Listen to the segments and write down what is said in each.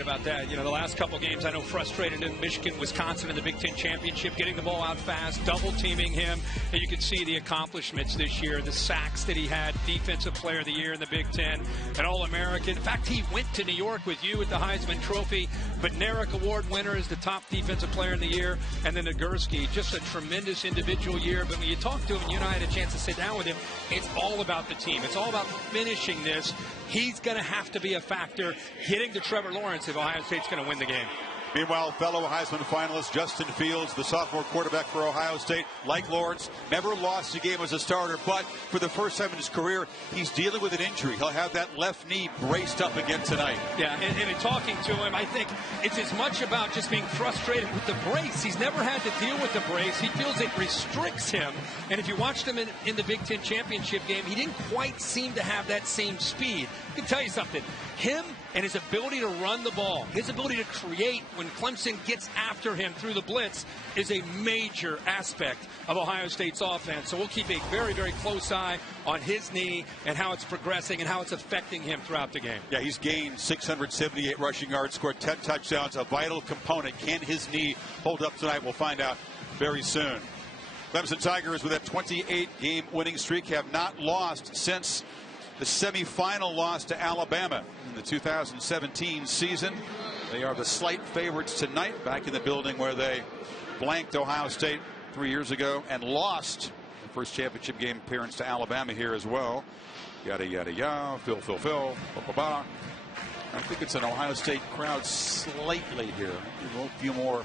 About that, the last couple games I know frustrated in Michigan, Wisconsin in the Big Ten Championship, getting the ball out fast, double teaming him, and you can see the accomplishments this year, the sacks that he had, Defensive Player of the Year in the Big Ten, an All-American. In fact, he went to New York with you at the Heisman Trophy, but Nerick Award winner is the top Defensive Player in the Year, and then Nagurski, just a tremendous individual year. But when you talk to him, you and I had a chance to sit down with him, it's all about the team. It's all about finishing this. He's going to have to be a factor hitting to Trevor Lawrence if Ohio State's going to win the game. Meanwhile, fellow Heisman finalist Justin Fields, the sophomore quarterback for Ohio State, like Lawrence, never lost a game as a starter, but for the first time in his career, he's dealing with an injury. He'll have that left knee braced up again tonight. Yeah, and in talking to him, I think it's as much about just being frustrated with the brace. He's never had to deal with the brace. He feels it restricts him. And if you watched him in the Big Ten Championship game, he didn't quite seem to have that same speed. I can tell you something. Him and his ability to run the ball, his ability to create when Clemson gets after him through the blitz is a major aspect of Ohio State's offense. So we'll keep a very, very close eye on his knee and how it's progressing and how it's affecting him throughout the game. Yeah, he's gained 678 rushing yards, scored 10 touchdowns, a vital component. Can his knee hold up tonight? We'll find out very soon. Clemson Tigers with a 28-game winning streak have not lost since the semifinal loss to Alabama in the 2017 season. They are the slight favorites tonight, back in the building where they blanked Ohio State 3 years ago and lost the first championship game appearance to Alabama here as well. Yada, yada, yada. Phil. Ba, ba, ba. I think it's an Ohio State crowd slightly here. A few more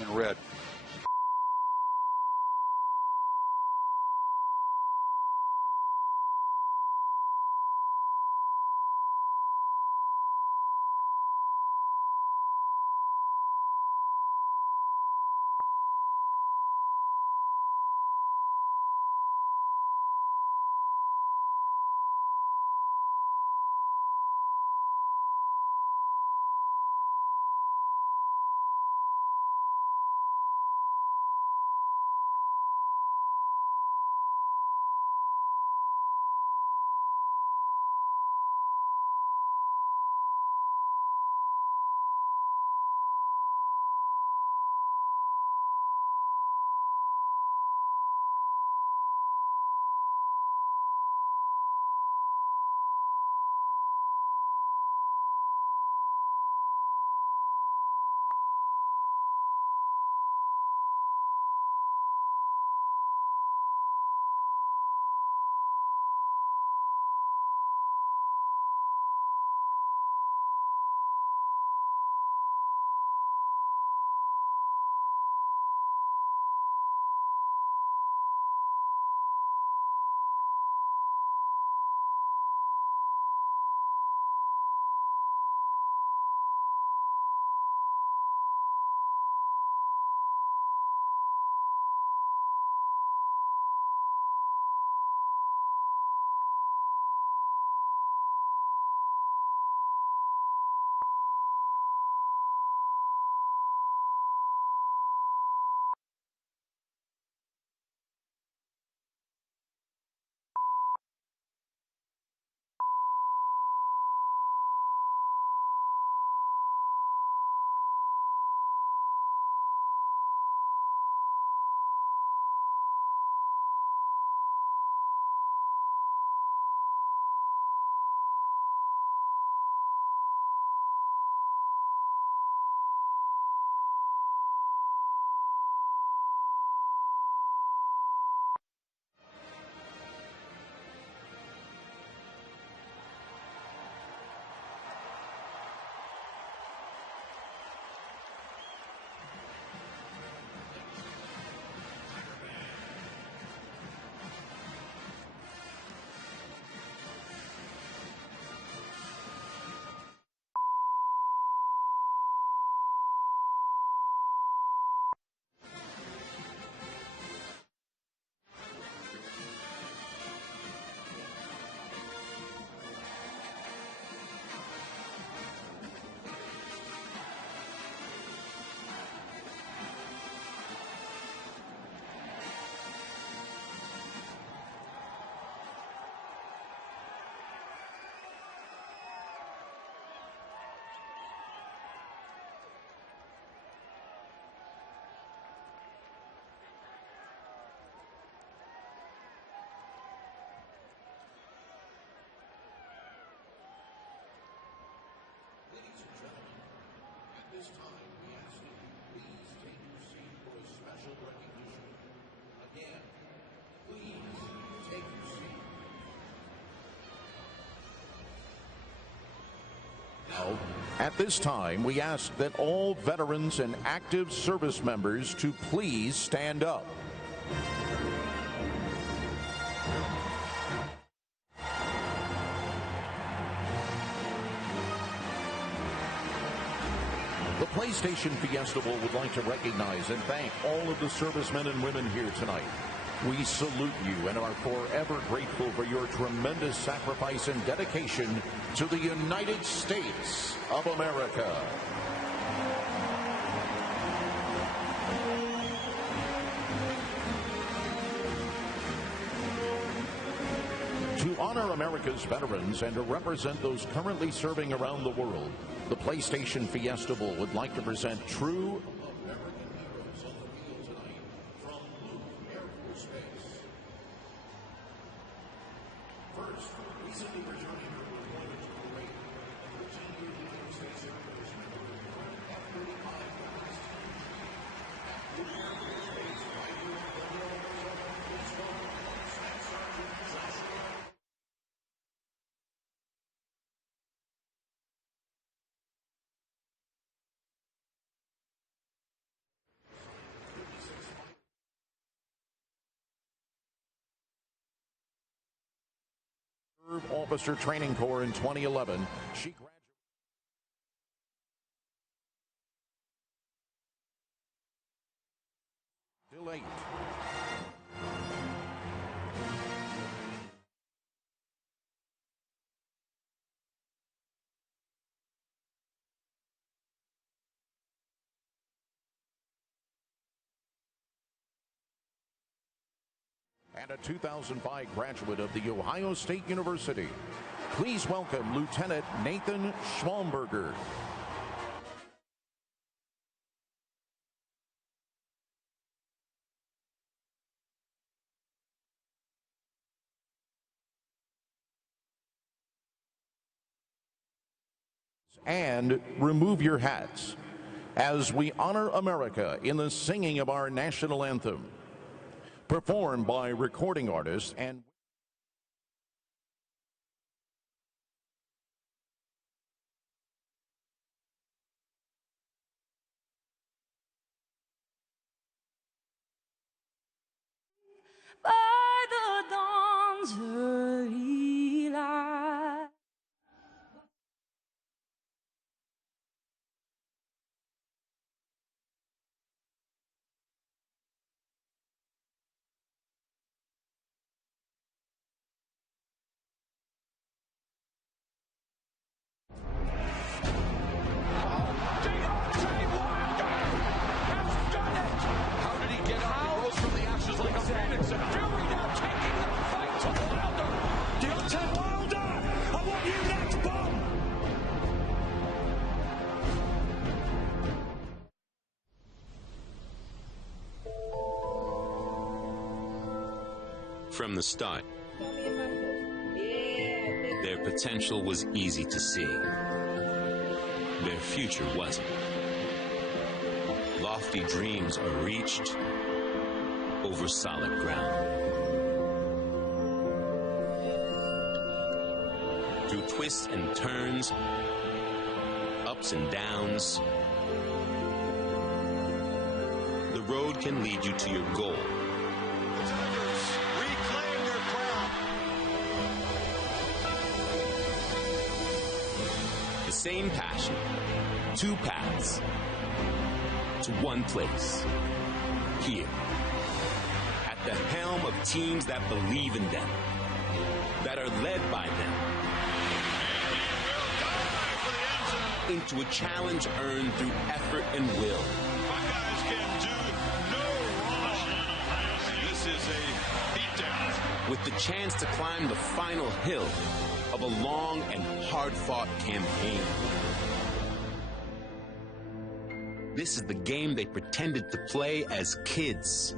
in red. Now, at this time, we ask that all veterans and active service members to please stand up. The PlayStation Fiesta Bowl would like to recognize and thank all of the servicemen and women here tonight. We salute you and are forever grateful for your tremendous sacrifice and dedication to the United States of America. To honor America's veterans and to represent those currently serving around the world, the PlayStation Fiesta Bowl would like to present true American heroes on the field tonight from Luke Air Force Base. First, recently returning her deployment to Kuwait, number 10-year United States Air Force member F-35 weapons team. Luke Air Force Base, 5-year-old Danielle Arizona, please welcome Staff Sergeant Joshua. Officer Training Corps in 2011. She graduated. Still 8. And a 2005 graduate of The Ohio State University. Please welcome Lieutenant Nathan Schwamberger. And remove your hats as we honor America in the singing of our national anthem, performed by recording artists and by the dawn's early light. From the start, their potential was easy to see. Their future wasn't. Lofty dreams are reached over solid ground. Through twists and turns, ups and downs, the road can lead you to your goal. The same passion, two paths to one place. Here, at the helm of teams that believe in them, that are led by them, into a challenge earned through effort and will. Buckeyes can do no wrong. This is a beatdown. With the chance to climb the final hill of a long and hard-fought campaign. This is the game they pretended to play as kids.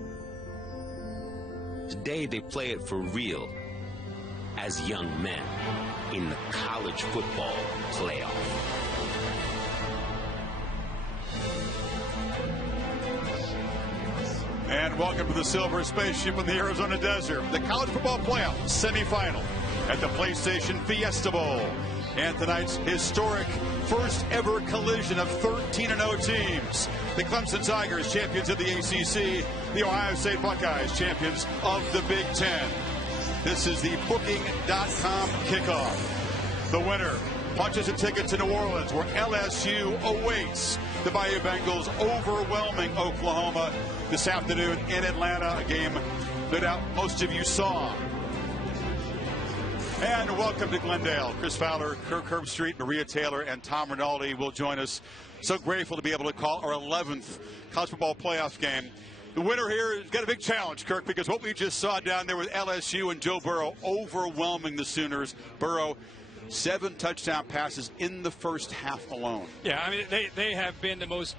Today they play it for real as young men in the college football playoff. And welcome to the Silver Spaceship in the Arizona Desert, the college football playoff semifinal at the PlayStation Fiesta Bowl. And tonight's historic first ever collision of 13-0 teams. The Clemson Tigers, champions of the ACC. The Ohio State Buckeyes, champions of the Big Ten. This is the Booking.com kickoff. The winner punches a ticket to New Orleans, where LSU awaits the Bayou Bengals overwhelming Oklahoma this afternoon in Atlanta, a game no doubt most of you saw. And welcome to Glendale. Chris Fowler, Kirk Herbstreit, Maria Taylor, and Tom Rinaldi will join us. So grateful to be able to call our 11th college football playoff game. The winner here has got a big challenge, Kirk, because what we just saw down there with LSU and Joe Burrow overwhelming the Sooners. Burrow, 7 touchdown passes in the first half alone. Yeah, I mean, they have been the most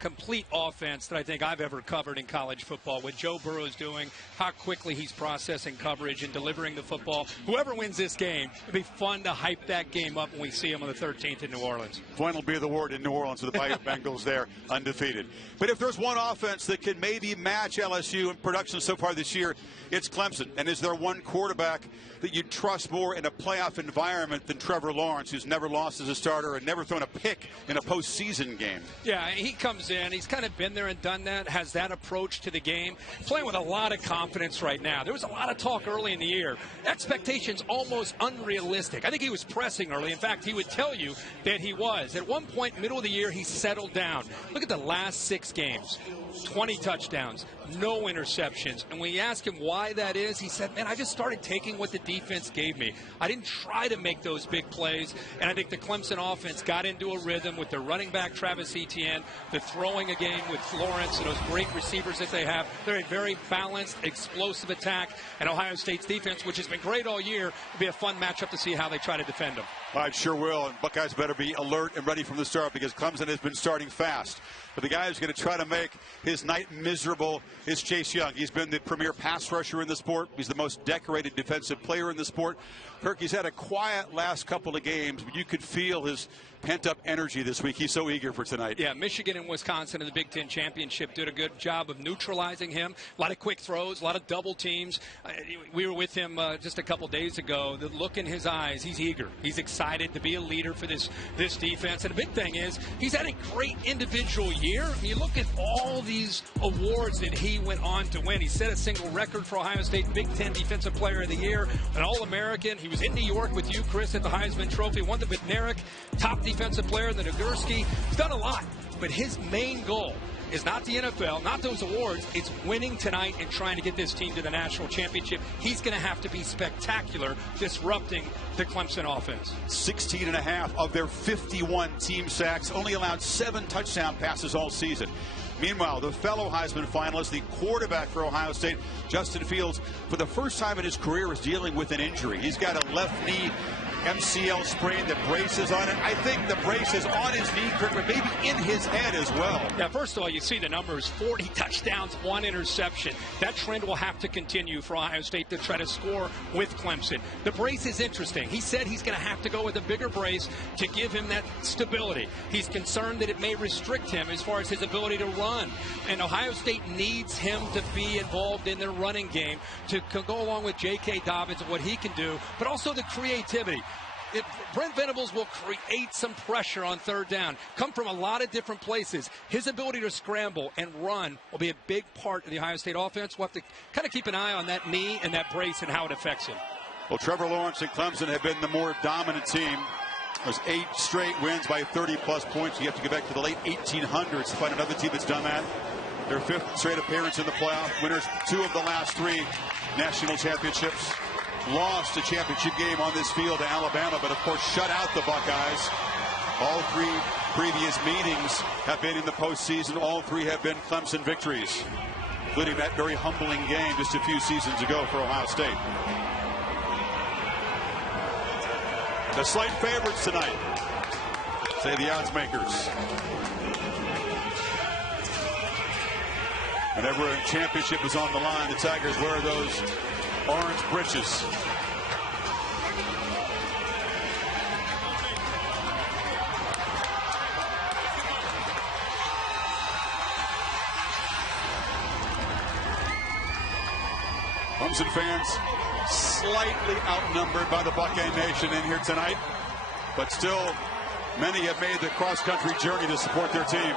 complete offense that I think I've ever covered in college football. What Joe Burrow is doing, how quickly he's processing coverage and delivering the football. Whoever wins this game, it'll be fun to hype that game up when we see him on the 13th in New Orleans. Fun will be the word in New Orleans with the Bayou Bengals there, undefeated. But if there's one offense that can maybe match LSU in production so far this year, it's Clemson. And is there one quarterback that you trust more in a playoff environment than Trevor Lawrence, who's never lost as a starter and never thrown a pick in a postseason game? Yeah, he comes in. He's kind of been there and done that, has that approach to the game, playing with a lot of confidence right now. There was a lot of talk early in the year. Expectations almost unrealistic. I think he was pressing early. In fact, he would tell you that he was. At one point, middle of the year, he settled down. Look at the last 6 games. 20 touchdowns, no interceptions. And when you ask him why that is, he said, man, I just started taking what the defense gave me. I didn't try to make those big plays. And I think the Clemson offense got into a rhythm with their running back, Travis Etienne, the throwing a game with Lawrence and those great receivers that they have. They're a very balanced, explosive attack. And Ohio State's defense, which has been great all year, will be a fun matchup to see how they try to defend them. I sure will. And Buckeyes better be alert and ready from the start, because Clemson has been starting fast. But the guy who's going to try to make his night miserable is Chase Young. He's been the premier pass rusher in the sport. He's the most decorated defensive player in the sport. Kirk, he's had a quiet last couple of games, but you could feel his pent-up energy this week. He's so eager for tonight. Yeah, Michigan and Wisconsin in the Big Ten Championship did a good job of neutralizing him. A lot of quick throws, a lot of double teams. We were with him just a couple days ago. The look in his eyes, he's eager. He's excited to be a leader for this defense. And the big thing is, he's had a great individual year. You look at all these awards that he went on to win. He set a single record for Ohio State Big Ten Defensive Player of the Year, an All-American. He was in New York with you, Chris, at the Heisman Trophy, won the Bednarik Top Defensive Player, the Nagurski. He's done a lot, but his main goal is not the NFL, not those awards. It's winning tonight and trying to get this team to the national championship. He's going to have to be spectacular, disrupting the Clemson offense. 16.5 of their 51 team sacks, only allowed 7 touchdown passes all season. Meanwhile, the fellow Heisman finalist, the quarterback for Ohio State, Justin Fields, for the first time in his career is dealing with an injury. He's got a left knee MCL sprain. The brace is on it. I think the brace is on his knee, but maybe in his head as well. Yeah, first of all, you see the numbers, 40 touchdowns, 1 interception. That trend will have to continue for Ohio State to try to score with Clemson. The brace is interesting. He said he's going to have to go with a bigger brace to give him that stability. He's concerned that it may restrict him as far as his ability to run. And Ohio State needs him to be involved in their running game to go along with J.K. Dobbins and what he can do, but also the creativity. Brent Venables will create some pressure on third down, come from a lot of different places. His ability to scramble and run will be a big part of the Ohio State offense. We'll have to kind of keep an eye on that knee and that brace and how it affects him. Well, Trevor Lawrence and Clemson have been the more dominant team. There's 8 straight wins by 30-plus points. You have to go back to the late 1800s to find another team that's done that. Their 5th straight appearance in the playoff. Winners 2 of the last 3 national championships. Lost a championship game on this field to Alabama, but of course shut out the Buckeyes. All 3 previous meetings have been in the postseason. All 3 have been Clemson victories, including that very humbling game just a few seasons ago for Ohio State. The slight favorites tonight, say the odds makers. Whenever a championship is on the line, the Tigers wear those orange breeches. Clemson fans slightly outnumbered by the Buckeye Nation in here tonight. but still many have made the cross-country journey to support their team.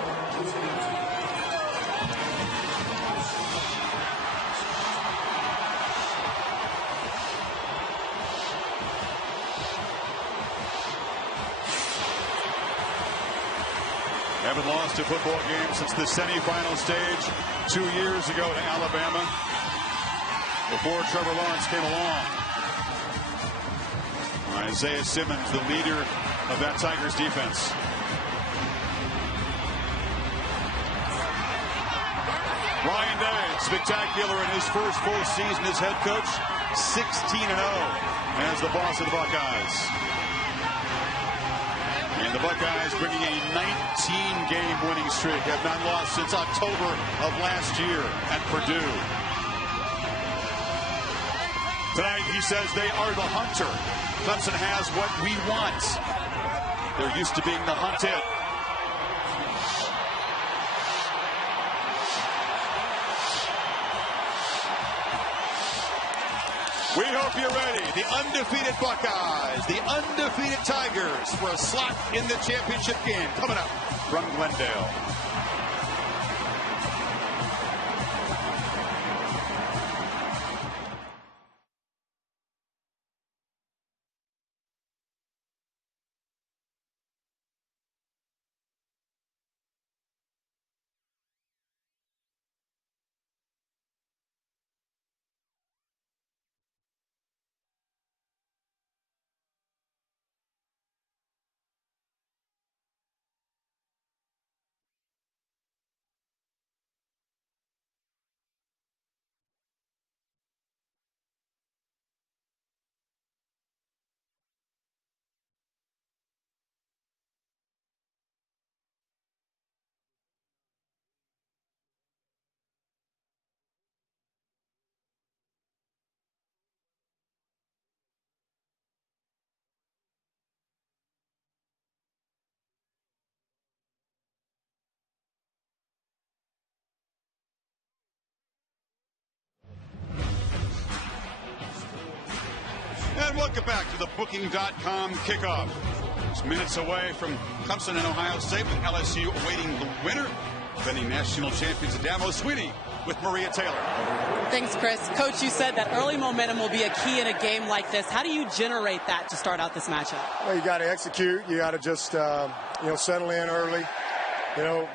Haven't lost a football game since the semifinal stage 2 years ago to Alabama, before Trevor Lawrence came along. Isaiah Simmons, the leader of that Tigers defense. Ryan Day, spectacular in his first full season as head coach, 16-0 as the boss of the Buckeyes. And the Buckeyes bringing a 19-game winning streak, have not lost since October of last year at Purdue. Tonight, he says they are the hunter. Clemson has what we want. They're used to being the hunted. We hope you're ready. The undefeated Buckeyes, the undefeated Tigers for a slot in the championship game coming up from Glendale. And welcome back to the Booking.com kickoff. Just minutes away from Clemson and Ohio State, with LSU awaiting the winner. Defending national champions Adamo Sweeney with Maria Taylor. Thanks, Chris. Coach, you said that early momentum will be a key in a game like this. How do you generate that to start out this matchup? Well, you got to execute. You got to just, settle in early.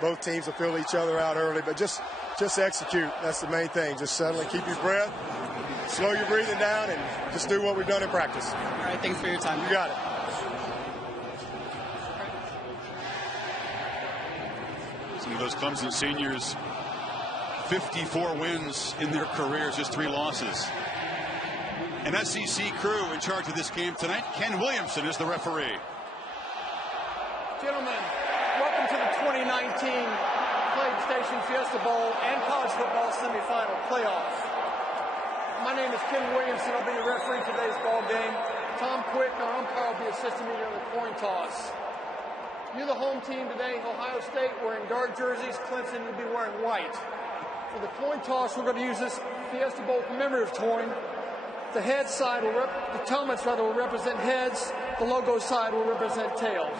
Both teams will fill each other out early, but just execute. That's the main thing. Just settle and keep your breath. Slow your breathing down and just do what we've done in practice. All right, thanks for your time. You got it. Some of those Clemson seniors, 54 wins in their careers, just 3 losses. An SEC crew in charge of this game tonight. Ken Williamson is the referee. Gentlemen, welcome to the 2019 Plague Station Fiesta Bowl and college football semifinal playoffs. My name is Ken Williamson. I'll be your referee today's ball game. Tom Quick, our umpire, will be assisting me during the coin toss. You're the home team today, Ohio State, wearing dark jerseys. Clemson, you'll be wearing white. For the coin toss, we're going to use this Fiesta Bowl commemorative coin. The head side will will represent heads. The logo side will represent tails.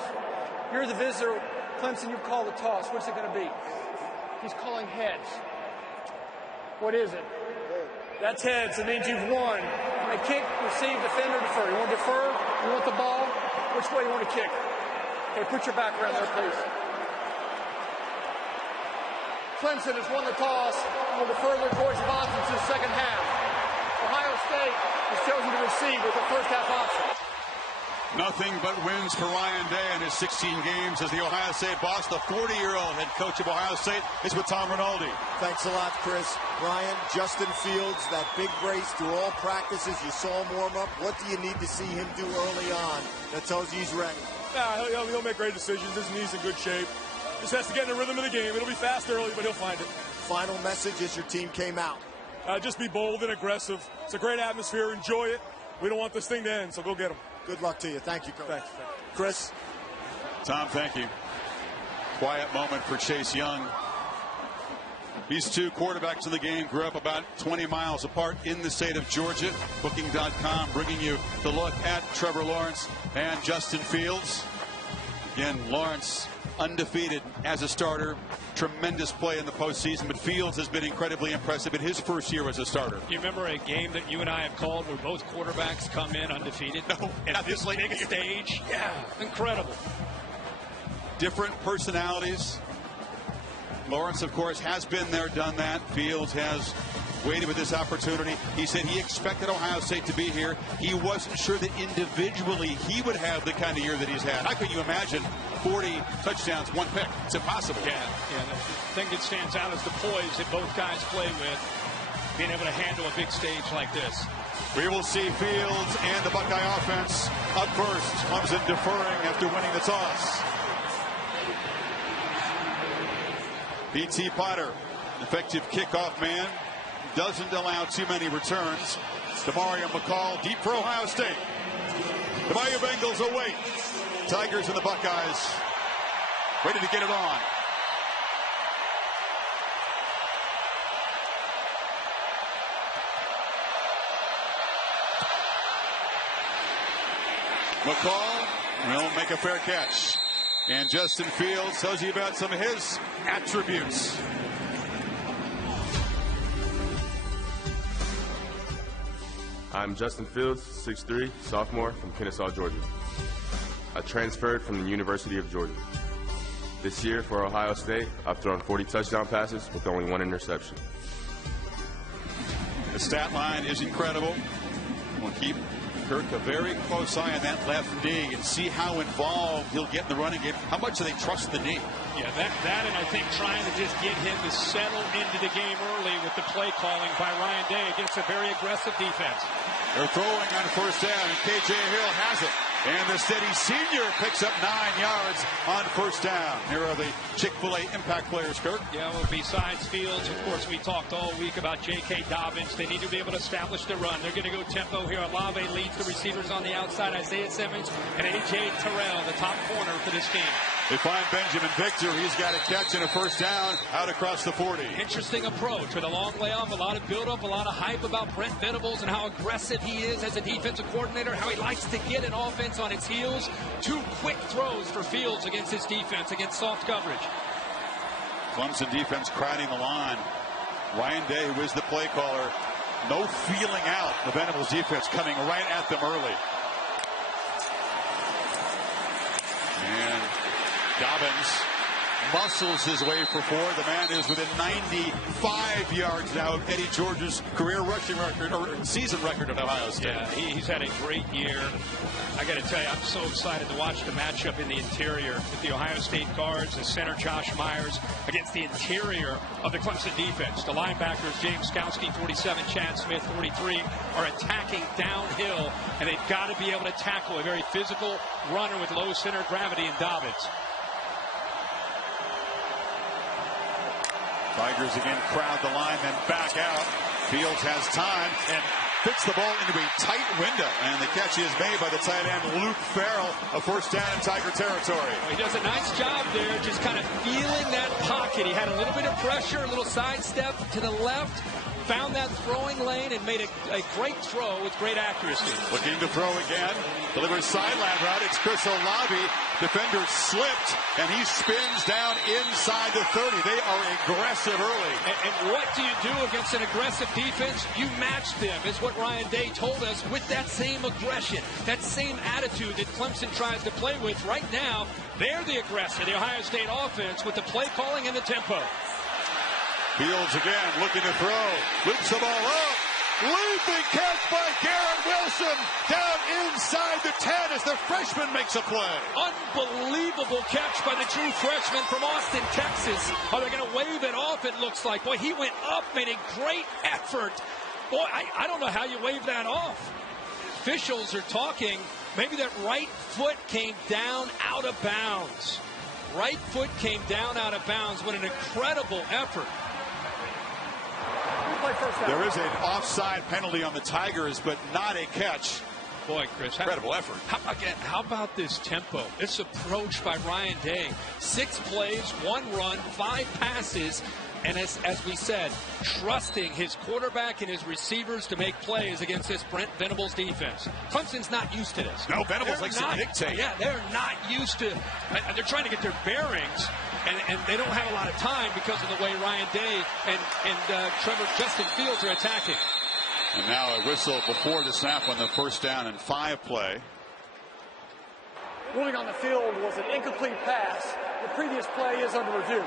You're the visitor. Clemson, you call the toss. What's it going to be? He's calling heads. What is it? That's heads. It means you've won. You may kick, receive, defend, or defer. You want to defer? You want the ball? Which way you want to kick? Okay, put your back around there, please. Clemson has won the toss and will defer their choice of options to the second half. Ohio State has chosen to receive with the first half option. Nothing but wins for Ryan Day in his 16 games as the Ohio State boss. The 40-year-old head coach of Ohio State is with Tom Rinaldi. Thanks a lot, Chris. Ryan, Justin Fields, that big brace through all practices. You saw him warm up. What do you need to see him do early on that tells you he's ready? He'll make great decisions. His knee's in good shape. Just has to get in the rhythm of the game. It'll be fast early, but he'll find it. Final message as your team came out. Just be bold and aggressive. It's a great atmosphere. Enjoy it. We don't want this thing to end, so go get them. Good luck to you. Thank you, Coach. Thanks. Chris. Tom, thank you. Quiet moment for Chase Young. These two quarterbacks in the game grew up about 20 miles apart in the state of Georgia. Booking.com bringing you the look at Trevor Lawrence and Justin Fields. Again, Lawrence undefeated as a starter. Tremendous play in the postseason, but Fields has been incredibly impressive in his first year as a starter. You remember a game that you and I have called where both quarterbacks come in undefeated? No, at this big stage? Yeah, incredible. Different personalities. Lawrence, of course, has been there, done that. Fields has waited with this opportunity. He said he expected Ohio State to be here. He wasn't sure that individually he would have the kind of year that he's had. How can you imagine 40 touchdowns, one pick? It's impossible. Yeah, the thing that stands out is the poise that both guys play with, being able to handle a big stage like this. We will see Fields and the Buckeye offense up first. Clemson deferring after winning the toss. B.T. Potter, effective kickoff man, doesn't allow too many returns. DeMario McCall, deep for Ohio State. The Bayou Bengals await. Tigers and the Buckeyes ready to get it on. McCall will make a fair catch. And Justin Fields tells you about some of his attributes. I'm Justin Fields, 6'3", sophomore from Kennesaw, Georgia. I transferred from the University of Georgia. This year for Ohio State, I've thrown 40 touchdown passes with only 1 interception. The stat line is incredible. We'll keep Kirk a very close eye on that left knee and see how involved he'll get in the running game. How much do they trust the knee? Yeah, that and I think trying to just get him to settle into the game early with the play calling by Ryan Day against a very aggressive defense. They're throwing on first down, and K.J. Hill has it. And the steady senior picks up 9 yards on first down. Here are the Chick-fil-A impact players, Kirk. Yeah, well, besides Fields, of course, we talked all week about J.K. Dobbins. They need to be able to establish the run. They're going to go tempo here. Olave leads the receivers on the outside. Isaiah Simmons and A.J. Terrell, the top corner for this team. They find Benjamin Victor. He's got a catch and a first down out across the 40. Interesting approach with a long layoff, a lot of build-up, a lot of hype about Brent Venables and how aggressive he is as a defensive coordinator, how he likes to get an offense on its heels. 2 quick throws for Fields against his defense, against soft coverage. Clemson defense crowding the line. Ryan Day, who is the play caller, no feeling out. The Venables defense coming right at them early. And Dobbins muscles his way for 4. The man is within 95 yards now of Eddie George's career rushing record or season record at Ohio State. Yeah, he's had a great year. I got to tell you, I'm so excited to watch the matchup in the interior with the Ohio State guards, the center Josh Myers against the interior of the Clemson defense. The linebackers, James Skowski, 47, Chad Smith, 43, are attacking downhill, and they've got to be able to tackle a very physical runner with low center of gravity in Dobbins. Tigers again crowd the line, then back out. Fields has time and fits the ball into a tight window. And the catch is made by the tight end, Luke Farrell, a first down in Tiger territory. He does a nice job there, just kind of feeling that pocket. He had a little bit of pressure, a little sidestep to the left, found that throwing lane, and made a great throw with great accuracy. Looking to throw again. Delivers sideline route. It's Chris Olave. Defender slipped, and he spins down inside the 30. They are aggressive early. And what do you do against an aggressive defense? You match them, is what Ryan Day told us, with that same aggression, that same attitude that Clemson tries to play with. Right now, they're the aggressor, the Ohio State offense, with the play calling and the tempo. Fields again looking to throw. Loops the ball up. Leaping catch by Garrett Wilson down inside the 10 as the freshman makes a play. Unbelievable catch by the true freshman from Austin, Texas. Are they going to wave it off, it looks like? Boy, he went up, made a great effort. Boy, I don't know how you wave that off. Officials are talking. Maybe that right foot came down out of bounds. Right foot came down out of bounds. What an incredible effort. There is an offside penalty on the Tigers, but not a catch. Boy, Chris, incredible effort. How about this tempo? This approach by Ryan Day. 6 plays, 1 run, 5 passes. And as we said, trusting his quarterback and his receivers to make plays against this Brent Venables defense. Clemson's not used to this. No, Venables likes to dictate. Yeah, they're not used to. They're trying to get their bearings, and they don't have a lot of time because of the way Ryan Day and Justin Fields are attacking. And now a whistle before the snap on the first down and 5 play. Ruling on the field was an incomplete pass. The previous play is under review.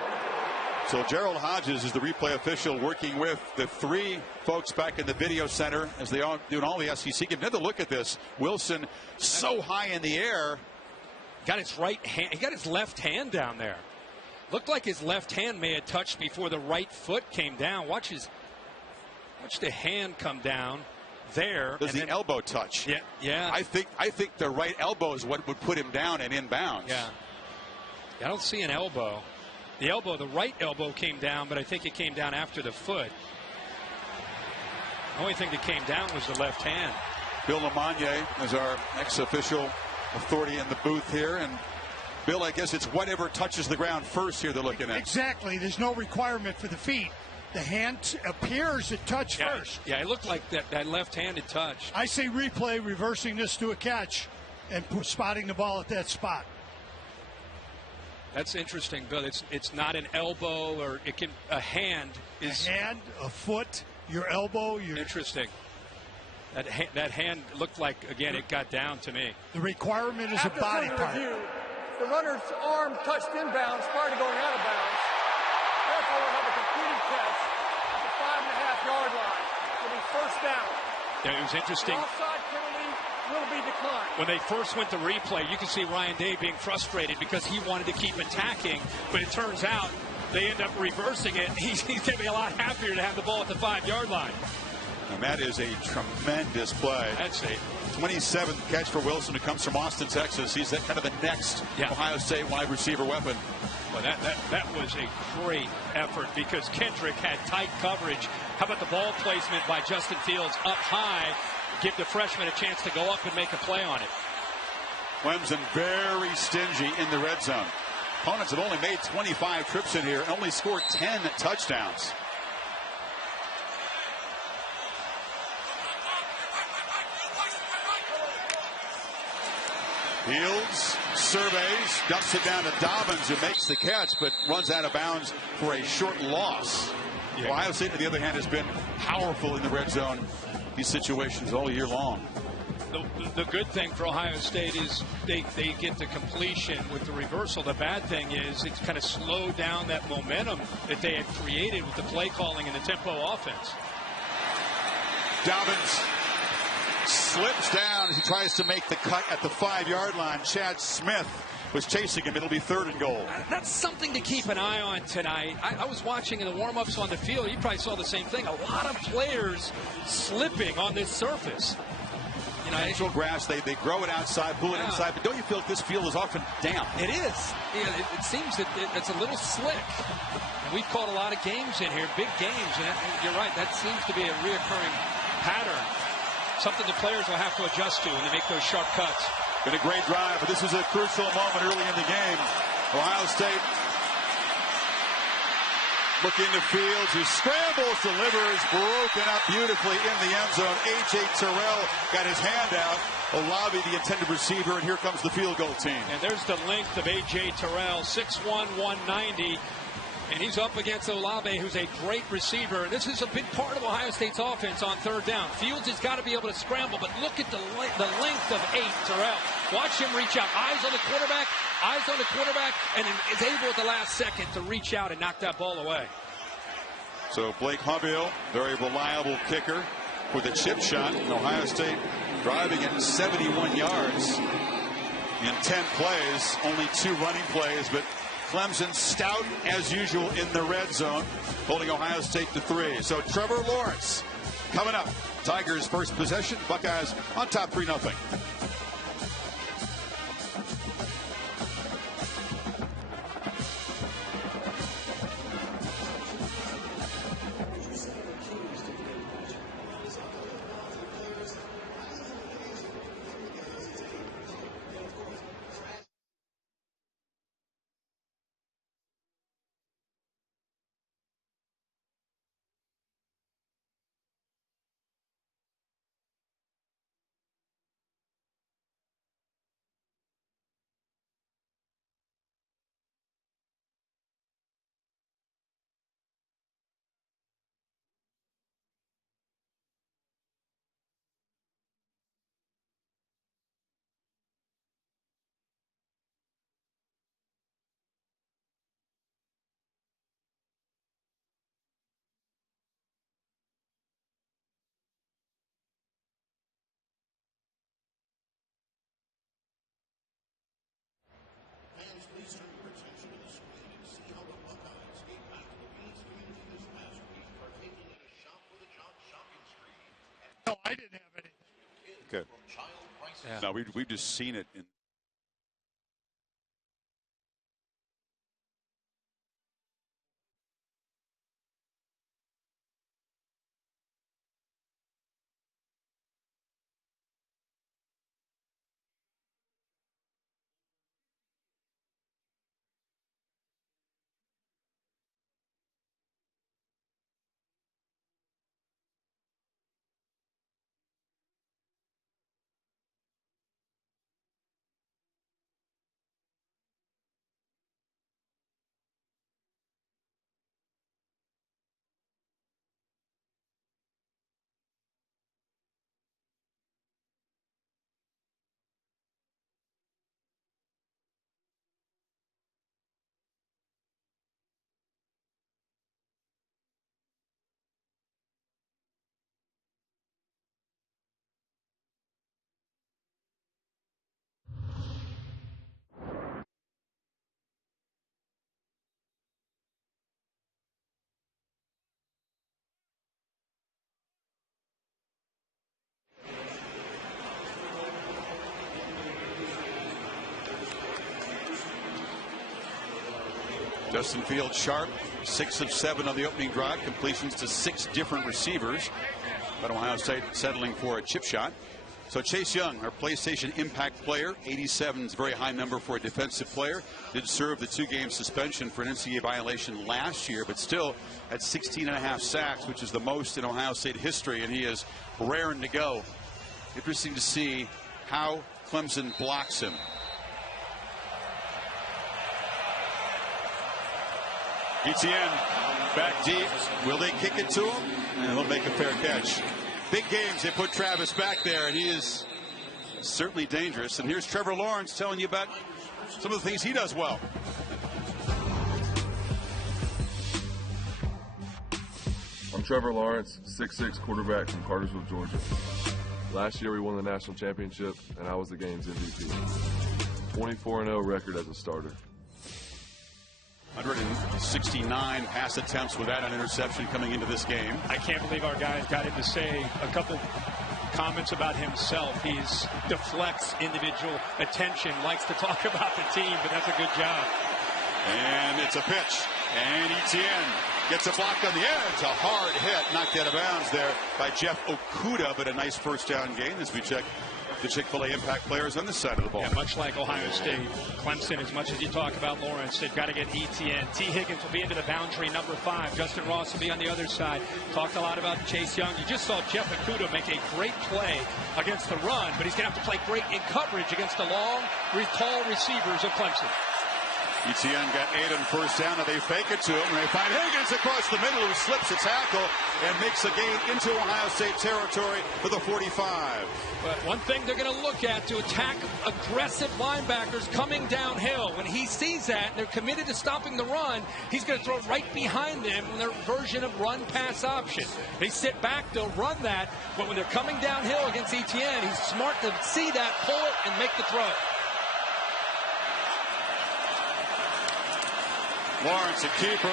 So Gerald Hodges is the replay official working with the 3 folks back in the video center as they are doing all the SEC. Give another look at this. Wilson so high in the air. Got his right hand. He got his left hand down there. Looked like his left hand may have touched before the right foot came down. Watch the hand come down there. Does the elbow touch? Yeah, yeah. I think the right elbow is what would put him down and inbounds. Yeah. I don't see an elbow. The right elbow came down, but I think it came down after the foot. The only thing that came down was the left hand. Bill LeMonnier is our ex-official authority in the booth here. And Bill, I guess it's whatever touches the ground first here they're looking at. Exactly. There's no requirement for the feet. The hand appears to touch first. Yeah, it looked like that left-handed touch. I say replay, reversing this to a catch and spotting the ball at that spot. That's interesting, Bill. It's not an elbow, or a hand is a hand, a foot, your elbow. Interesting. That hand looked like, again, it got down to me. The requirement is a body part. Review, the runner's arm touched inbounds prior to going out of bounds. Therefore, we'll have a completed catch at the 5.5-yard line. It'll be first down. Yeah, it was interesting. The offside penalty will be declined. When they first went to replay, you could see Ryan Day being frustrated because he wanted to keep attacking, but it turns out they end up reversing it. He's going to be a lot happier to have the ball at the 5-yard line. And that is a tremendous play. That's a 27th catch for Wilson, who comes from Austin, Texas. He's kind of the next Ohio State wide receiver weapon. Well, that was a great effort because Kendrick had tight coverage. How about the ball placement by Justin Fields up high? Give the freshman a chance to go up and make a play on it. Clemson very stingy in the red zone. Opponents have only made 25 trips in here and only scored 10 touchdowns. Fields surveys, dumps it down to Dobbins, who makes the catch, but runs out of bounds for a short loss. Yeah. Ohio State, on the other hand, has been powerful in the red zone. These situations all year long. The good thing for Ohio State is they get the completion with the reversal. The bad thing is it's kind of slowed down that momentum that they had created with the play calling and the tempo offense. Dobbins slips down as he tries to make the cut at the 5-yard line. Chad Smith was chasing him. It'll be 3rd and goal. That's something to keep an eye on tonight. I was watching in the warm-ups on the field. You probably saw the same thing. A lot of players slipping on this surface. Natural grass, they grow it outside, pull it inside, but don't you feel like this field is often damp? It is. Yeah, it seems that it's a little slick. And we've caught a lot of games in here, big games, and you're right, that seems to be a reoccurring pattern. Something the players will have to adjust to when they make those sharp cuts. Been a great drive, but this is a crucial moment early in the game. Ohio State looking to Fields, who scrambles, delivers, broken up beautifully in the end zone. A.J. Terrell got his hand out. Olave, the intended receiver, and here comes the field goal team. And there's the length of A.J. Terrell, 6'1", 190. And he's up against Olave, who's a great receiver. This is a big part of Ohio State's offense on 3rd down. Fields has got to be able to scramble, but look at the length of Terrell. Watch him reach out. Eyes on the quarterback, and is able at the last second to reach out and knock that ball away. So Blake Hubbell, very reliable kicker with a chip shot. Ohio State driving at 71 yards in 10 plays, only 2 running plays, but Clemson stout as usual in the red zone, holding Ohio State to 3. So Trevor Lawrence coming up. Tigers' first possession. Buckeyes on top 3-0. didn't have any. Okay. Yeah. No, we've just seen it in. Justin Fields sharp, 6 of 7 on the opening drive, completions to 6 different receivers. But Ohio State settling for a chip shot. So Chase Young, our PlayStation Impact player, 87 is a very high number for a defensive player. Did serve the 2-game suspension for an NCAA violation last year, but still at 16.5 sacks, which is the most in Ohio State history, and he is raring to go. Interesting to see how Clemson blocks him. ETN back deep. Will they kick it to him? And he'll make a fair catch. Big games. They put Travis back there, and he is certainly dangerous. And here's Trevor Lawrence telling you about some of the things he does well. I'm Trevor Lawrence, 6'6" quarterback from Cartersville, Georgia. Last year we won the national championship, and I was the game's MVP. 24-0 record as a starter. 169 pass attempts without an interception coming into this game. I can't believe our guys got him to say a couple comments about himself. He's deflects individual attention, likes to talk about the team, but that's a good job. And it's a pitch. And ETN gets a block on the edge. A hard hit, knocked out of bounds there by Jeff Okudah, but a nice first down gain as we check the Chick-fil-A Impact players on this side of the ball. Yeah, much like Ohio State, Clemson, as much as you talk about Lawrence, they've got to get ETN. T. Higgins will be into the boundary, number 5. Justin Ross will be on the other side. Talked a lot about Chase Young. You just saw Jeff Okudah make a great play against the run, but he's going to have to play great in coverage against the long, tall receivers of Clemson. ETN got 8 on first down, and they fake it to him, and they find Higgins across the middle, who slips a tackle and makes a gain into Ohio State territory for the 45. But one thing they're going to look at to attack aggressive linebackers coming downhill. When he sees that, and they're committed to stopping the run, he's going to throw right behind them in their version of run-pass option. They sit back, they'll run that, but when they're coming downhill against ETN, he's smart to see that, pull it, and make the throw. Lawrence, a keeper,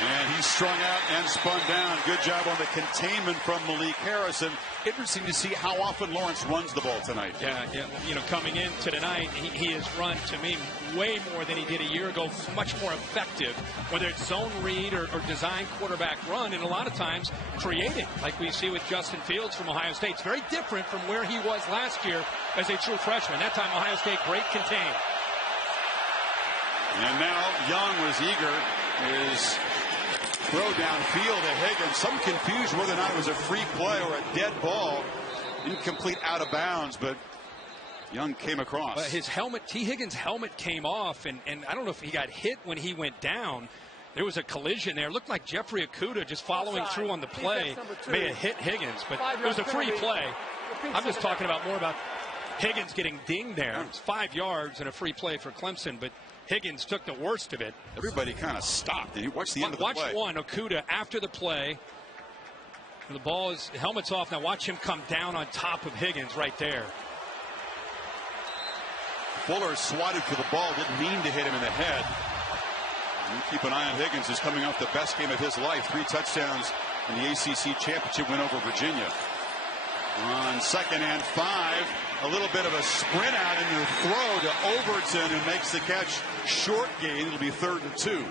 and he's strung out and spun down. Good job on the containment from Malik Harrison. Interesting to see how often Lawrence runs the ball tonight. Yeah, you know, coming into tonight, he has run, to me, way more than he did a year ago, much more effective, whether it's zone read or design quarterback run, and a lot of times creating, like we see with Justin Fields from Ohio State. It's very different from where he was last year as a true freshman. That time, Ohio State, great contain. And now Young was eager. His throw downfield to Higgins. Some confusion whether or not it was a free play or a dead ball. Incomplete, out of bounds, but Young came across. But his helmet, T. Higgins' helmet came off, and I don't know if he got hit when he went down. There was a collision there. It looked like Jeffrey Okudah just following through on the play may have hit Higgins, but it was a free play. I'm just talking about more about Higgins getting dinged there. It's 5 yards and a free play for Clemson, but Higgins took the worst of it. Everybody kind of stopped. Did you watch the end of the play? Watch one, Okudah after the play. And the ball is, helmet's off. Now watch him come down on top of Higgins right there. Fuller swatted for the ball. Didn't mean to hit him in the head. And keep an eye on Higgins. He's coming off the best game of his life. 3 touchdowns in the ACC championship win over Virginia. On 2nd and 5, a little bit of a sprint out in the throw to Overton, who makes the catch. Short gain. It'll be 3rd and 2.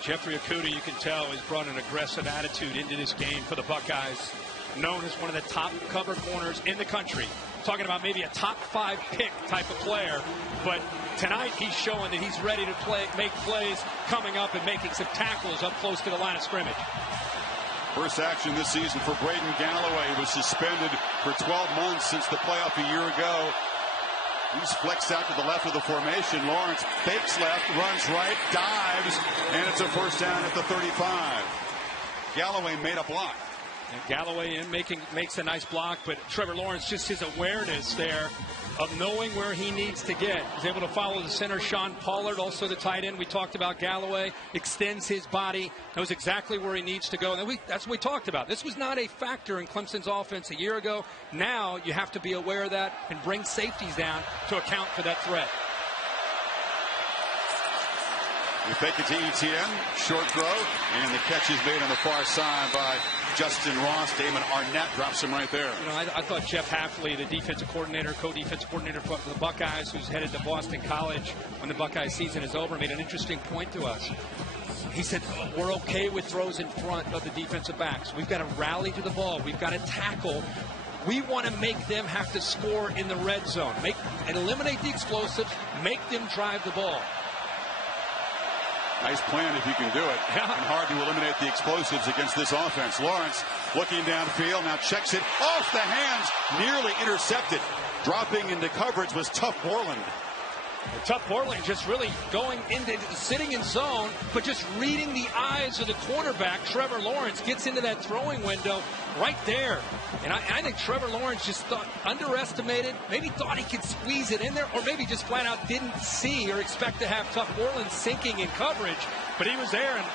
Jeffrey Okudah, you can tell, has brought an aggressive attitude into this game for the Buckeyes. Known as one of the top cover corners in the country. Talking about maybe a top 5 pick type of player. But tonight he's showing that he's ready to make plays coming up and making some tackles up close to the line of scrimmage. First action this season for Braden Galloway, who was suspended for 12 months since the playoff a year ago. He's flexed out to the left of the formation. Lawrence fakes left, runs right, dives, and it's a first down at the 35. Galloway made a block. And Galloway makes a nice block, but Trevor Lawrence, just his awareness there of knowing where he needs to get. He's able to follow the center, Sean Pollard, also the tight end. We talked about Galloway, extends his body, knows exactly where he needs to go. And that's what we talked about. This was not a factor in Clemson's offense a year ago. Now you have to be aware of that and bring safeties down to account for that threat. We fake it to Etienne, short throw, and the catch is made on the far side by Justin Ross. Damon Arnett drops him right there. You know, I thought Jeff Hafley, the defensive coordinator, co-defensive coordinator for the Buckeyes, who's headed to Boston College when the Buckeye season is over, made an interesting point to us. He said, we're okay with throws in front of the defensive backs. We've got to rally to the ball. We've got to tackle. We want to make them have to score in the red zone. Eliminate the explosives, make them drive the ball. Nice plan if you can do it. Yeah. And hard to eliminate the explosives against this offense. Lawrence looking downfield, now checks it off the hands, nearly intercepted. Dropping into coverage was Tough Borland. Tough Borland just really going into sitting in zone, but just reading the eyes of the quarterback. Trevor Lawrence gets into that throwing window right there. And I think Trevor Lawrence just underestimated, maybe thought he could squeeze it in there, or maybe just flat out didn't see or expect to have Tough Borland sinking in coverage. But he was there and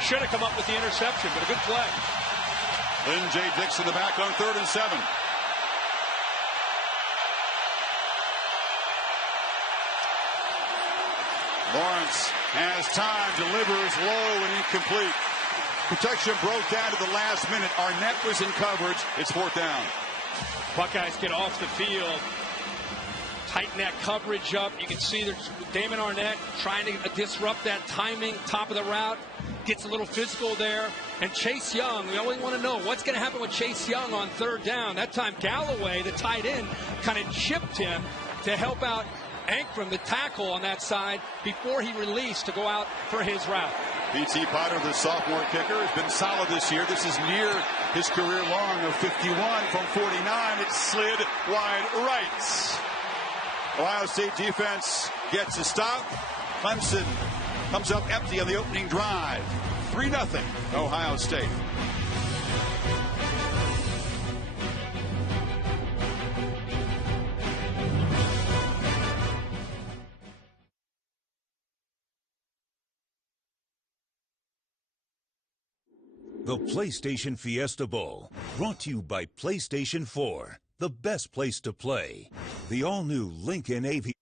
should have come up with the interception, but a good play. Lynn J. Dixon the back on 3rd and 7. Lawrence has time, delivers low and incomplete. Protection broke down to the last minute. Arnett was in coverage. It's 4th down. Buckeyes get off the field, tighten that coverage up. You can see there's Damon Arnett trying to disrupt that timing, top of the route. Gets a little physical there. And Chase Young, we always want to know what's going to happen with Chase Young on 3rd down. That time Galloway, the tight end, kind of chipped him to help out Ankrum, the tackle on that side, before he released to go out for his route. P.T. Potter, the sophomore kicker, has been solid this year. This is near his career long of 51 from 49. It slid wide right. Ohio State defense gets a stop. Clemson comes up empty on the opening drive. 3-0 Ohio State. The PlayStation Fiesta Bowl, brought to you by PlayStation 4, the best place to play. The all-new Lincoln AV.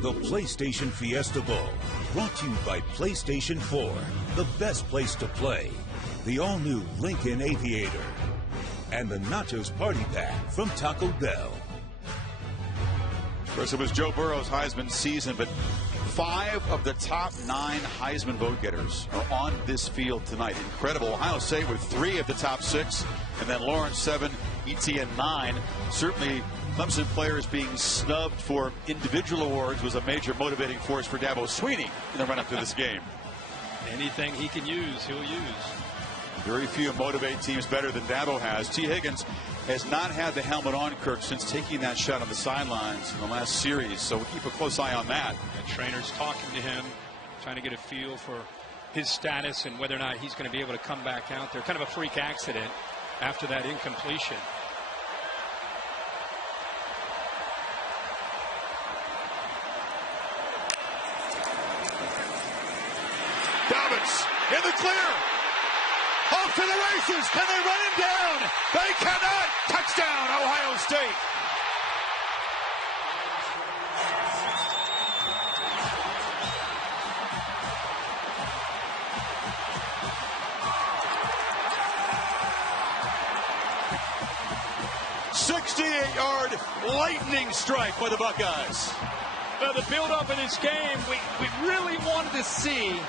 The PlayStation Fiesta Bowl, brought to you by PlayStation 4, the best place to play. The all-new Lincoln Aviator. And the Nachos Party Pack from Taco Bell. Of course, it was Joe Burrow's Heisman season, but 5 of the top 9 Heisman vote getters are on this field tonight. Incredible. Ohio State with 3 of the top 6, and then Lawrence 7, ETN 9. Certainly, Clemson players being snubbed for individual awards was a major motivating force for Dabo Swinney in the run-up to this game. Anything he can use, he'll use. Very few motivate teams better than Dabo has. T. Higgins has not had the helmet on, Kirk, since taking that shot on the sidelines in the last series, so we'll keep a close eye on that. The trainer's talking to him, trying to get a feel for his status and whether or not he's going to be able to come back out there. Kind of a freak accident after that incompletion. Dobbins in the clear. Off to the races. Can they run him down? They cannot. Touchdown, Ohio State. "68-yard lightning strike by the Buckeyes." Well, the build-up in this game, we really wanted to see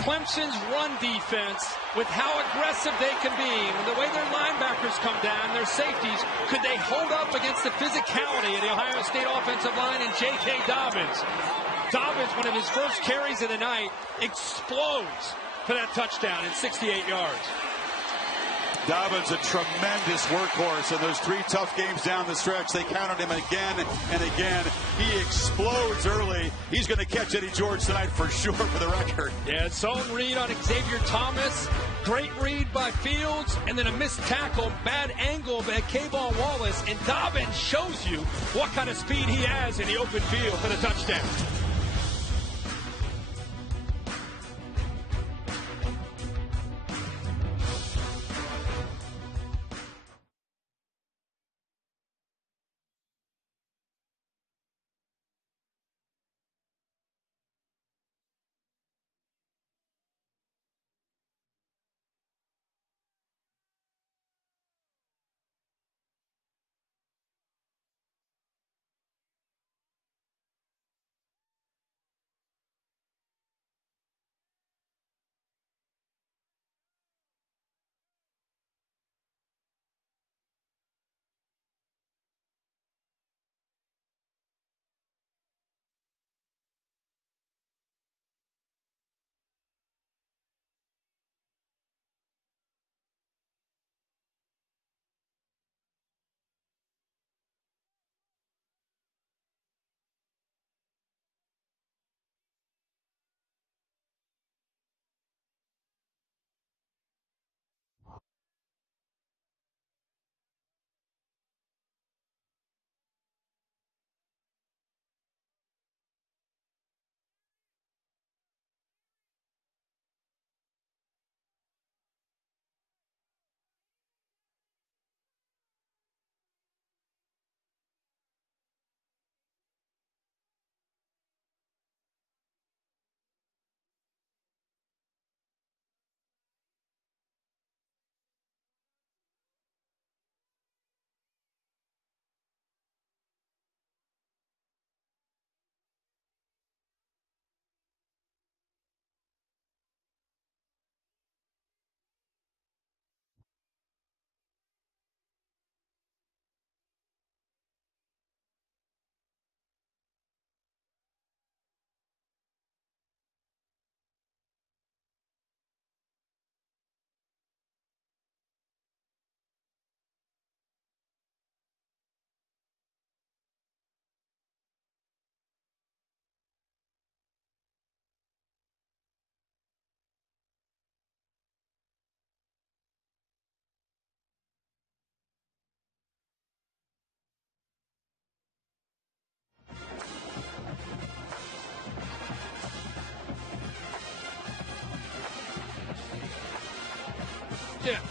Clemson's run defense with how aggressive they can be. And the way their linebackers come down, their safeties, could they hold up against the physicality of the Ohio State offensive line and J.K. Dobbins? Dobbins, one of his first carries of the night, explodes for that touchdown in 68 yards. Dobbins, a tremendous workhorse in those 3 tough games down the stretch. They counted him again and again. He explodes early. He's going to catch Eddie George tonight for sure, for the record. Yeah, zone read on Xavier Thomas. Great read by Fields. And then a missed tackle, bad angle by K'Von Wallace. And Dobbins shows you what kind of speed he has in the open field for the touchdown.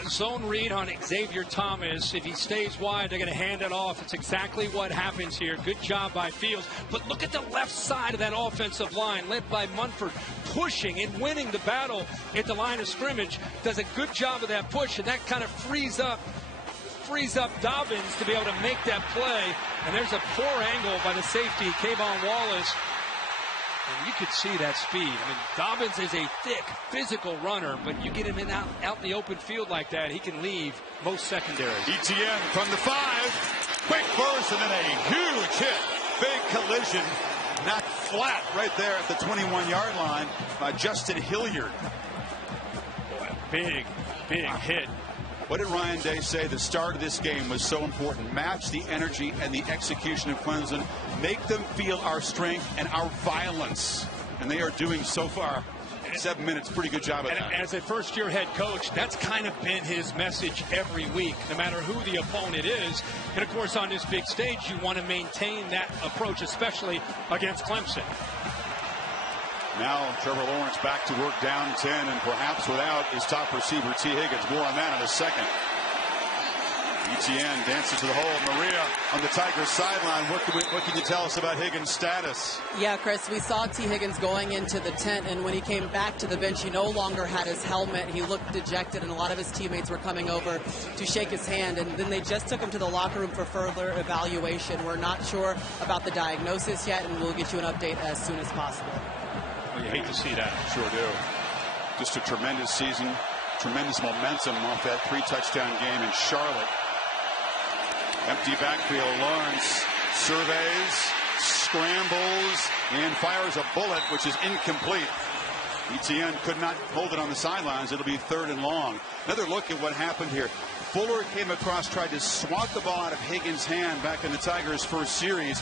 zone read on Xavier Thomas. If he stays wide, they're going to hand it off. It's exactly what happens here. Good job by Fields. But look at the left side of that offensive line, led by Munford, pushing and winning the battle at the line of scrimmage. Does a good job of that push, and that kind of frees up Dobbins to be able to make that play. And there's a poor angle by the safety, Kayvon Wallace. And you could see that speed. I mean, Dobbins is a thick, physical runner, but you get him out in the open field like that, he can leave most secondaries. ETN from the 5. Quick burst and then a huge hit. Big collision. Knocked flat right there at the 21-yard line by Justin Hilliard. Boy, big hit. What did Ryan Day say? The start of this game was so important. Match the energy and the execution of Clemson. Make them feel our strength and our violence. And they are doing so far. 7 minutes, pretty good job of that. As a first-year head coach, that's kind of been his message every week, no matter who the opponent is. And, of course, on this big stage, you want to maintain that approach, especially against Clemson. Now Trevor Lawrence back to work down 10 and perhaps without his top receiver, T. Higgins. More on that in a second. ETN dances to the hole. Maria on the Tigers sideline. What can you tell us about Higgins' status? Yeah, Chris, we saw T. Higgins going into the tent, and when he came back to the bench, he no longer had his helmet. He looked dejected, and a lot of his teammates were coming over to shake his hand, and then they just took him to the locker room for further evaluation. We're not sure about the diagnosis yet, and we'll get you an update as soon as possible. You hate to see that. Sure do. Just a tremendous season, tremendous momentum off that 3-touchdown game in Charlotte. Empty backfield. Lawrence surveys, scrambles, and fires a bullet, which is incomplete. ETN could not hold it on the sidelines. It'll be 3rd and long. Another look at what happened here. Fuller came across, tried to swat the ball out of Higgins' hand back in the Tigers' first series.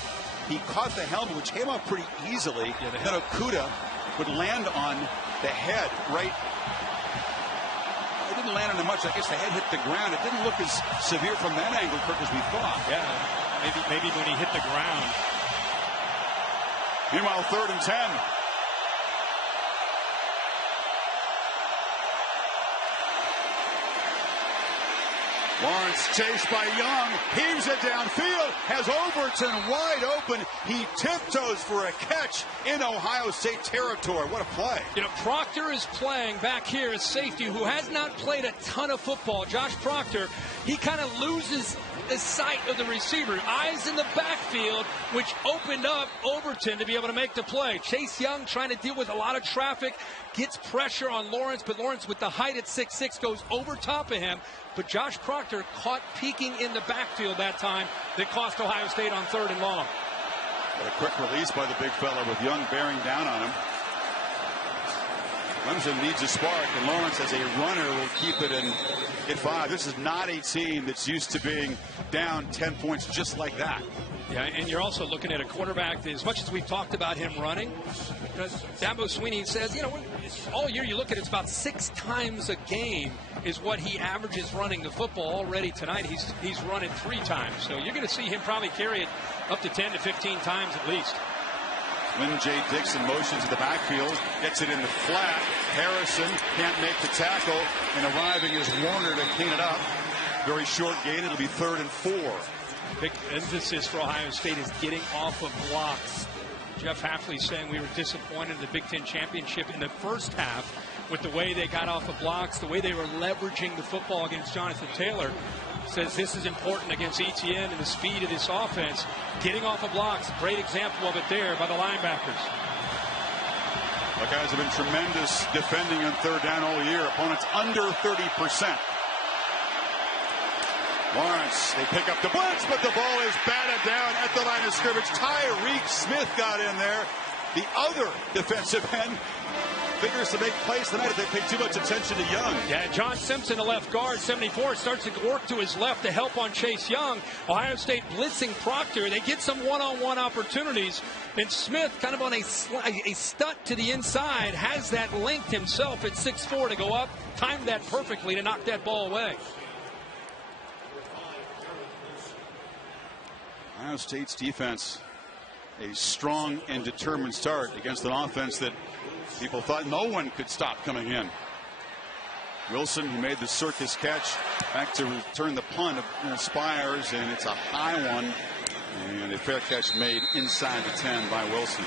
He caught the helmet, which came off pretty easily. Then Okuda would land on the head right. It didn't land on him much. I guess the head hit the ground. It didn't look as severe from that angle, Kirk, as we thought. Yeah, maybe when he hit the ground. Meanwhile, 3rd and 10. Lawrence chased by Young, heaves it downfield, has Overton wide open. He tiptoes for a catch in Ohio State territory. What a play. You know, Proctor is playing back here as safety, who has not played a ton of football. Josh Proctor, he kind of loses the sight of the receiver. Eyes in the backfield, which opened up Overton to be able to make the play. Chase Young trying to deal with a lot of traffic, gets pressure on Lawrence, but Lawrence with the height at 6'6" goes over top of him. But Josh Proctor caught peeking in the backfield that time that cost Ohio State on 3rd and long. A quick release by the big fella with Young bearing down on him. Clemson needs a spark, and Lawrence as a runner will keep it in at 5. This is not a team that's used to being down 10 points just like that. Yeah, and you're also looking at a quarterback that, as much as we've talked about him running, Dabo Swinney says, you know, all year you look at it's about 6 times a game is what he averages running the football. Already tonight he's run it 3 times. So you're going to see him probably carry it up to 10 to 15 times at least. Lynn J. Dixon motions to the backfield, gets it in the flat. Harrison can't make the tackle, and arriving is Warner to clean it up. Very short gain. It'll be 3rd and 4. Big emphasis for Ohio State is getting off of blocks. Jeff Hafley saying we were disappointed in the Big Ten Championship in the first half with the way they got off of blocks, the way they were leveraging the football against Jonathan Taylor. Says this is important against ETN and the speed of this offense. Getting off of blocks, great example of it there by the linebackers. The guys have been tremendous defending on 3rd down all year. Opponents under 30%. Lawrence, they pick up the blitz, but the ball is batted down at the line of scrimmage. Tyreek Smith got in there. The other defensive end figures to make plays tonight if they pay too much attention to Young. Yeah, John Simpson, the left guard, 74, starts to work to his left to help on Chase Young. Ohio State blitzing Proctor. They get some one-on-one opportunities. And Smith, kind of on a stunt to the inside, has that linked himself at 6'4" to go up. Timed that perfectly to knock that ball away. Ohio State's defense, a strong and determined start against an offense that people thought no one could stop coming in. Wilson, who made the circus catch, back to return the punt, Spires, and it's a high one. And a fair catch made inside the 10 by Wilson.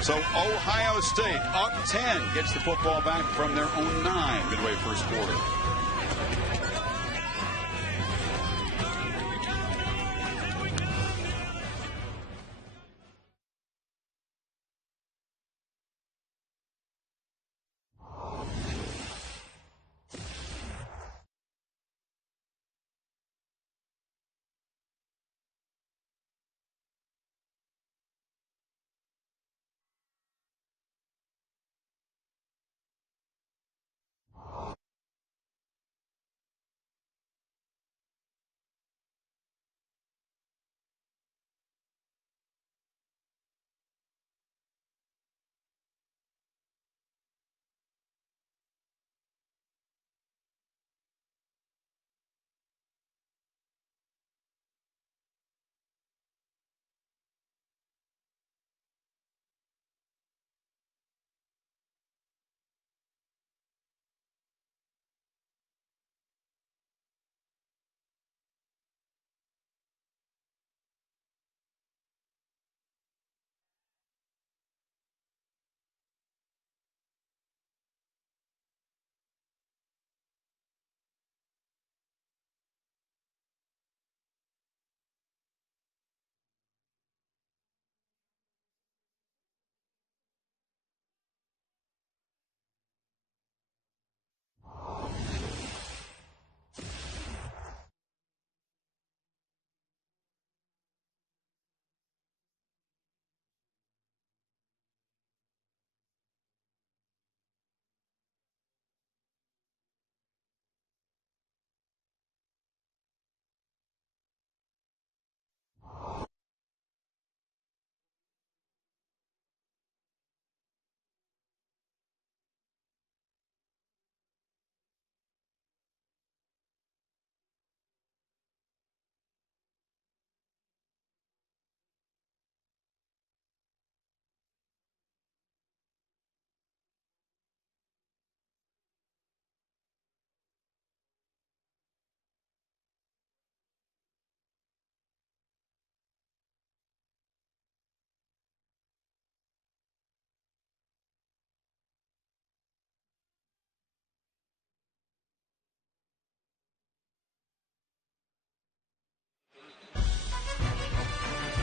So Ohio State up 10 gets the football back from their own 9 midway first quarter.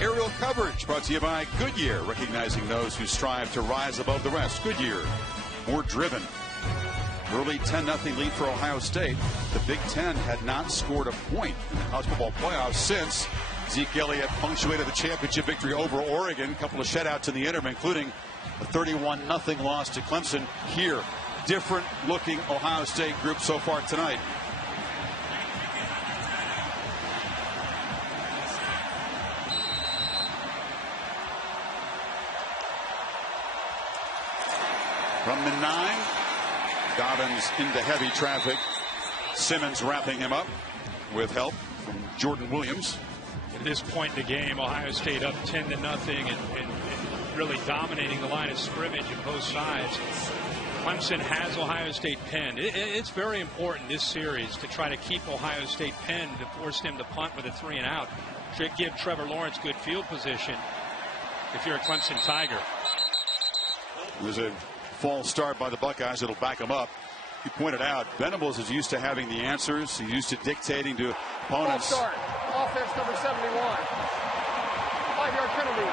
Aerial coverage brought to you by Goodyear, recognizing those who strive to rise above the rest. Goodyear, more driven. Early 10-0 lead for Ohio State. The Big Ten had not scored a point in the college football playoffs since Zeke Elliott punctuated the championship victory over Oregon. A couple of shutouts in the interim, including a 31-0 loss to Clemson. Here, different looking Ohio State group so far tonight. From the 9, Dobbins into heavy traffic. Simmons wrapping him up with help from Jordan Williams. At this point in the game, Ohio State up 10-0 and really dominating the line of scrimmage on both sides. Clemson has Ohio State pinned. It's very important this series to try to keep Ohio State pinned, to force them to punt with a 3-and-out. To give Trevor Lawrence good field position if you're a Clemson Tiger. There's a false start by the Buckeyes. It'll back them up. You pointed out Venables is used to having the answers. He's used to dictating to opponents. False start. Offense number 71. 5-yard penalty.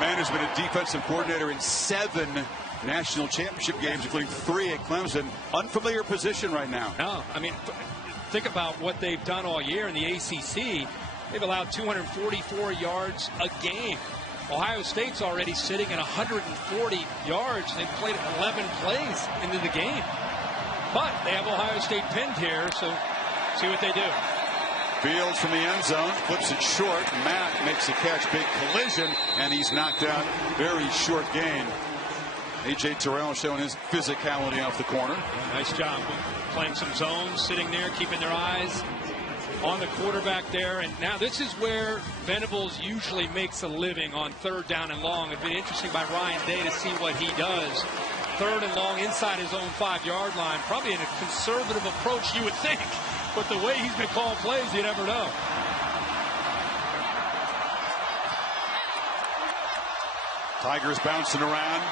Man has been a defensive coordinator in 7 national championship games, including 3 at Clemson. Unfamiliar position right now. No, I mean, think about what they've done all year in the ACC. They've allowed 244 yards a game. Ohio State's already sitting at 140 yards. They've played 11 plays into the game. But they have Ohio State pinned here, so see what they do. Fields from the end zone, flips it short. Matt makes a catch, big collision, and he's knocked out. Very short gain. A.J. Terrell showing his physicality off the corner. Nice job playing some zones, sitting there, keeping their eyes on the quarterback there. And now this is where Venables usually makes a living, on 3rd down and long. It'd be interesting by Ryan Day to see what he does. 3rd and long inside his own 5-yard line. Probably an conservative approach, you would think. But the way he's been calling plays, you never know. Tigers bouncing around,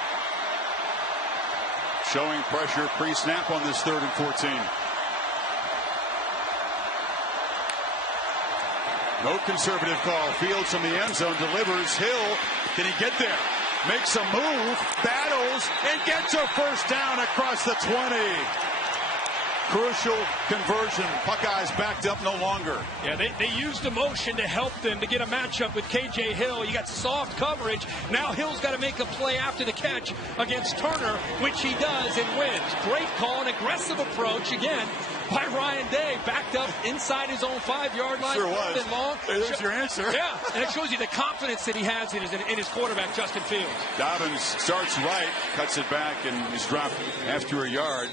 showing pressure pre-snap on this 3rd and 14. No conservative call. Fields from the end zone delivers. Hill, can he get there? Makes a move, battles, and gets a first down across the 20. Crucial conversion. Buckeyes backed up no longer. Yeah, they used emotion to help them to get a matchup with K.J. Hill. You got soft coverage. Now Hill's got to make a play after the catch against Turner, which he does and wins. Great call, an aggressive approach again by Ryan Day. Backed up inside his own 5-yard line. Sure was. Long. Hey, there's your answer. Yeah, and it shows you the confidence that he has in his quarterback, Justin Fields. Dobbins starts right, cuts it back, and he's dropped after a yard.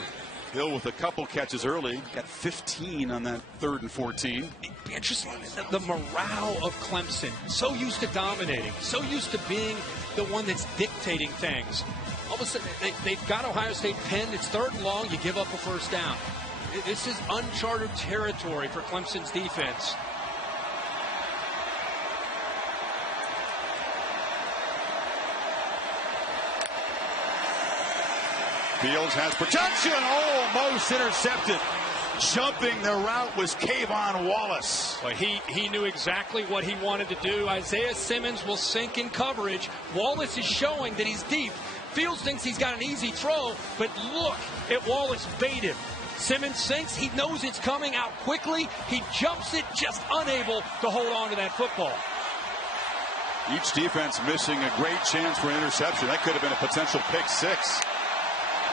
Hill with a couple catches early. Got 15 on that 3rd and 14. Interesting, the morale of Clemson. So used to dominating. So used to being the one that's dictating things. All of a sudden, they've got Ohio State pinned. It's 3rd and long. You give up a first down. This is uncharted territory for Clemson's defense. Fields has protection, almost intercepted. Jumping the route was Kayvon Wallace. Well, he knew exactly what he wanted to do. Isaiah Simmons will sink in coverage. Wallace is showing that he's deep. Fields thinks he's got an easy throw, but look at Wallace bait him. Simmons sinks. He knows it's coming out quickly. He jumps it, just unable to hold on to that football. Each defense missing a great chance for an interception. That could have been a potential pick 6.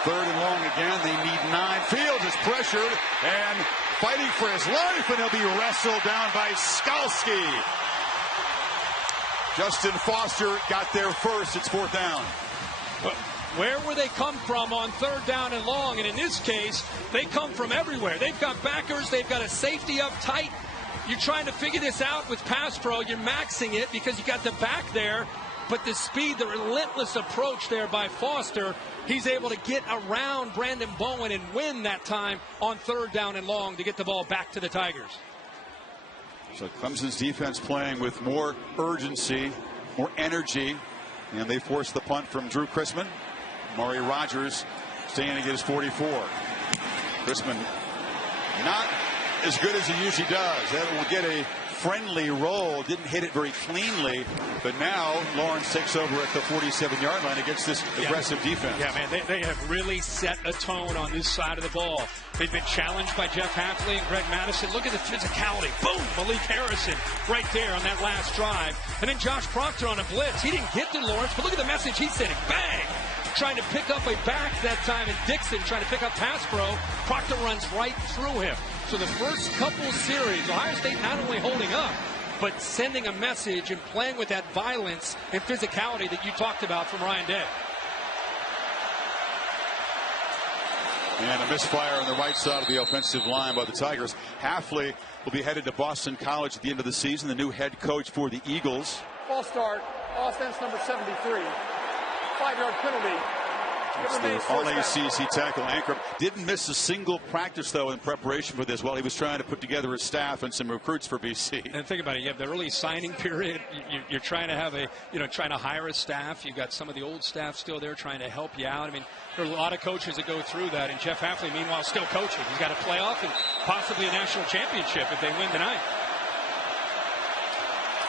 3rd and long again. They need 9. Fields is pressured and fighting for his life, and he'll be wrestled down by Skalski. Justin Foster got there first. It's 4th down. Where will they come from on 3rd down and long? And in this case, they come from everywhere. They've got backers. They've got a safety up tight. You're trying to figure this out with pass pro. You're maxing it because you got the back there. But the speed, the relentless approach there by Foster, he's able to get around Brandon Bowen and win that time on 3rd down and long to get the ball back to the Tigers. So Clemson's defense playing with more urgency, more energy, and they force the punt from Drew Chrisman. Maury Rogers standing at his 44. Chrisman not as good as he usually does. That will get a friendly roll. Didn't hit it very cleanly, but now Lawrence takes over at the 47-yard line against this aggressive defense. Yeah, man, they have really set a tone on this side of the ball. They've been challenged by Jeff Hafley and Greg Madison. Look at the physicality. Boom! Malik Harrison right there on that last drive. And then Josh Proctor on a blitz. He didn't get to Lawrence, but look at the message he's sending. Bang! Trying to pick up a back that time, and Dixon trying to pick up pass pro. Proctor runs right through him. So the first couple series, Ohio State not only holding up, but sending a message and playing with that violence and physicality that you talked about from Ryan Day. And a misfire on the right side of the offensive line by the Tigers. Hafley will be headed to Boston College at the end of the season, the new head coach for the Eagles. Ball start, offense number 73. 5-yard penalty. All-ACC tackle Ankrum didn't miss a single practice, though, in preparation for this while he was trying to put together a staff and some recruits for BC. And think about it. You have the early signing period. You're trying to have trying to hire a staff. You've got some of the old staff still there trying to help you out. I mean, there are a lot of coaches that go through that. And Jeff Hafley, meanwhile, still coaching. He's got a playoff and possibly a national championship if they win tonight.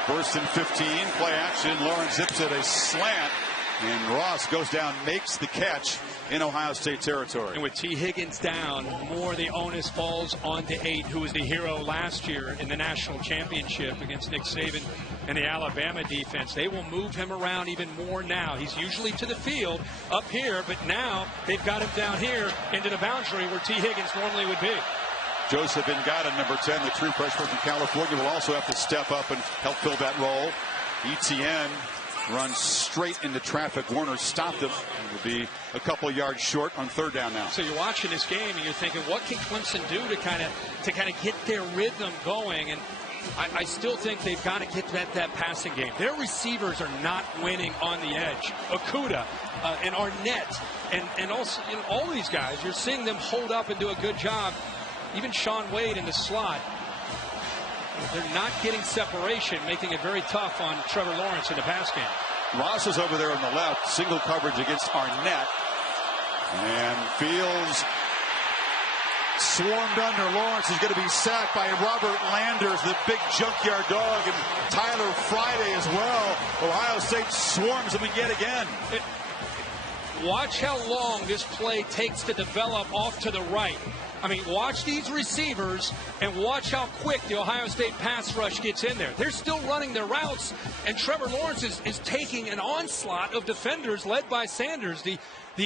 1st and 15, play action. Lawrence zips it a slant. And Ross goes down, makes the catch in Ohio State territory. And with T. Higgins down, more the onus falls onto 8, who was the hero last year in the national championship against Nick Saban and the Alabama defense. They will move him around even more now. He's usually to the field up here, but now they've got him down here into the boundary where T. Higgins normally would be. Joseph Ngata, number 10, the true freshman from California, will also have to step up and help fill that role. ETN runs straight into traffic. Warner stopped him. Will be a couple yards short on 3rd down now. So you're watching this game and you're thinking, what can Clemson do to kind of get their rhythm going? And I still think they've got to get that passing game. Their receivers are not winning on the edge. Okuda and Arnett and also all these guys, you're seeing them hold up and do a good job. Even Sean Wade in the slot. They're not getting separation, making it very tough on Trevor Lawrence in the pass game. Ross is over there on the left, single coverage against Arnett. And Fields swarmed under. Lawrence is going to be sacked by Robert Landers, the big junkyard dog, and Tyler Friday as well. Ohio State swarms him again. Watch how long this play takes to develop off to the right. I mean, watch these receivers and watch how quick the Ohio State pass rush gets in there. They're still running their routes, and Trevor Lawrence is taking an onslaught of defenders led by Sanders. The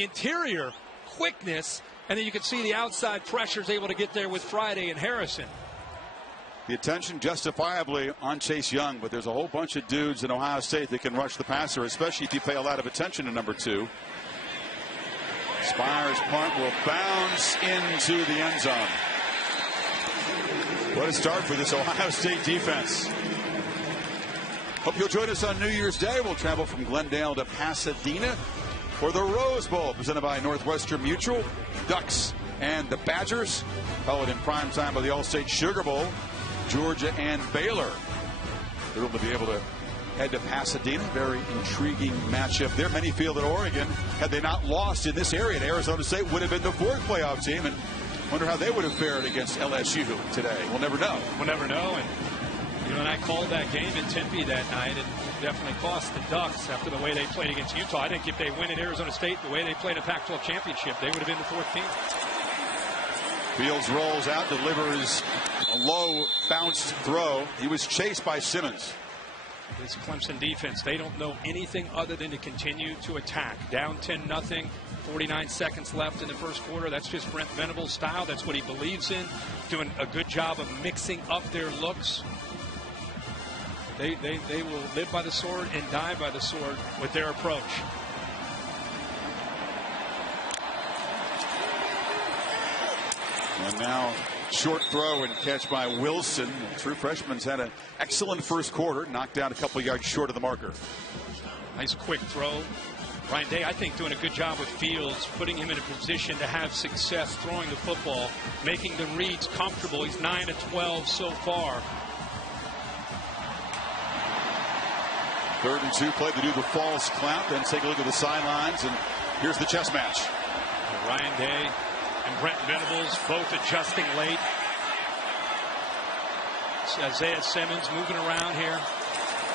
interior quickness, and then you can see the outside pressure is able to get there with Friday and Harrison. The attention justifiably on Chase Young, but there's a whole bunch of dudes in Ohio State that can rush the passer, especially if you pay a lot of attention to number 2. Spires' punt will bounce into the end zone. What a start for this Ohio State defense. Hope you'll join us on New Year's Day. We'll travel from Glendale to Pasadena for the Rose Bowl, presented by Northwestern Mutual. Ducks and the Badgers, followed in prime time by the All-State Sugar Bowl. Georgia and Baylor. They're able to be able to head to Pasadena. Very intriguing matchup there. Many feel that Oregon, had they not lost in this area, Arizona State would have been the 4th playoff team, and wonder how they would have fared against LSU today. We'll never know. We'll never know. And I called that game in Tempe that night, and definitely cost the Ducks after the way they played against Utah. I think if they win at Arizona State the way they played a Pac-12 championship, they would have been the 4th team. Fields rolls out, delivers a low bounced throw. He was chased by Simmons. This Clemson defense, they don't know anything other than to continue to attack. Down 10-0, 49 seconds left in the first quarter. That's just Brent Venables' style. That's what he believes in. Doing a good job of mixing up their looks. They will live by the sword and die by the sword with their approach. And now short throw and catch by Wilson. The true freshman's had an excellent first quarter, knocked down a couple yards short of the marker. Nice quick throw. Ryan Day, I think, doing a good job with Fields, putting him in a position to have success throwing the football, making the reads comfortable. He's 9 of 12 so far. 3rd and 2 play to do the false clamp, then take a look at the sidelines, and here's the chess match. Ryan Day and Brent Venables both adjusting late. It's Isaiah Simmons moving around here.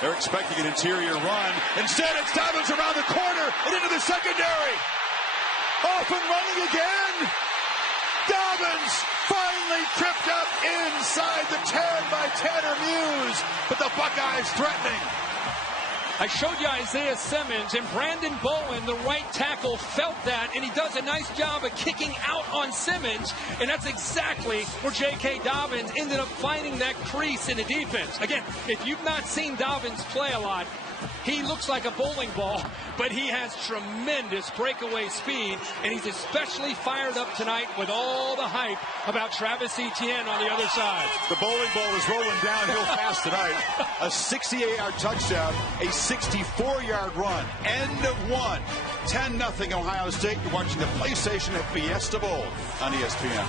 They're expecting an interior run. Instead, it's Dobbins around the corner and into the secondary. Off and running again. Dobbins finally tripped up inside the 10 by Tanner Muse, but the Buckeyes threatening. I showed you Isaiah Simmons, and Brandon Bowen, the right tackle, felt that, and he does a nice job of kicking out on Simmons, and that's exactly where J.K. Dobbins ended up finding that crease in the defense. Again, if you've not seen Dobbins play a lot, he looks like a bowling ball, but he has tremendous breakaway speed, and he's especially fired up tonight with all the hype about Travis Etienne on the other side. The bowling ball is rolling downhill fast tonight. A 68-yard touchdown, a 64-yard run. End of 1. 10-0 Ohio State. You're watching the PlayStation at Fiesta Bowl on ESPN.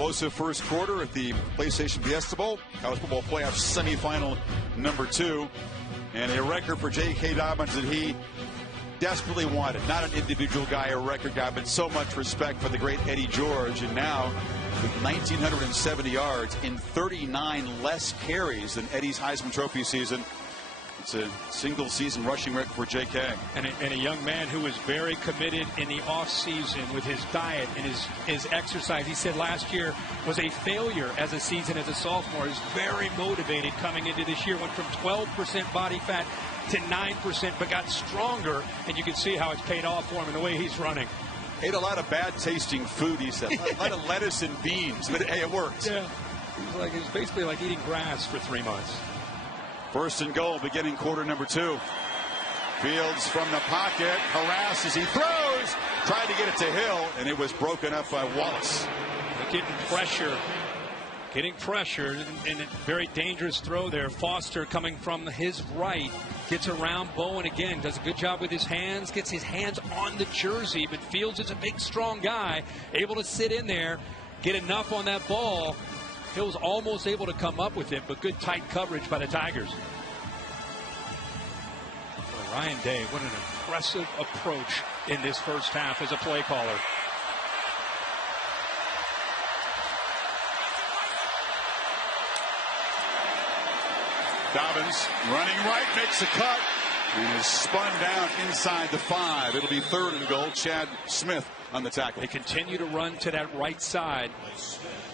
explosive first quarter at the PlayStation Fiesta Bowl, College Football Playoff semifinal number 2. And a record for J.K. Dobbins that he desperately wanted. Not an individual guy, a record guy, but so much respect for the great Eddie George. And now with 1,970 yards in 39 less carries than Eddie's Heisman Trophy season. It's a single season rushing record for J.K. And a young man who was very committed in the offseason with his diet and his exercise. He said last year was a failure as a season as a sophomore. He was very motivated coming into this year. Went from 12% body fat to 9%, but got stronger. And you can see how it's paid off for him in the way he's running. Ate a lot of bad tasting food, he said. A lot of lettuce and beans, but hey, it worked. Yeah. It was basically like eating grass for 3 months. First and goal, beginning quarter number 2. Fields from the pocket, harassed as he throws, tried to get it to Hill, and it was broken up by Wallace. Getting pressure, and a very dangerous throw there. Foster coming from his right, gets around Bowen again, does a good job with his hands, gets his hands on the jersey, but Fields is a big, strong guy, able to sit in there, get enough on that ball. Hill's almost able to come up with it, but good tight coverage by the Tigers. Well, Ryan Day, what an impressive approach in this first half as a play caller. Dobbins running right, makes a cut, and is spun down inside the 5. It'll be third and goal. Chad Smith on the tackle. They continue to run to that right side.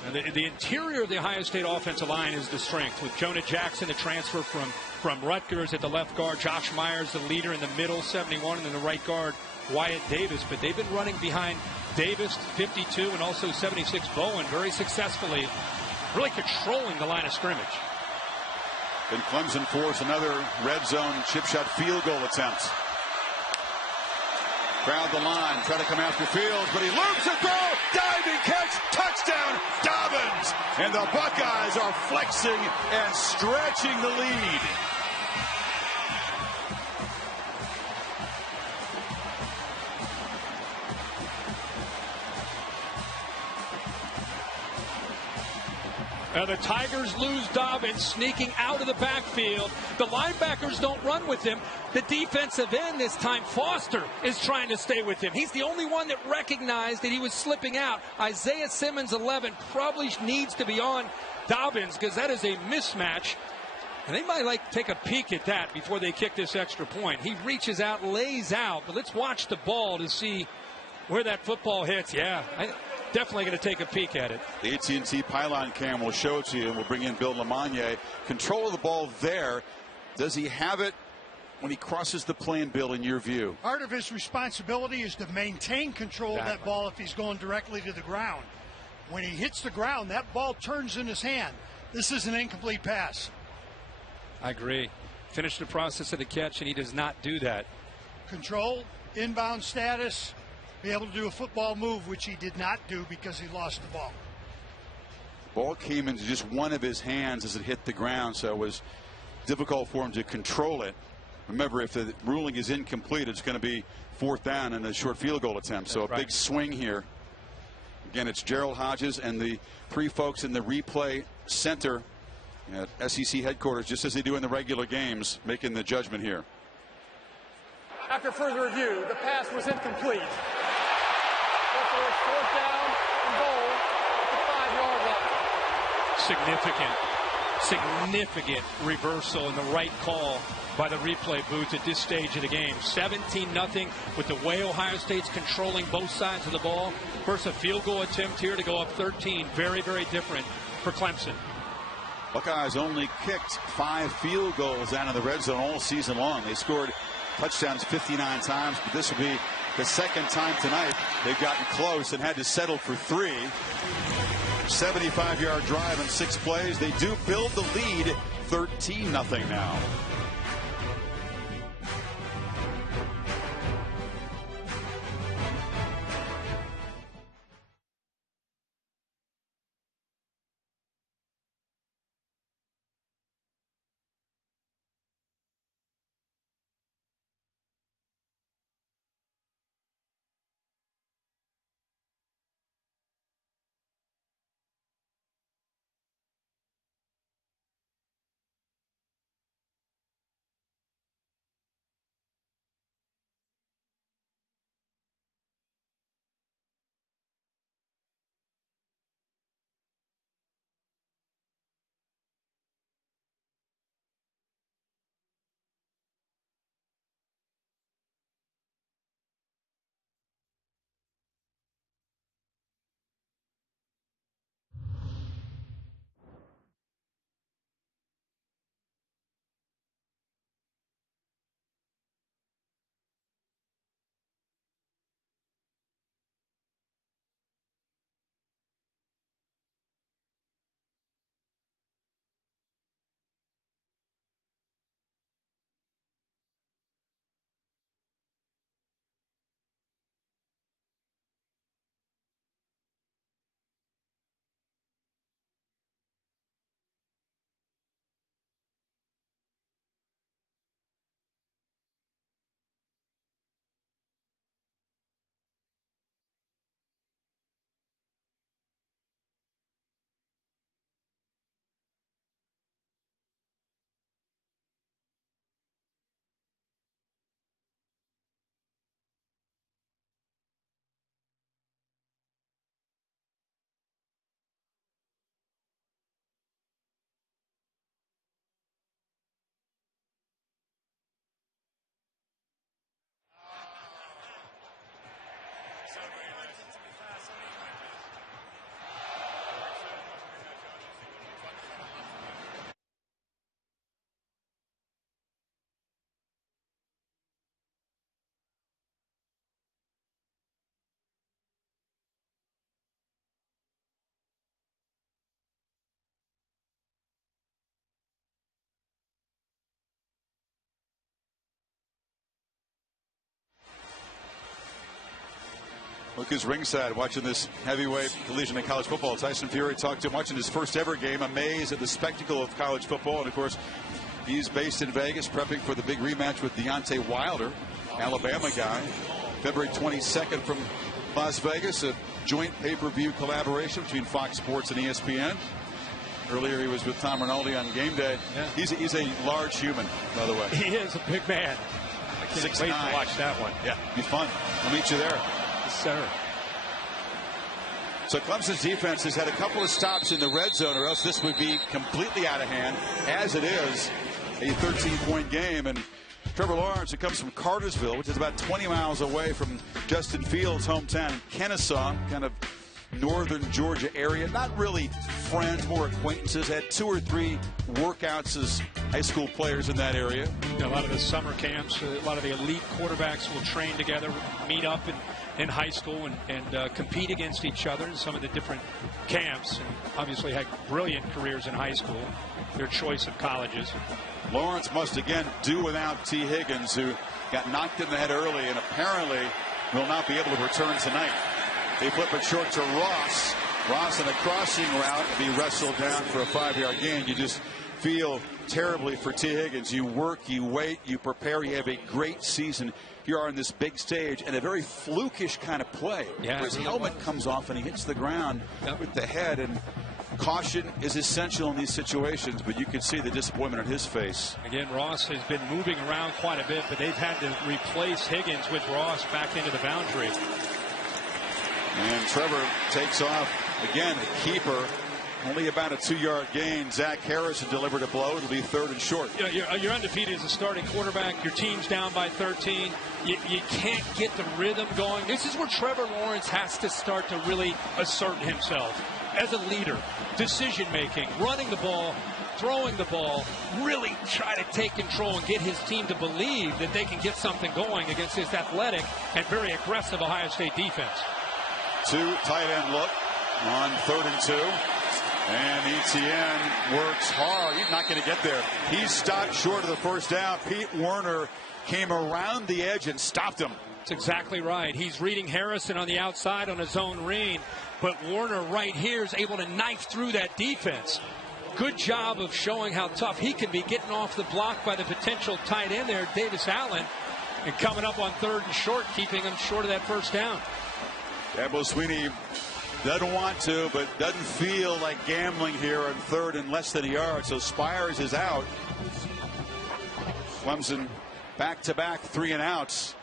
And the interior of the Ohio State offensive line is the strength, with Jonah Jackson, the transfer from Rutgers at the left guard, Josh Myers, the leader in the middle, 71, and then the right guard, Wyatt Davis. But they've been running behind Davis, 52, and also 76 Bowen very successfully, really controlling the line of scrimmage. Then Clemson force another red zone chip shot field goal attempt. Crowd the line, try to come after Fields, but he loops a throw, diving catch, touchdown, Dobbins! And the Buckeyes are flexing and stretching the lead. The Tigers lose Dobbins, sneaking out of the backfield. The linebackers don't run with him. The defensive end this time, Foster, is trying to stay with him. He's the only one that recognized that he was slipping out. Isaiah Simmons, 11, probably needs to be on Dobbins because that is a mismatch. And they might take a peek at that before they kick this extra point. He reaches out, lays out, but let's watch the ball to see where that football hits. Yeah, definitely going to take a peek at it. The AT&T pylon cam will show it to you, and we'll bring in Bill Lamagna. Control of the ball there. Does he have it when he crosses the plane, Bill, in your view? Part of his responsibility is to maintain control of that ball if he's going directly to the ground. When he hits the ground, that ball turns in his hand. This is an incomplete pass. I agree. Finish the process of the catch, and he does not do that. Control, inbound status, be able to do a football move, which he did not do because he lost the ball. Ball came into just one of his hands as it hit the ground, so it was difficult for him to control it. Remember, if the ruling is incomplete, it's going to be 4th down and a short field goal attempt. So a big swing here. Again, it's Gerald Hodges and the 3 folks in the replay center at SEC headquarters, just as they do in the regular games, making the judgment here. After further review, the pass was incomplete. Therefore, it's 4th down and goal at the 5-yard line. Significant reversal in the right call by the replay booth at this stage of the game. 17-0 with the way Ohio State's controlling both sides of the ball versus a field goal attempt here to go up 13. Very, very different for Clemson. Buckeyes only kicked 5 field goals out of the red zone all season long. They scored touchdowns 59 times, but this will be the 2nd time tonight they've gotten close and had to settle for 3. 75-yard drive in 6 plays. They do build the lead 13-0 now. Look who's ringside watching this heavyweight collision in college football. Tyson Fury talked to him watching his first ever game, amazed at the spectacle of college football. And of course, he's based in Vegas, prepping for the big rematch with Deontay Wilder, Alabama guy. February 22nd from Las Vegas, a joint pay-per-view collaboration between Fox Sports and ESPN. Earlier he was with Tom Rinaldi on game day. Yeah. He's a large human, by the way. He is a big man. I can't wait to watch that one. Yeah, be fun. I'll meet you there. Yes, sir. So Clemson's defense has had a couple of stops in the red zone, or else this would be completely out of hand. As it is, a 13-point game. And Trevor Lawrence, who comes from Cartersville, which is about 20 miles away from Justin Fields' hometown in Kennesaw, kind of northern Georgia area. Not really friends, more acquaintances. Had 2 or 3 workouts as high school players in that area. A lot of the summer camps, a lot of the elite quarterbacks will train together, meet up in high school and compete against each other in some of the different camps. And obviously had brilliant careers in high school, their choice of colleges. Lawrence must again do without T. Higgins, who got knocked in the head early and apparently will not be able to return tonight. They flip it short to Ross. Ross in a crossing route to be wrestled down for a 5-yard gain. You just feel terribly for T. Higgins. You work, you wait, you prepare, you have a great season. You are on this big stage and a very flukish kind of play. Yeah, his helmet comes off and he hits the ground with the head, and caution is essential in these situations, but you can see the disappointment on his face. Again, Ross has been moving around quite a bit, but they've had to replace Higgins with Ross back into the boundary. And Trevor takes off again, a keeper. Only about a 2-yard gain. Zach Harrison delivered a blow. It'll be 3rd and short. You're undefeated as a starting quarterback. Your team's down by 13. You can't get the rhythm going. This is where Trevor Lawrence has to start to really assert himself as a leader. Decision making, running the ball, throwing the ball, really try to take control and get his team to believe that they can get something going against this athletic and very aggressive Ohio State defense. 2 tight end look on 3rd and 2. And Etienne works hard. He's not going to get there. He's stopped short of the first down. Pete Werner came around the edge and stopped him. That's exactly right. He's reading Harrison on the outside on his own read, but Werner right here is able to knife through that defense. Good job of showing how tough he can be, getting off the block by the potential tight end there, Davis Allen, and coming up on 3rd and short, keeping him short of that first down. Dabo Swinney doesn't want to, but doesn't feel like gambling here on 3rd and less than a yard. So Spires is out. Clemson back-to-back 3-and-outs.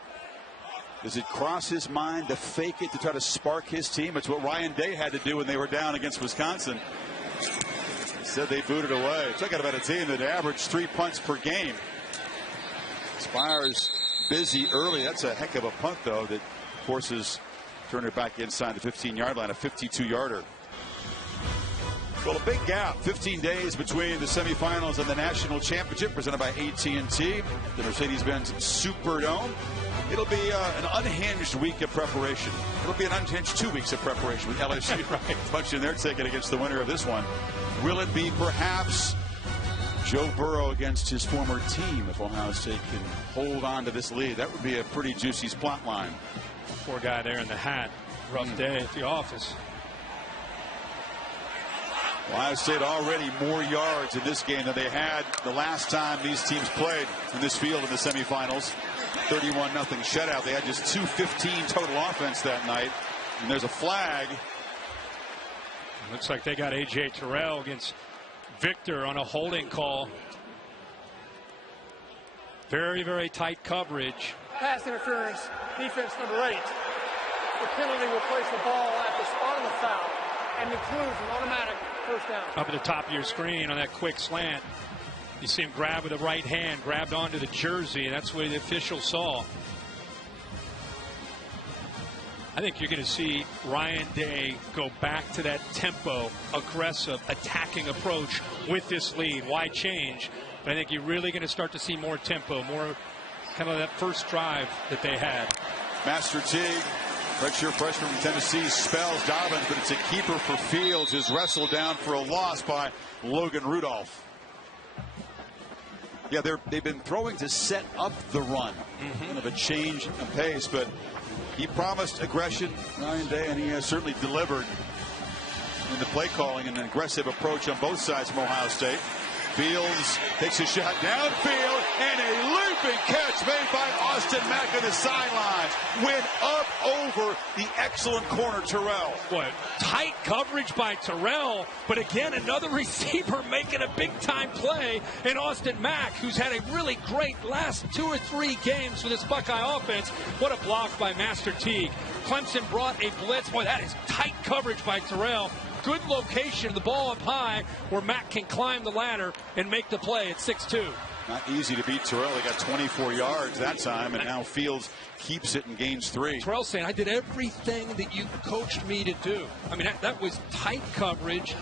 Does it cross his mind to fake it to try to spark his team? It's what Ryan Day had to do when they were down against Wisconsin. Instead, they booted away. Talking about a team that averaged 3 punts per game. Spires busy early. That's a heck of a punt, though, that forces Turner back inside the 15-yard line, a 52-yarder. Well, a big gap, 15 days between the semifinals and the national championship presented by AT&T, the Mercedes-Benz Superdome. It'll be an unhinged week of preparation. It'll be an unhinged 2 weeks of preparation with LSU punching their ticket against the winner of this one. Will it be perhaps Joe Burrow against his former team if Ohio State can hold on to this lead? That would be a pretty juicy plot line. Poor guy there in the hat. Rough day at the office. Ohio State already more yards in this game than they had the last time these teams played in this field in the semifinals. 31-0 shutout. They had just 215 total offense that night. And there's a flag. Looks like they got A.J. Terrell against Victor on a holding call. Very, very tight coverage. Pass interference, defense number 8. The penalty will place the ball at the spot of the foul and includes an automatic first down. Up at the top of your screen on that quick slant, you see him grab with the right hand, grabbed onto the jersey, and that's what the official saw. I think you're going to see Ryan Day go back to that tempo, aggressive, attacking approach with this lead. Why change? But I think you're really going to start to see more tempo, more kind of that first drive that they had. Master Teague, redshirt freshman from Tennessee, spells Dobbins, but it's a keeper for Fields. Is wrestled down for a loss by Logan Rudolph. Yeah, they've been throwing to set up the run. Kind of a change of pace, but he promised aggression, Ryan Day, and he has certainly delivered in the play calling and an aggressive approach on both sides from Ohio State. Fields takes a shot downfield, and a looping catch made by Austin Mack on the sidelines. Went up over the excellent corner, Terrell. What tight coverage by Terrell, but again, another receiver making a big-time play in Austin Mack, who's had a really great last 2 or 3 games for this Buckeye offense. What a block by Master Teague. Clemson brought a blitz. Boy, that is tight coverage by Terrell. Good location, the ball up high where Mack can climb the ladder and make the play at 6'2". Not easy to beat Terrell. He got 24 yards that time, and now Fields keeps it and gains 3. Terrell saying, I did everything that you coached me to do. I mean, that was tight coverage,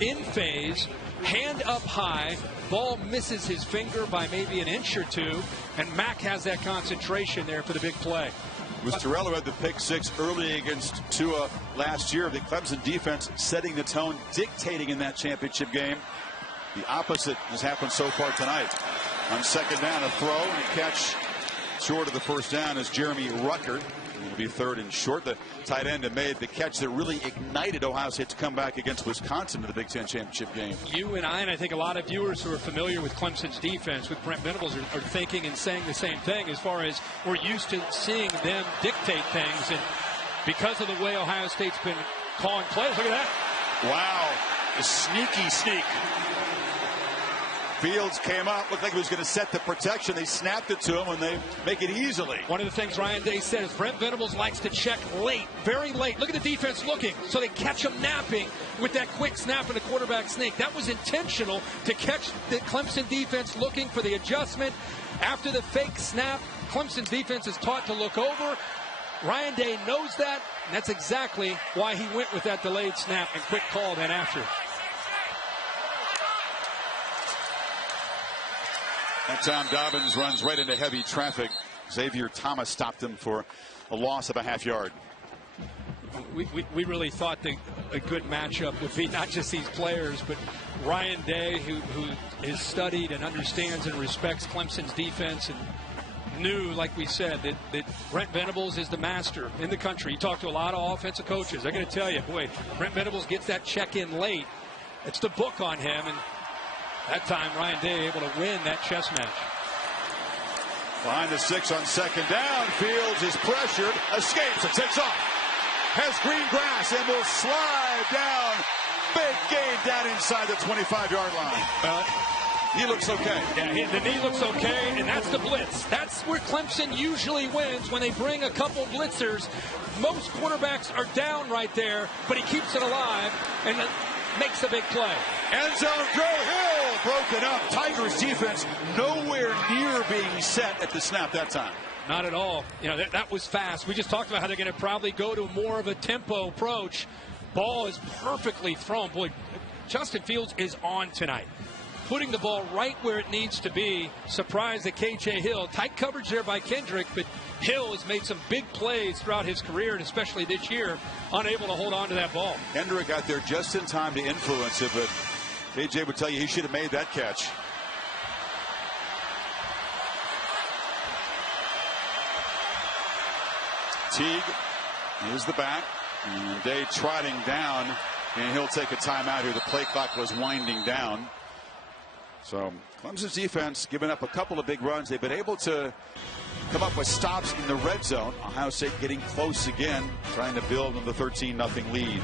in phase, hand up high, ball misses his finger by maybe an inch or 2, and Mack has that concentration there for the big play. It was Terrell who had the pick 6 early against Tua last year. The Clemson defense setting the tone, dictating in that championship game. The opposite has happened so far tonight. On second down, a throw and a catch short of the first down is Jeremy Ruckert. It'll be 3rd and short. The tight end had made the catch that really ignited Ohio State to come back against Wisconsin in the Big Ten championship game. You and I think a lot of viewers who are familiar with Clemson's defense, with Brent Venables, are thinking and saying the same thing as far as we're used to seeing them dictate things. And because of the way Ohio State's been calling plays, look at that. Wow. A sneaky sneak. Fields came up, looked like he was going to set the protection. They snapped it to him, and they make it easily. One of the things Ryan Day said is Brent Venables likes to check late, very late. Look at the defense looking, so they catch him napping with that quick snap and the quarterback sneak. That was intentional to catch the Clemson defense looking for the adjustment. After the fake snap, Clemson's defense is taught to look over. Ryan Day knows that, and that's exactly why he went with that delayed snap and quick call then after. That time Dobbins runs right into heavy traffic. Xavier Thomas stopped him for a loss of a half yard. We really thought that a good matchup would be not just these players, but Ryan Day, who has studied and understands and respects Clemson's defense, and knew, like we said, that Brent Venables is the master in the country. You talk to a lot of offensive coaches. They're going to tell you, boy, Brent Venables gets that check-in late. It's the book on him, and that time Ryan Day able to win that chess match. Behind the 6 on second down. Fields is pressured, escapes, and takes off. Has green grass and will slide down. Big gain down inside the 25-yard line. He looks okay. Yeah, the knee looks okay, and that's the blitz. That's where Clemson usually wins, when they bring a couple blitzers. Most quarterbacks are down right there, but he keeps it alive and makes a big play. End zone throw, Hill broken up. Tigers defense nowhere near being set at the snap that time. Not at all. You know, that was fast. We just talked about how they're going to probably go to more of a tempo approach. Ball is perfectly thrown. Boy, Justin Fields is on tonight, putting the ball right where it needs to be. Surprised at KJ Hill. Tight coverage there by Kendrick, but Hill has made some big plays throughout his career, and especially this year, unable to hold on to that ball. Kendrick got there just in time to influence it, but KJ would tell you he should have made that catch. Teague is the back. And Day trotting down, and he'll take a timeout here. The play clock was winding down. So Clemson's defense giving up a couple of big runs. They've been able to come up with stops in the red zone. Ohio State getting close again, trying to build on the 13-0 lead.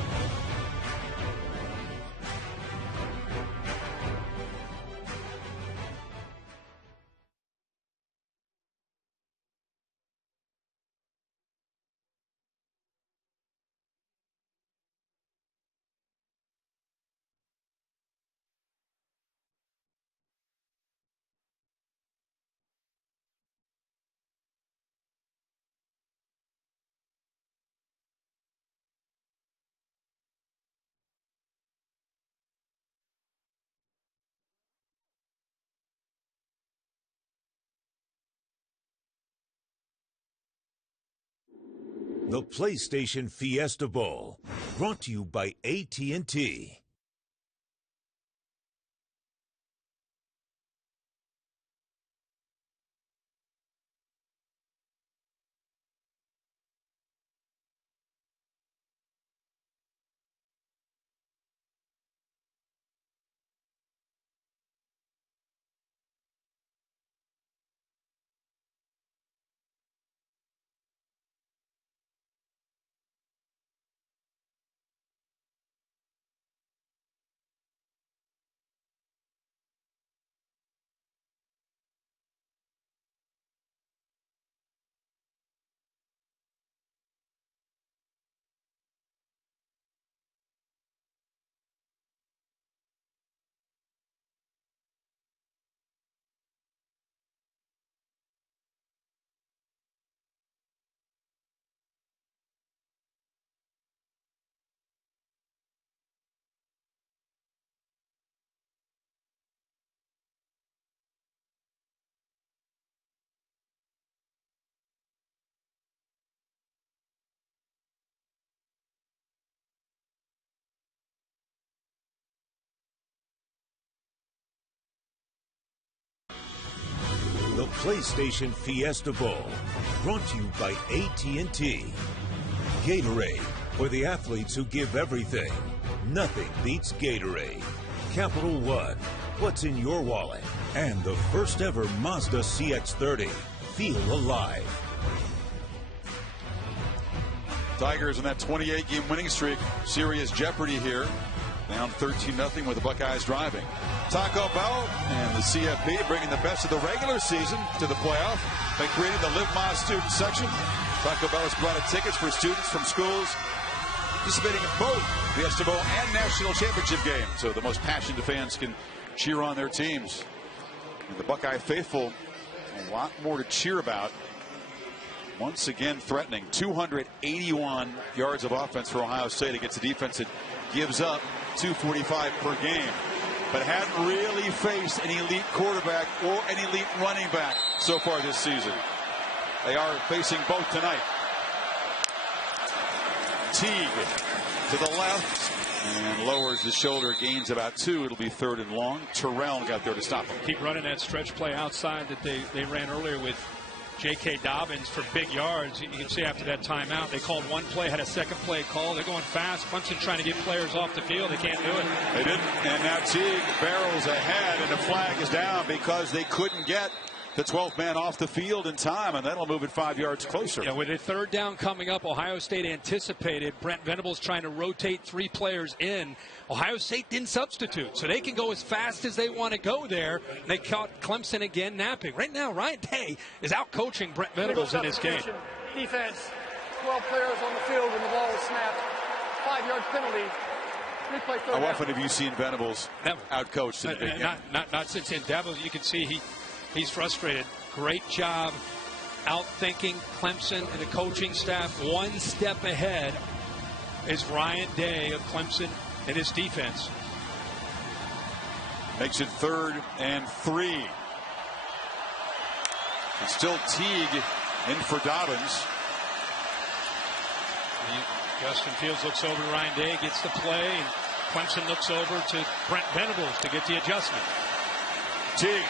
The PlayStation Fiesta Bowl, brought to you by AT&T. The PlayStation Fiesta Bowl, brought to you by AT&T. Gatorade, for the athletes who give everything. Nothing beats Gatorade. Capital One, what's in your wallet? And the first ever Mazda CX-30. Feel alive. Tigers in that 28-game winning streak. Serious jeopardy here. Down 13-0 with the Buckeyes driving. Taco Bell and the CFP bringing the best of the regular season to the playoff by creating the Live Moz student section. Taco Bell has provided tickets for students from schools participating in both Fiesta Bowl and National Championship games, so the most passionate fans can cheer on their teams. And the Buckeye faithful, a lot more to cheer about. Once again threatening 281 yards of offense for Ohio State against a defense that gives up 245 per game, but hadn't really faced an elite quarterback or an elite running back so far this season. They are facing both tonight. Teague to the left and lowers the shoulder, gains about 2. It'll be 3rd and long. Terrell got there to stop him. Keep running that stretch play outside that they ran earlier with J.K. Dobbins for big yards. You can see after that timeout, they called one play, had a second play call. They're going fast. Clemson trying to get players off the field. They can't do it. They didn't. And now Teague barrels ahead, and the flag is down because they couldn't get the 12th man off the field in time, and that'll move it 5 yards closer. Yeah, with a 3rd down coming up, Ohio State anticipated Brent Venables trying to rotate 3 players in. Ohio State didn't substitute, so they can go as fast as they want to go there. They caught Clemson again napping. Right now, Ryan Day is out coaching Brent Venables in this game. Defense, 12 players on the field when the ball was snapped. 5-yard penalty. Replay third How often have you seen Venables out coached in a big game? Not since in Davos. You can see he's frustrated. Great job outthinking Clemson and the coaching staff. One step ahead is Ryan Day of Clemson and his defense. Makes it 3rd and 3. And still Teague in for Dobbins. Justin Fields looks over to Ryan Day, gets the play, and Clemson looks over to Brent Venables to get the adjustment. Teague,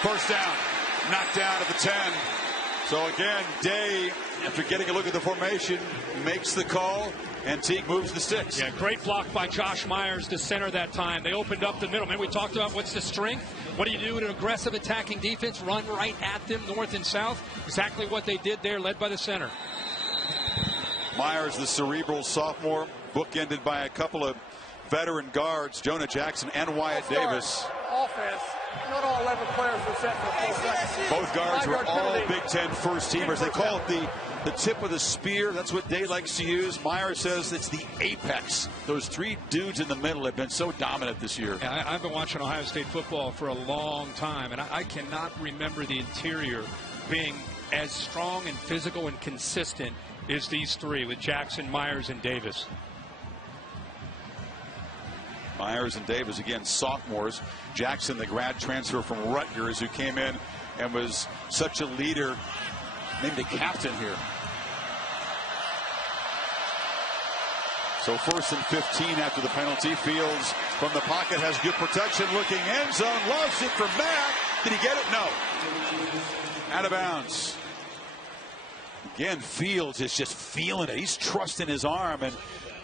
first down, knocked down at the 10. So again, Day, after getting a look at the formation, makes the call, and Teague moves the sticks. Yeah, great block by Josh Myers to center that time. They opened up the middle. Man, we talked about what's the strength. What do you do with an aggressive attacking defense? Run right at them, north and south. Exactly what they did there, led by the center. Myers, the cerebral sophomore, bookended by a couple of veteran guards, Jonah Jackson and Wyatt Davis. Offense. Not all 11 players were set for full seconds. Both guards were all Big Ten first teamers. They call it the tip of the spear. That's what Day likes to use. Myers says it's the apex. Those 3 dudes in the middle have been so dominant this year. Yeah, I've been watching Ohio State football for a long time, and I cannot remember the interior being as strong and physical and consistent as these 3 with Jackson, Myers, and Davis. Myers and Davis, again, sophomores. Jackson, the grad transfer from Rutgers, who came in and was such a leader, named a captain here. So 1st and 15 after the penalty. Fields from the pocket has good protection. Looking end zone. Loves it for Mack. Did he get it? No. Out of bounds. Again, Fields is just feeling it. He's trusting his arm and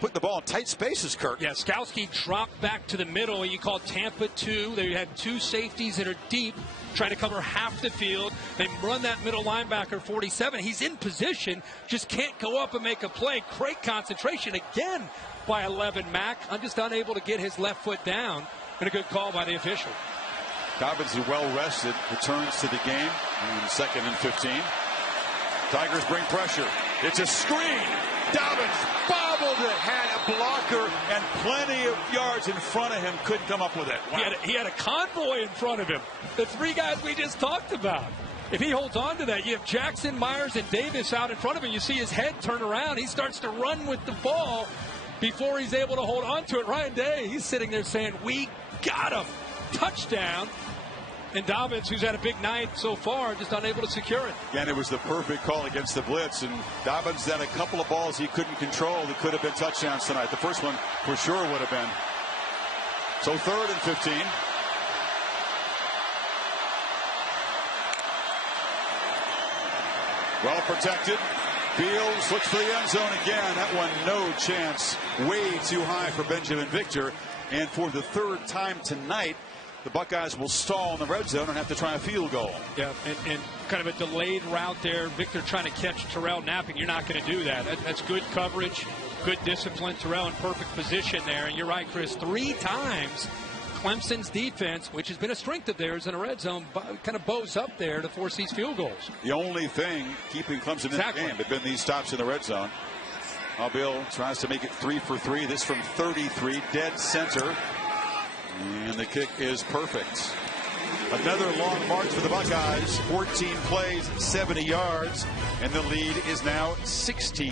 putting the ball in tight spaces, Kirk. Yeah, Skowski dropped back to the middle. You call Tampa 2. They had 2 safeties that are deep, trying to cover half the field. They run that middle linebacker, 47. He's in position, just can't go up and make a play. Great concentration again by 11 Mack. I'm just unable to get his left foot down. And a good call by the official. Dobbins is well rested, returns to the game in 2nd and 15. Tigers bring pressure. It's a screen. Dobbins bobbled it, had a blocker and plenty of yards in front of him. Couldn't come up with it. Wow. He had a convoy in front of him. The 3 guys we just talked about. If he holds on to that, you have Jackson, Myers, and Davis out in front of him. You see his head turn around. He starts to run with the ball before he's able to hold on to it. Ryan Day, he's sitting there saying, we got him. Touchdown. And Dobbins, who's had a big night so far, just unable to secure it. Again, it was the perfect call against the blitz, and Dobbins had a couple of balls he couldn't control that could have been touchdowns tonight. The first one for sure would have been. So 3rd and 15. Well protected. Fields looks for the end zone again. That one, no chance. Way too high for Benjamin Victor. And for the 3rd time tonight, the Buckeyes will stall in the red zone and have to try a field goal. Yeah, and kind of a delayed route there. Victor trying to catch Terrell napping. You're not going to do that. That's good coverage, good discipline. Terrell in perfect position there. And you're right, Chris, 3 times Clemson's defense, which has been a strength of theirs in a red zone, kind of bows up there to force these field goals. The only thing keeping Clemson in the game have been these stops in the red zone. Bill tries to make it 3 for 3. This from 33, dead center. And the kick is perfect. Another long march for the Buckeyes. 14 plays, 70 yards, and the lead is now 16.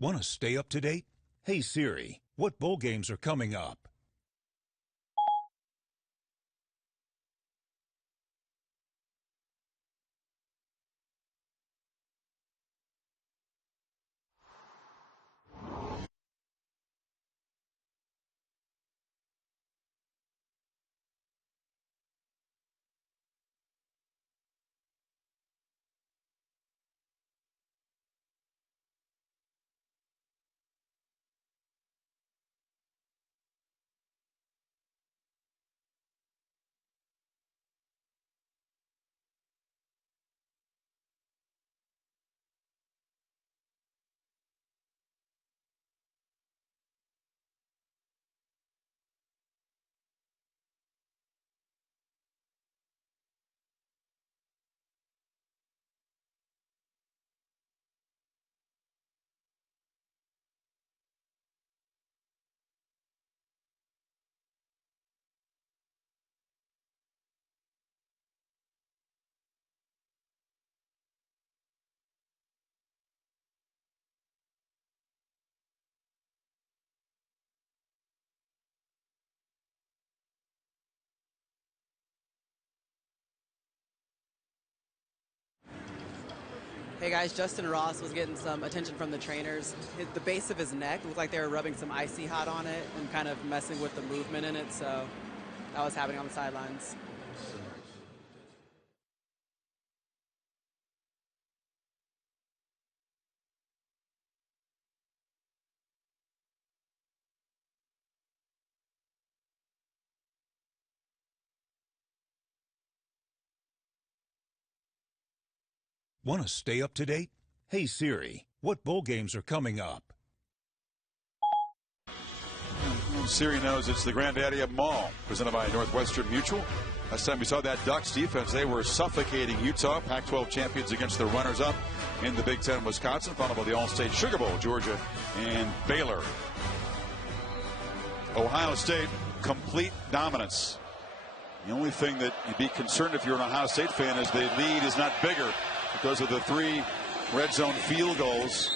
Want to stay up to date? Hey Siri, what bowl games are coming up? Hey guys, Justin Ross was getting some attention from the trainers. The base of his neck looked like they were rubbing some icy hot on it and kind of messing with the movement in it, so that was happening on the sidelines. Want to stay up to date? Hey Siri, what bowl games are coming up? Siri knows it's the granddaddy of them all, presented by Northwestern Mutual. Last time we saw that Ducks defense, they were suffocating Utah, Pac-12 champions against the runners-up in the Big Ten, Wisconsin, followed by the All-State Sugar Bowl, Georgia and Baylor. Ohio State, complete dominance. The only thing that you'd be concerned if you're an Ohio State fan is the lead is not bigger because of the 3 red zone field goals.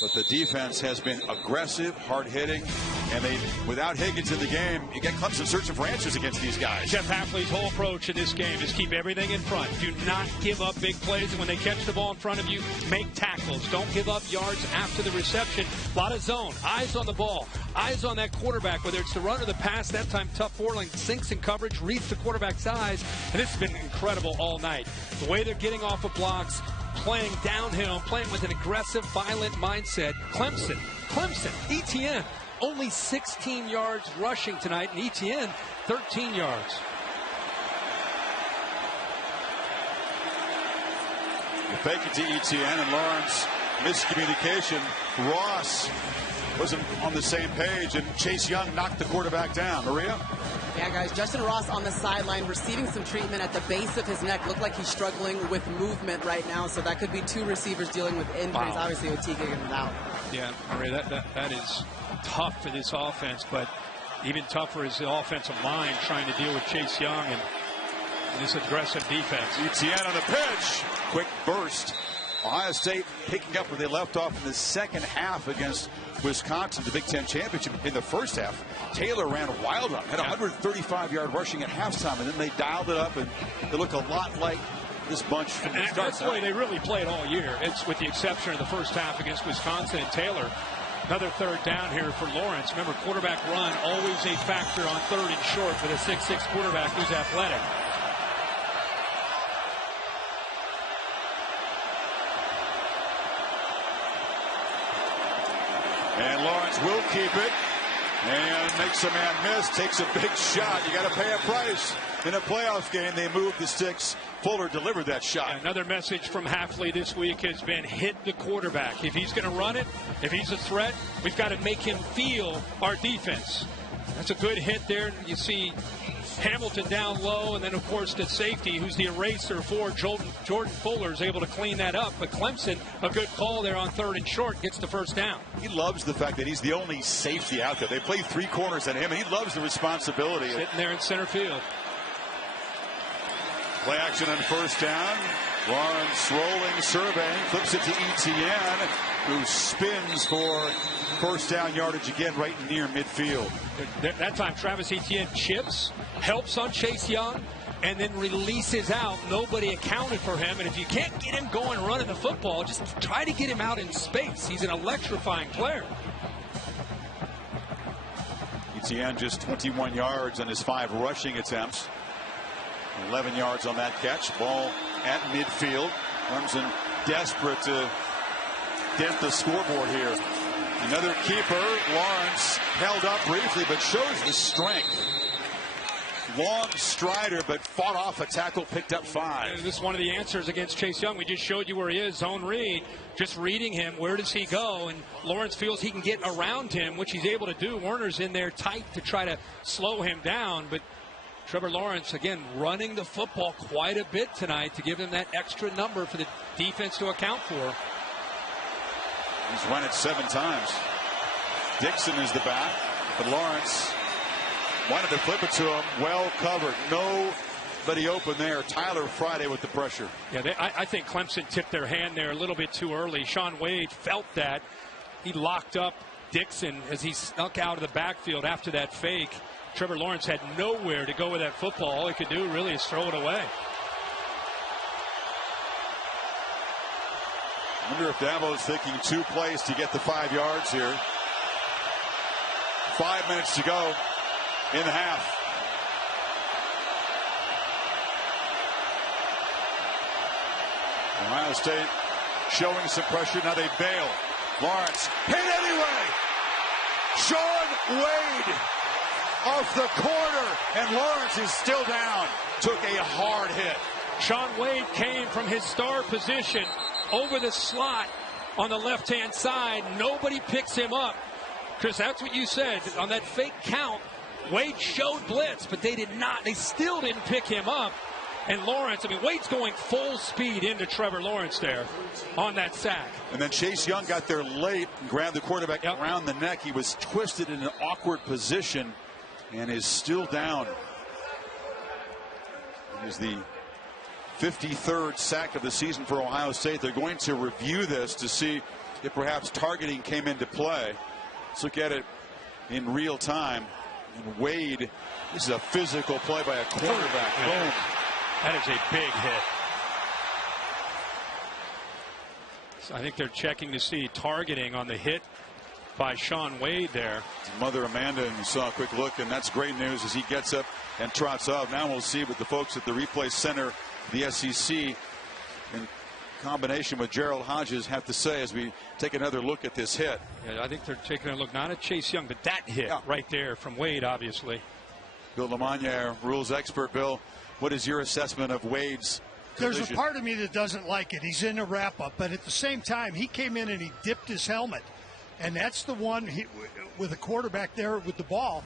But the defense has been aggressive, hard-hitting, and without Higgins in the game, you get Clemson searching for answers against these guys. Jeff Hafley's whole approach in this game is keep everything in front. Do not give up big plays, and when they catch the ball in front of you, make tackles. Don't give up yards after the reception. A lot of zone, eyes on the ball, eyes on that quarterback, whether it's the run or the pass. That time, tough forward sinks in coverage, reads the quarterback's eyes, and this has been incredible all night. The way they're getting off of blocks, playing downhill, playing with an aggressive, violent mindset. Clemson, ETN, only 16 yards rushing tonight, and ETN, 13 yards. You fake it to ETN, and Lawrence, miscommunication. Ross wasn't on the same page, and Chase Young knocked the quarterback down. Maria? Yeah, guys, Justin Ross on the sideline receiving some treatment at the base of his neck. Looked like he's struggling with movement right now, so that could be 2 receivers dealing with injuries. Wow. Obviously, with T. Higgins out. Yeah, Maria, that is tough for this offense, but even tougher is the offensive line trying to deal with Chase Young and this aggressive defense. ETN on the pitch. Quick burst. Ohio State picking up where they left off in the second half against Wisconsin, the Big Ten championship. In the first half, Taylor ran wild on him, had 135-yard rushing at halftime, and then they dialed it up, and they look a lot like this bunch from the start. That's the way they really played all year. It's with the exception of the first half against Wisconsin and Taylor. Another 3rd down here for Lawrence. Remember, quarterback run, always a factor on 3rd and short with a 6'6 quarterback who's athletic. And Lawrence will keep it and makes a man miss, takes a big shot. You got to pay a price. In a playoff game, they moved the sticks. Fuller delivered that shot. Another message from Hafley this week has been hit the quarterback. If he's going to run it, if he's a threat, we've got to make him feel our defense. That's a good hit there. You see Hamilton down low, and then, of course, the safety, who's the eraser for Jordan Fuller, is able to clean that up. But Clemson, a good call there on 3rd and short, gets the 1st down. He loves the fact that he's the only safety out there. They play 3 corners at him, and he loves the responsibility. Sitting there in center field. Play action on 1st down. Lawrence rolling, surveying, flips it to ETN, who spins for 1st down yardage again right near midfield. That time, Travis Etienne chips, helps on Chase Young, and then releases out. Nobody accounted for him, and if you can't get him going running the football, just try to get him out in space. He's an electrifying player. Etienne just 21 yards on his 5 rushing attempts. 11 yards on that catch. Ball at midfield. Clemson desperate to dent the scoreboard here. Another keeper. Lawrence held up briefly, but shows the strength. Long strider, but fought off a tackle, picked up 5. This is one of the answers against Chase Young. We just showed you where he is. Zone read. Just reading him. Where does he go? And Lawrence feels he can get around him, which he's able to do. Werner's in there tight to try to slow him down, but Trevor Lawrence, again, running the football quite a bit tonight to give him that extra number for the defense to account for. He's run it 7 times. Dixon is the back, but Lawrence wanted to flip it to him. Well covered. Nobody open there. Tyler Friday with the pressure. Yeah, I think Clemson tipped their hand there a little bit too early. Shaun Wade felt that. He locked up Dixon as he snuck out of the backfield after that fake. Trevor Lawrence had nowhere to go with that football. All he could do really is throw it away. I wonder if Dabo is thinking 2 plays to get the 5 yards here. 5 minutes to go in the half. Ohio State showing some pressure. Now they bail. Lawrence hit anyway. Shaun Wade off the corner, and Lawrence is still down. Took a hard hit. Shaun Wade came from his star position over the slot on the left-hand side. Nobody picks him up. Chris, that's what you said. On that fake count, Wade showed blitz, but they did not. They still didn't pick him up. And Lawrence, I mean, Wade's going full speed into Trevor Lawrence there on that sack. And then Chase Young got there late and grabbed the quarterback around the neck. He was twisted in an awkward position and is still down. It is the 53rd sack of the season for Ohio State. They're going to review this to see if perhaps targeting came into play. Let's look at it in real time. And Wade, this is a physical play by a quarterback. Boom. That is a big hit. So I think they're checking to see targeting on the hit by Shaun Wade there. Mother Amanda, and you saw a quick look, and that's great news as he gets up and trots off. Now we'll see what the folks at the replay center, the SEC, in combination with Gerald Hodges, have to say as we take another look at this hit. Yeah, I think they're taking a look not at Chase Young, but that hit right there from Wade, obviously. Bill LeMagne, rules expert. Bill, what is your assessment of Wade's collision? There's a part of me that doesn't like it. He's in a wrap-up, but at the same time, he came in and he dipped his helmet. And that's the one with a quarterback there with the ball.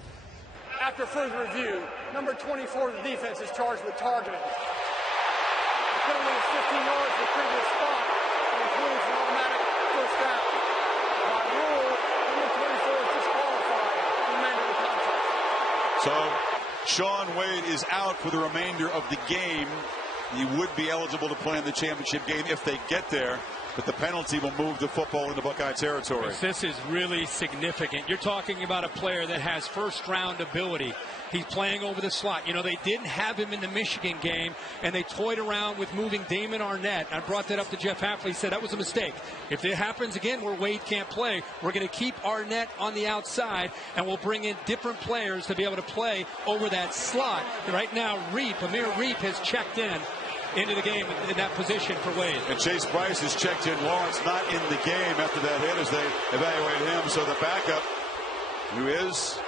After further review, number 24 of the defense is charged with targeting. The penalty is 15 yards for the previous spot and includes an automatic first down. By rule, number 24 is disqualified for the remainder of the contest. So Shaun Wade is out for the remainder of the game. He would be eligible to play in the championship game if they get there, but the penalty will move the football into Buckeye territory. This is really significant. You're talking about a player that has first-round ability. He's playing over the slot. You know, they didn't have him in the Michigan game, and they toyed around with moving Damon Arnett. I brought that up to Jeff Hafley. He said that was a mistake. If it happens again where Wade can't play, we're going to keep Arnett on the outside, and we'll bring in different players to be able to play over that slot. Right now, Amir Reep has checked into the game in that position for Wade. And Chase Bryce has checked in. Lawrence not in the game after that hit as they evaluate him. So the backup, who is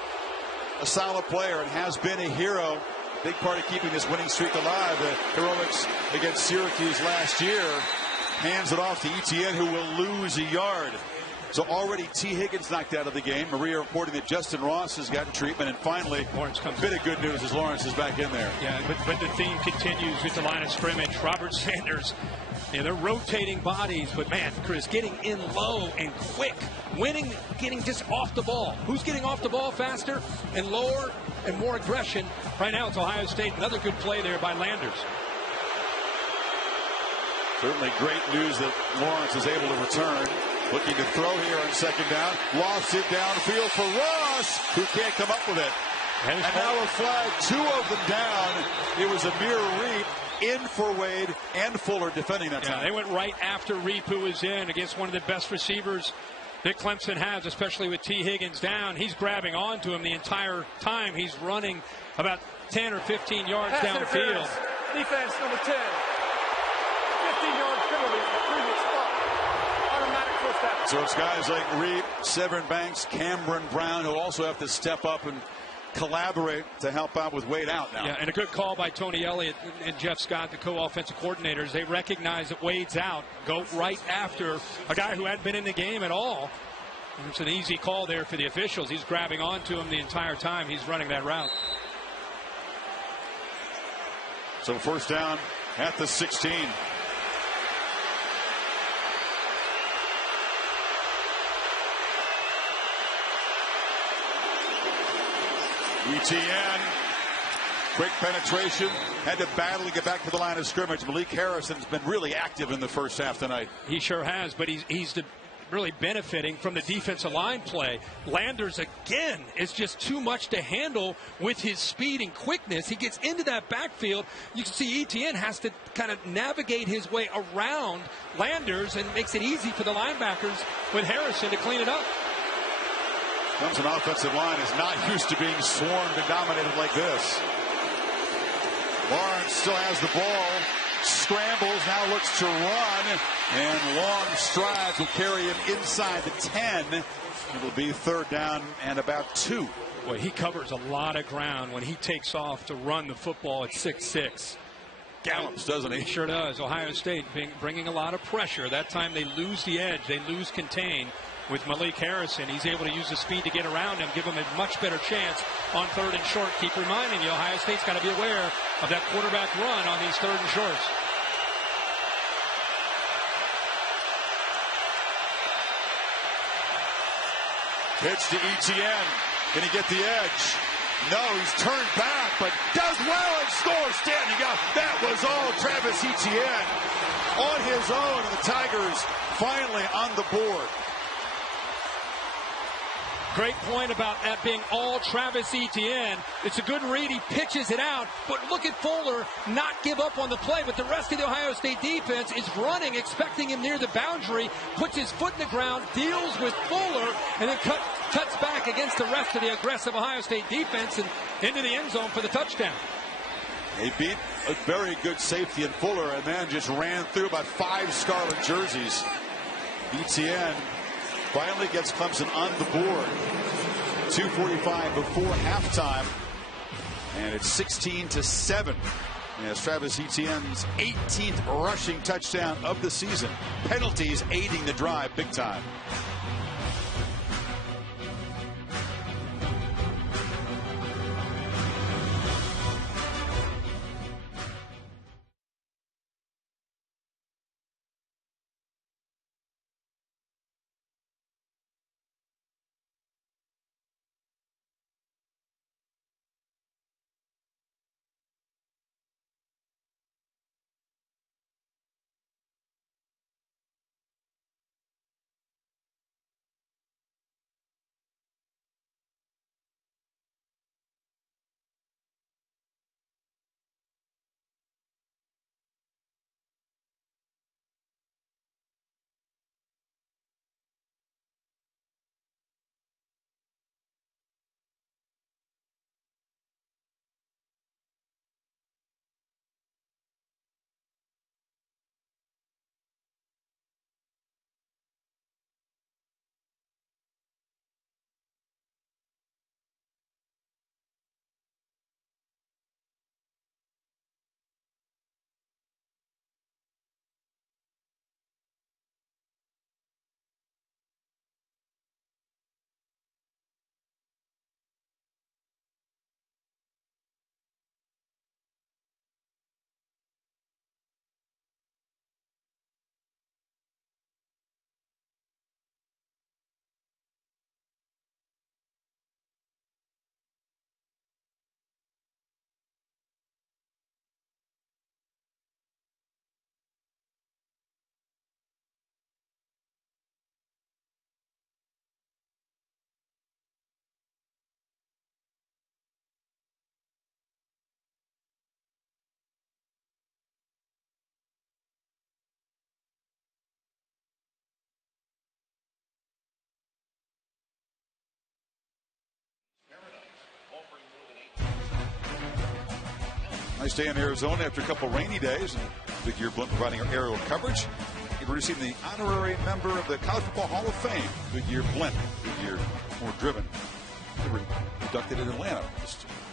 a solid player and has been a hero, big part of keeping this winning streak alive. The heroics against Syracuse last year, hands it off to Etienne, who will lose a yard. So already T. Higgins knocked out of the game. Maria reporting that Justin Ross has gotten treatment. And finally, Lawrence comes. A bit of good news as Lawrence is back in there. Yeah, but the theme continues with the line of scrimmage. Robert Sanders, they're rotating bodies, but man, Chris, getting in low and quick. Getting just off the ball. Who's getting off the ball faster and lower and more aggression? Right now it's Ohio State. Another good play there by Landers. Certainly great news that Lawrence is able to return. Looking to throw here on second down. Lofts it downfield for Ross, who can't come up with it. And now a flag, two of them down. It was Amir Reep in for Wade and Fuller defending that time. They went right after Reep, who was in against one of the best receivers that Clemson has, especially with T. Higgins down. He's grabbing onto him the entire time. He's running about 10 or 15 yards downfield. Defense number 10. 15-yard penalty for previous spot. Automatic first down. So it's guys like Reep, Severn Banks, Cameron Brown who also have to step up and collaborate to help out with Wade out now. Yeah, and a good call by Tony Elliott and Jeff Scott, the co-offensive coordinators. They recognize that Wade's out. Go right after a guy who hadn't been in the game at all. And it's an easy call there for the officials. He's grabbing onto him the entire time he's running that route. So first down at the 16. Etienne, quick penetration, had to battle to get back to the line of scrimmage. Malik Harrison's been really active in the first half tonight. He sure has, but he's really benefiting from the defensive line play. Landers, again, is just too much to handle with his speed and quickness. He gets into that backfield. You can see Etienne has to kind of navigate his way around Landers and makes it easy for the linebackers with Harrison to clean it up. Clemson offensive line is not used to being swarmed and dominated like this. Lawrence still has the ball, scrambles, now looks to run, and long strides will carry him inside the 10. It'll be third down and about 2. Boy, he covers a lot of ground when he takes off to run the football at 6'6". Gallops, doesn't he? He sure does. Ohio State bringing a lot of pressure. That time they lose the edge. They lose contain. with Malik Harrison. He's able to use the speed to get around him, give him a much better chance on 3rd and short. Keep reminding you, Ohio State's got to be aware of that quarterback run on these 3rd and shorts. Pitch to Etienne. Can he get the edge? No, he's turned back, but does well and scores. Standing up. That was all Travis Etienne on his own, and the Tigers finally on the board. Great point about that being all Travis Etienne. It's a good read. He pitches it out. But look at Fuller not give up on the play. But the rest of the Ohio State defense is running, expecting him near the boundary, puts his foot in the ground, deals with Fuller, and then cuts back against the rest of the aggressive Ohio State defense and into the end zone for the touchdown. They beat a very good safety in Fuller, and then just ran through about 5 scarlet jerseys. Etienne finally gets Clemson on the board. 2:45 before halftime, and it's 16-7. As Travis Etienne's 18th rushing touchdown of the season. Penalties aiding the drive big time. Nice day in Arizona after a couple rainy days. And Goodyear Blimp providing our aerial coverage. We're receiving the honorary member of the College Football Hall of Fame, Goodyear Blimp. Goodyear more driven. They were inducted in Atlanta.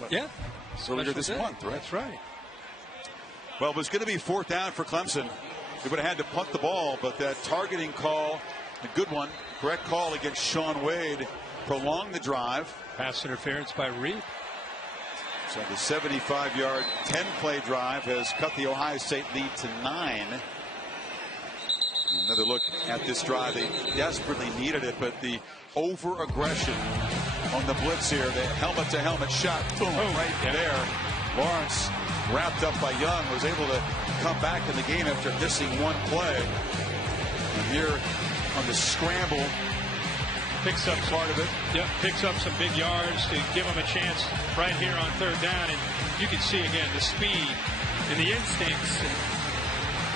Yeah. Earlier this month, right? That's right. Well, it was going to be 4th down for Clemson. They would have had to punt the ball, but that targeting call, a good one, correct call against Sean Wade, prolonged the drive. Pass interference by Reed. So the 75-yard, 10-play drive has cut the Ohio State lead to 9. Another look at this drive. They desperately needed it, but the over-aggression on the blitz here, the helmet-to-helmet shot, boom, right there. Lawrence, wrapped up by Young, was able to come back in the game after missing one play. And here on the scramble, picks up part of it. Yep, picks up some big yards to give him a chance right here on 3rd down. And you can see again the speed and the instincts. And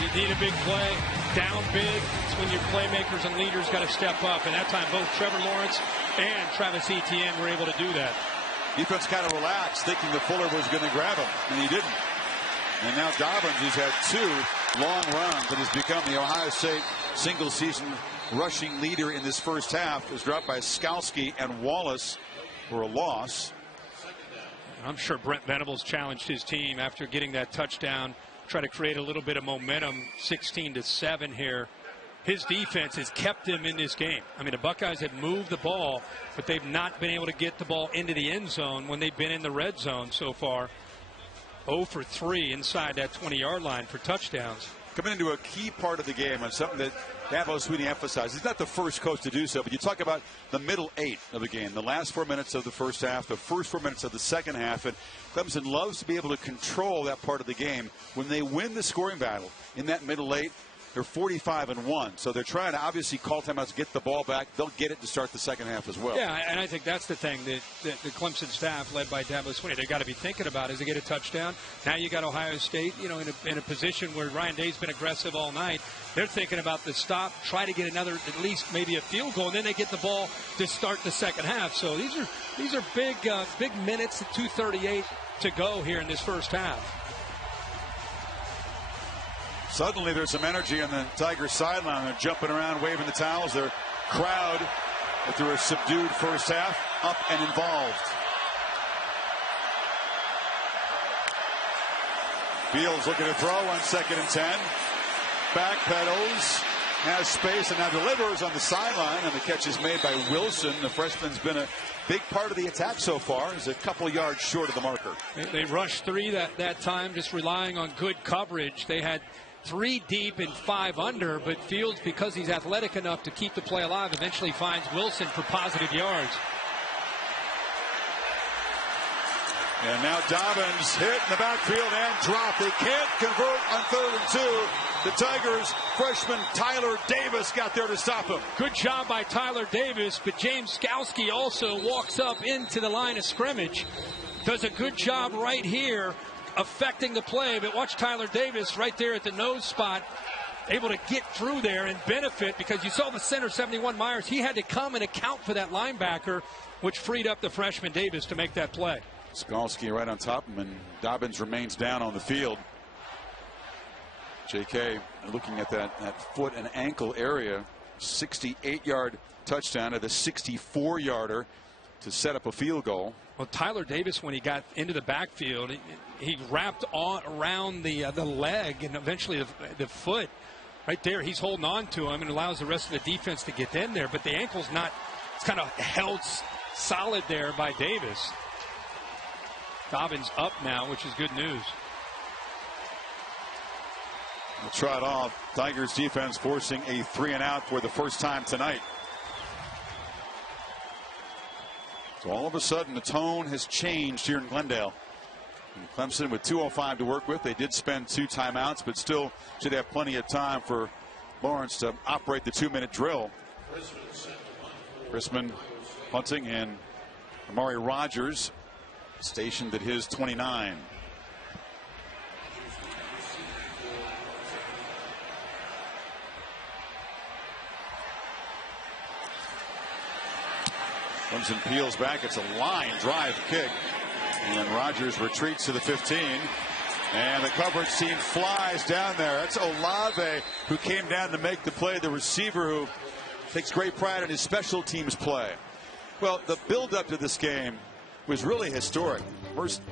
you need a big play, down big. It's when your playmakers and leaders got to step up. And that time both Trevor Lawrence and Travis Etienne were able to do that. Defense kind of relaxed, thinking that Fuller was going to grab him, and he didn't. And now Dobbins, who's had 2 long runs and has become the Ohio State single-season rushing leader in this first half, is dropped by Skalski and Wallace for a loss. I'm sure Brent Venables challenged his team after getting that touchdown, try to create a little bit of momentum. 16-7 here his defense has kept him in this game. I mean, the Buckeyes have moved the ball, but they've not been able to get the ball into the end zone when they've been in the red zone so far. 0 for 3 inside that 20-yard line for touchdowns. Coming into a key part of the game and something that Dabo Swinney emphasized. He's not the first coach to do so, but you talk about the middle 8 of the game, the last 4 minutes of the first half, the first 4 minutes of the second half, and Clemson loves to be able to control that part of the game. When they win the scoring battle in that middle 8, they're 45-1, so they're trying to obviously call timeouts, get the ball back. They'll get it to start the second half as well. Yeah, and I think that's the thing that the Clemson staff, led by Dabo Swinney, they've got to be thinking about is they get a touchdown. Now you got Ohio State, in a position where Ryan Day's been aggressive all night. They're thinking about the stop, try to get another, at least maybe a field goal, and then they get the ball to start the second half. So these are big minutes, 2:38 to go here in this first half. Suddenly there's some energy on the Tigers sideline. They're jumping around, waving the towels. Their crowd, after a subdued first half, up and involved. Fields looking to throw on 2nd and 10. Backpedals, has space, and now delivers on the sideline. And the catch is made by Wilson. The freshman's been a big part of the attack so far. He's a couple yards short of the marker. They rushed 3 that time, just relying on good coverage. They had 3 deep and 5 under, but Fields, because he's athletic enough to keep the play alive, eventually finds Wilson for positive yards. And now Dobbins hit in the backfield and dropped. They can't convert on 3rd and 2. The Tigers, freshman Tyler Davis got there to stop him. Good job by Tyler Davis, but James Skowski also walks up into the line of scrimmage. Does a good job right here affecting the play, but watch Tyler Davis right there at the nose spot, able to get through there and benefit, because you saw the center, 71 Myers. He had to come and account for that linebacker, which freed up the freshman Davis to make that play. Skalski right on top of him, and Dobbins remains down on the field. J.K. looking at that foot and ankle area. 68-yard touchdown to the 64-yarder to set up a field goal. Well, Tyler Davis, when he got into the backfield, he wrapped around the leg and eventually the foot. Right there, he's holding on to him and allows the rest of the defense to get in there. But the ankle's not, it's kind of held solid there by Davis. Dobbins up now, which is good news. We'll try it off. Tigers defense forcing a 3-and-out for the first time tonight. So all of a sudden the tone has changed here in Glendale. And Clemson with 2:05 to work with. They did spend 2 timeouts, but still should have plenty of time for Lawrence to operate the 2-minute drill. Chrisman punting, and Amari Rogers stationed at his 29. Clemson peels back. It's a line drive kick. And Rogers retreats to the 15. And the coverage team flies down there. That's Olave, who came down to make the play. The receiver who takes great pride in his special teams play. Well, the build-up to this game was really historic. First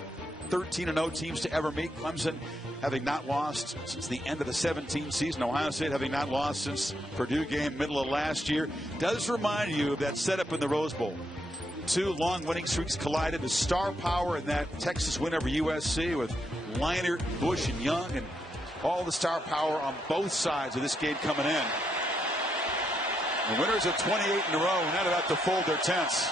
13-0 teams to ever meet. Clemson having not lost since the end of the 17 season. Ohio State having not lost since Purdue game middle of last year. Does remind you of that setup in the Rose Bowl. 2 long winning streaks collided. The star power in that Texas win over USC with Leinart, Bush, and Young, and all the star power on both sides of this game coming in. The winners of 28 in a row, not about to fold their tents.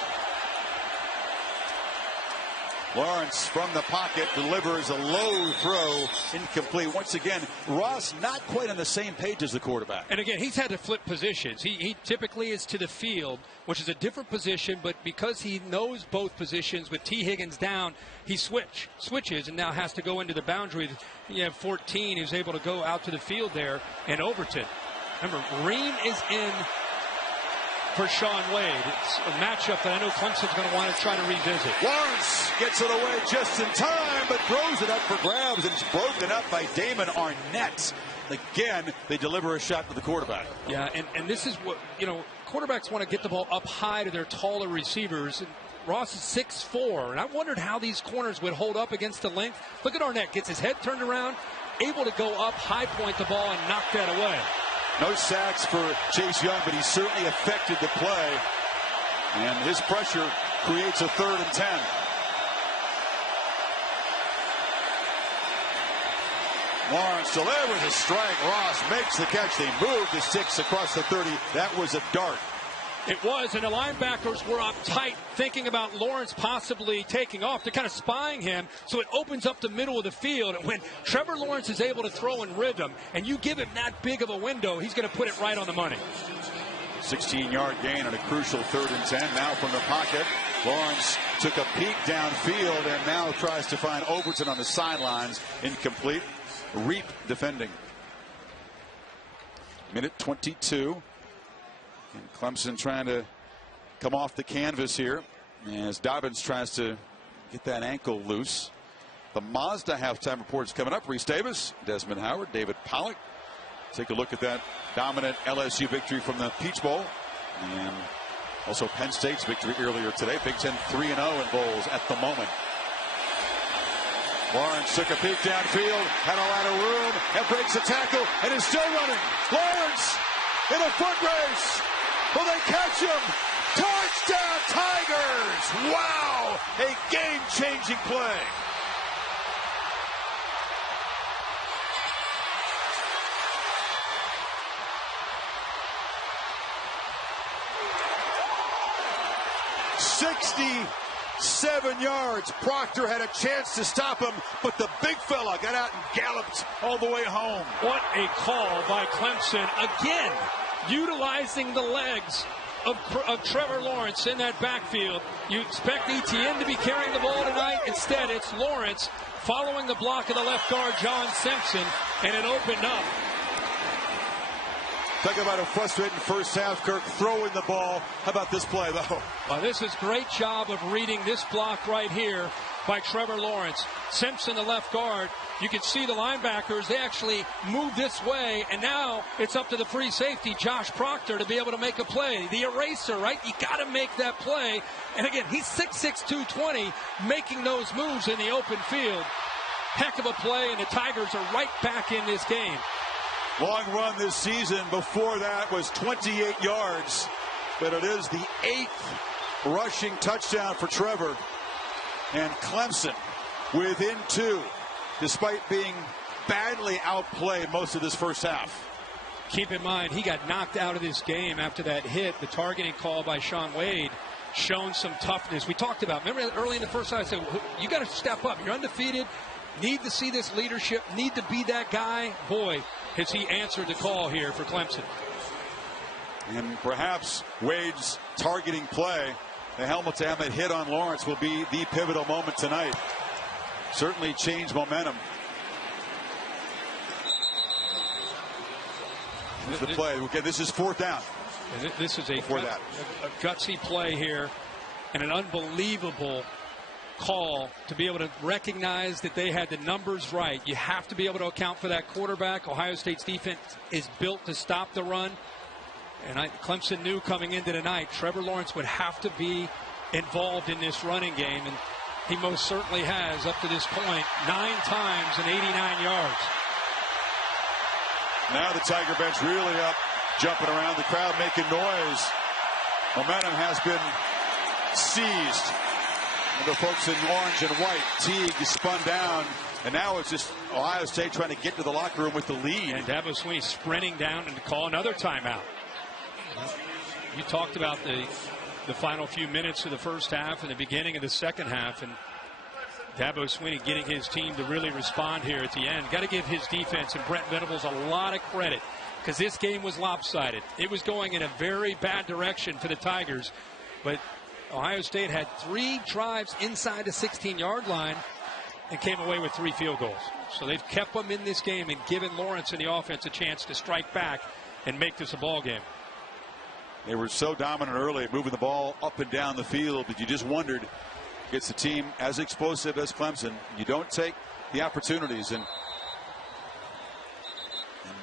Lawrence from the pocket delivers a low throw, incomplete. Once again, Ross not quite on the same page as the quarterback. And again, he's had to flip positions. He typically is to the field, which is a different position, but because he knows both positions with T. Higgins down, he switches and now has to go into the boundary. You have 14 who's able to go out to the field there, and Overton. Remember, Ream is in for Sean Wade. It's a matchup that I know Clemson's going to want to try to revisit. Lawrence gets it away just in time, but throws it up for grabs, and it's broken up by Damon Arnett. Again, they deliver a shot to the quarterback. Yeah, and this is what, quarterbacks want to get the ball up high to their taller receivers. And Ross is 6'4", and I wondered how these corners would hold up against the length. Look at Arnett, gets his head turned around, able to go up, high point the ball, and knock that away. No sacks for Chase Young, but he certainly affected the play. And his pressure creates a 3rd and 10. Lawrence delivers a strike. Ross makes the catch. They move the 6 across the 30. That was a dart. It was, and the linebackers were up tight, thinking about Lawrence possibly taking off. They're kind of spying him, so it opens up the middle of the field. And when Trevor Lawrence is able to throw in rhythm, and you give him that big of a window, he's going to put it right on the money. 16-yard gain and a crucial 3rd and 10. Now from the pocket, Lawrence took a peek downfield and now tries to find Overton on the sidelines. Incomplete. Reap defending. Minute 22. And Clemson trying to come off the canvas here as Dobbins tries to get that ankle loose. The Mazda halftime report is coming up. Reese Davis, Desmond Howard, David Pollock. Take a look at that dominant LSU victory from the Peach Bowl. And also Penn State's victory earlier today. Big Ten 3-0 in bowls at the moment. Lawrence took a peek downfield, had a lot of room, and breaks a tackle, and is still running. Lawrence in a foot race. Will they catch him? Touchdown, Tigers! Wow! A game-changing play. "67 yards. Proctor had a chance to stop him, but the big fella got out and galloped all the way home." What a call by Clemson. Again, utilizing the legs of Trevor Lawrence in that backfield. You expect ETN to be carrying the ball tonight. Instead, it's Lawrence following the block of the left guard, John Simpson, and it opened up. Talk about a frustrating first half, Kirk, throwing the ball. How about this play, though? Well, this is great job of reading this block right here by Trevor Lawrence. Simpson, the left guard. You can see the linebackers, they actually move this way, and now it's up to the free safety, Josh Proctor, to be able to make a play. The eraser, right? You got to make that play. And again, he's 6'6", 220, making those moves in the open field. Heck of a play, and the Tigers are right back in this game. Long run this season. Before that was 28 yards. But it is the 8th rushing touchdown for Trevor. And Clemson within 2, despite being badly outplayed most of this first half. Keep in mind, he got knocked out of this game after that hit. The targeting call by Sean Wade shown some toughness. We talked about, remember early in the first half, I said, you got to step up. You're undefeated. Need to see this leadership. Need to be that guy. Boy, has he answered the call here for Clemson. And perhaps Wade's targeting play, the helmet-to-helmet hit on Lawrence, will be the pivotal moment tonight. Certainly change momentum. Here's the play. Okay, this is 4th down. This is a gutsy play here, and an unbelievable call to be able to recognize that they had the numbers right. You have to be able to account for that quarterback. Ohio State's defense is built to stop the run. And Clemson knew coming into tonight, Trevor Lawrence would have to be involved in this running game. And he most certainly has up to this point, 9 times and 89 yards. Now the Tiger bench really up, jumping around, the crowd making noise. Momentum has been seized. And the folks in orange and white, Teague spun down, and now it's just Ohio State trying to get to the locker room with the lead. And Dabo Swinney sprinting down and to call another timeout. You talked about the final few minutes of the first half and the beginning of the second half, and Dabo Swinney getting his team to really respond here at the end. Got to give his defense and Brent Venables a lot of credit, because this game was lopsided. It was going in a very bad direction for the Tigers, but Ohio State had 3 drives inside the 16-yard line and came away with 3 field goals. So they've kept them in this game and given Lawrence and the offense a chance to strike back and make this a ball game. They were so dominant early, moving the ball up and down the field, but you just wondered, against a team as explosive as Clemson, you don't take the opportunities, and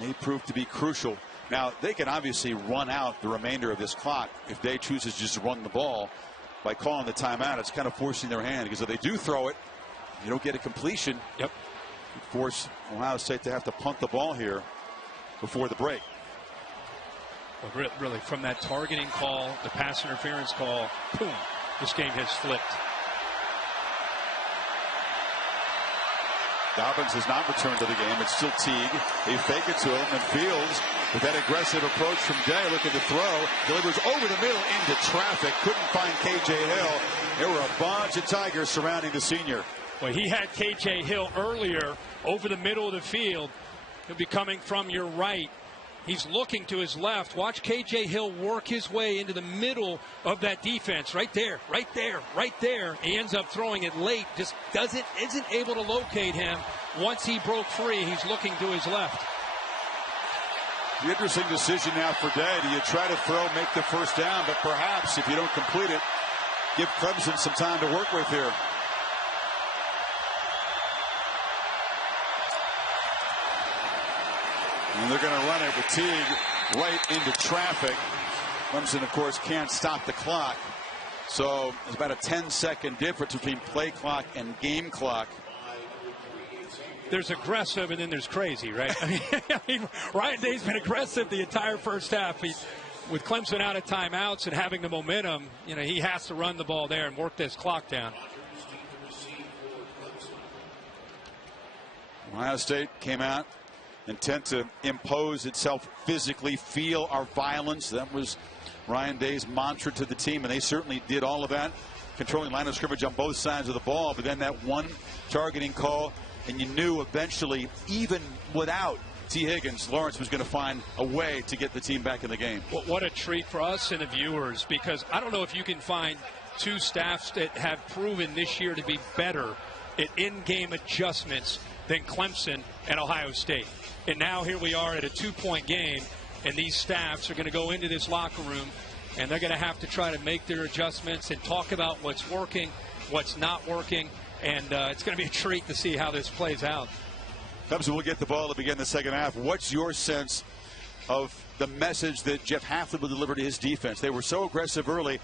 they proved to be crucial. Now, they can obviously run out the remainder of this clock if Day chooses just to run the ball. By calling the timeout, it's kind of forcing their hand, because if they do throw it, you don't get a completion. Yep. Force Ohio State to have to punt the ball here before the break. Well, really, from that targeting call, the pass interference call, boom, this game has flipped. Dobbins has not returned to the game. It's still Teague. They fake it to him, and Fields, with that aggressive approach from Day, looking to throw, delivers over the middle into traffic. Couldn't find K.J. Hill. There were a bunch of Tigers surrounding the senior. Well, he had K.J. Hill earlier over the middle of the field. He'll be coming from your right. He's looking to his left. Watch K.J. Hill work his way into the middle of that defense. Right there, right there, right there. He ends up throwing it late. Just isn't able to locate him. Once he broke free, he's looking to his left. The interesting decision now for Day. Do you try to throw, make the first down, but perhaps if you don't complete it, give Clemson some time to work with here. And they're going to run it with Teague right into traffic. Clemson, of course, can't stop the clock. So there's about a 10-second difference between play clock and game clock. There's aggressive and then there's crazy, right? I mean, Ryan Day's been aggressive the entire first half. With Clemson out of timeouts and having the momentum, you know, he has to run the ball there and work this clock down. Ohio State came out intent to impose itself physically, feel our violence. That was Ryan Day's mantra to the team, and they certainly did all of that, controlling line of scrimmage on both sides of the ball. But then that one targeting call, and you knew eventually, even without T. Higgins, Lawrence was going to find a way to get the team back in the game. Well, what a treat for us and the viewers, because I don't know if you can find two staffs that have proven this year to be better at in-game adjustments than Clemson and Ohio State. And now here we are at a 2-point game, and these staffs are going to go into this locker room, and they're going to have to try to make their adjustments and talk about what's working, what's not working, and it's going to be a treat to see how this plays out. Clemson will get the ball to begin the second half. What's your sense of the message that Jeff Hafley will deliver to his defense? They were so aggressive early.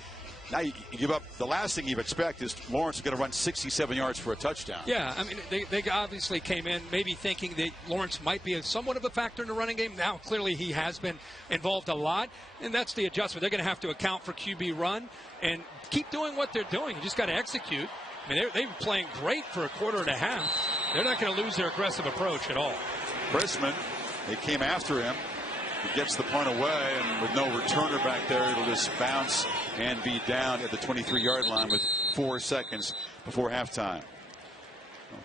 Now you give up. The last thing you expect is Lawrence is going to run 67 yards for a touchdown. Yeah, I mean, they obviously came in maybe thinking that Lawrence might be somewhat of a factor in the running game. Now, clearly, he has been involved a lot, and that's the adjustment. They're going to have to account for QB run and keep doing what they're doing. You just got to execute. I mean, they were playing great for a quarter and a half. They're not going to lose their aggressive approach at all. Chrisman, they came after him. He gets the punt away, and with no returner back there, it'll just bounce and be down at the 23-yard line with 4 seconds before halftime.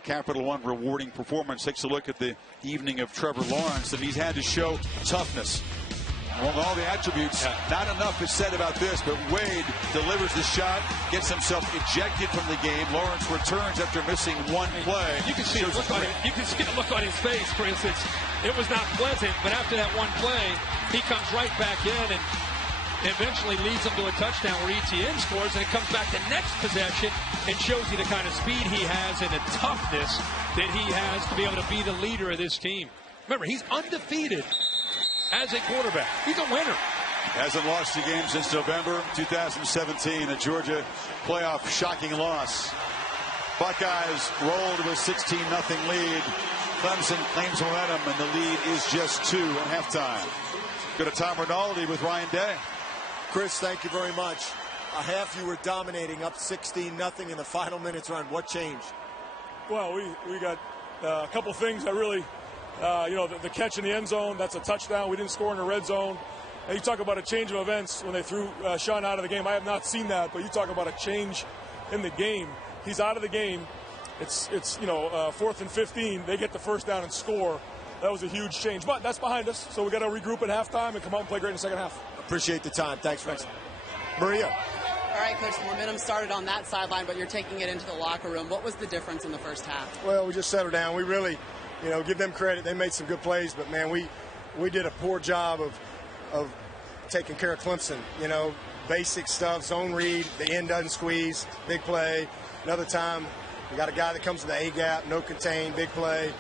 Capital One rewarding performance. Takes a look at the evening of Trevor Lawrence, and he's had to show toughness. Among all the attributes, not enough is said about this, but Wade delivers the shot, gets himself ejected from the game. Lawrence returns after missing one play. You can see the look on it. You can see the look on his face, Chris. It was not pleasant, but after that one play, he comes right back in and eventually leads them to a touchdown where ETN scores, and it comes back the next possession and shows you the kind of speed he has and the toughness that he has to be able to be the leader of this team. Remember, he's undefeated as a quarterback. He's a winner. Hasn't lost a game since November 2017, a Georgia playoff shocking loss. Buckeyes rolled to a 16-0 lead. Clemson claims momentum, and the lead is just 2 at halftime. Go to Tom Rinaldi with Ryan Day. Chris, thank you very much. A half you were dominating, up 16-0 in the final minutes run. What changed? Well, we got a couple things that really, the catch in the end zone, that's a touchdown. We didn't score in the red zone. And you talk about a change of events when they threw Sean out of the game. I have not seen that, but you talk about a change in the game. He's out of the game. It's 4th and 15. They get the first down and score. That was a huge change. But that's behind us, so we got to regroup at halftime and come out and play great in the second half. Appreciate the time. Thanks, Rex. Maria. All right, Coach, the momentum started on that sideline, but you're taking it into the locker room. What was the difference in the first half? Well, we just settled down. We really, give them credit. They made some good plays, but, man, we did a poor job of taking care of Clemson. Basic stuff, zone read, the end doesn't squeeze, big play. Another time, we got a guy that comes to the A-gap, no contain, big play.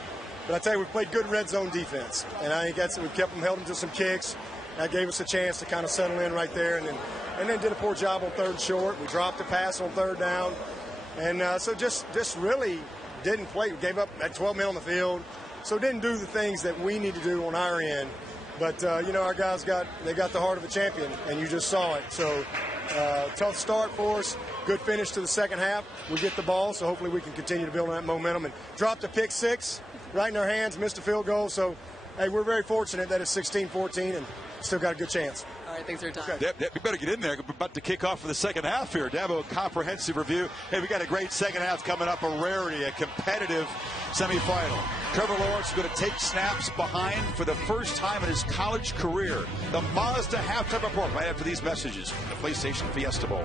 But I tell you, we played good red zone defense, and I think we held them to some kicks. That gave us a chance to kind of settle in right there, and then did a poor job on 3rd and short. We dropped the pass on 3rd down, and so just really didn't play. We gave up at 12 men on the field, so didn't do the things that we need to do on our end But, our guys got the heart of a champion, and you just saw it. So, tough start for us. Good finish to the second half. We get the ball, so hopefully we can continue to build on that momentum. And dropped a pick six right in our hands, missed a field goal. So, hey, we're very fortunate that it's 16-14 and still got a good chance. All right, thanks for your time. Okay. Deb, we better get in there. We're about to kick off for the second half here. Dabo, a comprehensive review. Hey, we got a great second half coming up, a rarity, a competitive semifinal. Trevor Lawrence is going to take snaps behind for the first time in his college career. The Mazda halftime report right after these messages from the PlayStation Fiesta Bowl.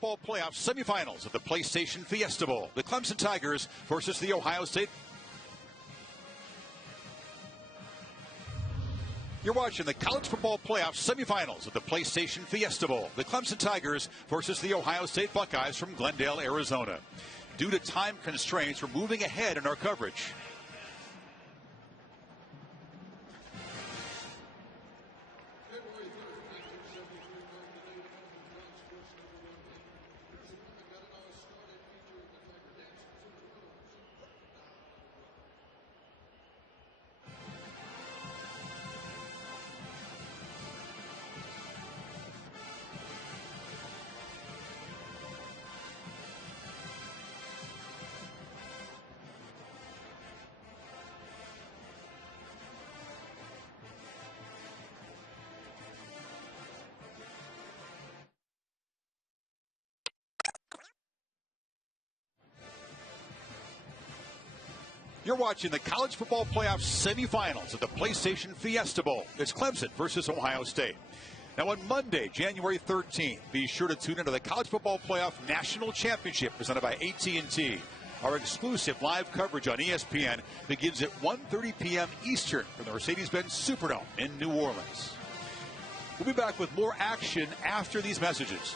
Football playoff semifinals of the PlayStation Fiesta Bowl. The Clemson Tigers versus the Ohio State. You're watching the college football playoff semifinals of the PlayStation Fiesta Bowl. The Clemson Tigers versus the Ohio State Buckeyes from Glendale, Arizona. Due to time constraints, we're moving ahead in our coverage. You're watching the college football playoff semifinals of the PlayStation Fiesta Bowl. It's Clemson versus Ohio State. Now on Monday, January 13th, be sure to tune into the College Football Playoff National Championship presented by AT&T. Our exclusive live coverage on ESPN begins at 1:30 p.m. Eastern from the Mercedes-Benz Superdome in New Orleans. We'll be back with more action after these messages.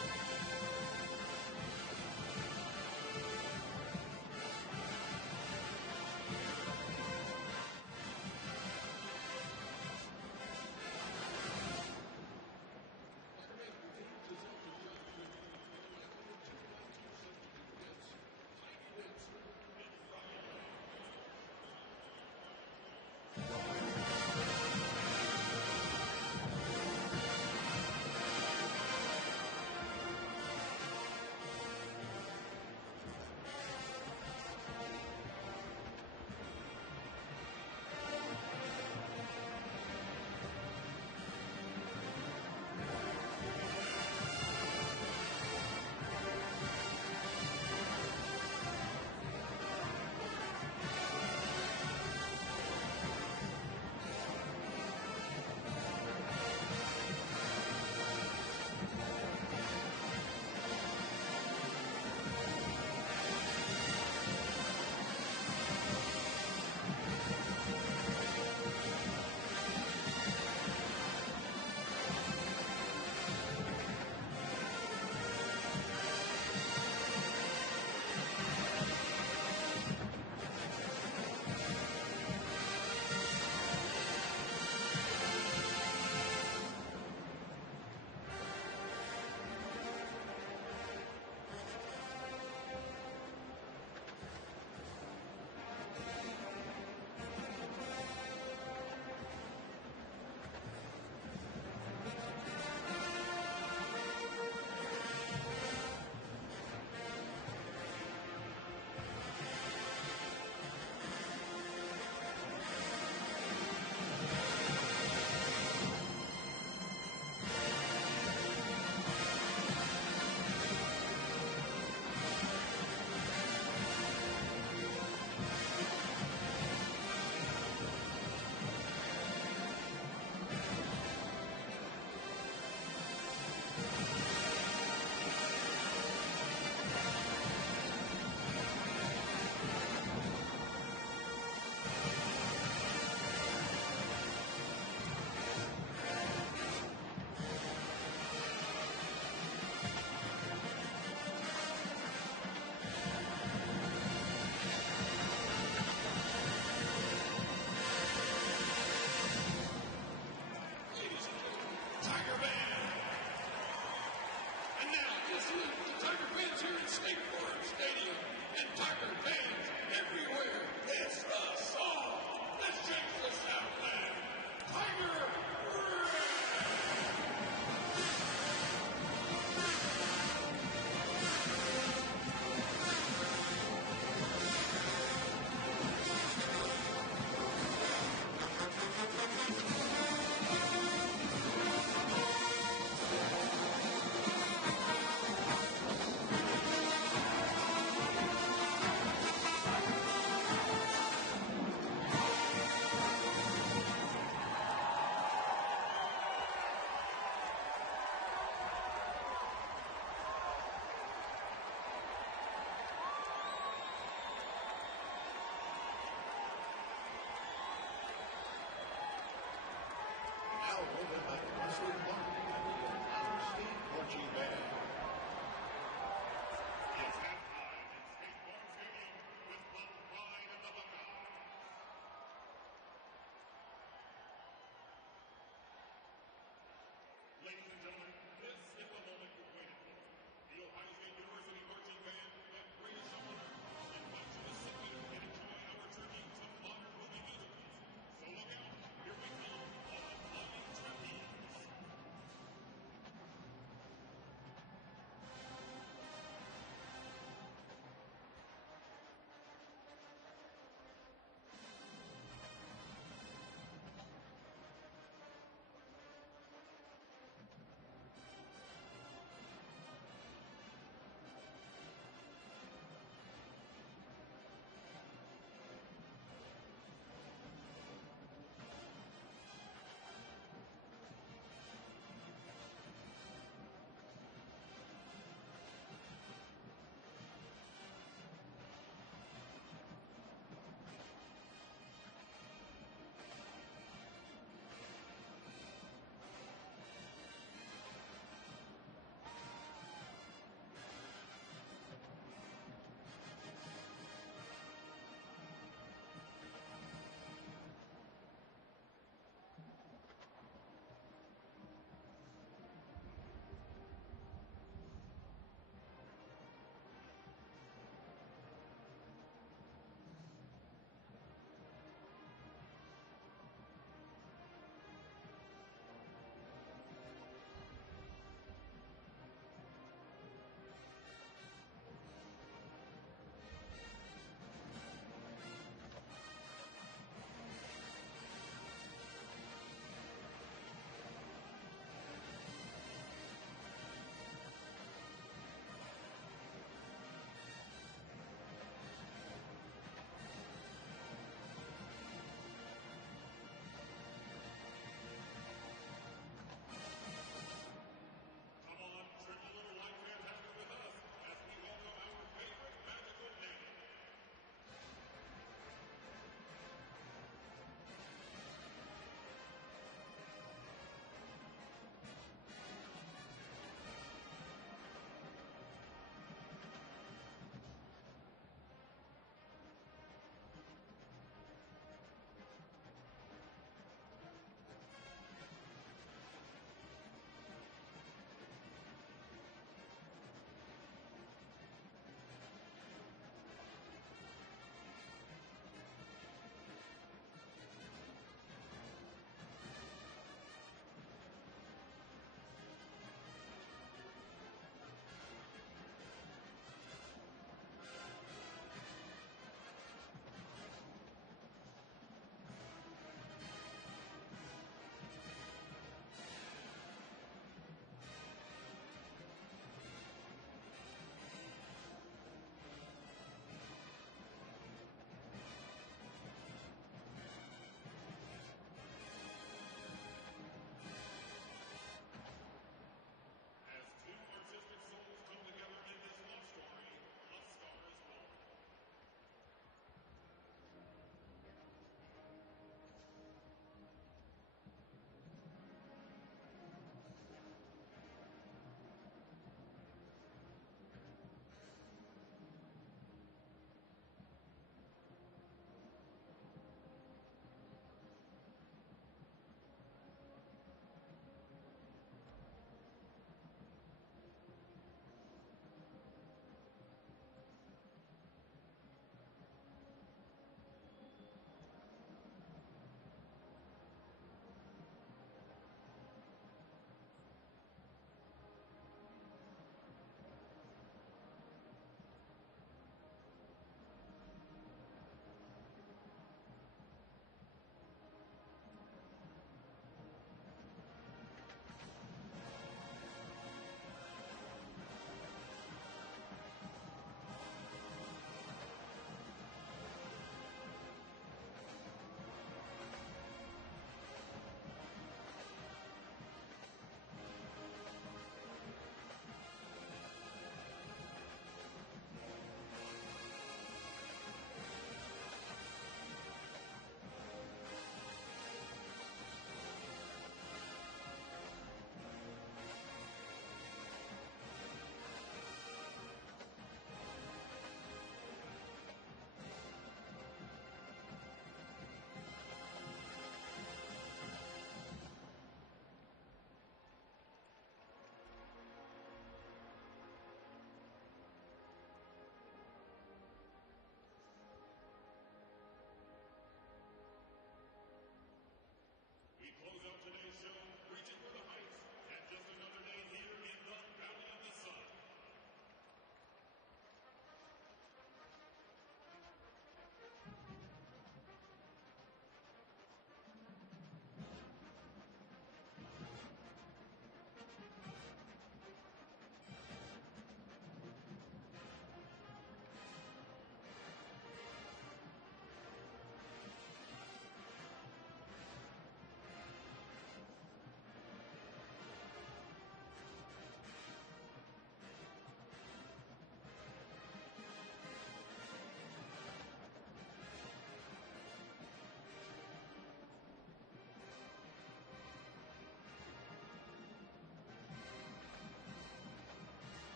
State Farm Stadium and Tiger fans everywhere. It's the song that shakes the Southland. Tiger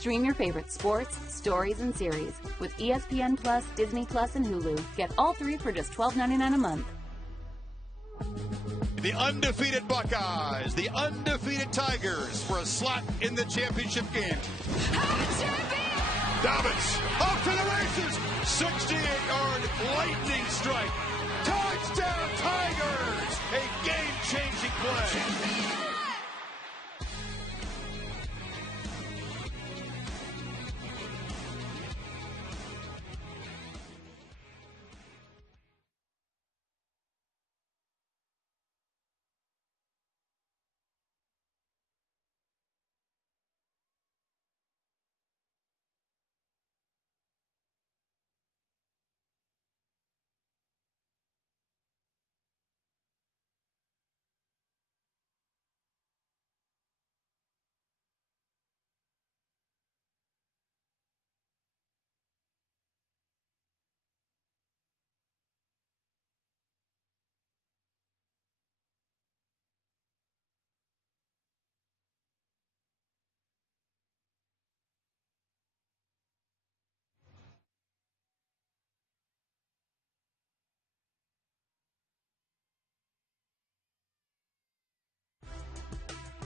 Stream your favorite sports, stories, and series with ESPN Plus, Disney Plus, and Hulu. Get all three for just $12.99 a month. The undefeated Buckeyes, the undefeated Tigers for a slot in the championship game. Dobbins off to the races. 68-yard lightning strike. Touchdown Tigers! A game-changing play.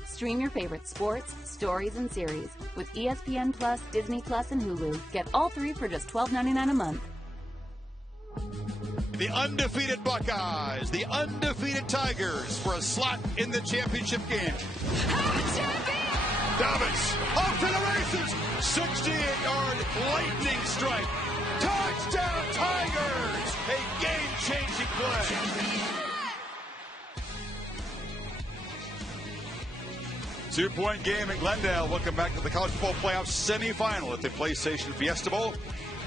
Stream your favorite sports, stories, and series with ESPN Plus, Disney Plus, and Hulu. Get all three for just $12.99 a month. The undefeated Buckeyes, the undefeated Tigers for a slot in the championship game. Dobbins off to the races. 68-yard lightning strike. Touchdown Tigers! A game-changing play. 2-point game in Glendale. Welcome back to the College Football Playoff semifinal at the PlayStation Fiesta Bowl.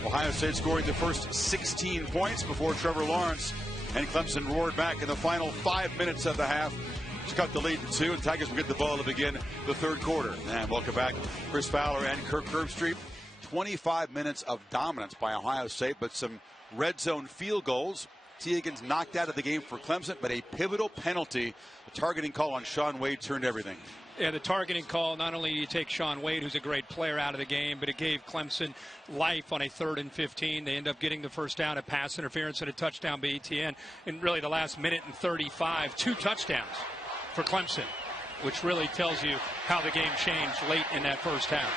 Ohio State scoring the first 16 points before Trevor Lawrence and Clemson roared back in the final 5 minutes of the half to cut the lead to 2, and Tigers will get the ball to begin the third quarter. And welcome back, Chris Fowler and Kirk Herbstreit. 25 minutes of dominance by Ohio State, but some red zone field goals. T. Higgins knocked out of the game for Clemson, but a pivotal penalty, a targeting call on Shaun Wade, turned everything. Yeah, the targeting call, not only do you take Shaun Wade, who's a great player, out of the game, but it gave Clemson life on a 3rd and 15. They end up getting the first down, a pass interference, and a touchdown by ETN. In really the last minute and 35, 2 touchdowns for Clemson, which really tells you how the game changed late in that first half.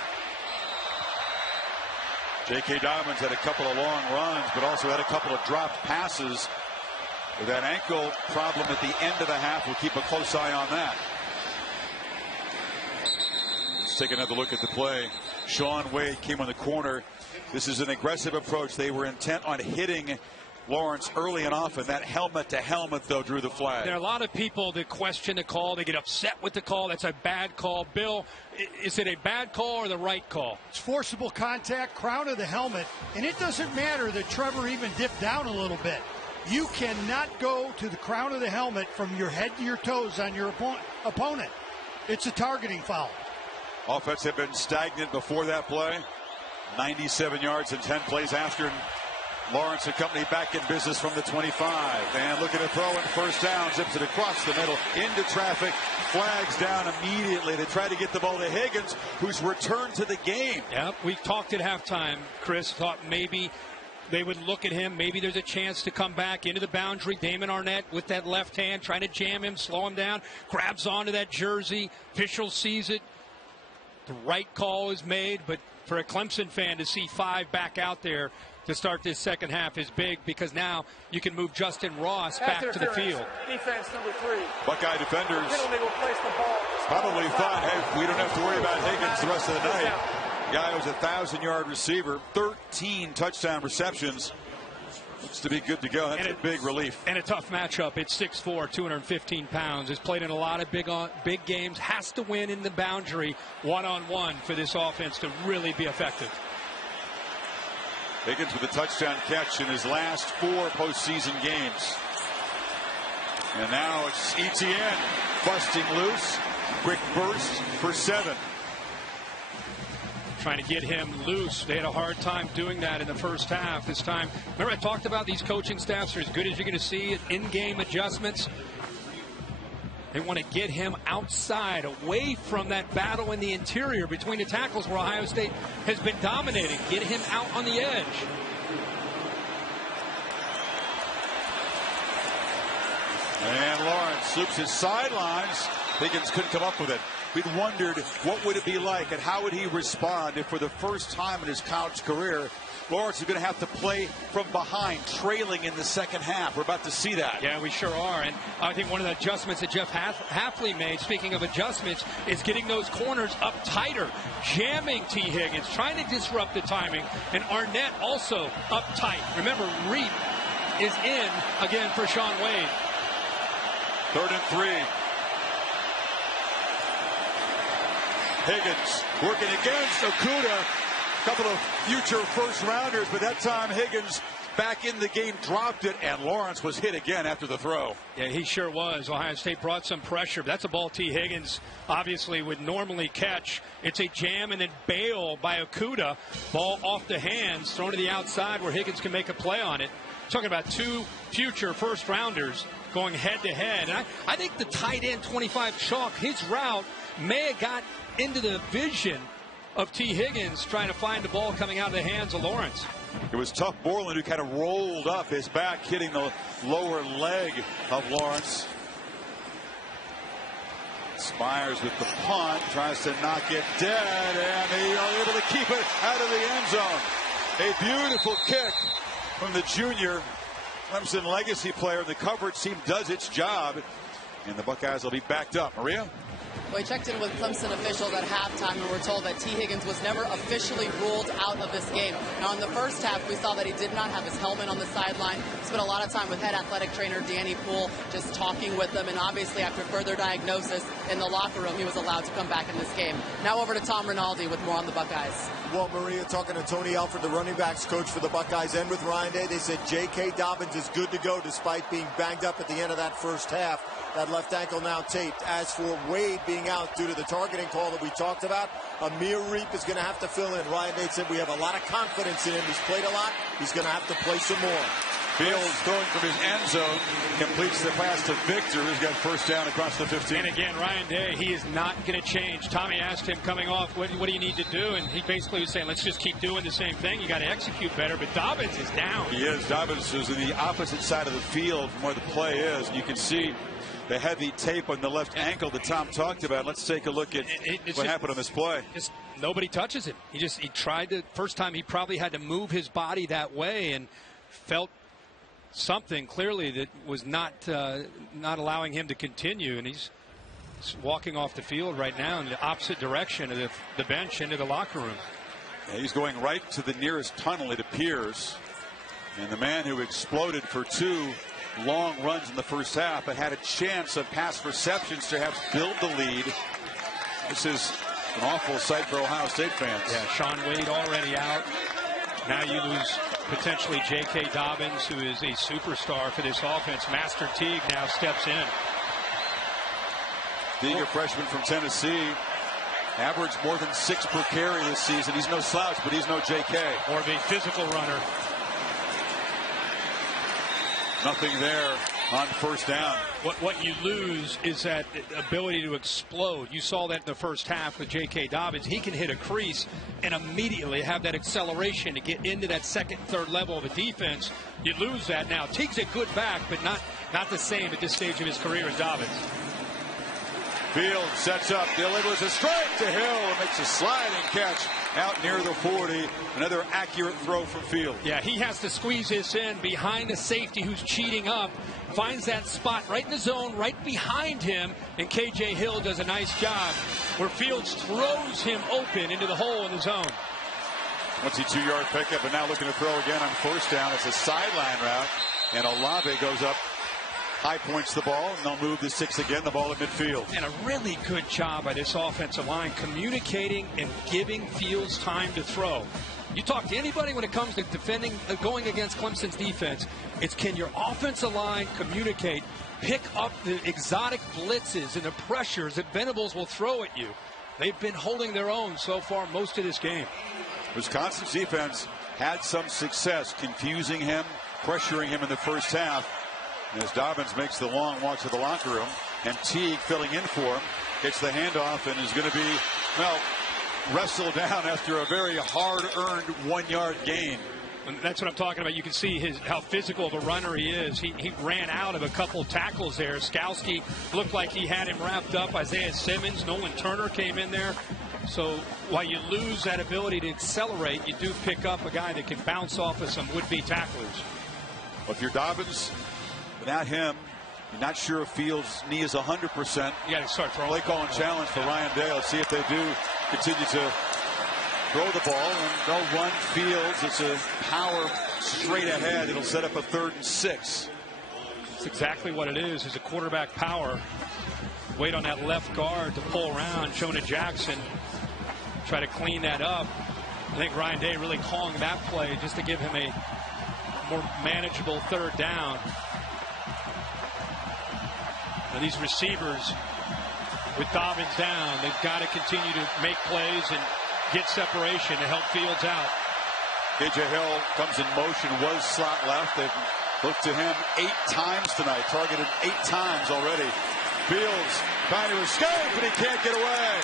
J.K. Dobbins had a couple of long runs, but also had a couple of dropped passes. With that ankle problem at the end of the half, we'll keep a close eye on that. Let's take another look at the play. Shaun Wade came on the corner. This is an aggressive approach. They were intent on hitting Lawrence early and often. That helmet-to-helmet, though, drew the flag. There are a lot of people that question the call. They get upset with the call. That's a bad call. Bill, is it a bad call or the right call? It's forcible contact, crown of the helmet, and it doesn't matter that Trevor even dipped down a little bit. You cannot go to the crown of the helmet from your head to your toes on your opponent. It's a targeting foul. Offense had been stagnant before that play. 97 yards and 10 plays after. And Lawrence and company back in business from the 25. And looking to throw in first down. Zips it across the middle into traffic. Flags down immediately. They try to get the ball to Higgins, who's returned to the game. Yep, we talked at halftime. Chris thought maybe they would look at him. Maybe there's a chance to come back into the boundary. Damon Arnett with that left hand trying to jam him, slow him down. Grabs onto that jersey. Official sees it. The right call is made, but for a Clemson fan to see 5 back out there to start this second half is big, because now you can move Justin Ross back to the field. Defense number 3. Buckeye defenders Penalty will place the ball. Probably thought, hey, we don't have to worry about Higgins the rest of the night. Guy was a 1,000-yard receiver, 13 touchdown receptions. Looks to be good to go. That's a big relief. And a tough matchup. It's 6'4", 215 pounds. Has played in a lot of big games. Has to win in the boundary one-on-one for this offense to really be effective. Higgins with a touchdown catch in his last 4 postseason games. And now it's ETN busting loose. Quick burst for 7. Trying to get him loose. They had a hard time doing that in the first half. This time, remember I talked about these coaching staffs are as good as you're going to see at in-game adjustments. They want to get him outside, away from that battle in the interior between the tackles where Ohio State has been dominating. Get him out on the edge. And Lawrence loops his sidelines. Higgins couldn't come up with it. We'd wondered what would it be like and how would he respond if for the first time in his college career Lawrence is going to have to play from behind, trailing in the second half. We're about to see that. Yeah, we sure are. And I think one of the adjustments that Jeff Hafley made, speaking of adjustments, is getting those corners up tighter, jamming T. Higgins, trying to disrupt the timing. And Arnett also up tight. Remember, Reed is in again for Shaun Wade. 3rd and 3. Higgins working against Okudah. A couple of future first rounders, but that time Higgins back in the game, dropped it, and Lawrence was hit again after the throw. Yeah, he sure was. Ohio State brought some pressure. But that's a ball T. Higgins obviously would normally catch. It's a jam and then bail by Okudah. Ball off the hands, thrown to the outside where Higgins can make a play on it. Talking about 2 future first rounders going head to head. And I think the tight end 25 Chalk, his route may have got into the vision of T. Higgins trying to find the ball coming out of the hands of Lawrence. It was Tough Borland who kind of rolled up his back, hitting the lower leg of Lawrence. Spires with the punt, tries to knock it dead, and they are able to keep it out of the end zone. A beautiful kick from the junior Clemson legacy player. The coverage team does its job, and the Buckeyes will be backed up. Maria? Well, we checked in with Clemson officials at halftime and we're told that T. Higgins was never officially ruled out of this game. Now, in the first half, we saw that he did not have his helmet on the sideline. Spent a lot of time with head athletic trainer Danny Poole, just talking with them. And obviously, after further diagnosis in the locker room, he was allowed to come back in this game. Now over to Tom Rinaldi with more on the Buckeyes. Well, Maria, talking to Tony Alford, the running backs coach for the Buckeyes, and with Ryan Day, they said J.K. Dobbins is good to go despite being banged up at the end of that first half. That left ankle now taped. As for Wade being out due to the targeting call that we talked about, Amir Reep is going to have to fill in. Ryan Day said we have a lot of confidence in him. He's played a lot. He's going to have to play some more. Fields throwing from his end zone, completes the pass to Victor, who's got first down across the 15. And again, Ryan Day, he is not going to change. Tommy asked him coming off, what do you need to do? And he basically was saying, let's just keep doing the same thing. You got to execute better. But Dobbins is down. He is. Dobbins is in the opposite side of the field from where the play is. And you can see the heavy tape on the left ankle that Tom talked about. Let's take a look at what happened on this play. Just nobody touches him. He tried to, first time he probably had to move his body that way and felt something clearly that was not allowing him to continue, and he's walking off the field right now in the opposite direction of the bench into the locker room. Yeah, he's going right to the nearest tunnel, it appears, and the man who exploded for 2 long runs in the first half but had a chance of pass receptions to have build the lead. This is an awful sight for Ohio State fans. Yeah, Shaun Wade already out. Now you lose potentially J.K. Dobbins, who is a superstar for this offense. Master Teague now steps in. Teague, a freshman from Tennessee, averaged more than 6 per carry this season. He's no slouch, but he's no J.K. More of a physical runner. Nothing there on first down. What you lose is that ability to explode. You saw that in the first half with J.K. Dobbins. He can hit a crease and immediately have that acceleration to get into that second, third level of a defense. You lose that now. Teague's a good back, but not the same at this stage of his career as Dobbins. Fields sets up, delivers a strike to Hill, and makes a sliding catch out near the 40. Another accurate throw from Fields. Yeah, he has to squeeze this in behind the safety who's cheating up. Finds that spot right in the zone, right behind him, and K.J. Hill does a nice job where Fields throws him open into the hole in the zone. 22-yard pickup, and now looking to throw again on first down. It's a sideline route, and Olave goes up. High points the ball, and they'll move the 6 again, the ball at midfield. And a really good job by this offensive line communicating and giving Fields time to throw. You talk to anybody when it comes to defending, going against Clemson's defense, it's can your offensive line communicate, pick up the exotic blitzes and the pressures that Venables will throw at you. They've been holding their own so far most of this game. Wisconsin's defense had some success confusing him, pressuring him in the first half. As Dobbins makes the long walk to the locker room, And Teague filling in for him. Gets the handoff and is going to be, well, wrestled down after a very hard-earned 1-yard gain. And that's what I'm talking about. You can see how physical of a runner he is. He ran out of a couple tackles there. Skowski looked like he had him wrapped up. Isaiah Simmons, Nolan Turner came in there. So while you lose that ability to accelerate, you do pick up a guy that can bounce off of some would-be tacklers. Well, if you're Dobbins, without him, you're not sure if Fields' knee is 100%. You got to start throwing. Play call and challenge for Ryan Day. Let's see if they do continue to throw the ball, and they'll run Fields. It's a power straight ahead. It'll set up a 3rd and 6. That's exactly what it is a quarterback power. Wait on that left guard to pull around. Jonah Jackson try to clean that up. I think Ryan Day really calling that play just to give him a more manageable 3rd down. Now these receivers with Dobbins down, they've got to continue to make plays and get separation to help Fields out. A.J. Hill comes in motion, was slot left. They've looked to him 8 times tonight, targeted 8 times already. Fields trying to escape, and he can't get away.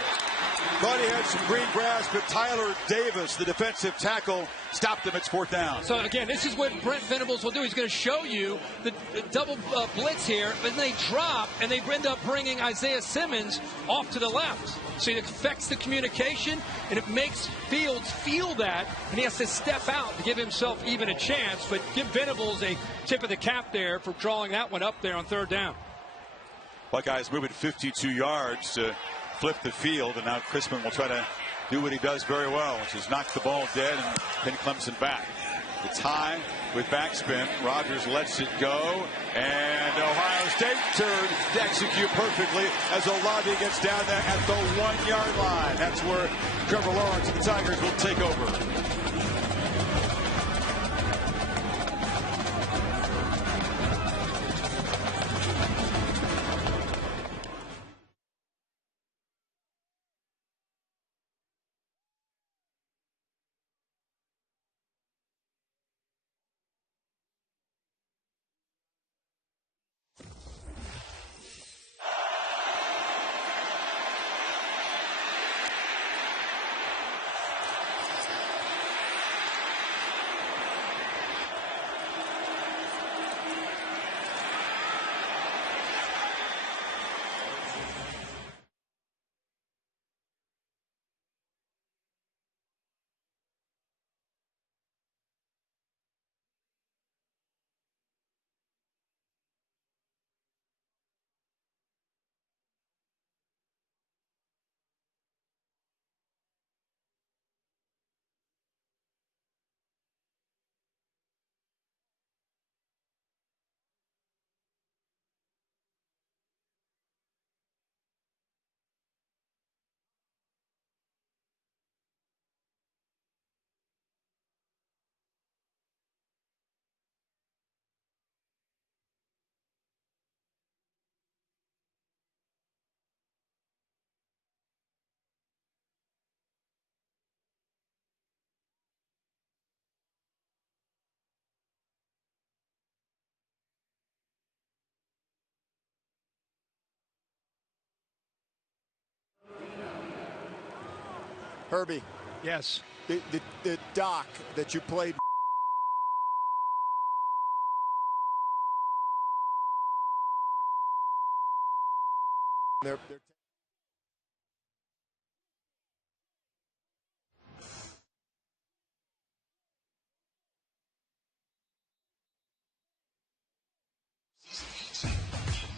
Thought he had some green grass, but Tyler Davis, the defensive tackle, stopped him. It's 4th down. So again, this is what Brent Venables will do. He's going to show you the double blitz here, but then they drop, and they end up bringing Isaiah Simmons off to the left. So it affects the communication, and it makes Fields feel that, and he has to step out to give himself even a chance. But give Venables a tip of the cap there for drawing that one up there on 3rd down. Buckeyes moving 52 yards to flip the field, and now Crispin will try to do what he does very well, which is knock the ball dead and pin Clemson back. It's high with backspin. Rodgers lets it go, and Ohio State turned to execute perfectly as Olave gets down there at the 1-yard line. That's where Trevor Lawrence and the Tigers will take over. Herbie. Yes. The doc that you played. They're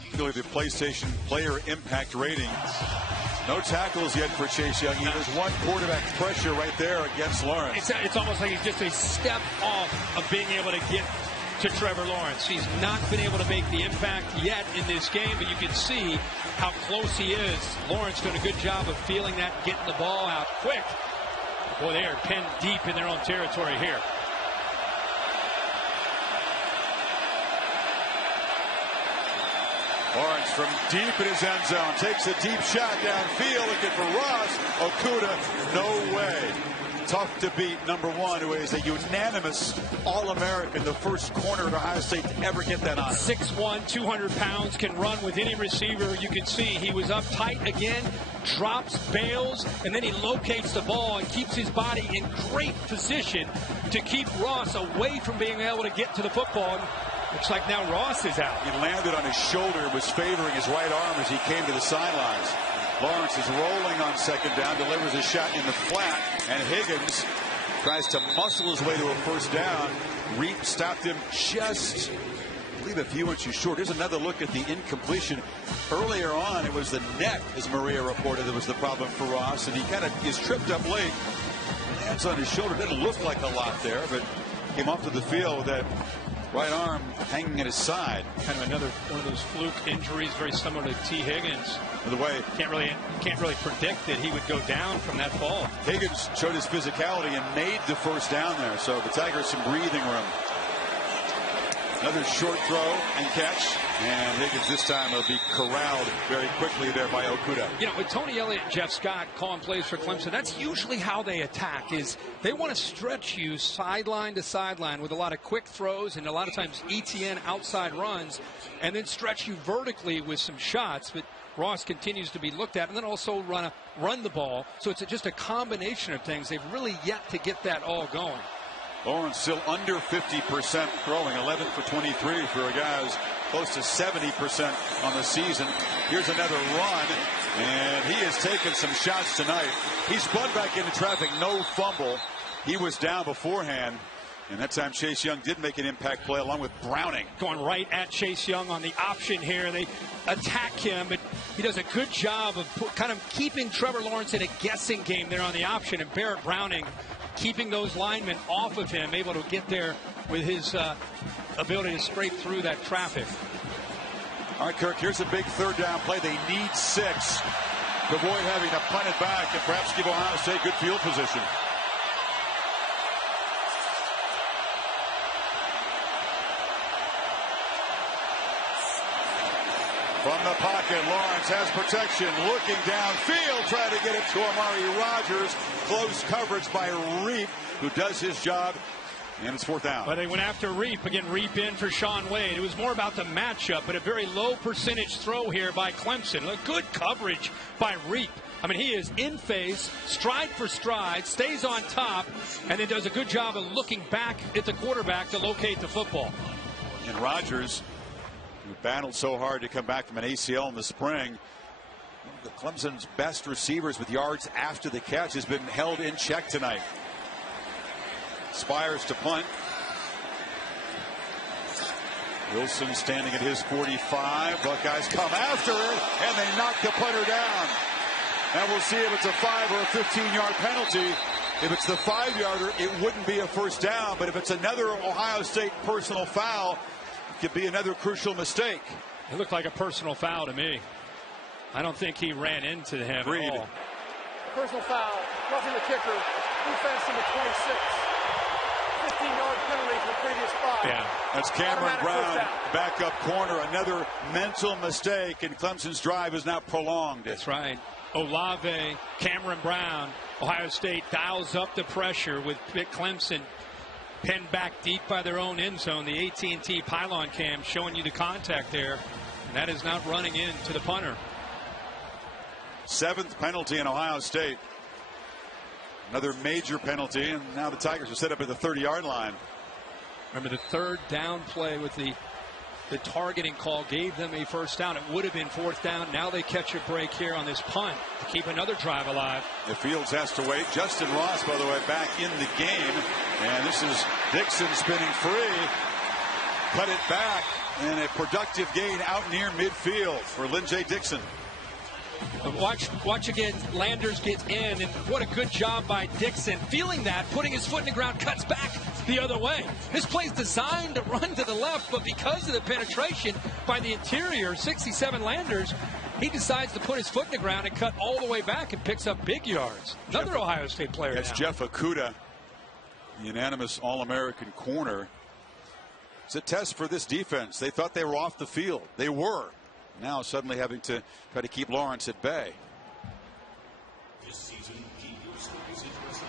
particularly the PlayStation player impact ratings. No tackles yet for Chase Young. He has 1 quarterback pressure right there against Lawrence. It's almost like he's just a step off of being able to get to Trevor Lawrence. He's not been able to make the impact yet in this game, but you can see how close he is. Lawrence doing a good job of feeling that, getting the ball out quick. Boy, they are pinned deep in their own territory here. Lawrence from deep in his end zone takes a deep shot downfield, looking for Ross. Okuda, no way. tough to beat number one, who is a unanimous All-American, the first corner at Ohio State to ever get that honor. 6'1", 200 pounds, can run with any receiver. You can see he was up tight again, drops, bails, and then he locates the ball and keeps his body in great position to keep Ross away from being able to get to the football. And looks like now Ross is out. He landed on his shoulder and was favoring his right arm as he came to the sidelines. Lawrence is rolling on second down, delivers a shot in the flat, and Higgins tries to muscle his way to a first down. Reed stopped him just, I believe, a few inches short. Here's another look at the incompletion. Earlier on, it was the neck, as Maria reported, that was the problem for Ross, and he kind of is tripped up late. Lands on his shoulder. Didn't look like a lot there, but came off to the field with that right arm hanging at his side. Kind of another one of those fluke injuries, very similar to T. Higgins. By the way, can't really predict that he would go down from that fall. Higgins showed his physicality and made the first down there, so the Tigers some breathing room. Another short throw and catch, and Higgins this time will be corralled very quickly there by Okudah. You know, with Tony Elliott and Jeff Scott calling plays for Clemson, that's usually how they attack. Is they want to stretch you sideline to sideline with a lot of quick throws and a lot of times ETN outside runs, and then stretch you vertically with some shots. But Ross continues to be looked at, and then also run the ball. So it's just a combination of things. They've really yet to get that all going. Lawrence still under 50% throwing, 11 for 23 for a guy who's close to 70% on the season. Here's another run, and he has taken some shots tonight. He spun back into traffic, no fumble. He was down beforehand, and that time Chase Young did make an impact play along with Browning. Going right at Chase Young on the option here. They attack him, but he does a good job of kind of keeping Trevor Lawrence in a guessing game there on the option, and Barrett Browning keeping those linemen off of him, able to get there with his ability to scrape through that traffic. All right, Kirk, here's a big third down play. They need 6 to avoid having to punt it back and perhaps give Ohio State good field position. From the pocket, Lawrence has protection, looking downfield, trying to get it to Amari Rogers. Close coverage by Reap, who does his job, and it's fourth down. But they went after Reap. Again, Reap in for Shaun Wade. It was more about the matchup, but a very low percentage throw here by Clemson. Look, good coverage by Reap. I mean, he is in phase, stride for stride, stays on top, and then does a good job of looking back at the quarterback to locate the football. And Rogers, who battled so hard to come back from an ACL in the spring, one of the Clemson's best receivers with yards after the catch, has been held in check tonight. Spires to punt. Wilson standing at his 45. Buckeyes come after it, and they knock the punter down. And we'll see if it's a 5 or a 15-yard penalty. If it's the 5-yarder, it wouldn't be a first down. But if it's another Ohio State personal foul, it could be another crucial mistake. It looked like a personal foul to me. I don't think he ran into him at all. Personal foul, roughing the kicker, defense in the 26. 15-yard penalty for the previous 5. Yeah, that's Cameron Brown, backup corner. Another mental mistake, and Clemson's drive is now prolonged. That's right. Olave, Cameron Brown. Ohio State dials up the pressure with Clemson pinned back deep by their own end zone. The AT&T pylon cam showing you the contact there, and that is not running into the punter. 7th penalty in Ohio State. Another major penalty, and now the Tigers are set up at the 30-yard line. Remember, the third down play with the targeting call gave them a first down. It would have been fourth down. Now they catch a break here on this punt to keep another drive alive. The Fields has to wait. Justin Ross, by the way, back in the game. And this is Dixon spinning free. Cut it back. And a productive gain out near midfield for Lynn J. Dixon. Watch again. Landers gets in, and what a good job by Dixon. Feeling that, putting his foot in the ground, cuts back the other way. This play's designed to run to the left, but because of the penetration by the interior, 67 Landers, he decides to put his foot in the ground and cut all the way back and picks up big yards. Another Ohio State player. That's now. Jeff Okudah, the unanimous All-American corner. It's a test for this defense. They thought they were off the field. They were. Now suddenly having to try to keep Lawrence at bay. This season, keep your stories interesting.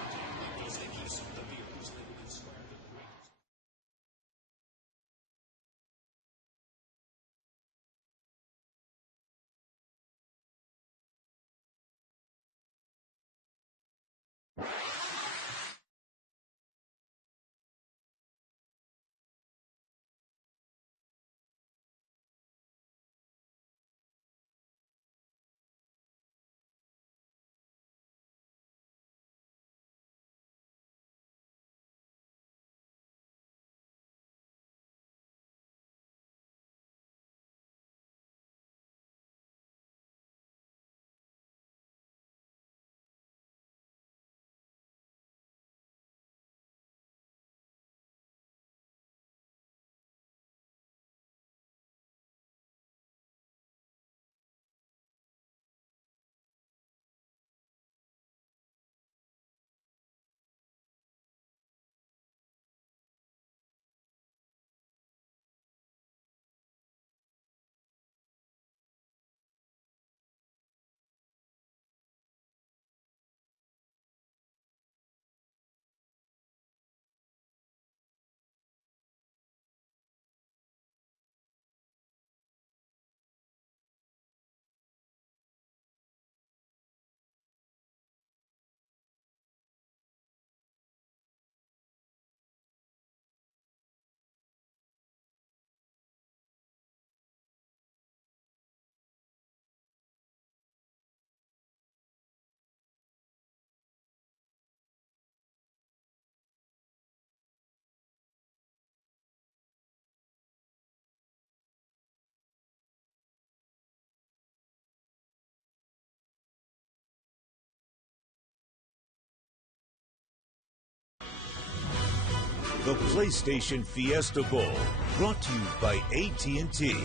the PlayStation Fiesta Bowl, brought to you by AT&T.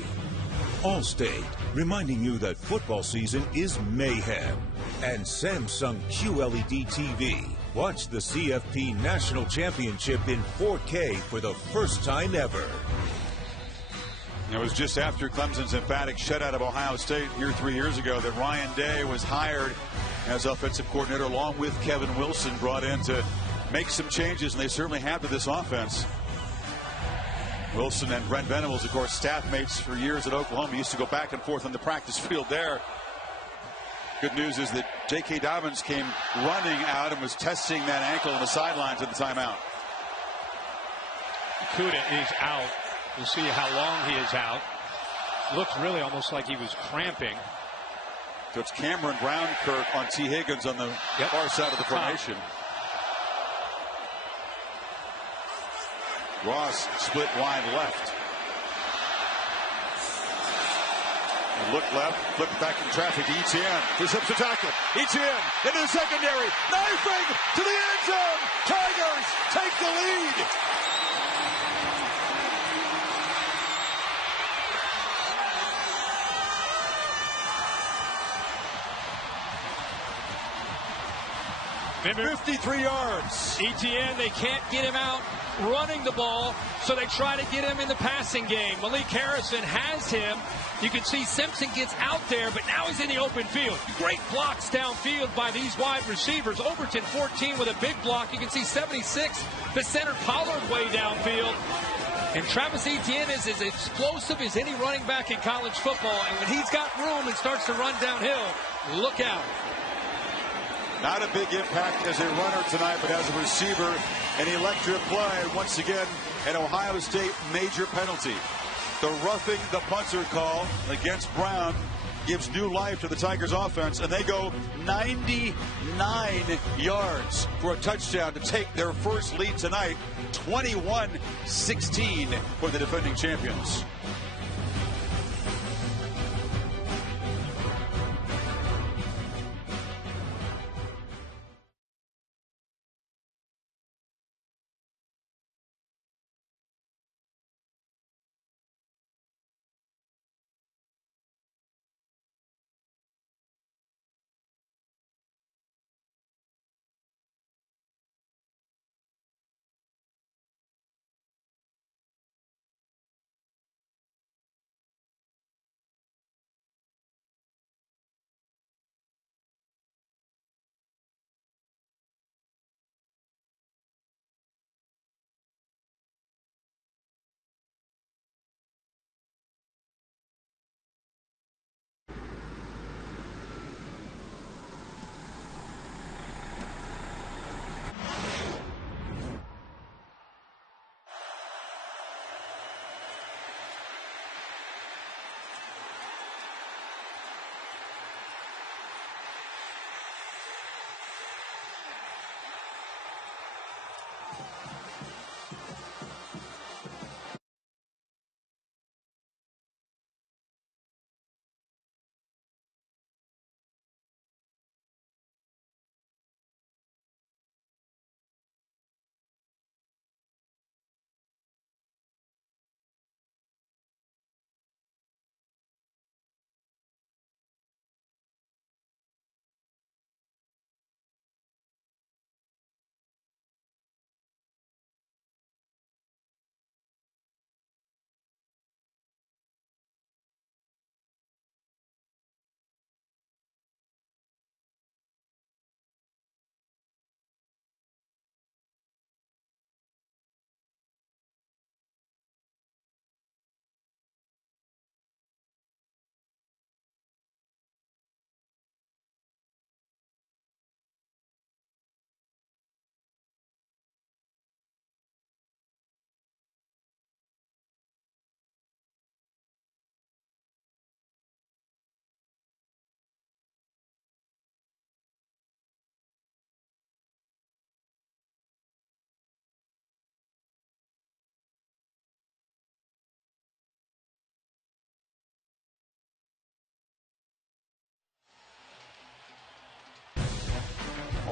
Allstate, reminding you that football season is mayhem. And Samsung QLED TV. Watch the CFP National Championship in 4K for the first time ever. It was just after Clemson's emphatic shutout of Ohio State here 3 years ago that Ryan Day was hired as offensive coordinator, along with Kevin Wilson, brought in to make some changes, and they certainly have to this offense. Wilson and Brent Venables, of course, staff mates for years at Oklahoma. Used to go back and forth on the practice field there. Good news is that J.K. Dobbins came running out and was testing that ankle on the sidelines at the timeout. Kuda is out. We'll see how long he is out. Looks really almost like he was cramping. So it's Cameron Brown-Kirk on T. Higgins on the far side of the formation. Ross split wide left. Look left, flip back in traffic to ETN. Intercepts the tackle. ETN into the secondary. Knifing to the end zone. Tigers take the lead. Remember, 53 yards. ETN, they can't get him out running the ball, so they try to get him in the passing game. Malik Harrison has him. You can see Simpson gets out there, but now he's in the open field. Great blocks downfield by these wide receivers. Overton 14 with a big block. You can see 76, the center Pollard way downfield. And Travis Etienne is as explosive as any running back in college football. And when he's got room and starts to run downhill, look out. Not a big impact as a runner tonight, but as a receiver, an electric play. Once again, an Ohio State major penalty. The roughing the punter call against Brown gives new life to the Tigers offense, and they go 99 yards for a touchdown to take their first lead tonight, 21-16 for the defending champions.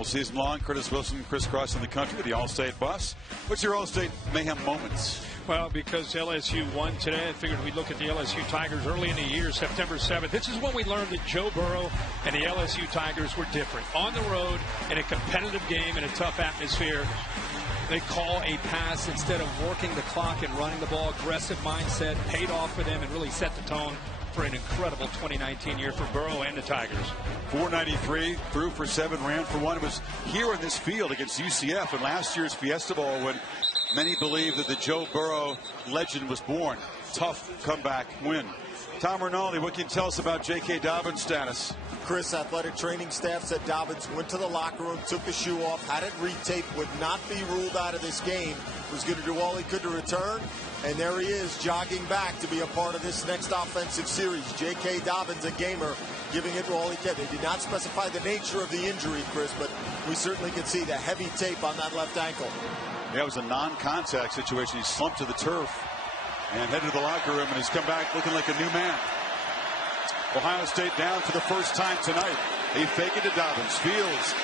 All season long, Curtis Wilson crisscrossing the country with the All-State bus. What's your All-State mayhem moments? Well, because LSU won today, I figured we'd look at the LSU Tigers early in the year, September 7th. This is when we learned that Joe Burrow and the LSU Tigers were different. On the road, in a competitive game, in a tough atmosphere, they call a pass instead of working the clock and running the ball. Aggressive mindset paid off for them and really set the tone for an incredible 2019 year for Burrow and the Tigers. 493, threw for 7, ran for 1. It was here in this field against UCF in last year's Fiesta Bowl when many believe that the Joe Burrow legend was born. Tough comeback win. Tom Rinaldi, what can you tell us about J.K. Dobbins' status? Chris, athletic training staff said Dobbins went to the locker room, took the shoe off, had it retaped, would not be ruled out of this game, was going to do all he could to return, and there he is jogging back to be a part of this next offensive series. J.K. Dobbins, a gamer, giving it all he can. They did not specify the nature of the injury, Chris, but we certainly can see the heavy tape on that left ankle. Yeah, it was a non-contact situation. He slumped to the turf and headed to the locker room, and he's come back looking like a new man. Ohio State down for the first time tonight. They fake it to Dobbins. Fields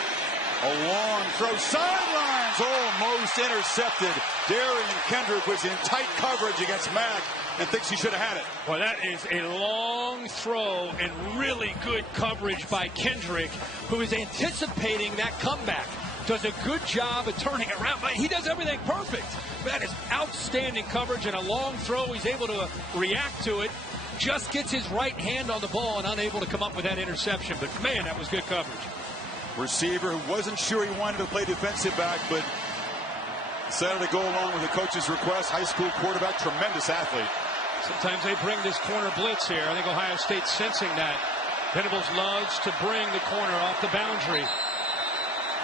a long throw, sidelines, almost intercepted. Darian Kendrick was in tight coverage against Mack and thinks he should have had it. Well, that is a long throw and really good coverage by Kendrick, who is anticipating that comeback. Does a good job of turning around. He does everything perfect. That is outstanding coverage and a long throw. He's able to react to it. Just gets his right hand on the ball and unable to come up with that interception. But, man, that was good coverage. Receiver who wasn't sure he wanted to play defensive back, but decided to go along with the coach's request. High school quarterback, tremendous athlete. Sometimes they bring this corner blitz here. I think Ohio State's sensing that. Venables loves to bring the corner off the boundary.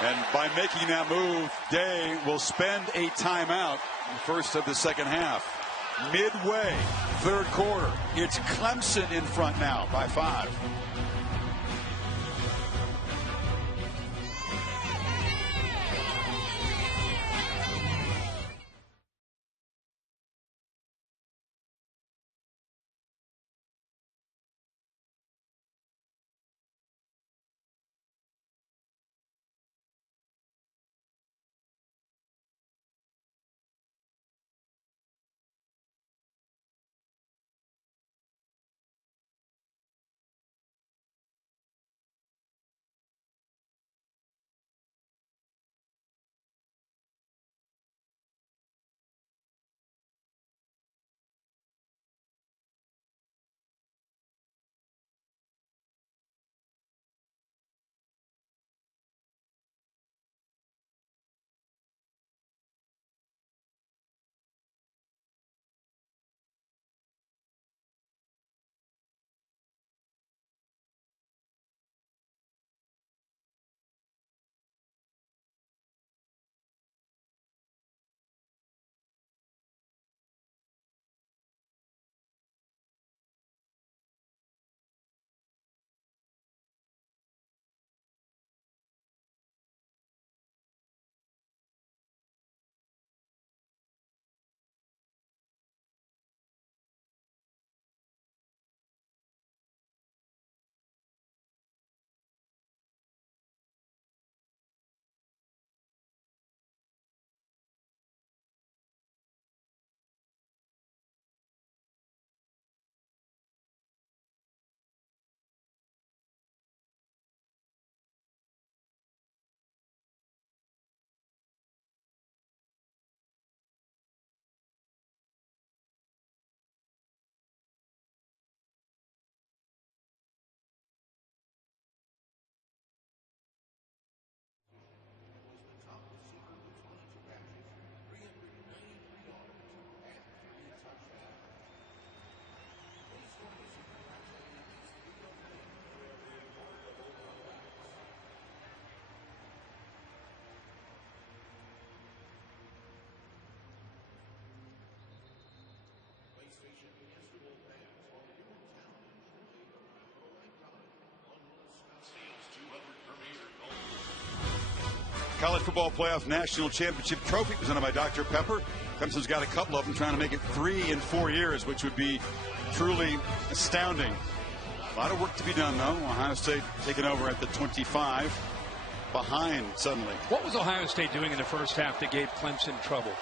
And by making that move, Day will spend a timeout in the first of the second half. Midway, third quarter. It's Clemson in front now by 5. College Football Playoff National Championship Trophy presented by Dr. Pepper. Clemson's got a couple of them, trying to make it 3 in 4 years, which would be truly astounding. A lot of work to be done, though. Ohio State taking over at the 25. behind suddenly. What was Ohio State doing in the first half that gave Clemson trouble?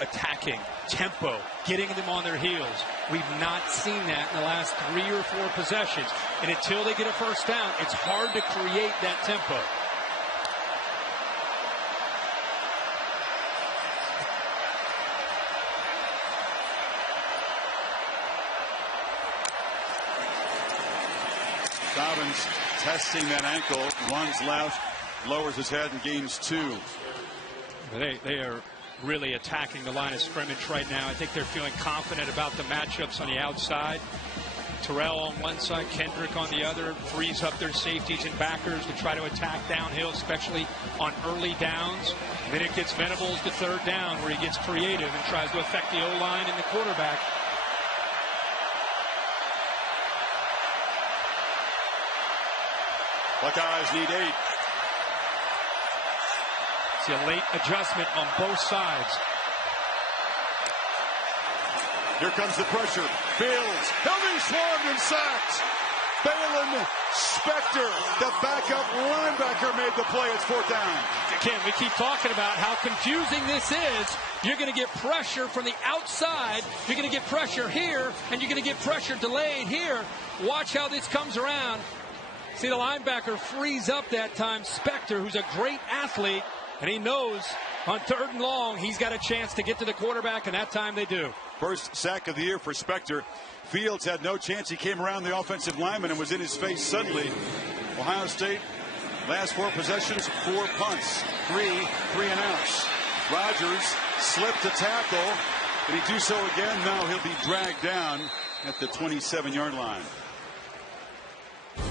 Attacking, tempo, getting them on their heels. We've not seen that in the last 3 or 4 possessions. And until they get a first down, it's hard to create that tempo. Dobbins testing that ankle, runs left, lowers his head and gains 2. They are really attacking the line of scrimmage right now. I think they're feeling confident about the matchups on the outside. Terrell on one side, Kendrick on the other, frees up their safeties and backers to try to attack downhill, especially on early downs. And then it gets Venables to third down, where he gets creative and tries to affect the O-line and the quarterback. Buckeyes need 8. See a late adjustment on both sides. Here comes the pressure. Fields. He'll be swarmed and sacked. Balin Spector, the backup linebacker, made the play. It's 4th down. Again, we keep talking about how confusing this is. You're going to get pressure from the outside. You're going to get pressure here, and you're going to get pressure delayed here. Watch how this comes around. See, the linebacker frees up that time. Spector, who's a great athlete, and he knows on 3rd and long he's got a chance to get to the quarterback, and that time they do. First sack of the year for Spector. Fields had no chance. He came around the offensive lineman and was in his face suddenly. Ohio State, last 4 possessions, 4 punts, 3 and outs. Rogers slipped a tackle. Did he do so again? No, he'll be dragged down at the 27-yard line.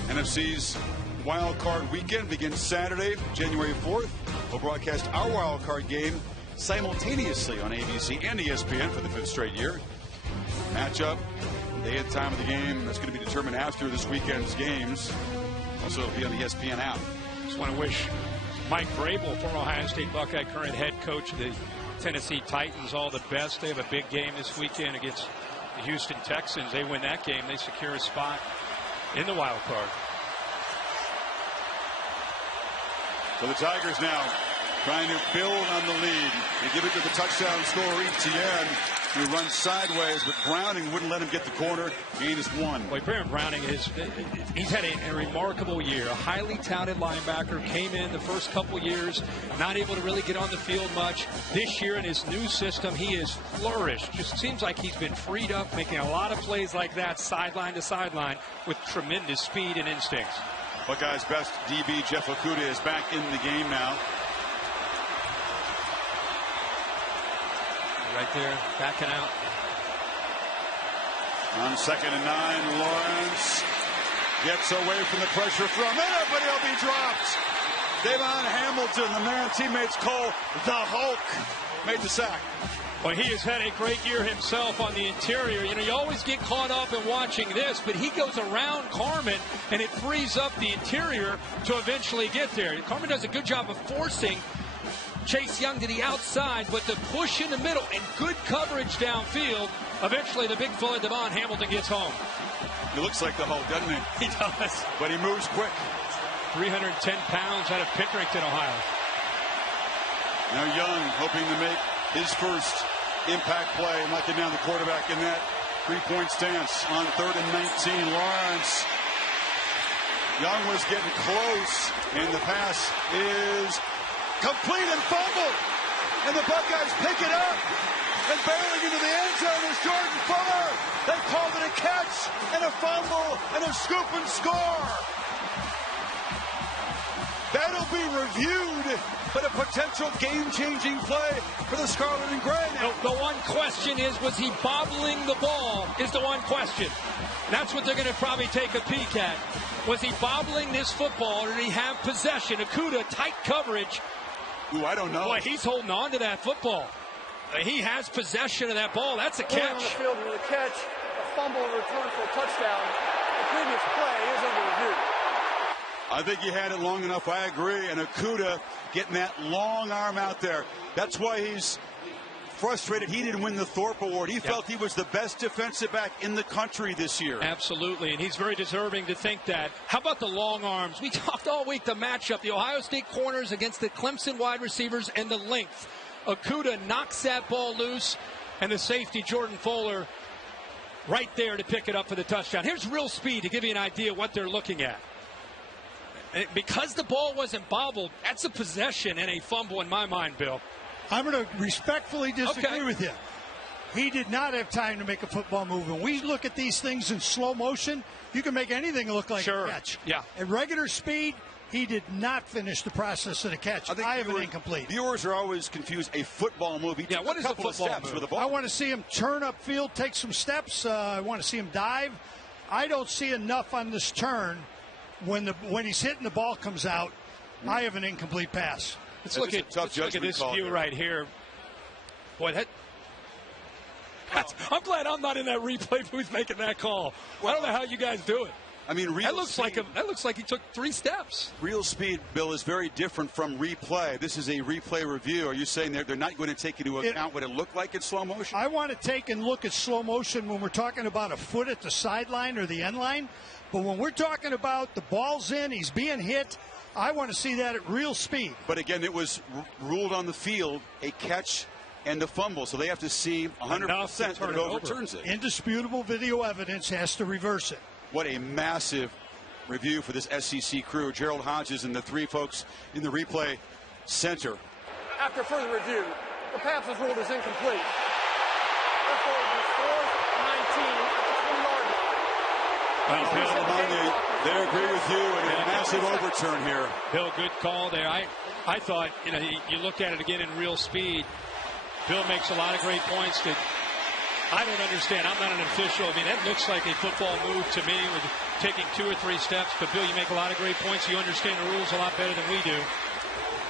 NFC's wild card weekend begins Saturday, January 4th. We'll broadcast our wild card game simultaneously on ABC and ESPN for the 5th straight year. Matchup, day and time of the game, that's going to be determined after this weekend's games. Also, it'll be on the ESPN app. Just want to wish Mike Vrabel, former Ohio State Buckeye, current head coach of the Tennessee Titans, all the best. They have a big game this weekend against the Houston Texans. They win that game, they secure a spot in the wild card. So the Tigers now trying to build on the lead. They give it to the touchdown scorer, Etienne, who runs sideways, but Browning wouldn't let him get the corner. Gain is 1. Boy, Baron Browning, he's had a remarkable year. A highly touted linebacker, came in the first couple years, not able to really get on the field much. This year in his new system, he has flourished. Just seems like he's been freed up, making a lot of plays like that, sideline to sideline, with tremendous speed and instincts. Buckeyes' best DB, Jeff Okudah, is back in the game now. Right there, backing out. On 2nd and 9, Lawrence gets away from the pressure from it, but he'll be dropped. Davon Hamilton, the man teammates call the Hulk, made the sack. Well, he has had a great year himself on the interior. You know, you always get caught up in watching this, but he goes around Carmen, and it frees up the interior to eventually get there. Carmen does a good job of forcing Chase Young to the outside, but the push in the middle and good coverage downfield. Eventually, the big fella, Davon Hamilton, gets home. He looks like the Hulk, doesn't he? He does. But he moves quick. 310 pounds out of Pickerington, Ohio. Now Young hoping to make his first impact play, knocking down the quarterback in that 3-point stance on 3rd and 19. Lawrence. Young was getting close, and the pass is complete and fumbled. And the Buckeyes pick it up. And barreling into the end zone is Jordan Fuller. They called it a catch and a fumble and a scoop and score. That'll be reviewed, but a potential game-changing play for the Scarlet and Gray. The one question is, was he bobbling the ball, is the one question. That's what they're going to probably take a peek at. Was he bobbling this football, or did he have possession? Okudah, tight coverage. Ooh, I don't know. Boy, he's holding on to that football. He has possession of that ball. That's a catch. On the field with a catch, a fumble, and return for a touchdown. The previous play is under review. I think he had it long enough. I agree. And Okudah getting that long arm out there. That's why he's frustrated he didn't win the Thorpe Award. He felt he was the best defensive back in the country this year. Absolutely, and he's very deserving to think that. How about the long arms? We talked all week the matchup, the Ohio State corners against the Clemson wide receivers and the length. Okudah knocks that ball loose, and the safety, Jordan Fuller, right there to pick it up for the touchdown. Here's real speed to give you an idea what they're looking at. And because the ball wasn't bobbled, that's a possession and a fumble in my mind, Bill. I'm going to respectfully disagree with you. He did not have time to make a football move. When we look at these things in slow motion, you can make anything look like a catch. Yeah. At regular speed, he did not finish the process of the catch. I have an incomplete. Viewers are always confused. A football move. Yeah, what is a football move? With the ball. I want to see him turn upfield, take some steps. I want to see him dive. I don't see enough on this turn. When he's hitting, the ball comes out. I have an incomplete pass. Let's look at this view right here. Boy, I'm glad I'm not in that replay booth making that call. Well, I don't know how you guys do it. I mean, that looks like he took 3 steps. Real speed, Bill, is very different from replay. This is a replay review. Are you saying they're not going to take into account what it looked like in slow motion? I want to take and look at slow motion when we're talking about a foot at the sideline or the end line. But when we're talking about the ball's in, he's being hit, I want to see that at real speed. But again, it was ruled on the field a catch and a fumble, so they have to see 100% that it overturns it. Indisputable video evidence has to reverse it. What a massive review for this SEC crew. Gerald Hodges and the 3 folks in the replay center. After further review, the pass was ruled as incomplete. Therefore, it will be 4th 19 at the 20-yard line. Well, Bill, they agree with you, and a massive overturn here. Bill, good call there. I thought, you look at it again in real speed. Bill makes a lot of great points that I don't understand. I'm not an official. I mean, that looks like a football move to me with taking 2 or 3 steps. But, Bill, you make a lot of great points. You understand the rules a lot better than we do.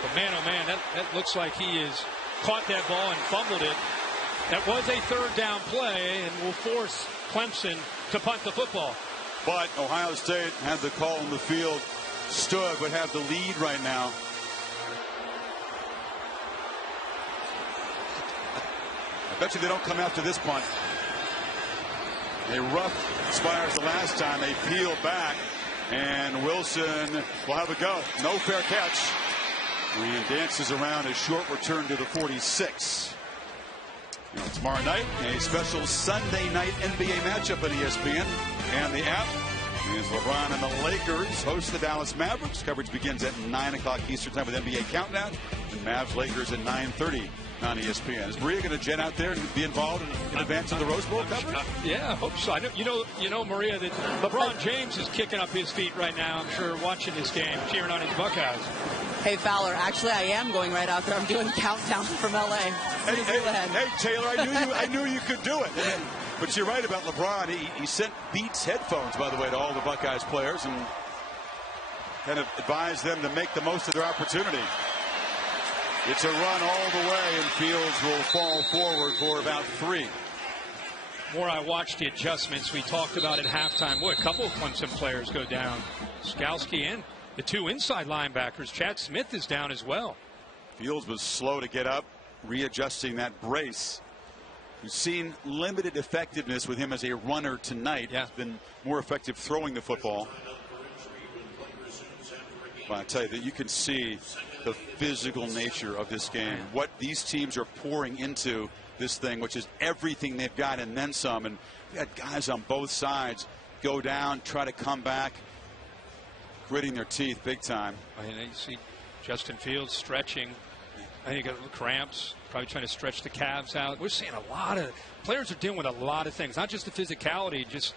But, man, oh, man, that looks like he has caught that ball and fumbled it. That was a 3rd down play and will force Clemson to punt the football. But Ohio State had the call on the field, stood, but have the lead right now. I bet you they don't come after this punt. They rough Spires the last time. They peel back, and Wilson will have a go. No fair catch. And dances around a short return to the 46. Tomorrow night, a special Sunday night NBA matchup on ESPN and the app. As LeBron and the Lakers host the Dallas Mavericks. Coverage begins at 9 o'clock Eastern Time with NBA Countdown. And Mavs-Lakers at 9:30 on ESPN. Is Maria going to jet out there and be involved in advance of the Rose Bowl coverage? Yeah, I hope so. You know, Maria, that LeBron James is kicking up his feet right now, I'm sure, watching this game, cheering on his Buckeyes. Hey, Fowler, actually, I am going right out there. I'm doing countdown from L.A. Hey, Taylor, I knew you could do it. But you're right about LeBron. He sent Beats headphones, by the way, to all the Buckeyes players and kind of advised them to make the most of their opportunity. It's a run all the way, and Fields will fall forward for about 3. The more I watched the adjustments we talked about at halftime, boy, a couple of Clemson players go down. Skalski and the 2 inside linebackers. Chad Smith is down as well. Fields was slow to get up, readjusting that brace. We've seen limited effectiveness with him as a runner tonight. Yeah. He's been more effective throwing the football. But I tell you that you can see the physical nature of this game. What these teams are pouring into this thing, which is everything they've got and then some. And we had guys on both sides go down, try to come back, gritting their teeth big time. And you see Justin Fields stretching. I think he got cramps, probably trying to stretch the calves out. We're seeing a lot of players are dealing with a lot of things, not just the physicality. Just,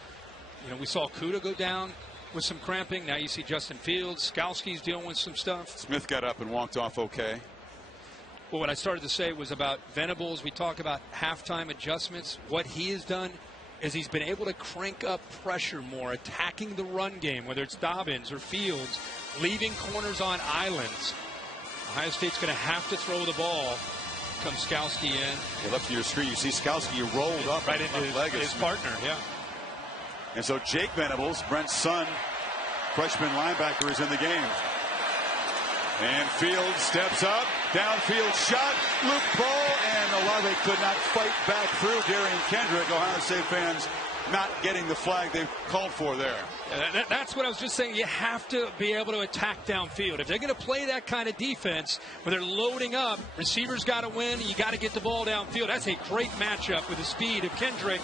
we saw Okudah go down with some cramping. Now you see Justin Fields. Skalski's dealing with some stuff. Smith got up and walked off okay. Well, what I started to say was about Venables. We talk about halftime adjustments. What he has done is he's been able to crank up pressure more, attacking the run game, whether it's Dobbins or Fields, leaving corners on islands. Ohio State's going to have to throw the ball. Comes Skalski in. You look to your screen, you see Skalski rolled up right into his partner. Yeah. And so Jake Venables, Brent's son, freshman linebacker, is in the game. And Fields steps up, downfield shot, Loop ball, and Olave could not fight back through Darian Kendrick. Ohio State fans not getting the flag they've called for there. That's what I was just saying. You have to be able to attack downfield. If they're going to play that kind of defense where they're loading up, receivers got to win, and you got to get the ball downfield. That's a great matchup with the speed of Kendrick.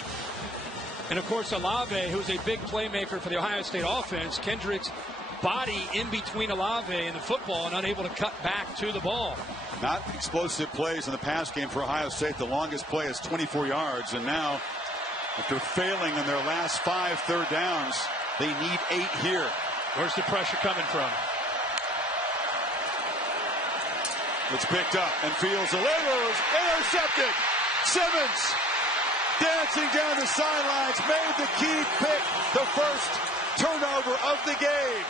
And, of course, Olave, who's a big playmaker for the Ohio State offense. Kendrick's body in between Olave and the football and unable to cut back to the ball. Not explosive plays in the pass game for Ohio State. The longest play is 24 yards, and now after failing in their last 5 third downs, they need 8 here. Where's the pressure coming from? It's picked up, and Fields delivers. Intercepted. Simmons dancing down the sidelines, made the key pick, the first turnover of the game.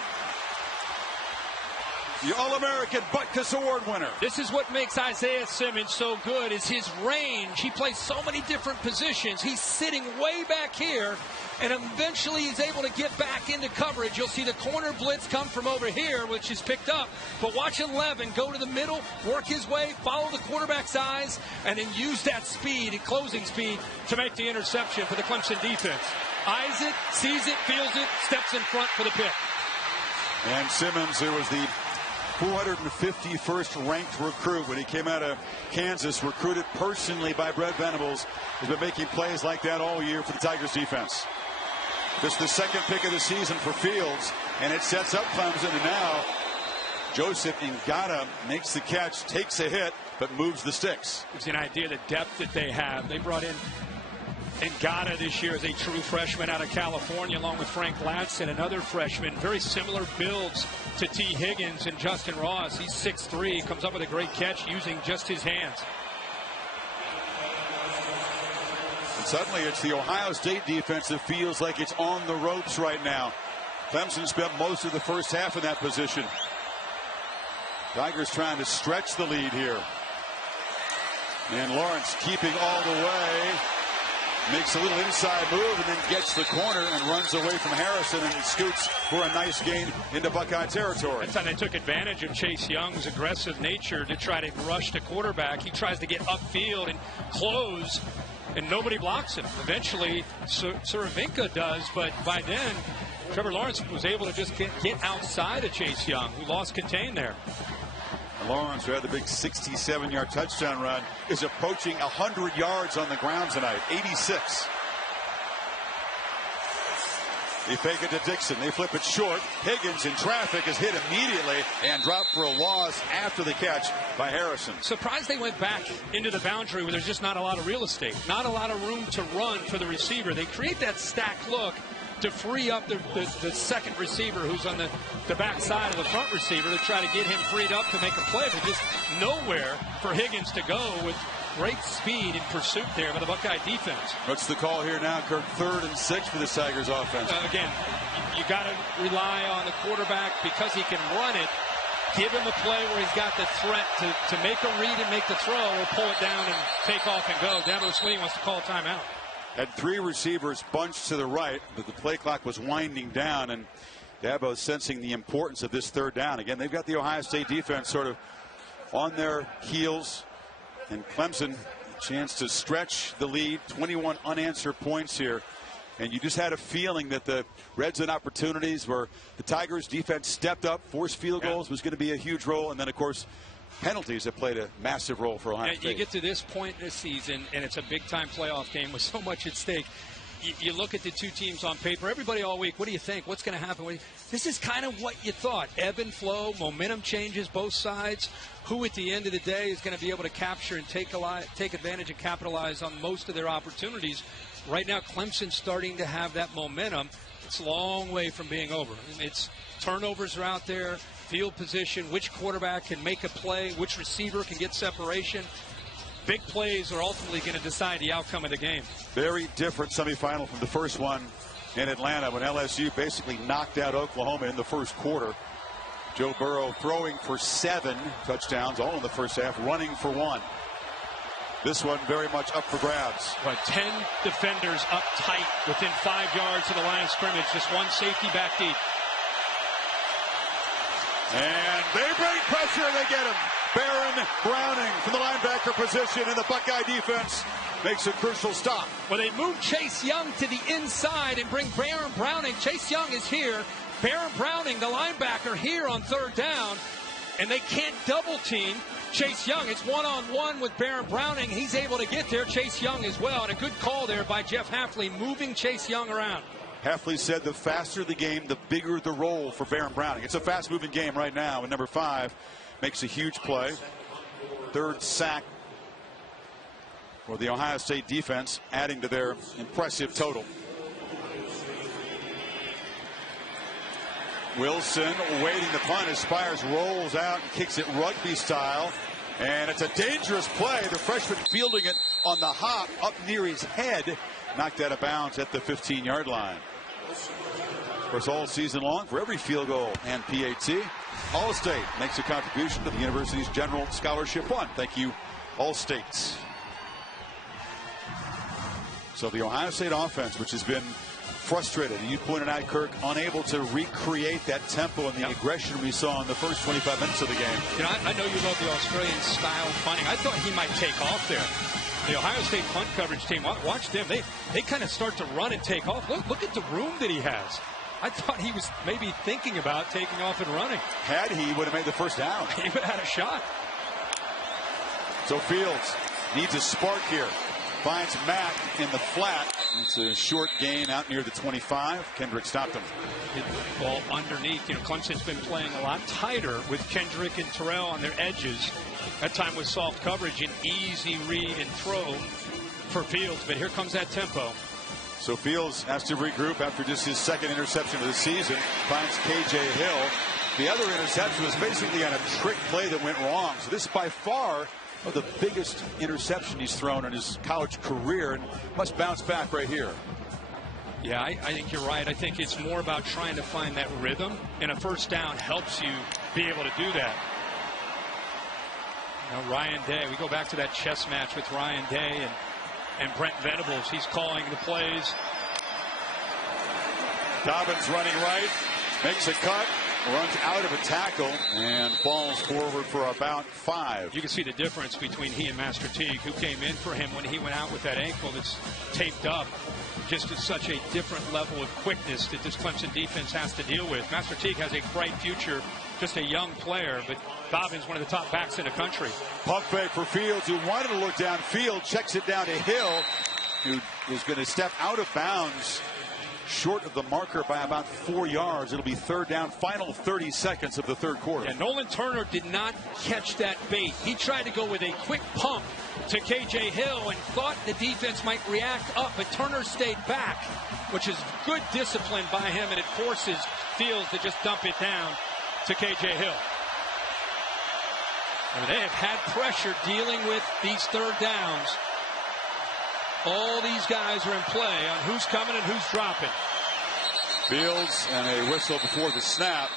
The All-American Butkus Award winner. This is what makes Isaiah Simmons so good, is his range. He plays so many different positions. He's sitting way back here, and eventually he's able to get back into coverage. You'll see the corner blitz come from over here, which is picked up. But watch 11 go to the middle, work his way, follow the quarterback's eyes, and then use that speed and closing speed to make the interception for the Clemson defense. Eyes it, sees it, feels it, steps in front for the pick. And Simmons, who was the 451st ranked recruit when he came out of Kansas, recruited personally by Brett Venables, has been making plays like that all year for the Tigers defense. Just the second pick of the season for Fields, and it sets up Clemson, and now Joseph Ngata makes the catch, takes a hit, but moves the sticks. Gives you an idea of the depth that they have. They brought in Ngata this year as a true freshman out of California, along with Frank Ladson, another freshman. Very similar builds to T. Higgins and Justin Ross. He's 6'3", comes up with a great catch using just his hands. And suddenly it's the Ohio State defense that feels like it's on the ropes right now. Clemson spent most of the first half in that position. Tigers trying to stretch the lead here. And Lawrence keeping all the way. Makes a little inside move and then gets the corner and runs away from Harrison and scoots for a nice gain into Buckeye territory. That's how they took advantage of Chase Young's aggressive nature to try to rush the quarterback. He tries to get upfield and close, and nobody blocks him. Eventually, Suravinka does, but by then, Trevor Lawrence was able to just get outside of Chase Young, who lost contain there. Lawrence, who had the big 67-yard touchdown run, is approaching 100 yards on the ground tonight. 86. They fake it to Dixon. They flip it short. Higgins in traffic is hit immediately and dropped for a loss after the catch by Harrison. Surprised they went back into the boundary where there's just not a lot of real estate. Not a lot of room to run for the receiver. They create that stack look to free up the second receiver who's on the back side of the front receiver to try to get him freed up to make a play, but just nowhere for Higgins to go with great speed in pursuit there by the Buckeye defense. What's the call here now, Kirk? 3rd and 6 for the Tigers offense. Again, you got to rely on the quarterback because he can run it. Give him a play where he's got the threat to make a read and make the throw or pull it down and take off and go. Dabo Swinney wants to call a timeout. Had 3 receivers bunched to the right, but the play clock was winding down, and Dabo sensing the importance of this 3rd down. Again, they've got the Ohio State defense sort of on their heels, and Clemson a chance to stretch the lead. 21 unanswered points here, and you just had a feeling that the red zone opportunities where the Tigers defense stepped up, forced field goals was going to be a huge role, and then of course penalties have played a massive role for Ohio State. You get to this point this season, and it's a big-time playoff game with so much at stake. You look at the two teams on paper. Everybody all week, what do you think? What's going to happen? This is kind of what you thought. Ebb and flow, momentum changes both sides. Who at the end of the day is going to be able to capture and take advantage and capitalize on most of their opportunities? Right now, Clemson's starting to have that momentum. It's a long way from being over. It's turnovers are out there. Field position, which quarterback can make a play, which receiver can get separation. Big plays are ultimately going to decide the outcome of the game. Very different semifinal from the first one in Atlanta when LSU basically knocked out Oklahoma in the first quarter. Joe Burrow throwing for 7 touchdowns, all in the first half, running for 1. This one very much up for grabs. 10 defenders up tight within 5 yards of the line of scrimmage, just one safety back deep. And they bring pressure and they get him. Baron Browning from the linebacker position, and the Buckeye defense makes a crucial stop. Well, they move Chase Young to the inside and bring Baron Browning. Chase Young is here. Baron Browning, the linebacker, here on third down, and they can't double team Chase Young. It's one-on-one with Baron Browning. He's able to get there. Chase Young as well, and a good call there by Jeff Hafley, moving Chase Young around. Hafley said the faster the game, the bigger the role for Baron Browning. It's a fast-moving game right now, and number 5 makes a huge play. Third sack for the Ohio State defense, adding to their impressive total. Wilson waiting to punt as Spires rolls out and kicks it rugby style. And it's a dangerous play. The freshman fielding it on the hop up near his head. Knocked out of bounds at the 15-yard line. Of course, all season long, for every field goal and PAT, All-State makes a contribution to the university's general scholarship fund. Thank you, All-States. So the Ohio State offense, which has been frustrated, and you pointed out, Kirk, unable to recreate that tempo and the aggression we saw in the first 25 minutes of the game. You know, I know you love the Australian style punting. I thought he might take off there. The Ohio State punt coverage team, watch them. They kind of start to run and take off. Look at the room that he has. I thought he was maybe thinking about taking off and running. Had he would have made the first down. He would have had a shot. So Fields needs a spark here. Finds Mack in the flat. It's a short gain out near the 25. Kendrick stopped him. Ball underneath. You know, Clemson's been playing a lot tighter with Kendrick and Terrell on their edges. That time with soft coverage, an easy read and throw for Fields. But here comes that tempo. So Fields has to regroup after just his second interception of the season. Finds K.J. Hill. The other interception was basically on a trick play that went wrong. So this is by far the biggest interception he's thrown in his college career, and must bounce back right here. Yeah, I think you're right. I think it's more about trying to find that rhythm, and a first down helps you be able to do that. Now Ryan Day, we go back to that chess match with Ryan Day and Brent Venables. He's calling the plays. Dobbins running right, makes a cut, runs out of a tackle, and falls forward for about 5. You can see the difference between he and Master Teague, who came in for him when he went out with that ankle that's taped up. Just at such a different level of quickness that this Clemson defense has to deal with. Master Teague has a bright future, just a young player, but Dobbins, one of the top backs in the country. Pump fake for Fields, who wanted to look downfield, checks it down to Hill, who is going to step out of bounds short of the marker by about 4 yards. It'll be third down, final 30 seconds of the third quarter. Yeah, Nolan Turner did not catch that bait. He tried to go with a quick pump to K.J. Hill and thought the defense might react up, but Turner stayed back, which is good discipline by him, and it forces Fields to just dump it down to K.J. Hill. I mean, they have had pressure dealing with these third downs. All these guys are in play on who's coming and who's dropping. Fields and a whistle before the snap.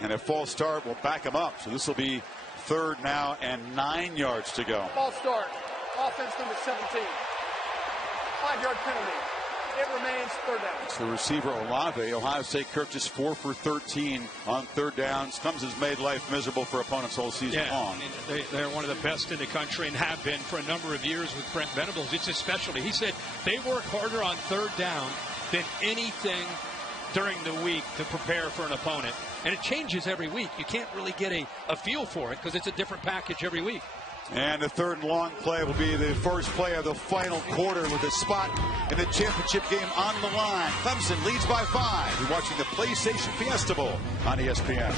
And a false start will back him up. So this will be third now and 9 yards to go. False start. Offense number 17. 5-yard penalty. It remains third down. It's the receiver Olave. Ohio State, Kirk, just 4 for 13 on third downs. Clemson's made life miserable for opponents all season long. I mean, they're one of the best in the country and have been for a number of years with Brent Venables. It's his specialty. He said they work harder on third down than anything during the week to prepare for an opponent. And it changes every week. You can't really get a feel for it because it's a different package every week. And the third and long play will be the first play of the final quarter with a spot in the championship game on the line. Clemson leads by 5. You're watching the PlayStation Fiesta Bowl on ESPN.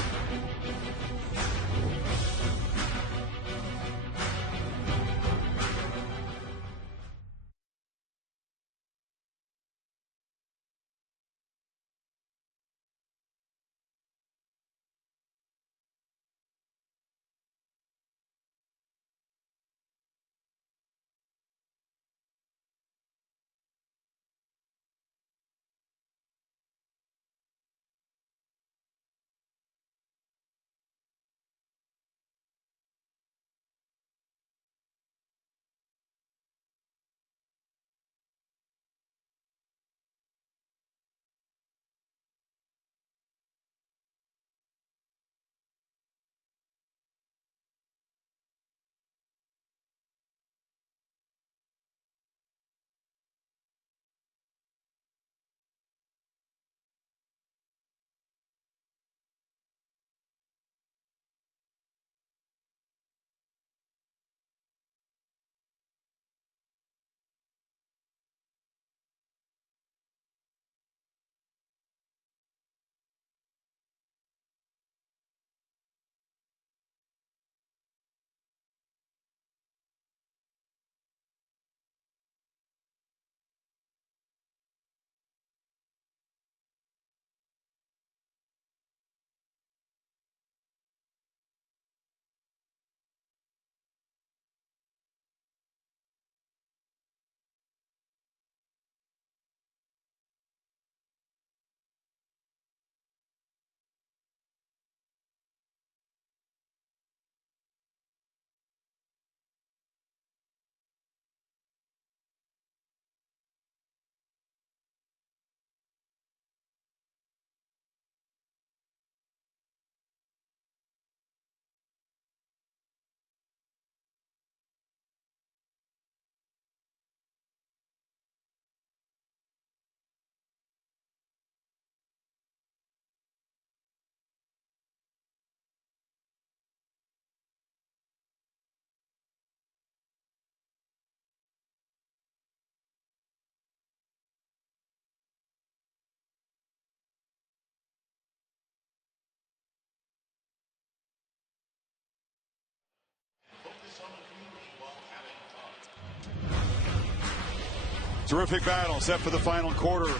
Terrific battle set for the final quarter.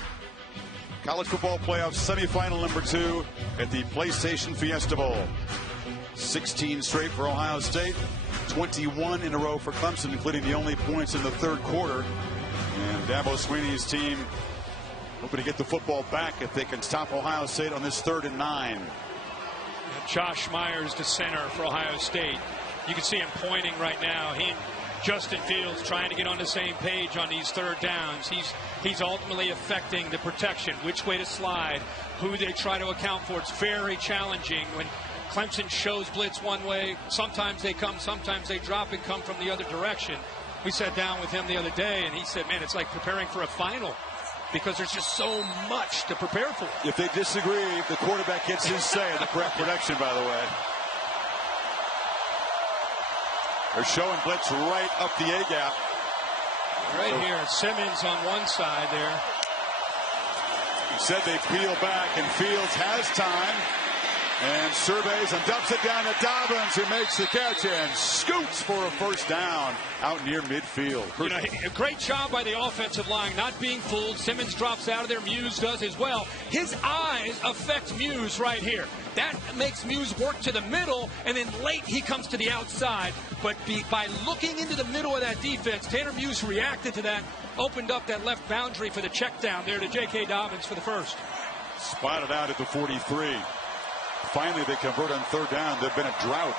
College football playoff semifinal number 2 at the PlayStation Fiesta Bowl. 16 straight for Ohio State, 21 in a row for Clemson, including the only points in the third quarter. And Dabo Swinney's team hoping to get the football back if they can stop Ohio State on this 3rd and 9. Josh Myers, the center for Ohio State. You can see him pointing right now. He and Justin Fields trying to get on the same page on these 3rd downs. He's ultimately affecting the protection, which way to slide, who they try to account for. It's very challenging when Clemson shows blitz one way. Sometimes they come, sometimes they drop and come from the other direction. We sat down with him the other day, and he said, man, it's like preparing for a final because there's just so much to prepare for. If they disagree, the quarterback gets his say in the correct protection, by the way. They're showing blitz right up the A-gap. Right here, Simmons on one side there. He said they peel back, and Fields has time. And surveys and dumps it down to Dobbins, who makes the catch and scoots for a 1st down out near midfield. You know, a great job by the offensive line, not being fooled. Simmons drops out of there. Muse does as well. His eyes affect Muse right here. That makes Muse work to the middle, and then late he comes to the outside. But by looking into the middle of that defense, Tanner Muse reacted to that, opened up that left boundary for the check down there to J.K. Dobbins for the 1st. Spotted out at the 43. Finally, they convert on 3rd down. There's been a drought.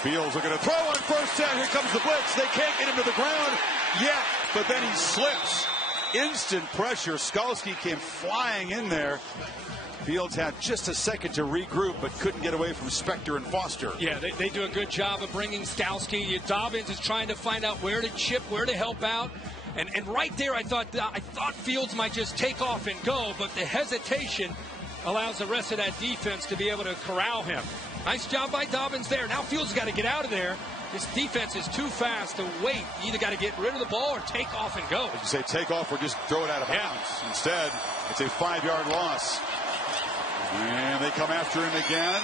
Fields are going to throw on 1st down. Here comes the blitz. They can't get him to the ground yet, but then he slips. Instant pressure. Skalski came flying in there. Fields had just a second to regroup, but couldn't get away from Spector and Foster. Yeah, they do a good job of bringing Skalski. Dobbins is trying to find out where to chip, where to help out. And right there, I thought Fields might just take off and go, but the hesitation allows the rest of that defense to be able to corral him. Nice job by Dobbins there. Now Fields got to get out of there. This defense is too fast to wait. You either got to get rid of the ball or take off and go. Did you say take off or just throw it out of bounds? Instead, it's a 5-yard loss. And they come after him again.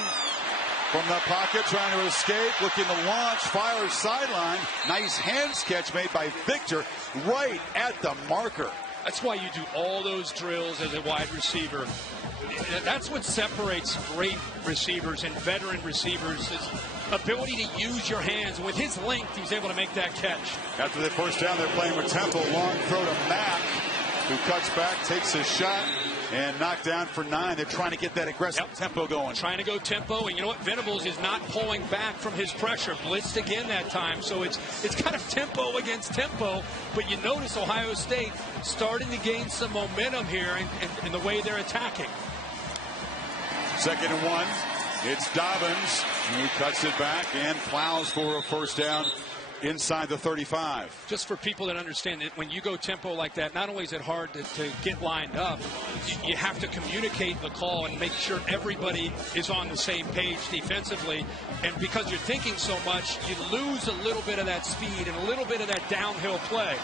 From the pocket, trying to escape, looking to launch, fires sideline. Nice hands catch made by Victor right at the marker. That's why you do all those drills as a wide receiver. That's what separates great receivers and veteran receivers is ability to use your hands. With his length, he's able to make that catch. After the 1st down, they're playing with Temple. Long throw to Mack, who cuts back, takes a shot. And knocked down for 9. They're trying to get that aggressive tempo going. Trying to go tempo. And you know what? Venables is not pulling back from his pressure. Blitzed again that time. So it's kind of tempo against tempo. But you notice Ohio State starting to gain some momentum here in the way they're attacking. 2nd and 1. It's Dobbins. He cuts it back and plows for a 1st down inside the 35. Just for people that understand that when you go tempo like that, not only is it hard to get lined up, you have to communicate the call and make sure everybody is on the same page defensively. And because you're thinking so much, you lose a little bit of that speed and a little bit of that downhill play.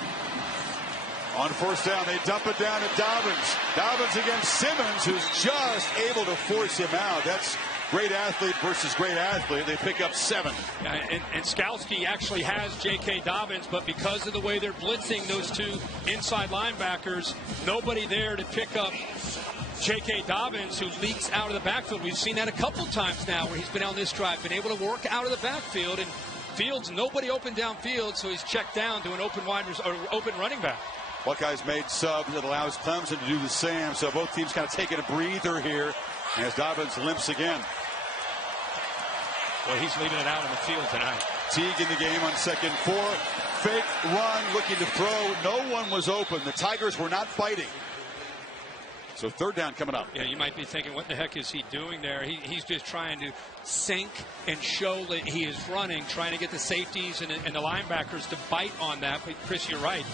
On 1st down, they dump it down to Dobbins. Dobbins against Simmons, who's just able to force him out. That's great athlete versus great athlete. They pick up 7. And Skalski actually has J.K. Dobbins, but because of the way they're blitzing those 2 inside linebackers, nobody there to pick up J.K. Dobbins, who leaks out of the backfield. We've seen that a couple times now where he's been on this drive, been able to work out of the backfield. And Fields, nobody open downfield, so he's checked down to an open running back. Buckeyes made subs that allows Clemson to do the same. So both teams kind of taking a breather here as Dobbins limps again. Well, he's leaving it out in the field tonight. Teague in the game on 2nd 4. Fake run, looking to throw. No one was open. The Tigers were not fighting. So 3rd down coming up. Yeah, you might be thinking, what the heck is he doing there? He's just trying to sink and show that he is running, trying to get the safeties and the linebackers to bite on that. But Chris, you're right.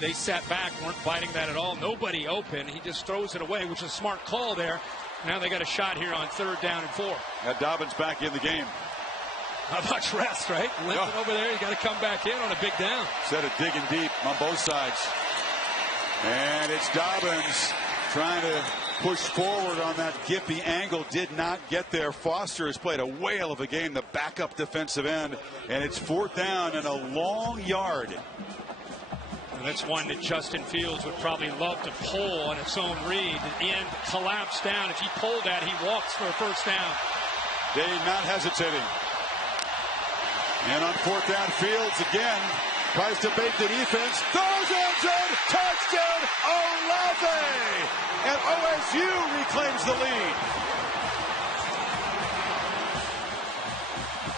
They sat back, weren't biting that at all. Nobody open. He just throws it away, which is a smart call there. Now they got a shot here on 3rd down and 4. Got Dobbins back in the game. Not much rest, right? Limping over there. You got to come back in on a big down. Instead of digging deep on both sides. And it's Dobbins trying to push forward on that Gippy angle, did not get there. Foster has played a whale of a game, the backup defensive end, and it's 4th down and a long yard. And that's one that Justin Fields would probably love to pull on its own read and collapse down. If he pulled that, he walks for a 1st down. Dave not hesitating. And on 4th down, Fields again tries to bait the defense. Throws it, touchdown, Olave! And OSU reclaims the lead.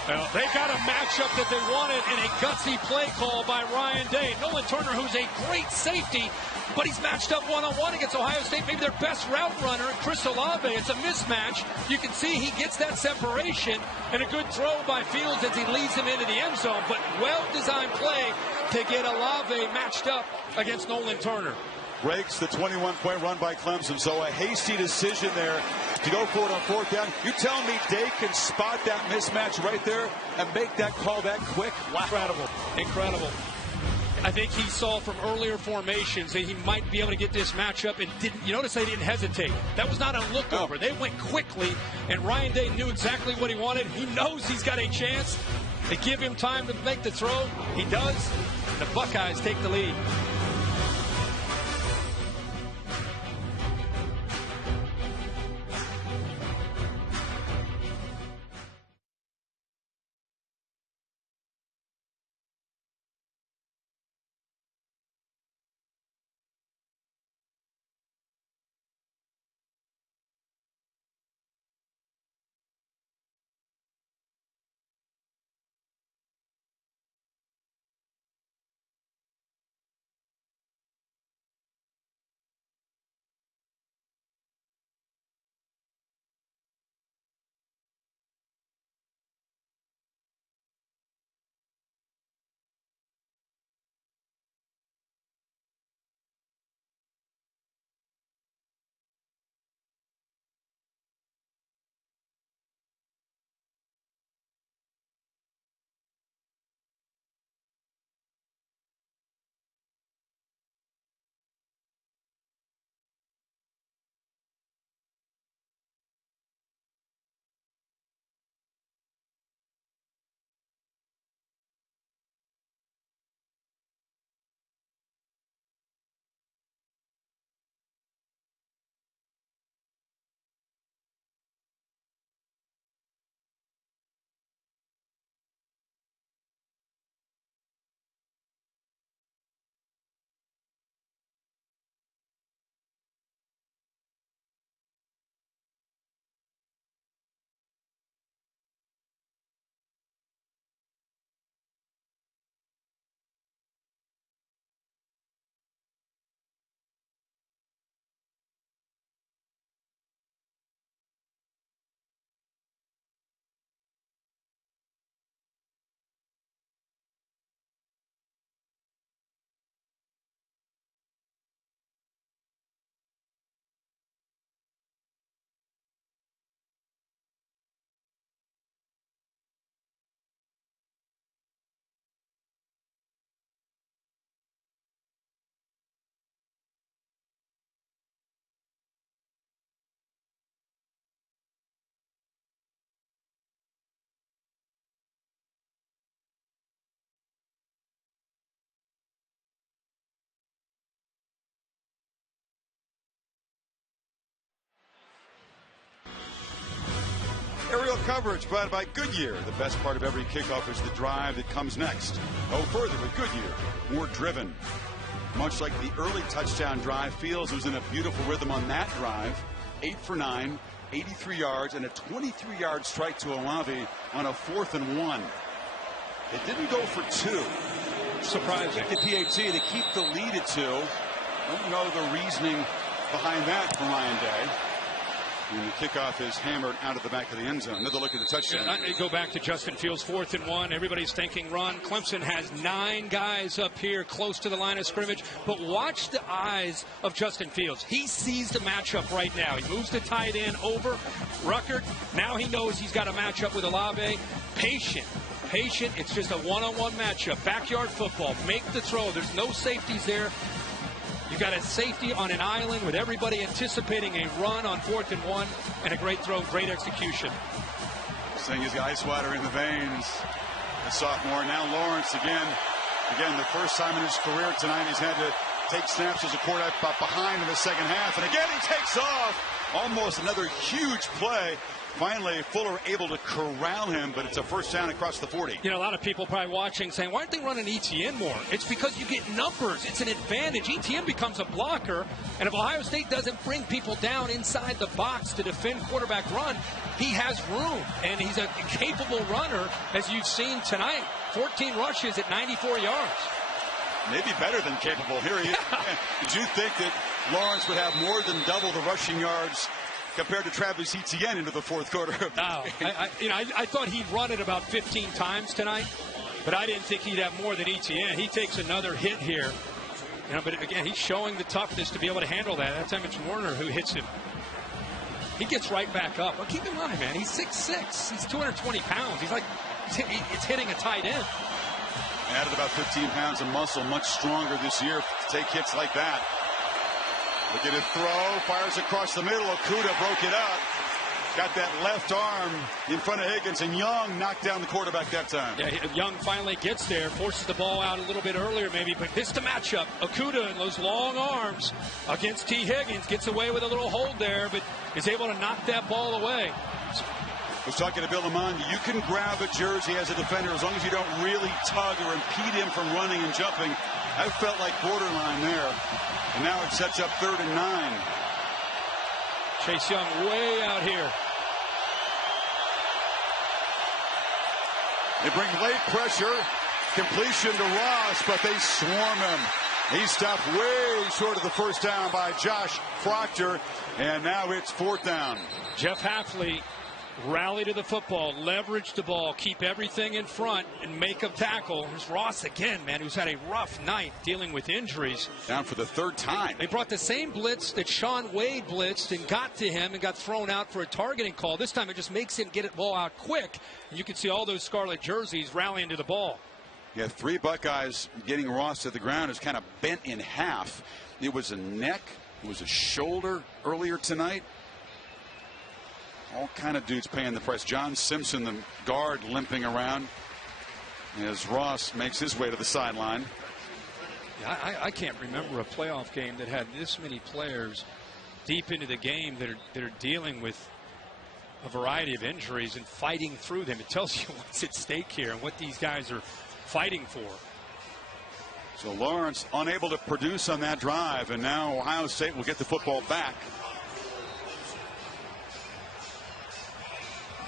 Well, they got a matchup that they wanted in a gutsy play call by Ryan Day. Nolan Turner, who's a great safety, but he's matched up one-on-one against Ohio State, maybe their best route runner, Chris Olave. It's a mismatch. You can see he gets that separation, and a good throw by Fields as he leads him into the end zone. But well-designed play to get Olave matched up against Nolan Turner. Breaks the 21-point run by Clemson, so a hasty decision there to go for it on 4th down. You tell me Day can spot that mismatch right there and make that call that quick? Wow. Incredible. I think he saw from earlier formations that he might be able to get this matchup, and didn't. You notice they didn't hesitate. That was not a look over. They went quickly, and Ryan Day knew exactly what he wanted. He knows he's got a chance. They give him time to make the throw. He does. The Buckeyes take the lead. Aerial coverage provided by Goodyear. The best part of every kickoff is the drive that comes next. Go further with Goodyear. More driven. Much like the early touchdown drive, Fields was in a beautiful rhythm on that drive. 8 for 9, 83 yards, and a 23-yard strike to Olave on a 4th and 1. They didn't go for 2. Surprising. The PAT, they keep the lead at 2. Don't know the reasoning behind that from Ryan Day. And the kickoff is hammered out of the back of the end zone. Another look at the touchdown. I go back to Justin Fields, 4th and 1. Everybody's thinking run. Clemson has 9 guys up here close to the line of scrimmage. But watch the eyes of Justin Fields. He sees the matchup right now. He moves the tight end over Ruckert. Now he knows he's got a matchup with Olave. Patient. It's just a one-on-one matchup. Backyard football. Make the throw. There's no safeties there. You got a safety on an island with everybody anticipating a run on 4th and 1, and a great throw, great execution. Saying he's got ice water in the veins. The sophomore. Now Lawrence again. Again, the first time in his career tonight he's had to take snaps as a quarterback behind in the second half. And again, he takes off. Almost another huge play. Finally, Fuller able to corral him, but it's a first down across the 40. You know, a lot of people probably watching saying, why aren't they running ETN more? It's because you get numbers. It's an advantage. ETN becomes a blocker, and if Ohio State doesn't bring people down inside the box to defend quarterback run, he has room, and he's a capable runner, as you've seen tonight. 14 rushes at 94 yards. Maybe better than capable. Here he is. Did you think that Lawrence would have more than double the rushing yards compared to Travis Etienne into the fourth quarter? No, I thought he'd run it about 15 times tonight, but I didn't think he'd have more than Etienne. He takes another hit here. You know, but again, he's showing the toughness to be able to handle that. That's Emmett Warner who hits him. He gets right back up. Well, keep in mind, man, he's 6'6". He's 220 pounds. He's like, it's hitting a tight end. Added about 15 pounds of muscle, much stronger this year to take hits like that. Look at it throw, fires across the middle. Okudah broke it up. Got that left arm in front of Higgins, and Young knocked down the quarterback that time. Yeah, Young finally gets there, forces the ball out a little bit earlier maybe, but this the matchup. Okudah and those long arms against T. Higgins gets away with a little hold there, but is able to knock that ball away. I was talking to Bill Lamond. You can grab a jersey as a defender as long as you don't really tug or impede him from running and jumping. I felt like borderline there. And now it sets up 3rd and 9. Chase Young way out here. They bring late pressure. Completion to Ross, but they swarm him. He's stopped way short of the first down by Josh Proctor. And now it's 4th down. Jeff Hafley rally to the football, leverage the ball, keep everything in front, and make a tackle. Here's Ross again, man, who's had a rough night dealing with injuries. Down for the 3rd time. They brought the same blitz that Shaun Wade blitzed and got to him and got thrown out for a targeting call. This time it just makes him get the ball out quick. And you can see all those scarlet jerseys rallying to the ball. Yeah, 3 Buckeyes getting Ross to the ground is kind of bent in half. It was a neck, it was a shoulder earlier tonight. All kind of dudes paying the price. John Simpson, the guard, limping around as Ross makes his way to the sideline. Yeah, I can't remember a playoff game that had this many players deep into the game that are dealing with a variety of injuries and fighting through them. It tells you what's at stake here and what these guys are fighting for. So Lawrence unable to produce on that drive, and now Ohio State will get the football back.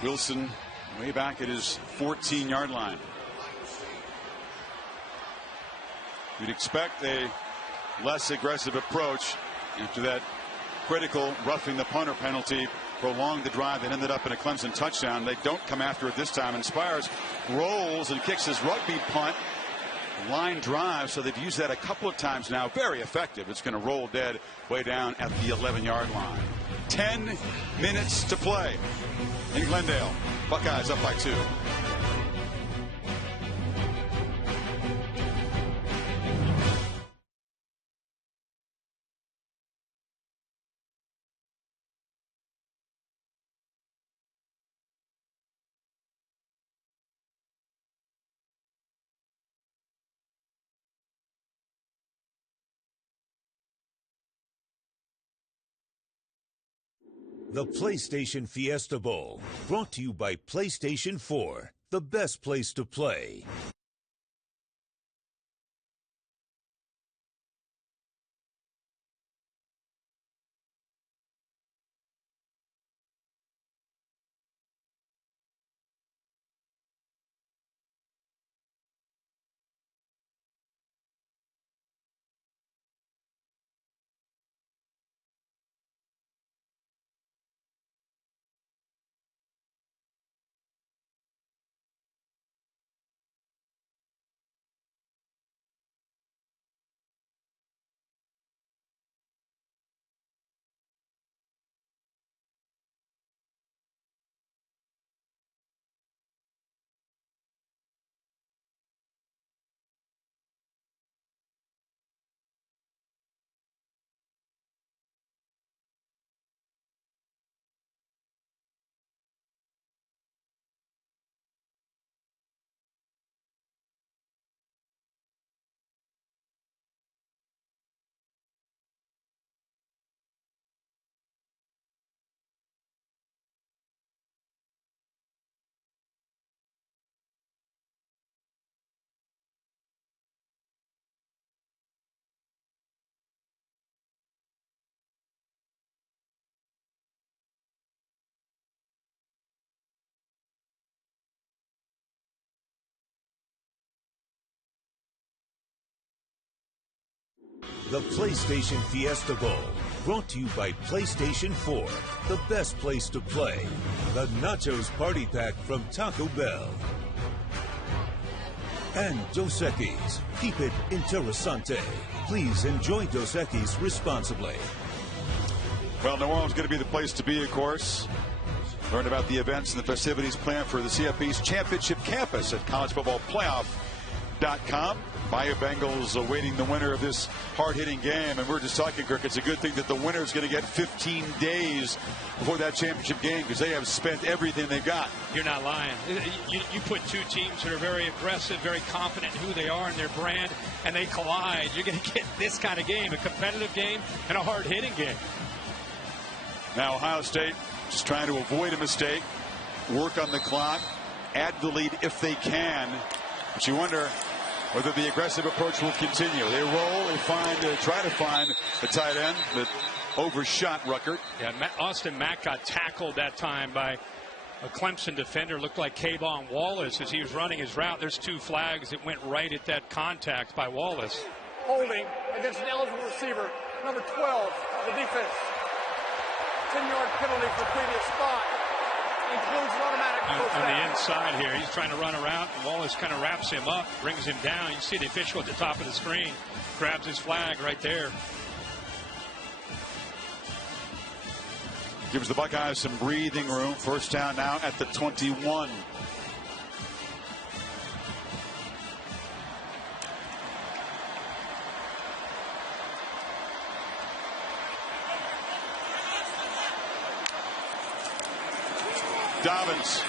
Wilson way back at his 14-yard line. You'd expect a less aggressive approach after that critical roughing the punter penalty prolonged the drive that ended up in a Clemson touchdown. They don't come after it this time. And Spires rolls and kicks his rugby punt. Line drive, so they've used that a couple of times now. Very effective. It's going to roll dead way down at the 11-yard line. 10 minutes to play in Glendale. Buckeyes up by 2. The PlayStation Fiesta Bowl, brought to you by PlayStation 4, the best place to play. the PlayStation Fiesta Bowl. Brought to you by PlayStation 4, the best place to play. The Nachos Party Pack from Taco Bell. And Dos Equis. Keep it interessante. Please enjoy Dos Equis responsibly. Well, New Orleans is going to be the place to be, of course. Learn about the events and the festivities planned for the CFP's championship campus at collegefootballplayoff.com. Bayou Bengals awaiting the winner of this hard-hitting game. And we're just talking, Kirk, it's a good thing that the winner is going to get 15 days before that championship game because they have spent everything they've got. You're not lying. You put two teams that are very aggressive, very confident in who they are and their brand, and they collide. You're going to get this kind of game, a competitive game and a hard-hitting game. Now Ohio State just trying to avoid a mistake, work on the clock, add the lead if they can. But you wonder whether the aggressive approach will continue. They roll, they try to find the tight end that overshot Ruckert. Yeah, Austin Mack got tackled that time by a Clemson defender. Looked like Kayvon Wallace as he was running his route. There's two flags that went right at that contact by Wallace. Holding against an eligible receiver, number 12, the defense. 10-yard penalty for previous spot. Includes an automatic first down. On the inside here, he's trying to run around, and Wallace kind of wraps him up, brings him down. You see the official at the top of the screen, grabs his flag right there. Gives the Buckeyes some breathing room. First down now at the 21. Dobbins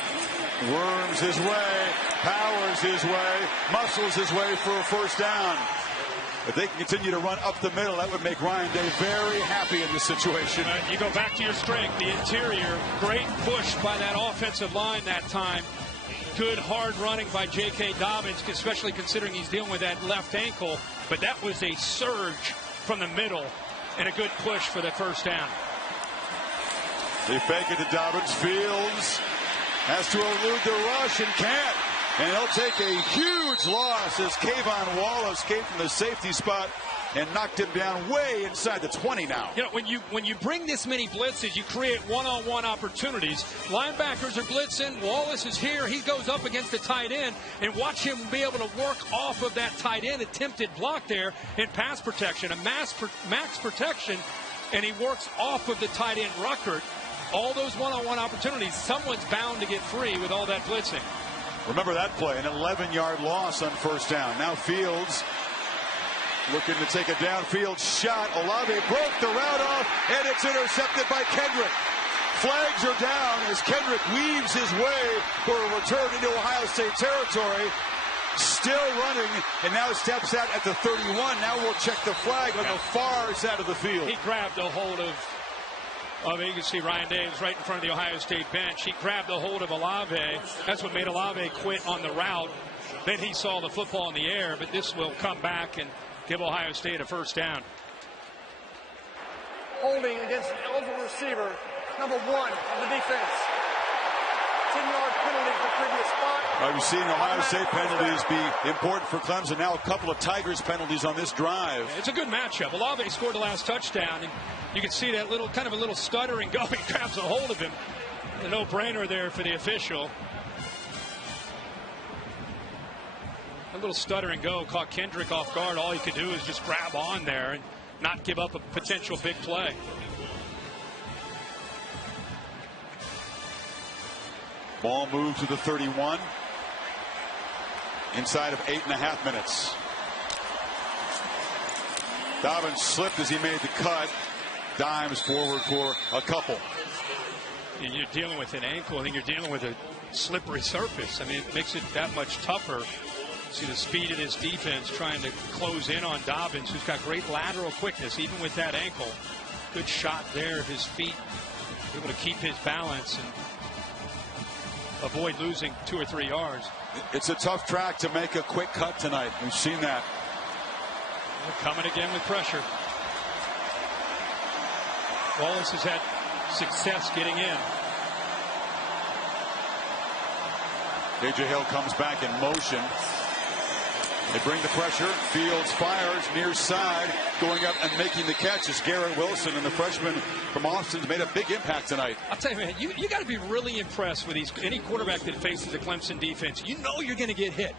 worms his way, powers his way, muscles his way for a first down. If they can continue to run up the middle, that would make Ryan Day very happy in this situation. You go back to your strength, the interior. Great push by that offensive line that time. Good hard running by J.K. Dobbins, especially considering he's dealing with that left ankle. But that was a surge from the middle and a good push for the first down. They fake it to Dobbins. Fields has to elude the rush and can't. And he'll take a huge loss as Kayvon Wallace came from the safety spot and knocked him down way inside the 20 now. You know, when you bring this many blitzes, you create one-on-one opportunities. Linebackers are blitzing. Wallace is here. He goes up against the tight end, and watch him be able to work off of that tight end attempted block there in pass protection, a max protection, and he works off of the tight end Ruckert. All those one-on-one opportunities, someone's bound to get free with all that blitzing. Remember that play, an 11-yard loss on first down. Now Fields looking to take a downfield shot. Olave broke the route off, and it's intercepted by Kendrick. Flags are down as Kendrick weaves his way for a return into Ohio State territory. Still running, and now steps out at the 31. Now we'll check the flag on the far side of the field. He grabbed a hold of you can see Ryan Davis right in front of the Ohio State bench. He grabbed a hold of Olave. That's what made Olave quit on the route. Then he saw the football in the air, but this will come back and give Ohio State a first down. Holding against an eligible receiver, number 1 of the defense. 10-yard penalty for previous spot. We've seen Ohio State penalties be important for Clemson. Now a couple of Tigers penalties on this drive. It's a good matchup. Olave scored the last touchdown, and you can see that kind of a little stuttering go. He grabs a hold of him. A no-brainer there for the official. A little stuttering go caught Kendrick off guard. All he could do is just grab on there and not give up a potential big play. Ball moved to the 31. Inside of 8.5 minutes. Dobbins slipped as he made the cut. Dimes forward for a couple. You're dealing with an ankle, and then you're dealing with a slippery surface. I mean, it makes it that much tougher. See the speed of this defense trying to close in on Dobbins, who's got great lateral quickness, even with that ankle. Good shot there of his feet, able to keep his balance and avoid losing 2 or 3 yards. It's a tough track to make a quick cut tonight. We've seen that. They're coming again with pressure. Wallace has had success getting in. A.J. Hill comes back in motion. They bring the pressure. Fields fires near side, going up and making the catch is Garrett Wilson, and the freshman from Austin's made a big impact tonight. I'll tell you, man, you got to be really impressed with any quarterback that faces a Clemson defense. You know you're going to get hit.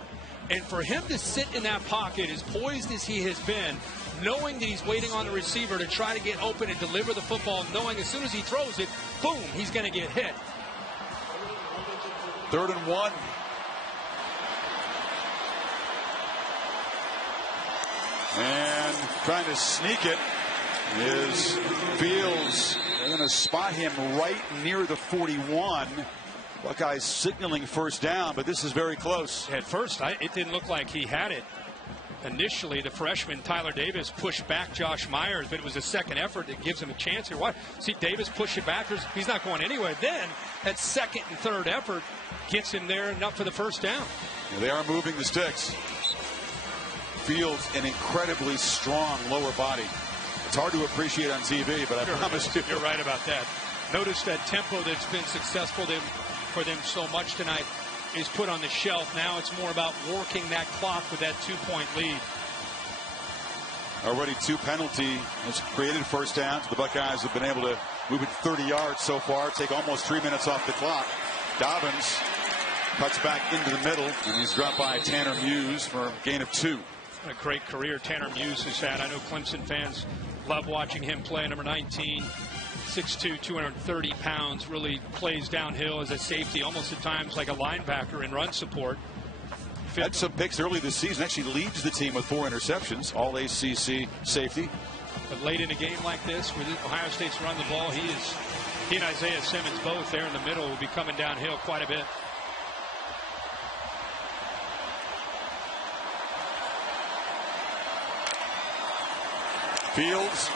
And for him to sit in that pocket as poised as he has been, knowing that he's waiting on the receiver to try to get open and deliver the football, knowing as soon as he throws it, boom, he's going to get hit. 3rd and 1. And trying to sneak it is Fields. They're going to spot him right near the 41. Buckeyes signaling first down, but this is very close. At first, it didn't look like he had it. Initially, the freshman Tyler Davis pushed back Josh Myers, but it was a second effort that gives him a chance here. What? See Davis push it back. He's not going anywhere. Then that second and third effort gets him there and up for the first down. And they are moving the sticks. Fields, an incredibly strong lower body. It's hard to appreciate on TV, but I promise you. You're right about that. Notice that tempo that's been successful for them so much tonight is put on the shelf. Now it's more about working that clock with that 2-point lead. Already 2 penalty has created first downs. The Buckeyes have been able to move it 30 yards so far, take almost 3 minutes off the clock. Dobbins cuts back into the middle, and he's dropped by Tanner Muse for a gain of 2. A great career Tanner Muse has had. I know Clemson fans love watching him play. Number 19, 6'2", 230 pounds, really plays downhill as a safety, almost at times like a linebacker in run support. Had some picks early this season. Actually leads the team with 4 interceptions. All ACC safety. But late in a game like this, where Ohio State's run the ball, he and Isaiah Simmons both there in the middle will be coming downhill quite a bit. Fields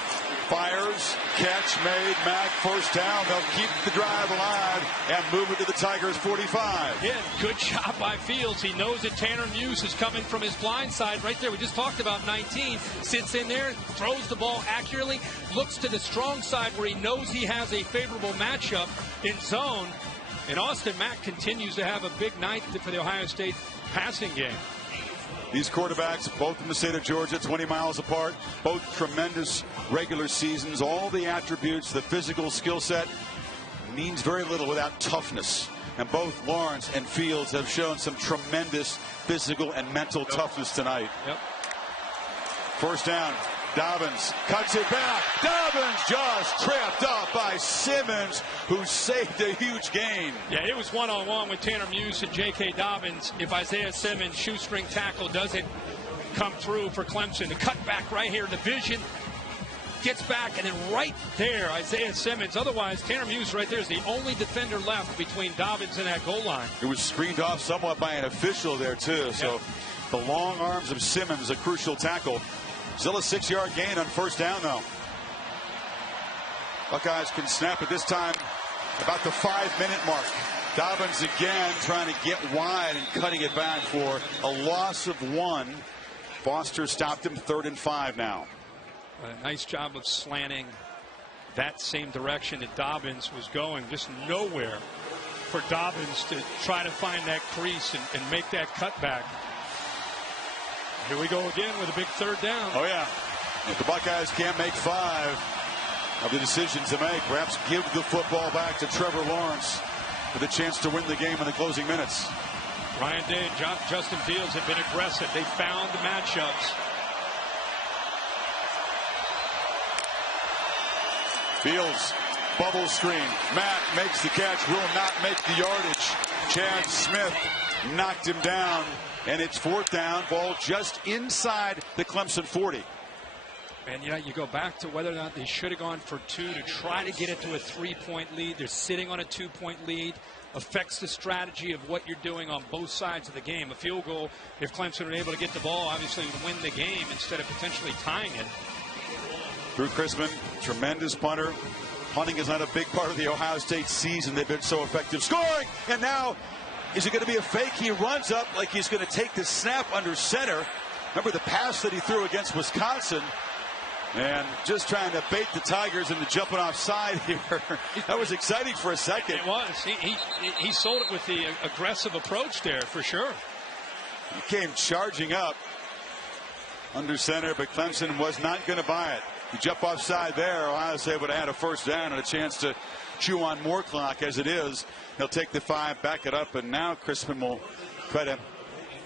fires, catch made, Mack first down. They'll keep the drive alive and move it to the Tigers 45. Yeah, good job by Fields. He knows that Tanner Muse is coming from his blind side right there. We just talked about 19. Sits in there, throws the ball accurately, looks to the strong side where he knows he has a favorable matchup in zone. And Austin Mack continues to have a big night for the Ohio State passing game. These quarterbacks, both in the state of Georgia, 20 miles apart, both tremendous regular seasons. All the attributes, the physical skill set means very little without toughness. And both Lawrence and Fields have shown some tremendous physical and mental toughness tonight. Yep. First down. Dobbins cuts it back. Dobbins just tripped up by Simmons, who saved a huge gain. Yeah, it was one-on-one with Tanner Muse and J.K. Dobbins. If Isaiah Simmons' shoestring tackle doesn't come through for Clemson, the cut back right here, the vision gets back, and then right there, Isaiah Simmons. Otherwise, Tanner Muse right there is the only defender left between Dobbins and that goal line. It was screened off somewhat by an official there, too. So the long arms of Simmons, a crucial tackle. Still a 6-yard gain on first down, though. Buckeyes can snap it this time about the 5-minute mark. Dobbins again trying to get wide and cutting it back for a loss of 1. Foster stopped him 3rd and 5 now. A nice job of slanting that same direction that Dobbins was going. Just nowhere for Dobbins to try to find that crease and make that cutback. Here we go again with a big 3rd down. Oh, yeah. If the Buckeyes can't make 5 of the decisions to make, perhaps give the football back to Trevor Lawrence with a chance to win the game in the closing minutes. Ryan Day and Justin Fields have been aggressive. They found the matchups. Fields, bubble screen. Matt makes the catch, will not make the yardage. Chad Smith knocked him down. And it's 4th down, ball just inside the Clemson 40. And you go back to whether or not they should have gone for 2 to try to get it to a 3-point lead. They're sitting on a 2-point lead. Affects the strategy of what you're doing on both sides of the game. A field goal, if Clemson were able to get the ball, obviously would win the game instead of potentially tying it. Drew Chrisman, tremendous punter. Punting is not a big part of the Ohio State season. They've been so effective scoring. And now, is it going to be a fake? He runs up like he's going to take the snap under center. Remember the pass that he threw against Wisconsin? And just trying to bait the Tigers into jumping offside here. That was exciting for a second. It was. He sold it with the aggressive approach there for sure. He came charging up. under center, but Clemson was not going to buy it. You jump offside there, Ohio State would have had a first down and a chance to chew on more clock. As it is, he'll take the 5, back it up, and now Crispin will try to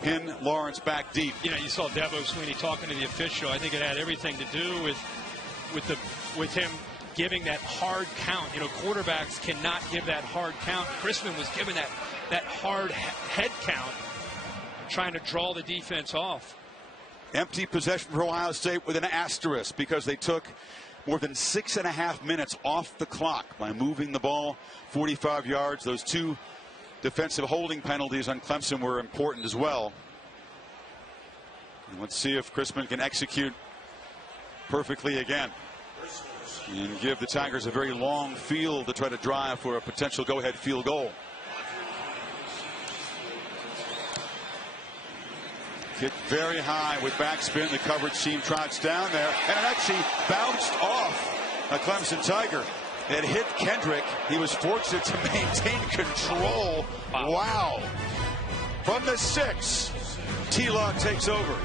pin Lawrence back deep. You know, you saw Dabo Sweeney talking to the official. I think it had everything to do with him giving that hard count. You know, quarterbacks cannot give that hard count. Crispin was giving that hard head count, trying to draw the defense off. Empty possession for Ohio State with an asterisk because they took more than 6.5 minutes off the clock by moving the ball 45 yards. Those 2 defensive holding penalties on Clemson were important as well. And let's see if Crispin can execute perfectly again and give the Tigers a very long field to try to drive for a potential go-ahead field goal. Hit very high with backspin. The coverage team trots down there, and it actually bounced off a Clemson Tiger. It hit Kendrick. He was fortunate to maintain control. Wow. From the 6, T-Law takes over.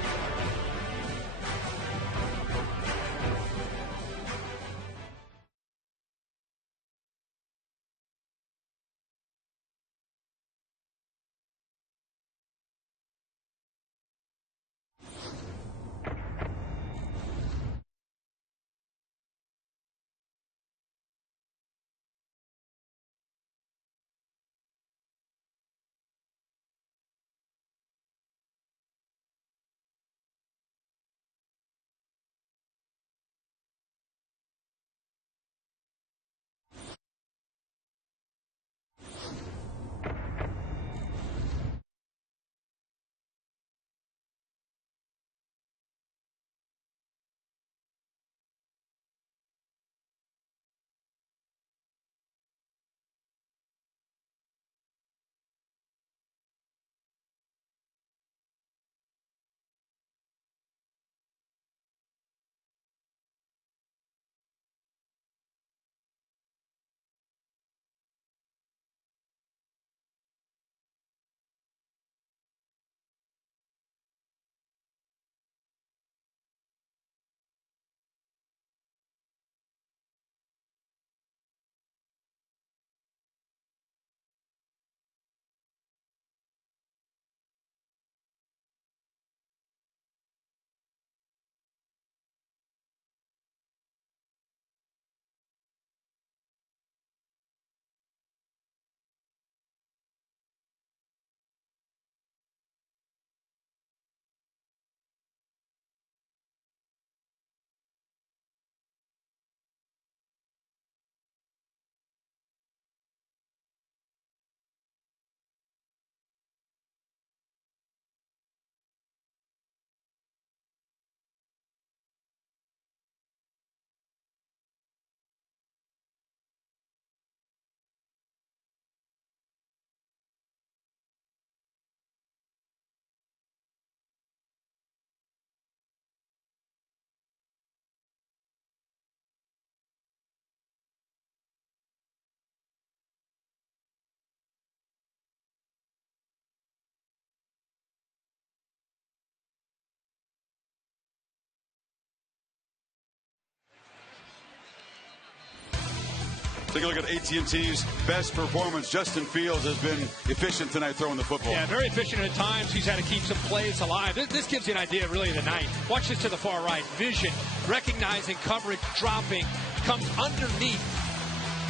Take a look at AT&T's best performance. Justin Fields has been efficient tonight throwing the football. Yeah, very efficient at times. He's had to keep some plays alive. This gives you an idea really of the night. Watch this to the far right. Vision, recognizing coverage, dropping, comes underneath,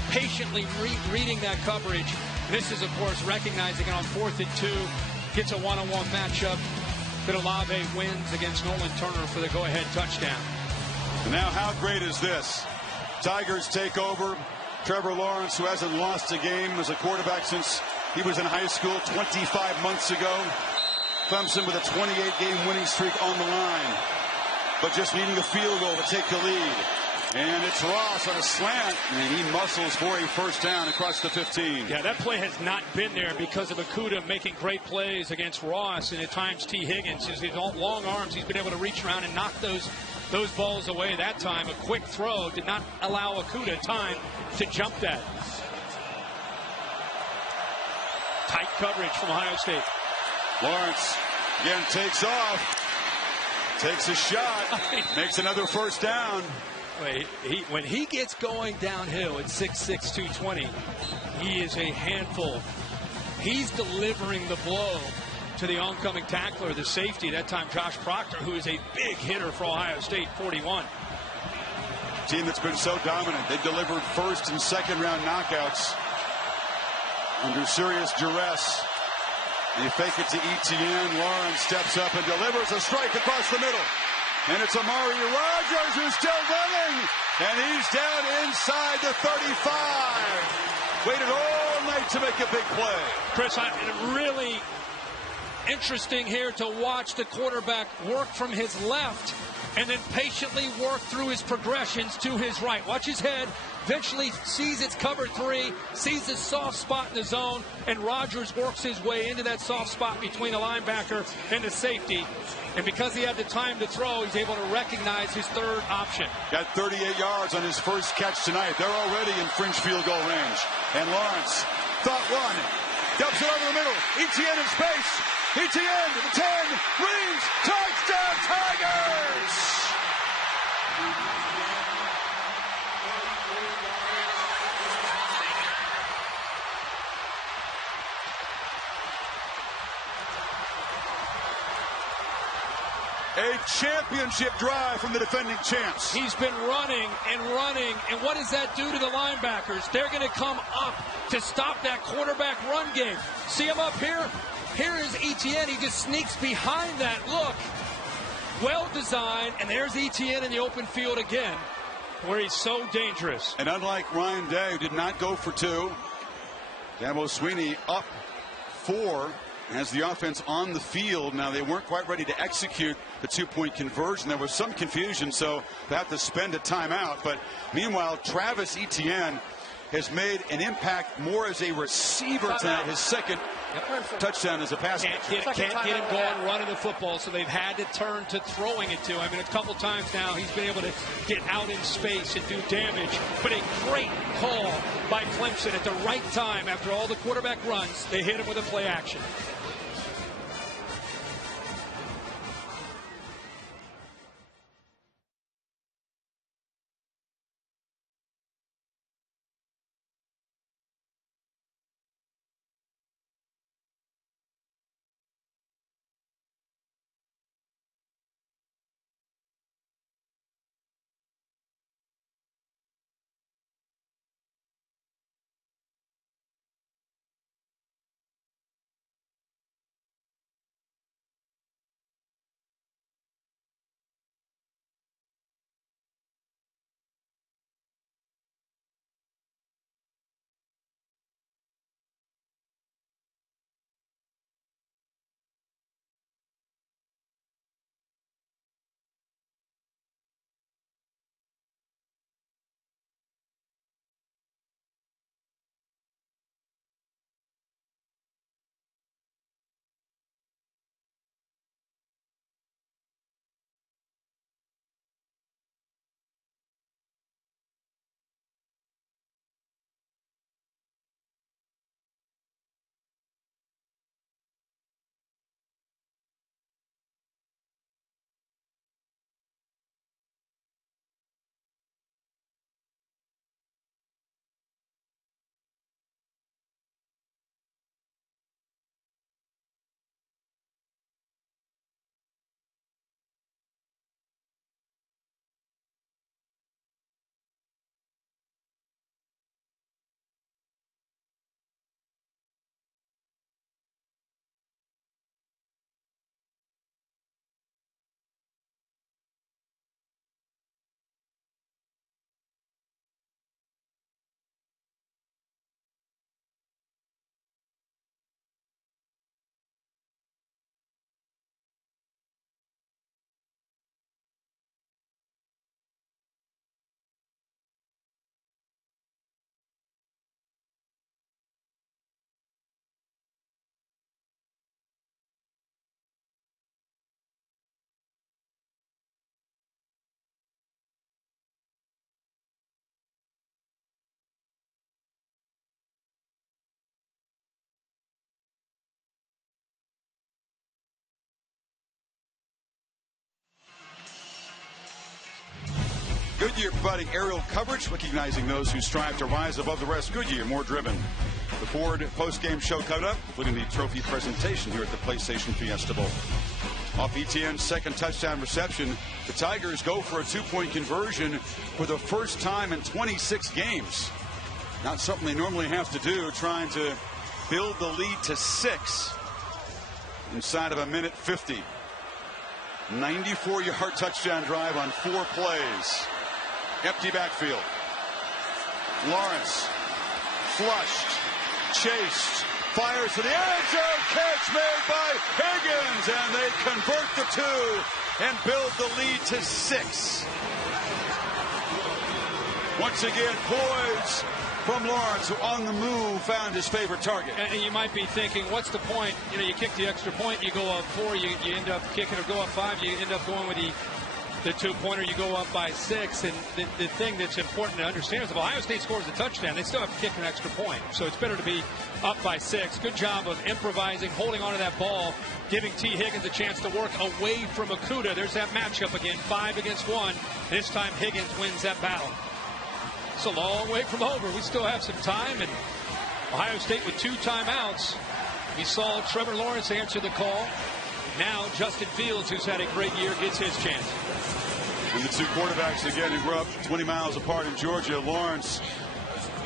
patiently reading that coverage. This is, of course, recognizing it on 4th and 2. Gets a one-on-one matchup. That Olave wins against Nolan Turner for the go-ahead touchdown. And now how great is this? Tigers take over. Trevor Lawrence, who hasn't lost a game as a quarterback since he was in high school 25 months ago. Clemson with a 28-game winning streak on the line, but just needing a field goal to take the lead. And it's Ross on a slant, and he muscles for a first down across the 15. Yeah, that play has not been there because of Okudah making great plays against Ross, and at times T. Higgins, his long arms, he's been able to reach around and knock those balls away. That time, a quick throw did not allow Okudah time to jump that. Tight coverage from Ohio State. Lawrence again takes off. Takes a shot. Makes another first down. When he gets going downhill at 6'6", 220, he is a handful. He's delivering the blow to the oncoming tackler, the safety, that time Josh Proctor, who is a big hitter for Ohio State, 41. Team that's been so dominant. They've delivered first and second round knockouts under serious duress. They fake it to ETN. Lawrence steps up and delivers a strike across the middle. And it's Amari Rodgers who's still running. And he's down inside the 35. Waited all night to make a big play. Chris, really interesting here to watch the quarterback work from his left and then patiently work through his progressions to his right. Watch his head. Eventually sees it's cover 3, sees the soft spot in the zone, and Rodgers works his way into that soft spot between the linebacker and the safety. And because he had the time to throw, he's able to recognize his third option. Got 38 yards on his first catch tonight. They're already in fringe field goal range. And Lawrence, thought one, dumps it over the middle. ETN in space. ETN to the 10, Reeves, touchdown Tigers! A championship drive from the defending champs. He's been running and running, and what does that do to the linebackers? They're going to come up to stop that quarterback run game. See him up here? Here is ETN. He just sneaks behind that. Look, well designed, and there's ETN in the open field again, where he's so dangerous. And unlike Ryan Day, who did not go for 2, Dabo Sweeney up 4. Has the offense on the field. Now, they weren't quite ready to execute the 2-point conversion. There was some confusion, so they have to spend a timeout. But meanwhile, Travis Etienne has made an impact more as a receiver tonight. His second touchdown as a passer. Can't get him going running the football, so they've had to turn to throwing it to him. And a couple times now he's been able to get out in space and do damage. But a great call by Clemson at the right time after all the quarterback runs. They hit him with a play action. Goodyear providing aerial coverage, recognizing those who strive to rise above the rest. Goodyear, more driven. The Ford post-game show coming up, including the trophy presentation here at the PlayStation Fiesta Bowl. Off ETN's second touchdown reception, the Tigers go for a two-point conversion for the first time in 26 games. Not something they normally have to do, trying to build the lead to 6 inside of a minute 50. 94-yard touchdown drive on 4 plays. Empty backfield. Lawrence flushed, chased, fires to the end zone. Catch made by Higgins, and they convert the 2 and build the lead to 6. Once again, poise from Lawrence, who on the move found his favorite target. And you might be thinking, what's the point? You know, you kick the extra point, you go up 4, you end up kicking, or go up 5, you end up going with the 2-pointer, you go up by 6. And the thing that's important to understand is if Ohio State scores a touchdown, they still have to kick an extra point. So it's better to be up by 6. Good job of improvising, holding onto that ball, giving T. Higgins a chance to work away from Okudah. There's that matchup again, 5 against 1. This time Higgins wins that battle. It's a long way from over. We still have some time, and Ohio State with 2 timeouts. We saw Trevor Lawrence answer the call. Now Justin Fields, who's had a great year, gets his chance. And the 2 quarterbacks again who grew up 20 miles apart in Georgia. Lawrence,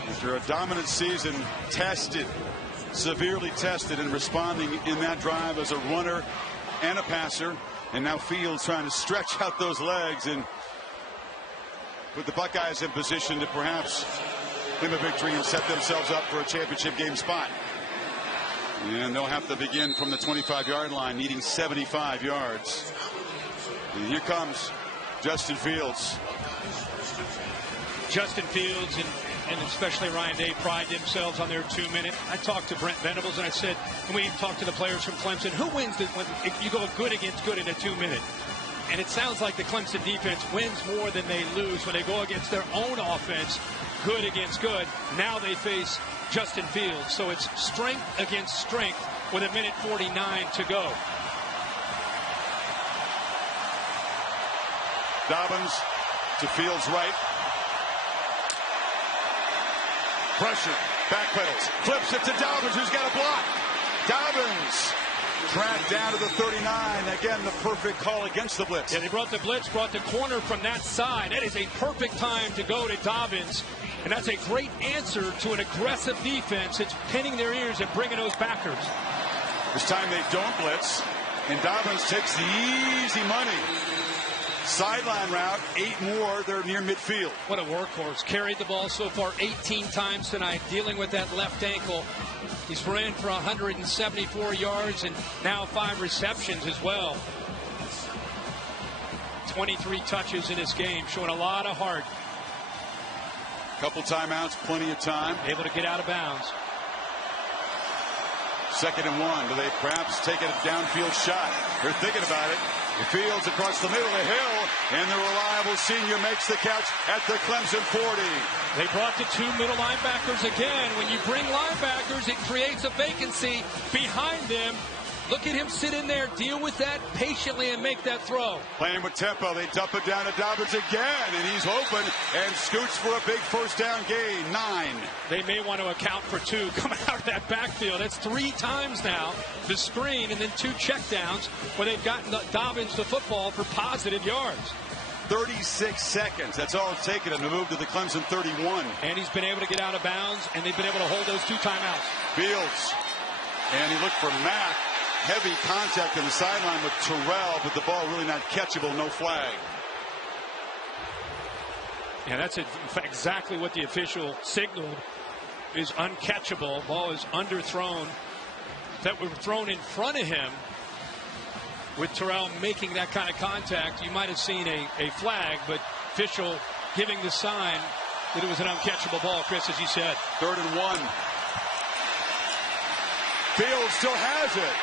after a dominant season, severely tested in responding in that drive as a runner and a passer. And now Fields trying to stretch out those legs and put the Buckeyes in position to perhaps win a victory and set themselves up for a championship game spot. And they'll have to begin from the 25-yard line, needing 75 yards. And here comes Justin Fields. Justin Fields and especially Ryan Day pride themselves on their 2-minute. I talked to Brent Venables and I said, and we talked to the players from Clemson, who wins when you go good against good in a 2-minute? And it sounds like the Clemson defense wins more than they lose when they go against their own offense, good against good. Now they face Justin Fields. So it's strength against strength with 1:49 to go. Dobbins to Fields right. Pressure, backpedals, flips it to Dobbins, who's got a block. Dobbins tracked down to the 39. Again, the perfect call against the blitz. Yeah, they brought the blitz, brought the corner from that side. That is a perfect time to go to Dobbins. And that's a great answer to an aggressive defense. It's pinning their ears and bringing those backers. This time they don't blitz, and Dobbins takes the easy money. Sideline route, 8 more. They're near midfield. What a workhorse. Carried the ball so far 18 times tonight, dealing with that left ankle. He's ran for 174 yards and now 5 receptions as well. 23 touches in this game, showing a lot of heart. Couple timeouts, plenty of time. Able to get out of bounds. 2nd and 1. Do they perhaps take a downfield shot? They're thinking about it. The Fields across the middle of the hill, and the reliable senior makes the catch at the Clemson 40. They brought the 2 middle linebackers again. When you bring linebackers, it creates a vacancy behind them. Look at him sit in there, deal with that patiently, and make that throw. Playing with tempo, they dump it down to Dobbins again, and he's open and scoots for a big first down gain, 9. They may want to account for 2 coming out of that backfield. That's 3 times now, the screen, and then 2 checkdowns where they've gotten Dobbins the football for positive yards. 36 seconds. That's all it's taken him to move to the Clemson 31. And he's been able to get out of bounds, and they've been able to hold those 2 timeouts. Fields, and he looked for Mack. Heavy contact on the sideline with Terrell, but the ball really not catchable, no flag. Yeah, that's exactly what the official signaled, is uncatchable. Ball is underthrown. That were thrown in front of him with Terrell making that kind of contact. You might have seen a flag, but official giving the sign that it was an uncatchable ball, Chris, as you said. 3rd and 1. Fields still has it.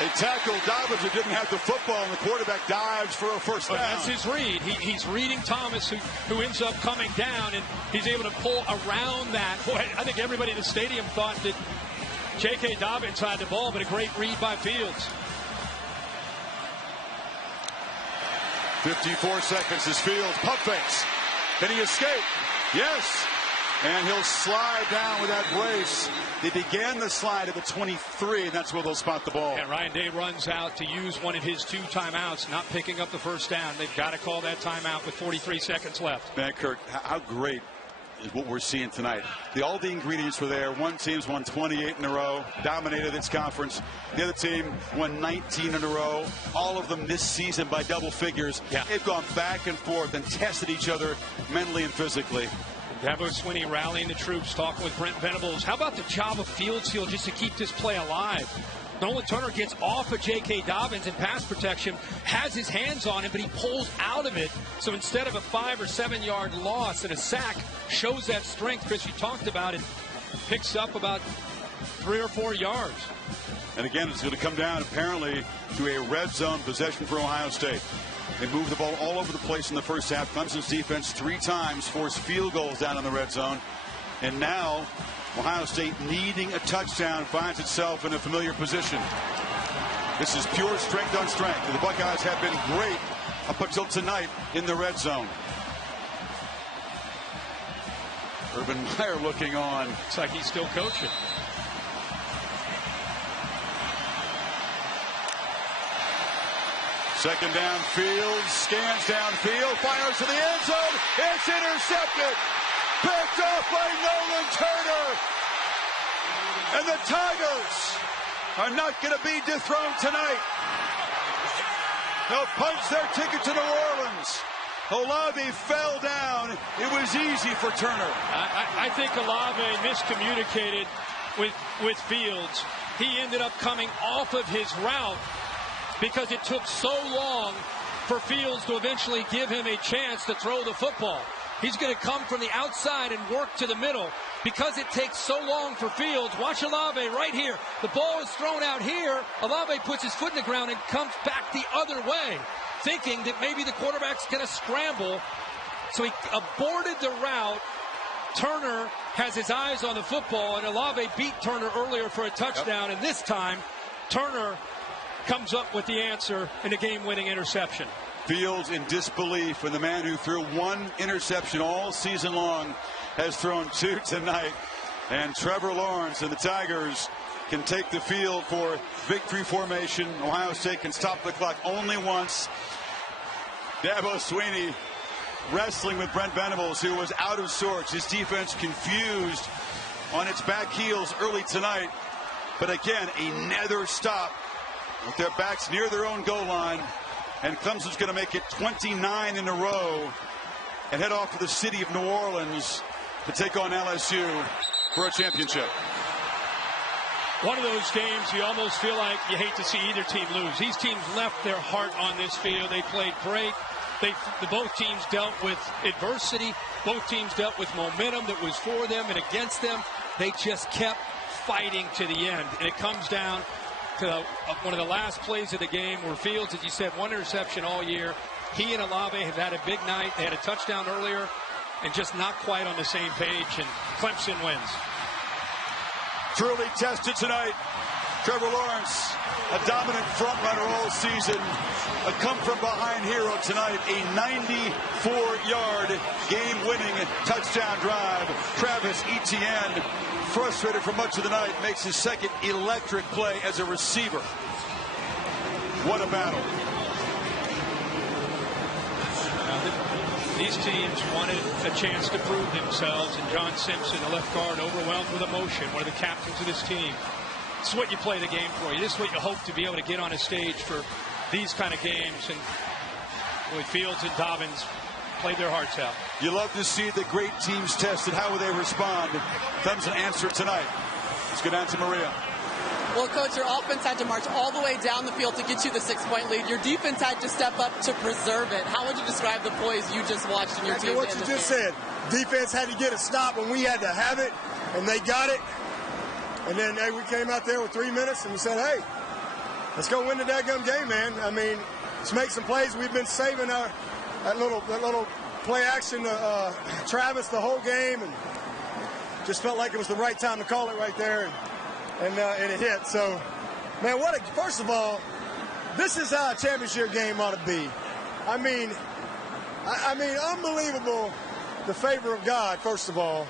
They tackled Dobbins, who didn't have the football, and the quarterback dives for a first down. That's his read. He's reading Thomas, who ends up coming down, and he's able to pull around that. Boy, I think everybody in the stadium thought that J.K. Dobbins had the ball, but a great read by Fields. 54 seconds as Fields pump fakes. Can he escape? Yes. And he'll slide down with that brace. They began the slide at the 23, and that's where they'll spot the ball. And Ryan Day runs out to use one of his 2 timeouts, not picking up the first down. They've got to call that timeout with 43 seconds left. Man, Kirk, how great is what we're seeing tonight. All the ingredients were there. One team's won 28 in a row, dominated its conference. The other team won 19 in a row, all of them this season by double figures. Yeah. They've gone back and forth and tested each other mentally and physically. Dabo Swinney rallying the troops, talking with Brent Venables. How about the job of Fields here just to keep this play alive? Nolan Turner gets off of J.K. Dobbins in pass protection, has his hands on him, but he pulls out of it. So instead of a 5 or 7 yard loss and a sack, shows that strength. Chris, you talked about it, picks up about 3 or 4 yards. And again, it's going to come down apparently to a red zone possession for Ohio State. They moved the ball all over the place in the first half. Clemson's defense 3 times forced field goals down in the red zone. And now Ohio State, needing a touchdown, finds itself in a familiar position. This is pure strength on strength. The Buckeyes have been great up until tonight in the red zone. Urban Meyer looking on. Looks like he's still coaching. Second down, Fields scans downfield, fires to the end zone. It's intercepted. Picked off by Nolan Turner. And the Tigers are not going to be dethroned tonight. They'll punch their ticket to New Orleans. Olave fell down. It was easy for Turner. I think Olave miscommunicated with Fields. He ended up coming off of his route because it took so long for Fields to eventually give him a chance to throw the football. He's going to come from the outside and work to the middle because it takes so long for Fields. Watch Olave right here. The ball is thrown out here. Olave puts his foot in the ground and comes back the other way, thinking that maybe the quarterback's going to scramble. So he aborted the route. Turner has his eyes on the football, and Olave beat Turner earlier for a touchdown. And this time, Turner comes up with the answer in a game-winning interception. Fields in disbelief, and the man who threw 1 interception all season long has thrown 2 tonight. And Trevor Lawrence and the Tigers can take the field for victory formation. Ohio State can stop the clock only once. Dabo Swinney wrestling with Brent Venables, who was out of sorts. His defense confused on its back heels early tonight. But again, another stop with their backs near their own goal line. And Clemson's going to make it 29 in a row and head off to the city of New Orleans to take on LSU for a championship. One of those games you almost feel like you hate to see either team lose. These teams left their heart on this field. They played great. Both teams dealt with adversity. Both teams dealt with momentum that was for them and against them. They just kept fighting to the end. And it comes down to one of the last plays of the game where Fields, as you said, 1 interception all year. He and Olave have had a big night. They had a touchdown earlier and just not quite on the same page, and Clemson wins. Truly tested tonight. Trevor Lawrence, a dominant front runner all season. A come-from-behind hero tonight. A 94-yard game-winning touchdown drive. Travis Etienne, frustrated for much of the night, makes his second electric play as a receiver. What a battle. These teams wanted a chance to prove themselves, and John Simpson, the left guard, overwhelmed with emotion, one of the captains of this team. This is what you play the game for. This is what you hope to be able to get on a stage for these kind of games. And with Fields and Dobbins played their hearts out. You love to see the great teams tested. How will they respond? Clemson answer tonight. Let's go down to Maria. Well, Coach, your offense had to march all the way down the field to get you the 6-point lead. Your defense had to step up to preserve it. How would you describe the poise you just watched in your team? What you just said. Defense had to get a stop when we had to have it, and they got it. And then we came out there with 3 minutes, and we said, hey, let's go win the daggum game, man. I mean, let's make some plays. We've been saving that little play action Travis the whole game, and just felt like it was the right time to call it right there, and it hit. So, man, first of all, this is how a championship game ought to be. I mean, unbelievable the favor of God, first of all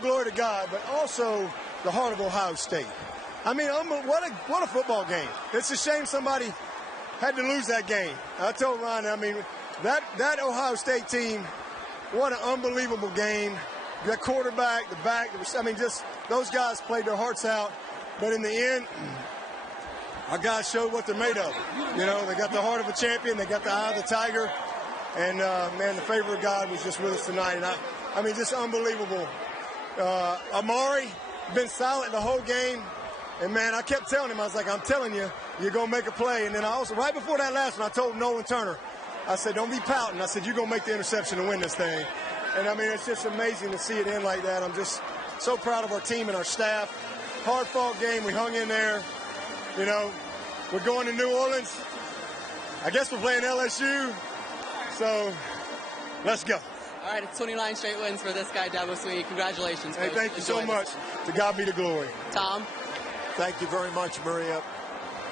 glory to God, but also the heart of Ohio State. I mean, what a football game. It's a shame somebody had to lose that game. I told Ron, I mean, that Ohio State team, what an unbelievable game. The quarterback, the back, I mean, just those guys played their hearts out. But in the end, our guys showed what they're made of. You know, they got the heart of a champion. They got the eye of the tiger. And, man, the favor of God was just with us tonight. And I mean, just unbelievable. Amari been silent the whole game. And, man, I kept telling him, I was like, I'm telling you, you're going to make a play. And then I also, right before that last one, I told Nolan Turner, I said, don't be pouting. I said, you're going to make the interception to win this thing. And, I mean, it's just amazing to see it end like that. I'm just so proud of our team and our staff. Hard-fought game. We hung in there. You know, we're going to New Orleans. I guess we're playing LSU. So, let's go. All right, it's 29 straight wins for this guy, Dabo Swinney. Congratulations, Hey, Coach. thank you so much. To God be the glory. Tom? Thank you very much, Maria.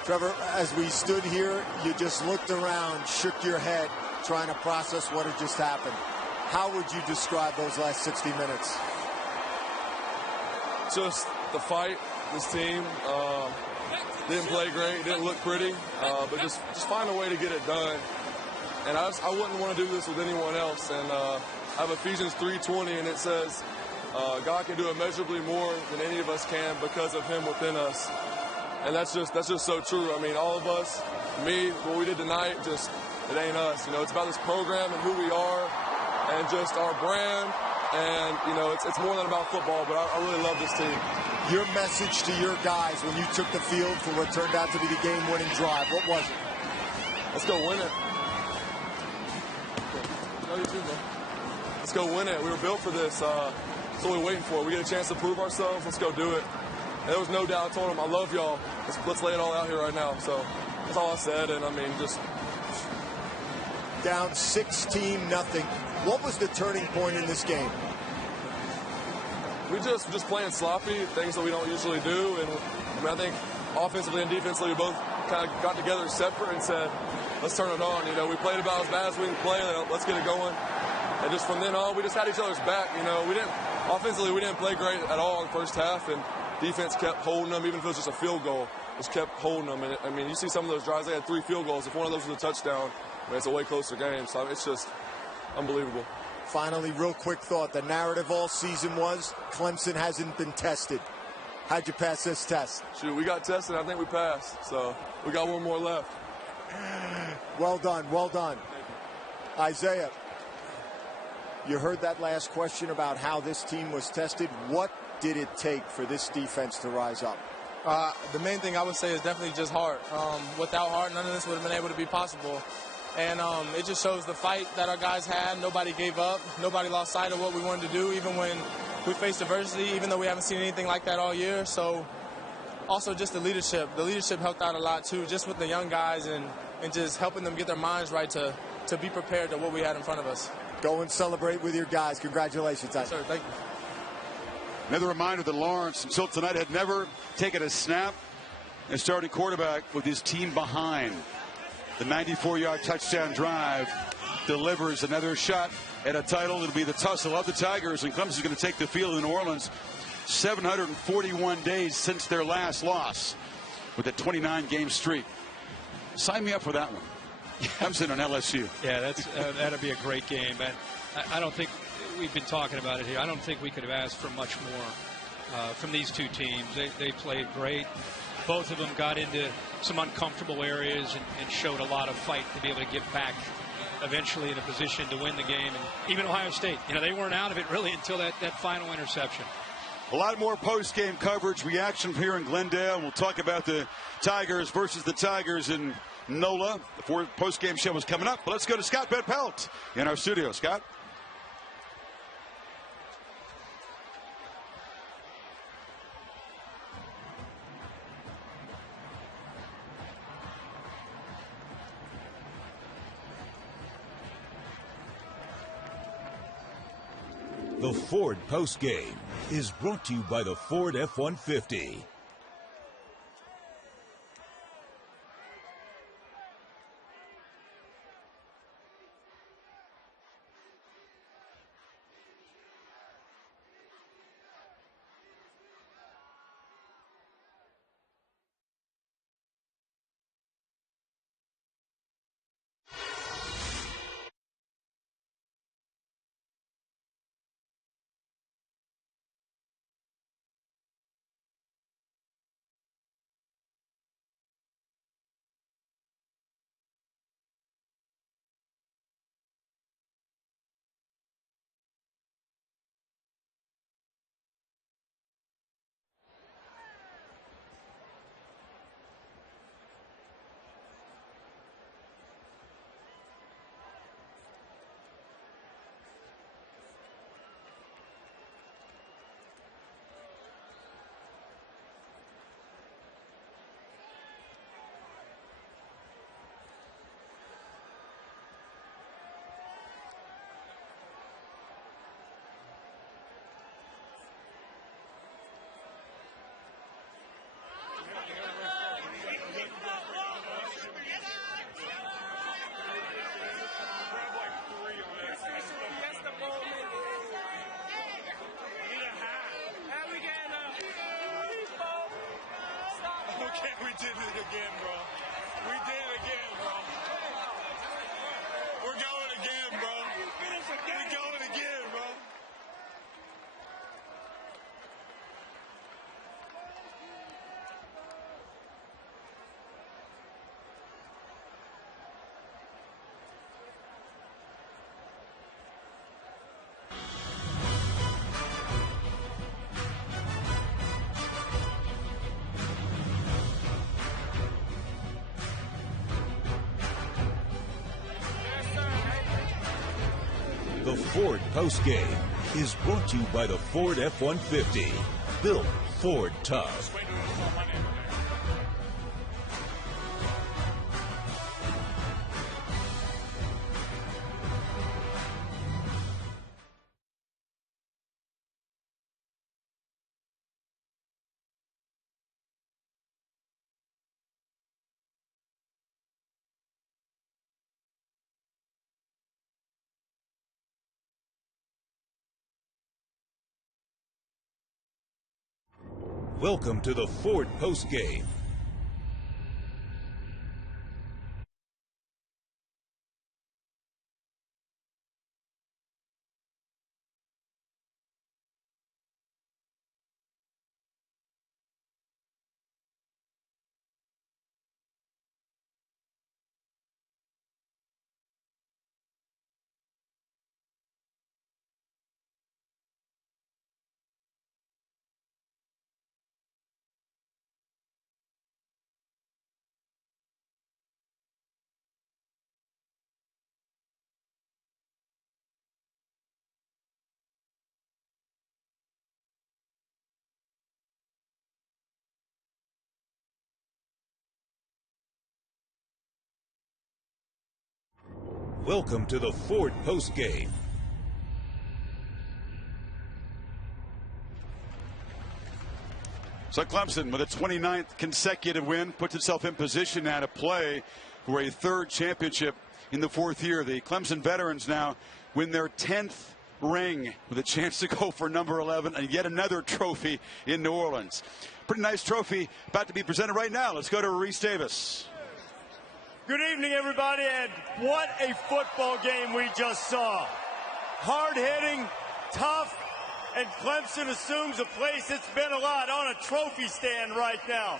Trevor, as we stood here, you just looked around, shook your head, trying to process what had just happened. How would you describe those last 60 minutes? Just the fight, this team. Didn't play great, didn't look pretty, but just find a way to get it done. And I wouldn't want to do this with anyone else. And I have Ephesians 3:20, and it says, God can do immeasurably more than any of us can because of him within us. And that's just so true. I mean, all of us, me, what we did tonight, just, it ain't us. You know, it's about this program and who we are and just our brand. And, you know, it's more than about football, but I really love this team. Your message to your guys when you took the field for what turned out to be the game-winning drive, what was it? Let's go win it. Let's go win it. We were built for this. That's what we're waiting for. We get a chance to prove ourselves. Let's go do it. And there was no doubt. I told them, I love y'all. Let's lay it all out here right now. So that's all I said. And, I mean, just... Down 16-0. What was the turning point in this game? We just playing sloppy, things that we don't usually do. And, I mean, I think offensively and defensively, we both kind of got together separate and said, let's turn it on. You know, we played about as bad as we can play. Let's get it going. And just from then on, we just had each other's back. You know, offensively, we didn't play great at all in the first half, and defense kept holding them, even if it was just a field goal, just kept holding them. And I mean, you see some of those drives, they had 3 field goals. If one of those was a touchdown, I mean, it's a way closer game. So it's just unbelievable. Finally, real quick thought. The narrative all season was Clemson hasn't been tested. How'd you pass this test? Shoot, we got tested. I think we passed. So we got one more left. Well done. Well done. Isaiah, you heard that last question about how this team was tested. What did it take for this defense to rise up? The main thing I would say is definitely just heart. Without heart, none of this would have been able to be possible. And it just shows the fight that our guys had. Nobody gave up. Nobody lost sight of what we wanted to do, even when we faced adversity, even though we haven't seen anything like that all year. So also just the leadership. The leadership helped out a lot, too, just with the young guys and just helping them get their minds right to be prepared to what we had in front of us. Go and celebrate with your guys. Congratulations. Yes, sir. Thank you. Another reminder that Lawrence until tonight had never taken a snap as starting quarterback with his team behind. The 94-yard touchdown drive delivers another shot at a title. It'll be the tussle of the Tigers, and Clemson's going to take the field in New Orleans. 741 days since their last loss with a 29-game streak. Sign me up for that one. Clemson and LSU. Yeah, that'll be a great game. And I don't think we've been talking about it here. I don't think we could have asked for much more from these two teams. They played great. Both of them got into some uncomfortable areas and showed a lot of fight to be able to get back eventually in a position to win the game. And even Ohio State, you know, they weren't out of it really until that final interception. A lot more post-game coverage, reaction here in Glendale. We'll talk about the Tigers versus the Tigers in NOLA. The post-game show is coming up. But let's go to Scott Bedpelt in our studio. Scott? The Ford postgame is brought to you by the Ford F-150. We did it again, bro. We did it again, bro. We're going again, bro. We're going again, bro. The Ford postgame is brought to you by the Ford F-150. Built Ford tough. Welcome to the Ford postgame. Welcome to the Ford postgame. So Clemson, with a 29th consecutive win, puts itself in position now to play for a third championship in the fourth year. The Clemson veterans now win their 10th ring with a chance to go for number 11 and yet another trophy in New Orleans. Pretty nice trophy about to be presented right now. Let's go to Reese Davis. Good evening, everybody, and what a football game we just saw. Hard-hitting, tough, and Clemson assumes a place that's been a lot on a trophy stand right now.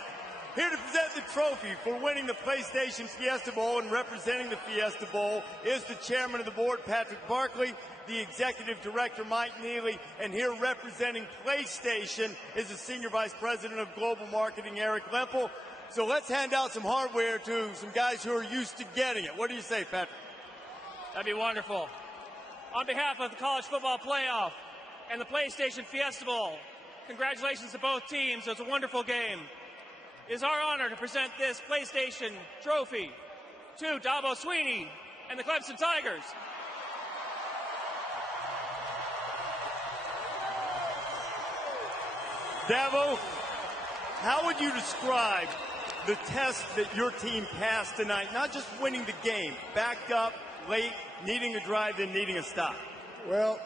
Here to present the trophy for winning the PlayStation Fiesta Bowl and representing the Fiesta Bowl is the chairman of the board, Patrick Barkley, the executive director, Mike Neely, and here representing PlayStation is the senior vice president of global marketing, Eric Lempel. So let's hand out some hardware to some guys who are used to getting it. What do you say, Patrick? That'd be wonderful. On behalf of the College Football Playoff and the PlayStation Fiesta Bowl, congratulations to both teams. It was a wonderful game. It is our honor to present this PlayStation trophy to Dabo Swinney and the Clemson Tigers. Dabo, how would you describe the test that your team passed tonight? Not just winning the game, backed up, late, needing a drive, then needing a stop. Well,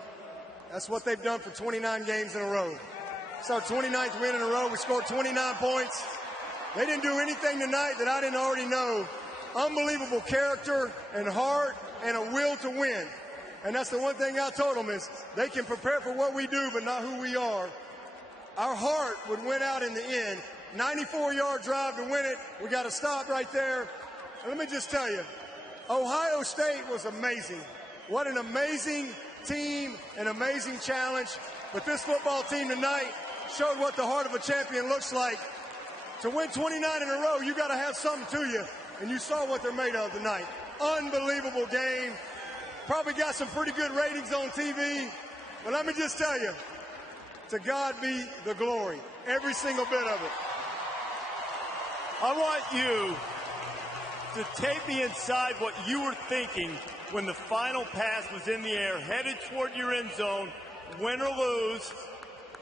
that's what they've done for 29 games in a row. It's our 29th win in a row. We scored 29 points. They didn't do anything tonight that I didn't already know. Unbelievable character and heart and a will to win. And that's the one thing I told them is they can prepare for what we do, but not who we are. Our heart would win out in the end. 94-yard drive to win it. We got to stop right there. And let me just tell you, Ohio State was amazing. What an amazing team, an amazing challenge. But this football team tonight showed what the heart of a champion looks like. To win 29 in a row, you got to have something to you. And you saw what they're made of tonight. Unbelievable game. Probably got some pretty good ratings on TV. But let me just tell you, to God be the glory. Every single bit of it. I want you to take me inside what you were thinking when the final pass was in the air, headed toward your end zone, win or lose,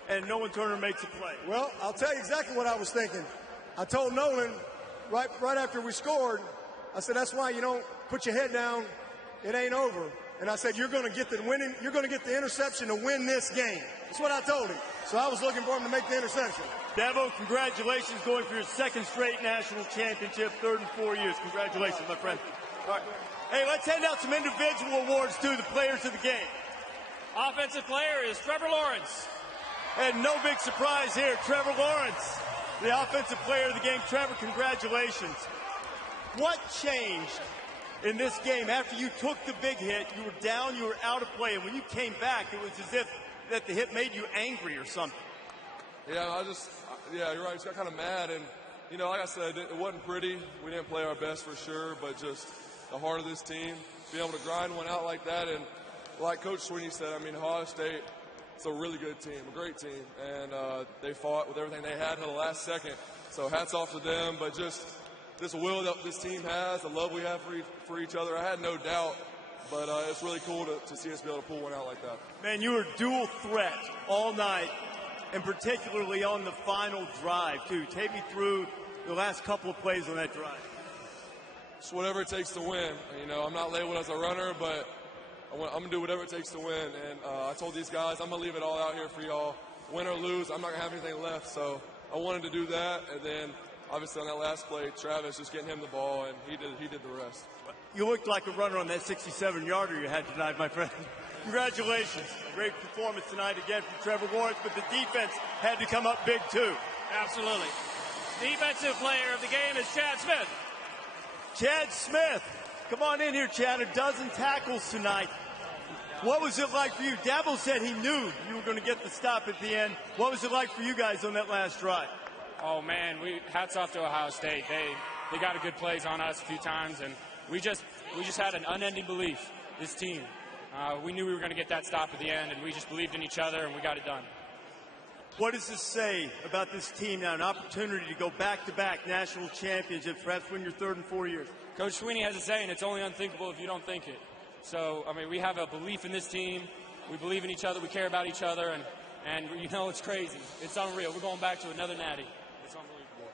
and Nolan Turner makes a play. Well, I'll tell you exactly what I was thinking. I told Nolan right after we scored, I said, that's why you don't put your head down. It ain't over. and I said, you're going to get the interception to win this game. That's what I told him. So I was looking for him to make the interception. Dabo, congratulations going for your second straight national championship, third in 4 years. Congratulations, my friend. All right. Hey, let's hand out some individual awards to the players of the game. Offensive player is Trevor Lawrence. And no big surprise here, Trevor Lawrence, the offensive player of the game. Trevor, congratulations. What changed in this game after you took the big hit? You were down, you were out of play, and when you came back, it was as if that the hit made you angry or something. Yeah, you're right. I just got kind of mad, and like I said, it wasn't pretty. We didn't play our best for sure, but just the heart of this team, being able to grind one out like that, and like Coach Sweeney said, I mean, Ohio State, it's a really good team, a great team, and they fought with everything they had until the last second. So hats off to them, but just this will that this team has, the love we have for each other, I had no doubt, but it's really cool to see us be able to pull one out like that. Man, you were dual threat all night, and particularly on the final drive, too. Take me through the last couple of plays on that drive. It's whatever it takes to win. I'm not labeled as a runner, but I'm going to do whatever it takes to win. And I told these guys, I'm going to leave it all out here for y'all. Win or lose, I'm not going to have anything left. So I wanted to do that. And then, obviously, on that last play, Travis, just getting him the ball, and he did the rest. You looked like a runner on that 67-yarder you had tonight, my friend. Congratulations. Great performance tonight again from Trevor Lawrence, but the defense had to come up big, too. Absolutely. Defensive player of the game is Chad Smith. Chad Smith. Come on in here, Chad. A dozen tackles tonight. What was it like for you? Dabo said he knew you were going to get the stop at the end. What was it like for you guys on that last drive? Oh, man, hats off to Ohio State. They got a good plays on us a few times, and we just had an unending belief, this team. We knew we were going to get that stop at the end, and we just believed in each other, and we got it done. What does this say about this team now? An opportunity to go back-to-back national championships, perhaps win your third in 4 years. Coach Sweeney has a saying, it's only unthinkable if you don't think it. So, we have a belief in this team. We believe in each other. We care about each other, and it's crazy. It's unreal. We're going back to another natty. It's unbelievable.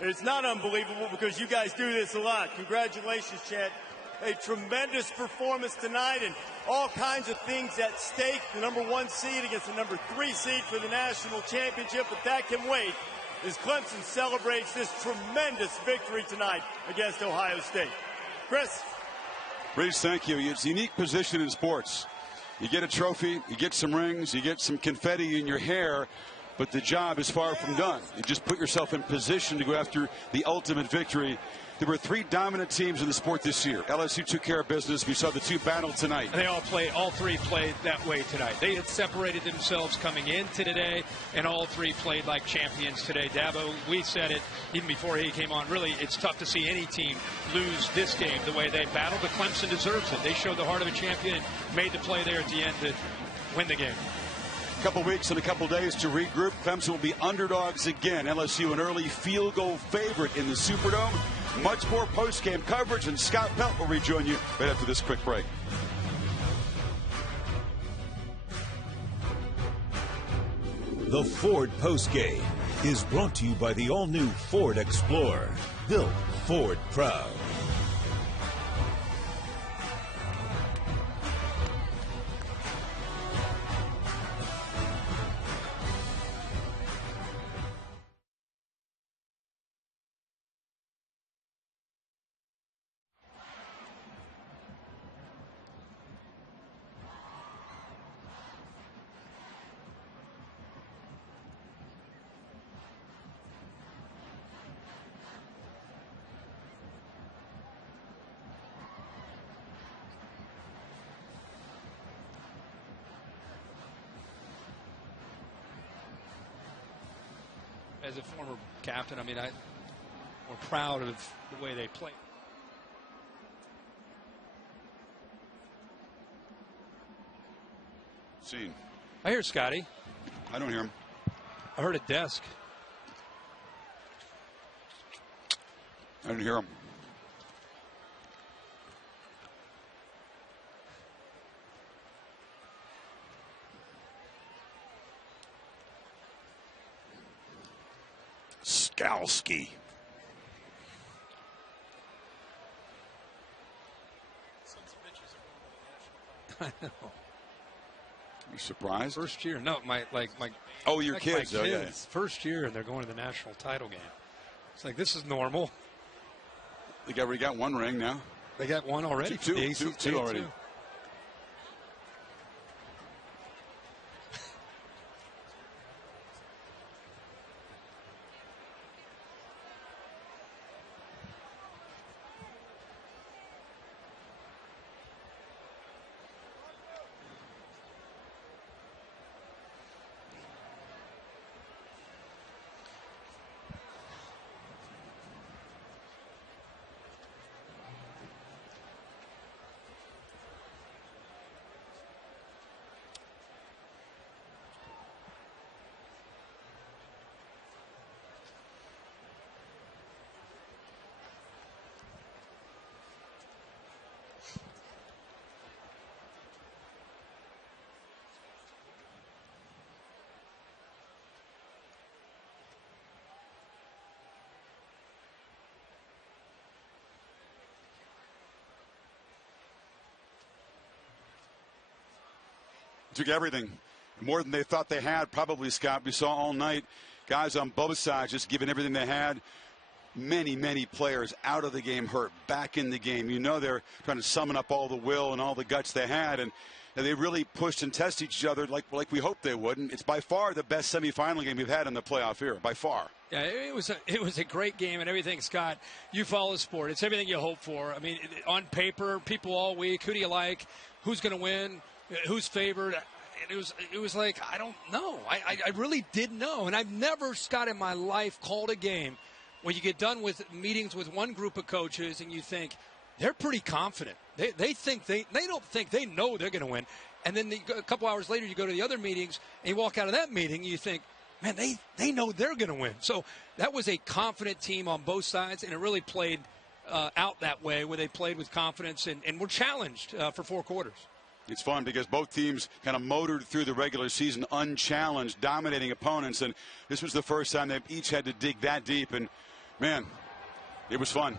It's not unbelievable because you guys do this a lot. Congratulations, Chad. A tremendous performance tonight and all kinds of things at stake. The number 1 seed against the number 3 seed for the national championship, but that can wait as Clemson celebrates this tremendous victory tonight against Ohio State. Chris. Reese, thank you. It's a unique position in sports. You get a trophy, you get some rings, you get some confetti in your hair, but the job is far from done. You just put yourself in position to go after the ultimate victory. There were 3 dominant teams in the sport this year. LSU took care of business. We saw the 2 battle tonight. And all 3 played that way tonight. They had separated themselves coming into today, and all 3 played like champions today. Dabo, we said it even before he came on. Really, it's tough to see any team lose this game the way they battled, but Clemson deserves it. They showed the heart of a champion and made the play there at the end to win the game. A couple weeks and a couple days to regroup. Clemson will be underdogs again. LSU an early field goal favorite in the Superdome. Much more post-game coverage, and Scott Pelt will rejoin you right after this quick break. The Ford postgame is brought to you by the all-new Ford Explorer. Built Ford proud. As a former captain, I'm more proud of the way they play. Scene. I hear Scotty. I don't hear him. I heard a desk. I didn't hear him. Skalski. I know. You surprised? First year. No, my. Oh, your like kids. My Oh, yeah. kids. First year, and they're going to the national title game. It's like, this is normal. They already got one ring now. They got one already. Two already. Too. Took everything. More than they thought they had, probably, Scott. We saw all night guys on both sides just giving everything they had. Many, many players out of the game hurt, back in the game. You know they're trying to summon up all the will and all the guts they had, and they really pushed and tested each other like we hoped they would. And it's by far the best semifinal game we've had in the playoff era, by far. Yeah, it was a great game and everything, Scott. You follow the sport. It's everything you hope for. I mean, on paper, people all week, who do you like? Who's going to win? Who's favored? It was like, I don't know. I really didn't know. And I've never, Scott, in my life called a game when you get done with meetings with one group of coaches and you think they're pretty confident. They don't think they know they're going to win. And then a couple hours later you go to the other meetings and you walk out of that meeting and you think, man, they know they're going to win. So that was a confident team on both sides, and it really played out that way where they played with confidence and were challenged for 4 quarters. It's fun because both teams kind of motored through the regular season unchallenged, dominating opponents, and this was the first time they've each had to dig that deep, and man, it was fun.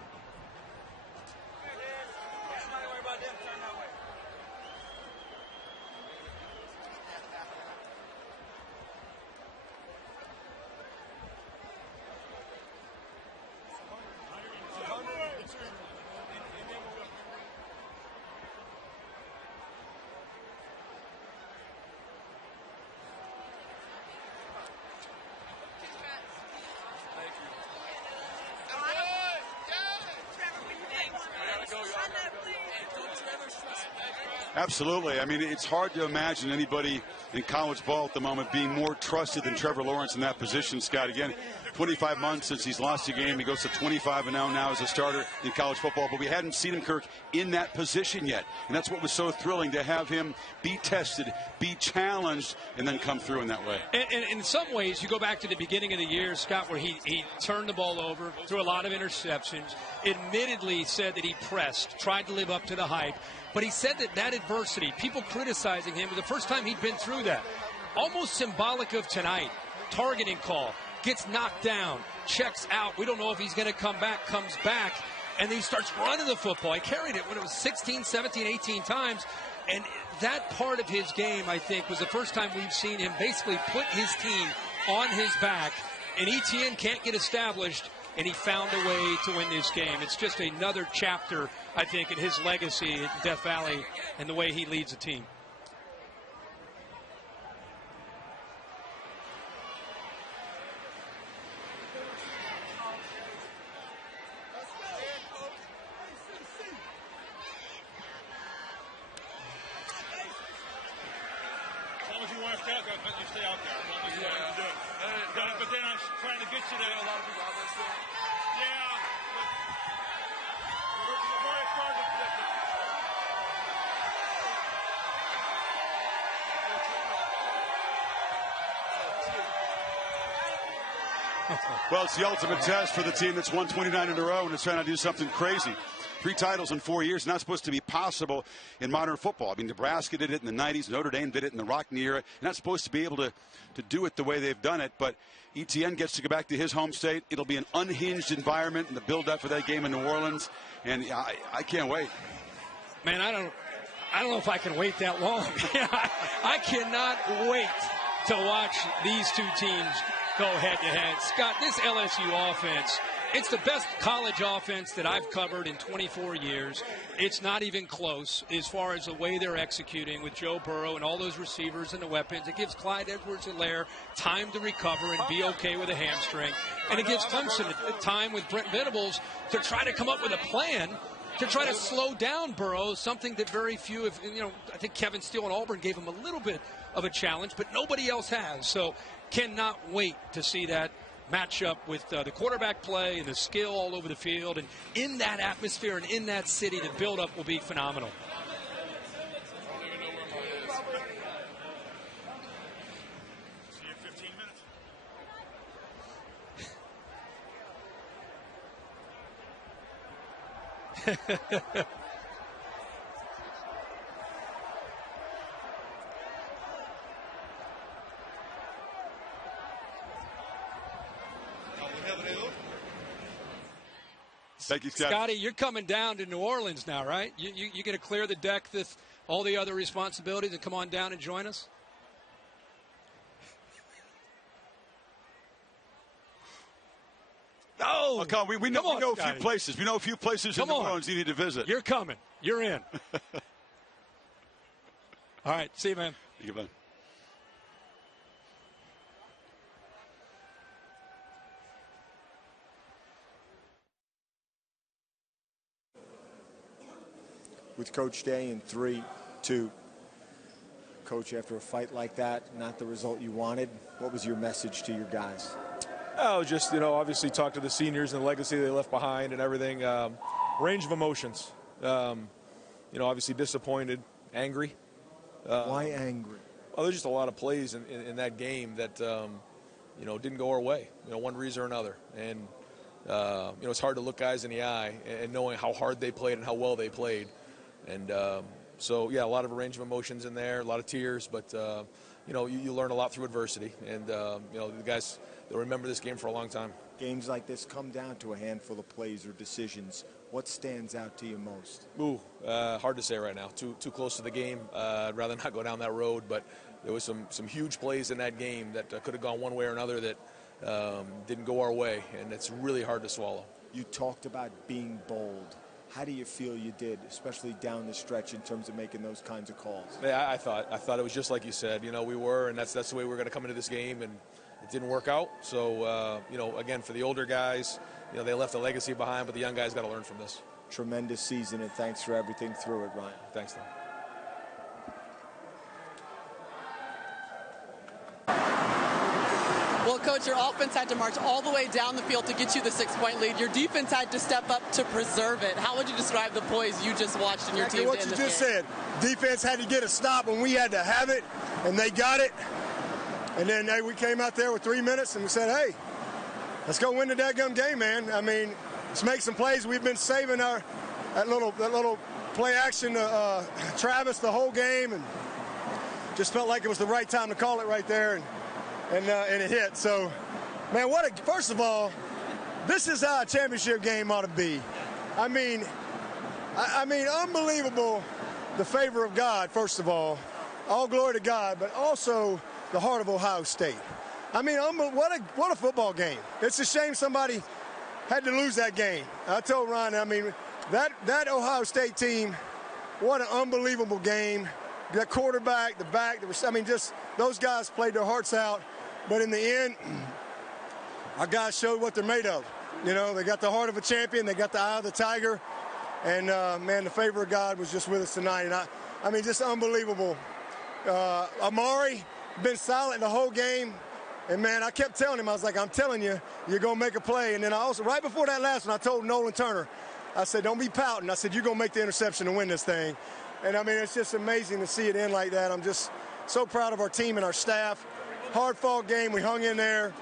Absolutely. I mean, it's hard to imagine anybody in college ball at the moment being more trusted than Trevor Lawrence in that position, Scott. Again, 25 months since he's lost a game. He goes to 25 and now as a starter in college football. But we hadn't seen him, Kirk, in that position yet. And that's what was so thrilling, to have him be tested, be challenged, and then come through in that way. And in some ways, you go back to the beginning of the year, Scott, where he turned the ball over, threw a lot of interceptions, admittedly said that he pressed, tried to live up to the hype. But he said that adversity, people criticizing him, was the first time he'd been through that. Almost symbolic of tonight. Targeting call. Gets knocked down. Checks out. We don't know if he's going to come back. Comes back. And then he starts running the football. He carried it when it was 16, 17, 18 times. And that part of his game, I think, was the first time we've seen him basically put his team on his back. And ETN can't get established. And he found a way to win this game. It's just another chapter, I think, in his legacy at Death Valley and the way he leads the team. As long as you want to stay out there, you stay out there. As long as you want to do it. But then I'm trying to get you there. A lot of people out there still. Yeah. Well, it's the ultimate test for the team that's won 29 in a row and is trying to do something crazy. 3 titles in 4 years, not supposed to be possible in modern football. I mean, Nebraska did it in the 90s. Notre Dame did it in the Rockne era. You're not supposed to be able to do it the way they've done it. But ETN gets to go back to his home state. It'll be an unhinged environment in the build-up for that game in New Orleans. And I can't wait. Man, I don't know if I can wait that long. I cannot wait to watch these two teams go head-to-head. Scott, this LSU offense, it's the best college offense that I've covered in 24 years. It's not even close as far as the way they're executing with Joe Burrow and all those receivers and the weapons. It gives Clyde Edwards-Helaire time to recover and be okay with a hamstring. And it gives Clemson time with Brent Venables to try to come up with a plan to try to slow down Burrow, something that very few have, I think Kevin Steele and Auburn gave him a little bit of a challenge, but nobody else has. So cannot wait to see that matchup with the quarterback play and the skill all over the field. And in that atmosphere and in that city, the buildup will be phenomenal. See you in 15 minutes. Thank you, Scott. Scotty, you're coming down to New Orleans now, right? You're going to clear the deck with all the other responsibilities and come on down and join us? No. Oh, come on. We know a few places. We know a few places in New Orleans you need to visit. You're coming. You're in. All right. See you, man. See you, man. With Coach Day in 3-2. Coach, after a fight like that, not the result you wanted, what was your message to your guys? Oh, just, obviously talk to the seniors and the legacy they left behind and everything. Range of emotions. Obviously disappointed, angry. Why angry? Well, there's just a lot of plays in that game that, didn't go our way, one reason or another. And, it's hard to look guys in the eye and knowing how hard they played and how well they played. And so, yeah, a lot of a range of emotions in there, a lot of tears, but, you learn a lot through adversity. And, the guys, they'll remember this game for a long time. Games like this come down to a handful of plays or decisions. What stands out to you most? Hard to say right now. Too close to the game. I'd rather not go down that road, but there was some huge plays in that game that could have gone one way or another that didn't go our way, and it's really hard to swallow. You talked about being bold. How do you feel you did, especially down the stretch in terms of making those kinds of calls? Yeah, I thought it was just like you said. We were, and that's the way we were going to come into this game, and it didn't work out. So, again, for the older guys, they left a legacy behind, but the young guys got to learn from this. Tremendous season, and thanks for everything through it, Ryan. Thanks, Tom. Well, Coach, your offense had to march all the way down the field to get you the 6-point lead. Your defense had to step up to preserve it. How would you describe the poise you just watched in your team? What you just said. Defense had to get a stop when we had to have it, and they got it. And then we came out there with 3 minutes, and we said, hey, let's go win the daggum game, man. I mean, let's make some plays. We've been saving that little play action to Travis the whole game, and just felt like it was the right time to call it right there, and it hit. So, man, first of all, this is how a championship game ought to be. I mean, unbelievable, the favor of God, first of all glory to God, but also the heart of Ohio State. I mean, what a football game. It's a shame somebody had to lose that game. I told Ryan, I mean, that Ohio State team, what an unbelievable game. The quarterback, the back, just those guys played their hearts out. But in the end, our guys showed what they're made of. They got the heart of a champion. They got the eye of the tiger. And, man, the favor of God was just with us tonight. And I mean, just unbelievable. Amari been silent the whole game. And, man, I kept telling him, I was like, I'm telling you, you're going to make a play. And then I also, right before that last one, I told Nolan Turner, I said, don't be pouting. I said, you're going to make the interception to win this thing. And, I mean, it's just amazing to see it end like that. I'm just so proud of our team and our staff. Hard-fought game. We hung in there.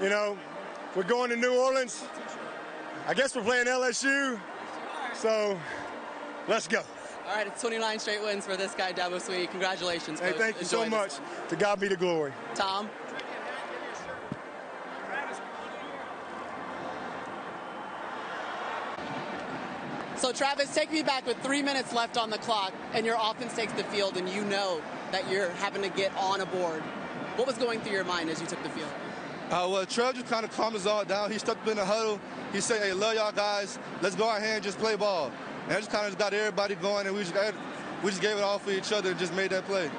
We're going to New Orleans. I guess we're playing LSU. So let's go. All right, it's 29 straight wins for this guy, Dabo Swinney. Congratulations, Coach. Hey, thank you so much. To God be the glory. Tom? So So, Travis, take me back with 3 minutes left on the clock, and your offense takes the field, and you know that you're having to get on a board. What was going through your mind as you took the field? Well, Trev just kind of calmed us all down. He stepped in the huddle. He said, hey, love y'all guys. Let's go out here and just play ball. And that just kind of got everybody going, and we just gave it all for each other and just made that play.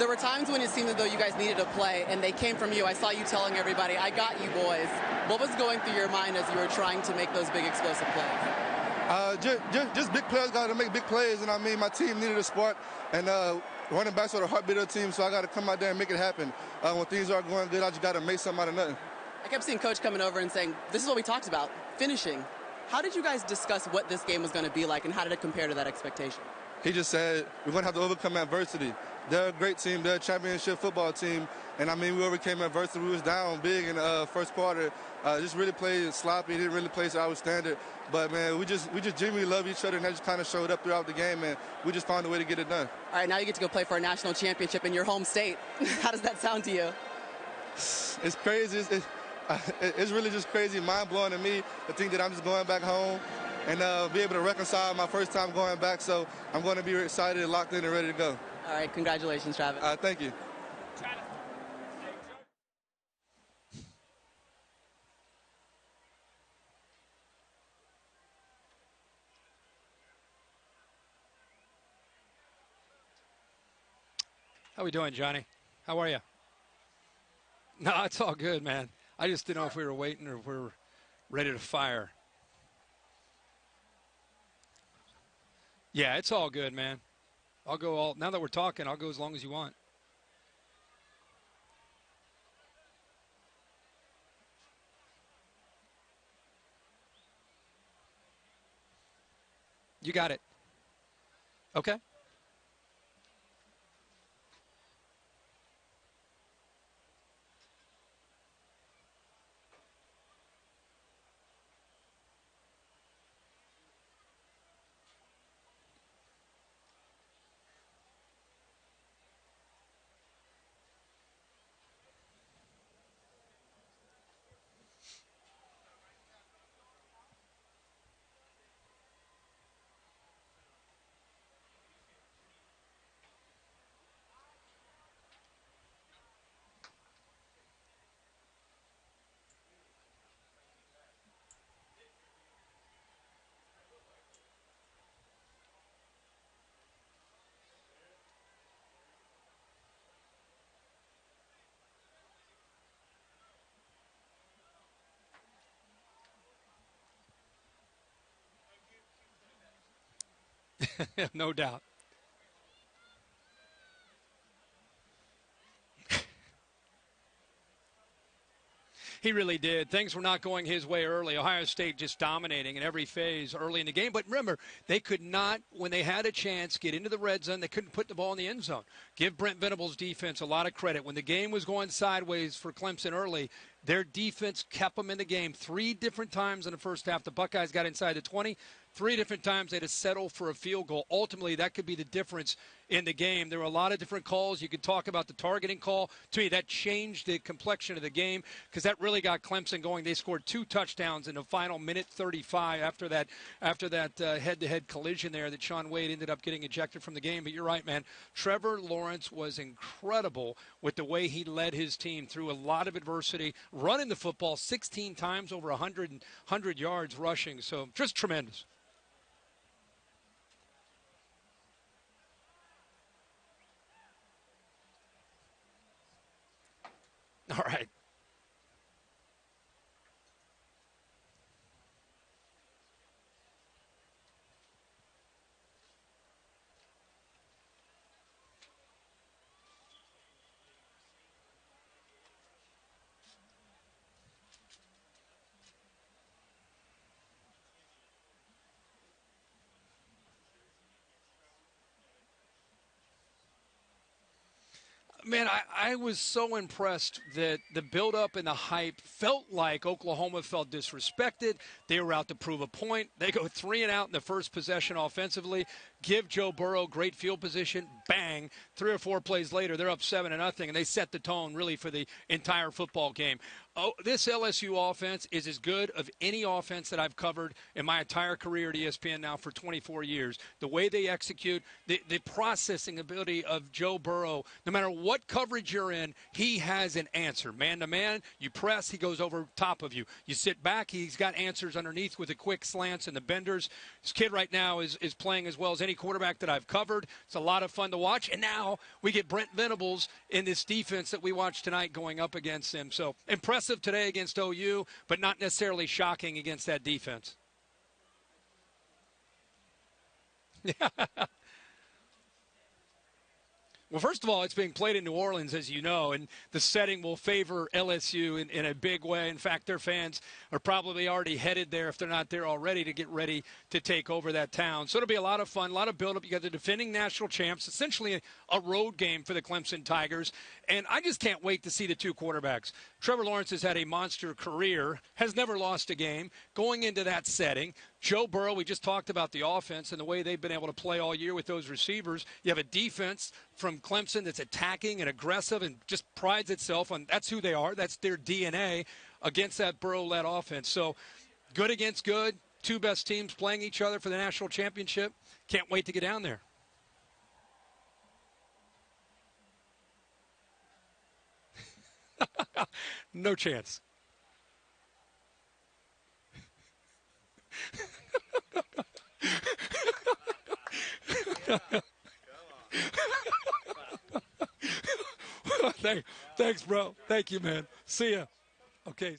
There were times when it seemed as though you guys needed a play, and they came from you. I saw you telling everybody, I got you boys. What was going through your mind as you were trying to make those big explosive plays? Just big players got to make big plays, and I mean, my team needed a spark, and running backs are the heartbeat of the team, so I got to come out there and make it happen. When things are going good, I just got to make something out of nothing. I kept seeing Coach coming over and saying, this is what we talked about, finishing. How did you guys discuss what this game was going to be like, and how did it compare to that expectation? He just said, we're going to have to overcome adversity. They're a great team. They're a championship football team. And, I mean, we overcame adversity. We was down big in the first quarter. Just really played sloppy. Didn't really play to our standard. But, man, we just genuinely love each other, and that just kind of showed up throughout the game, and we just found a way to get it done. All right, now you get to go play for a national championship in your home state. How does that sound to you? It's crazy. It's really just crazy, mind-blowing to me to think that I'm just going back home and be able to reconcile my first time going back. So I'm going to be excited, locked in, and ready to go. All right, congratulations, Travis. Thank you. How we doing, Johnny? How are you? No, it's all good, man. I just didn't know if we were waiting or if we were ready to fire. Yeah, it's all good, man. Now that we're talking, I'll go as long as you want. You got it. Okay. No doubt. He really did. Things were not going his way early. Ohio State just dominating in every phase early in the game. But remember, they could not, when they had a chance, get into the red zone. They couldn't put the ball in the end zone. Give Brent Venables' defense a lot of credit. When the game was going sideways for Clemson early, their defense kept them in the game 3 different times in the first half. The Buckeyes got inside the 20. 3 different times they had to settle for a field goal. Ultimately, that could be the difference in the game. There were a lot of different calls. You could talk about the targeting call. To me, that changed the complexion of the game because that really got Clemson going. They scored 2 touchdowns in the final minute 35 after that head-to-head collision there that Shaun Wade ended up getting ejected from the game. But you're right, man. Trevor Lawrence was incredible with the way he led his team through a lot of adversity, running the football 16 times over 100 yards rushing. So just tremendous. All right. Man, I was so impressed that the build-up and the hype felt like Oklahoma felt disrespected. They were out to prove a point. They go 3 and out in the first possession offensively. Give Joe Burrow great field position. Bang. 3 or 4 plays later, they're up 7-0, and they set the tone really for the entire football game. Oh, this LSU offense is as good of any offense that I've covered in my entire career at ESPN now for 24 years. The way they execute, the processing ability of Joe Burrow, no matter what coverage you're in, he has an answer. Man-to-man, you press, he goes over top of you. You sit back, he's got answers underneath with the quick slants and the benders. This kid right now is playing as well as any quarterback that I've covered. It's a lot of fun to watch. And now we get Brent Venables in this defense that we watched tonight going up against him. So impressive today against OU, but not necessarily shocking against that defense. Well, first of all, it's being played in New Orleans, as you know, and the setting will favor LSU in a big way. In fact, their fans are probably already headed there, if they're not there already, to get ready to take over that town. So it'll be a lot of fun, a lot of buildup. You got the defending national champs, essentially a road game for the Clemson Tigers. And I just can't wait to see the two quarterbacks. Trevor Lawrence has had a monster career, has never lost a game. Going into that setting, Joe Burrow, we just talked about the offense and the way they've been able to play all year with those receivers. You have a defense from Clemson that's attacking and aggressive and just prides itself on that's who they are. That's their DNA against that Burrow-led offense. So good against good, two best teams playing each other for the national championship. Can't wait to get down there. No chance. Thanks, bro. Thank you, man. See ya. Okay.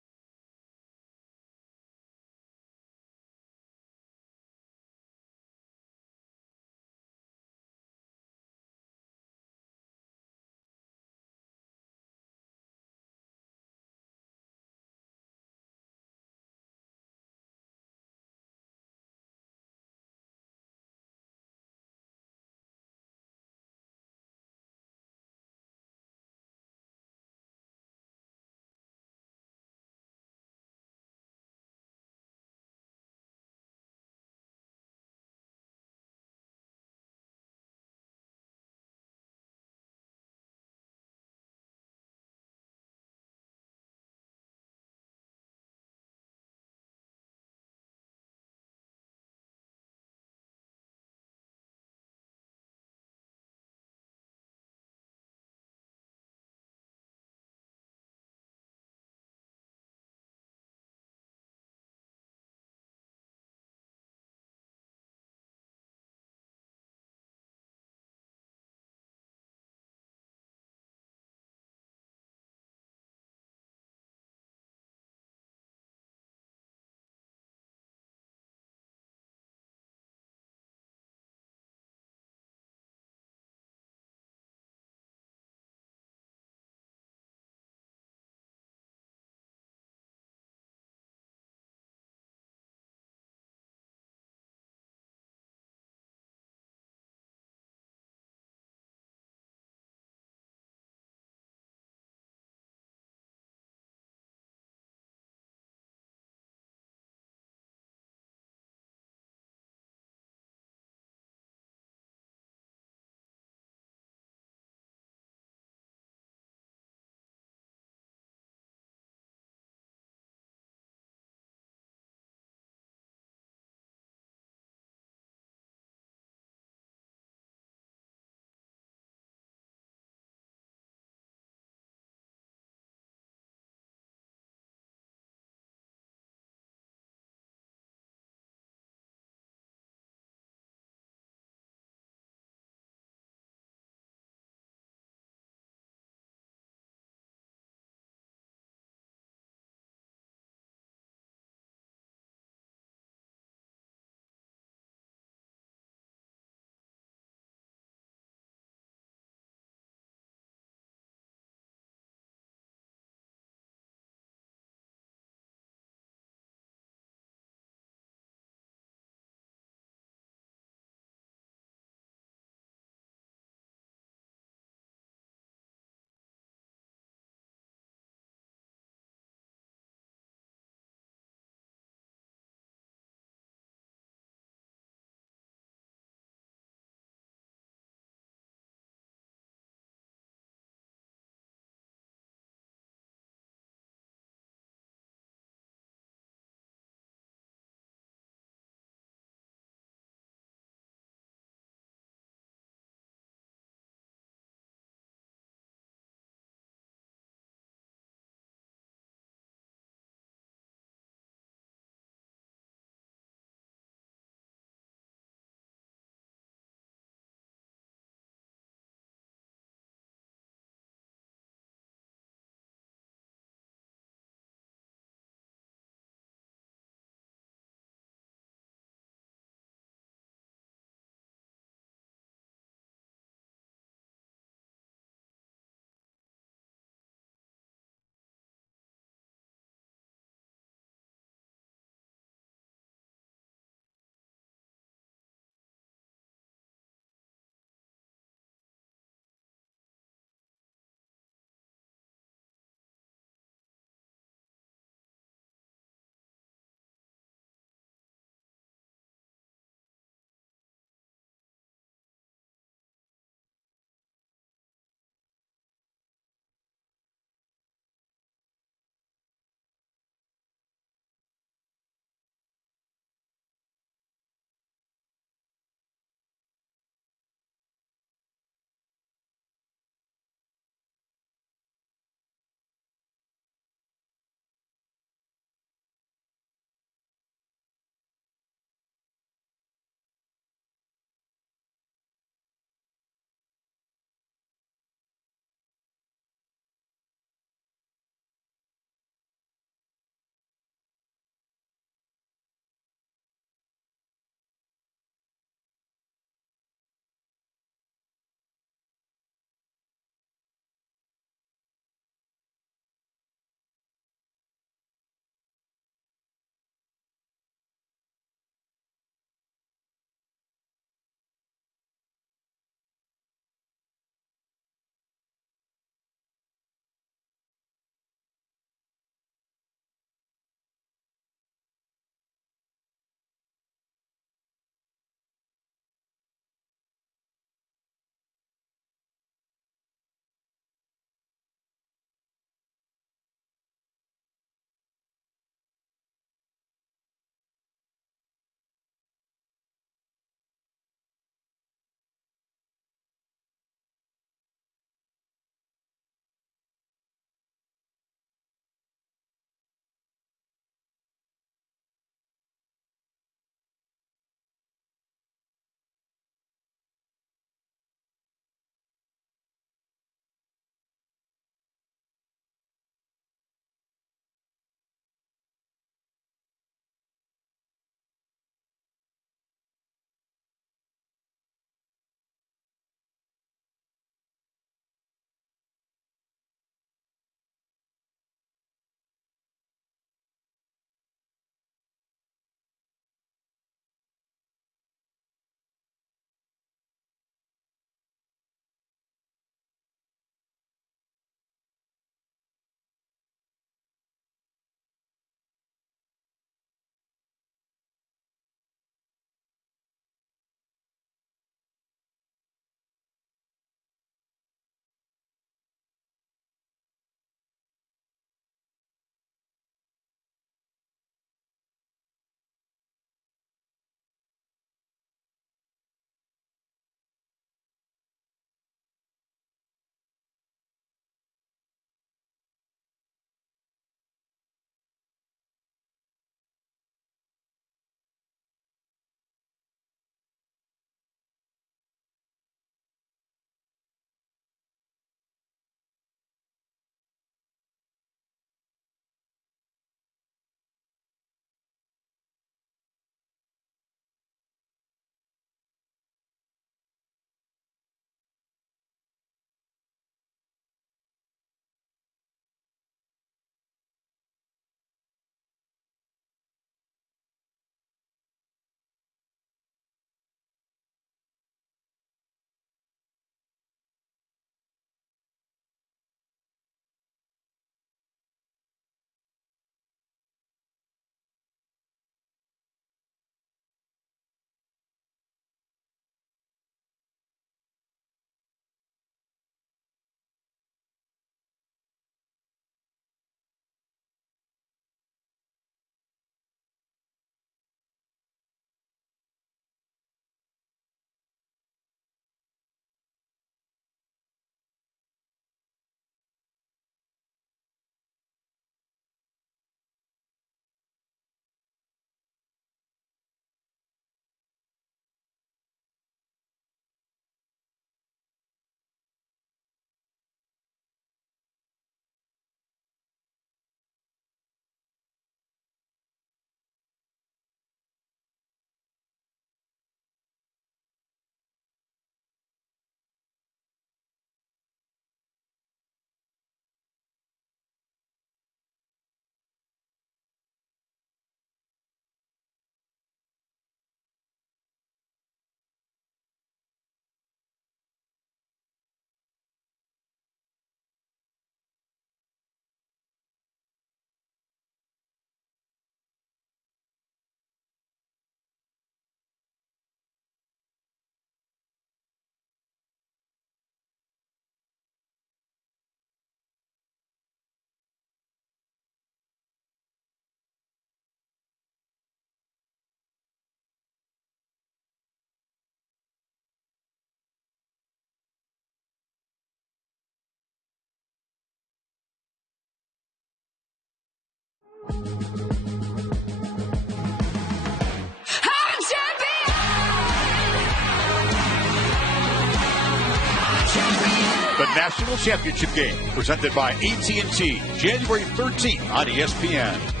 National Championship Game, presented by AT&T, January 13th on ESPN.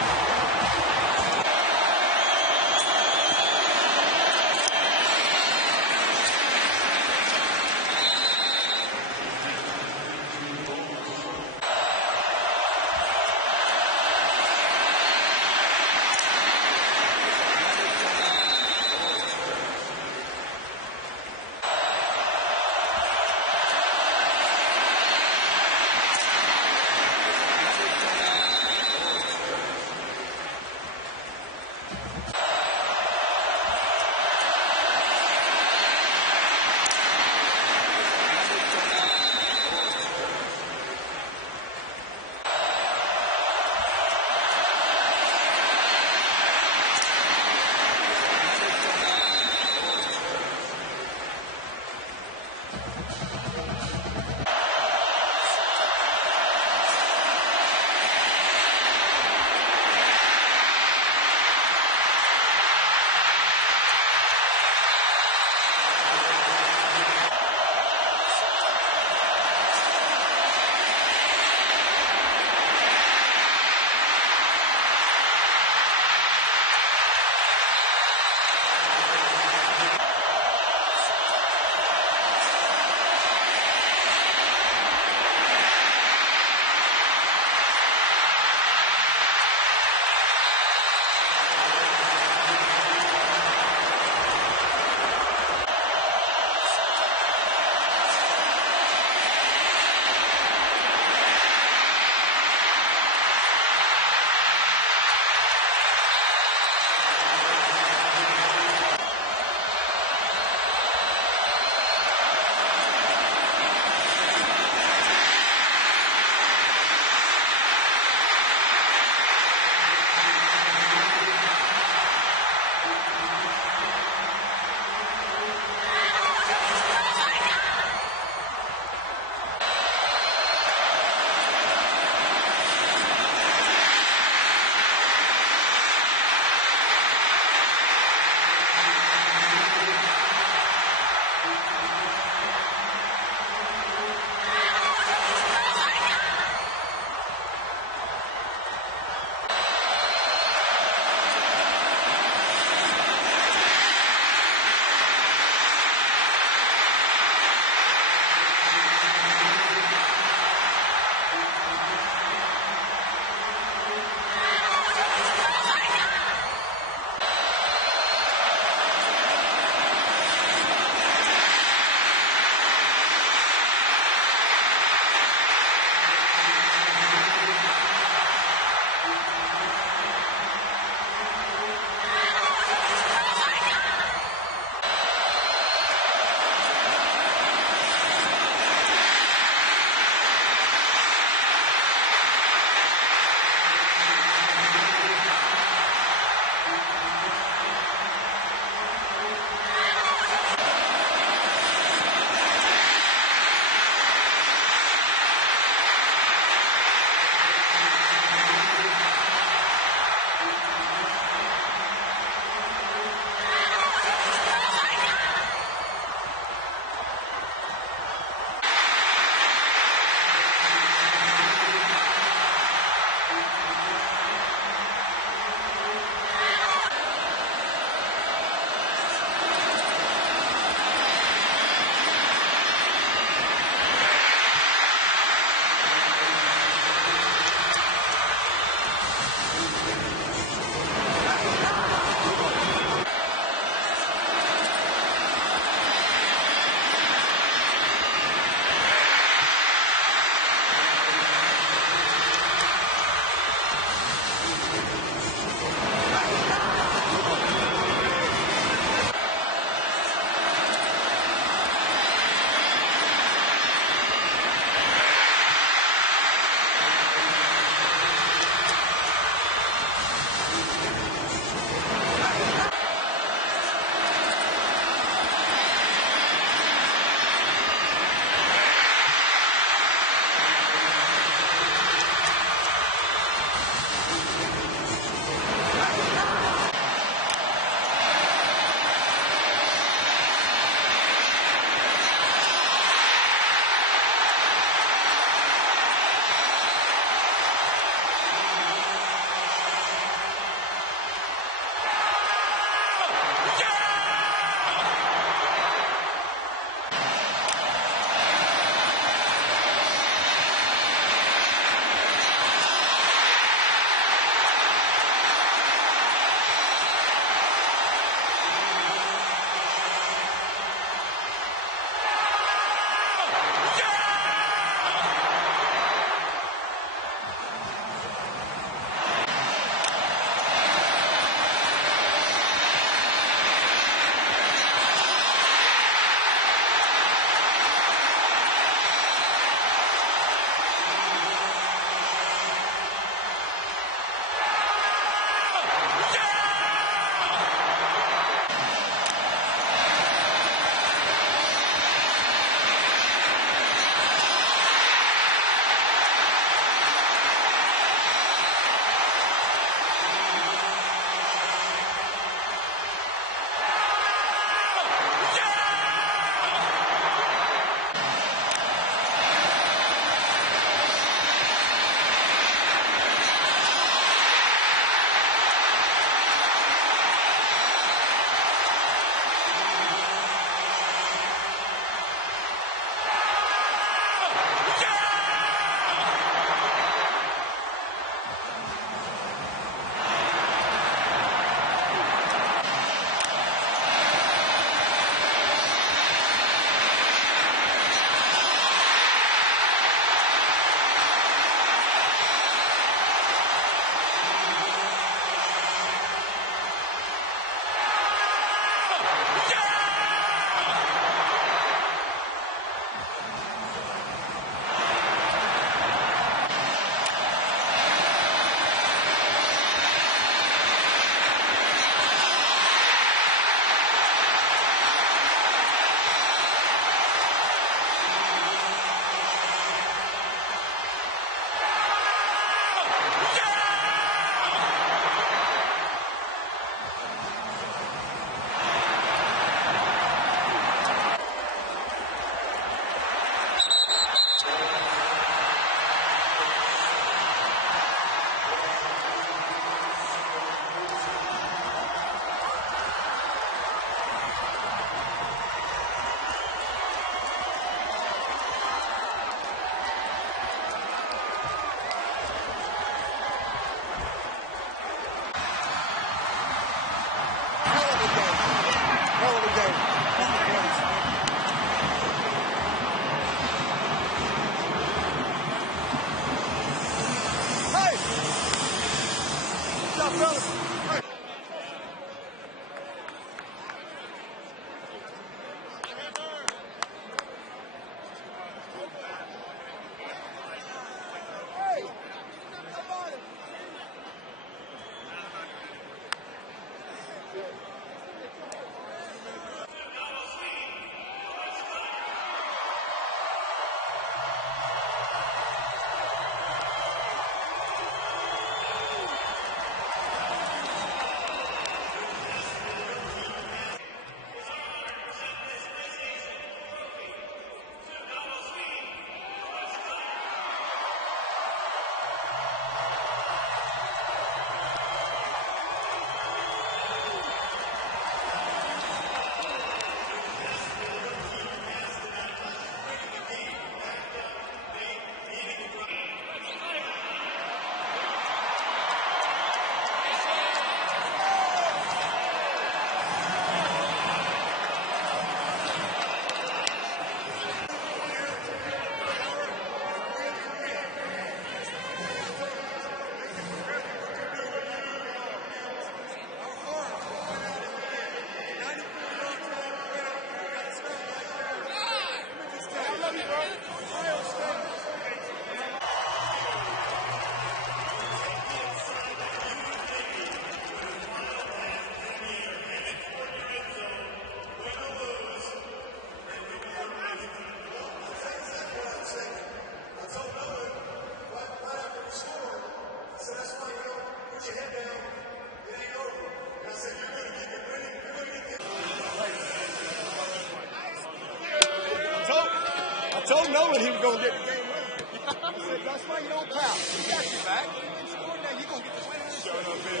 told Nolan he was going to get the game winner. I said, that's why you don't foul. He got you back. You didn't score now. You're going to get the winner. Showing up big.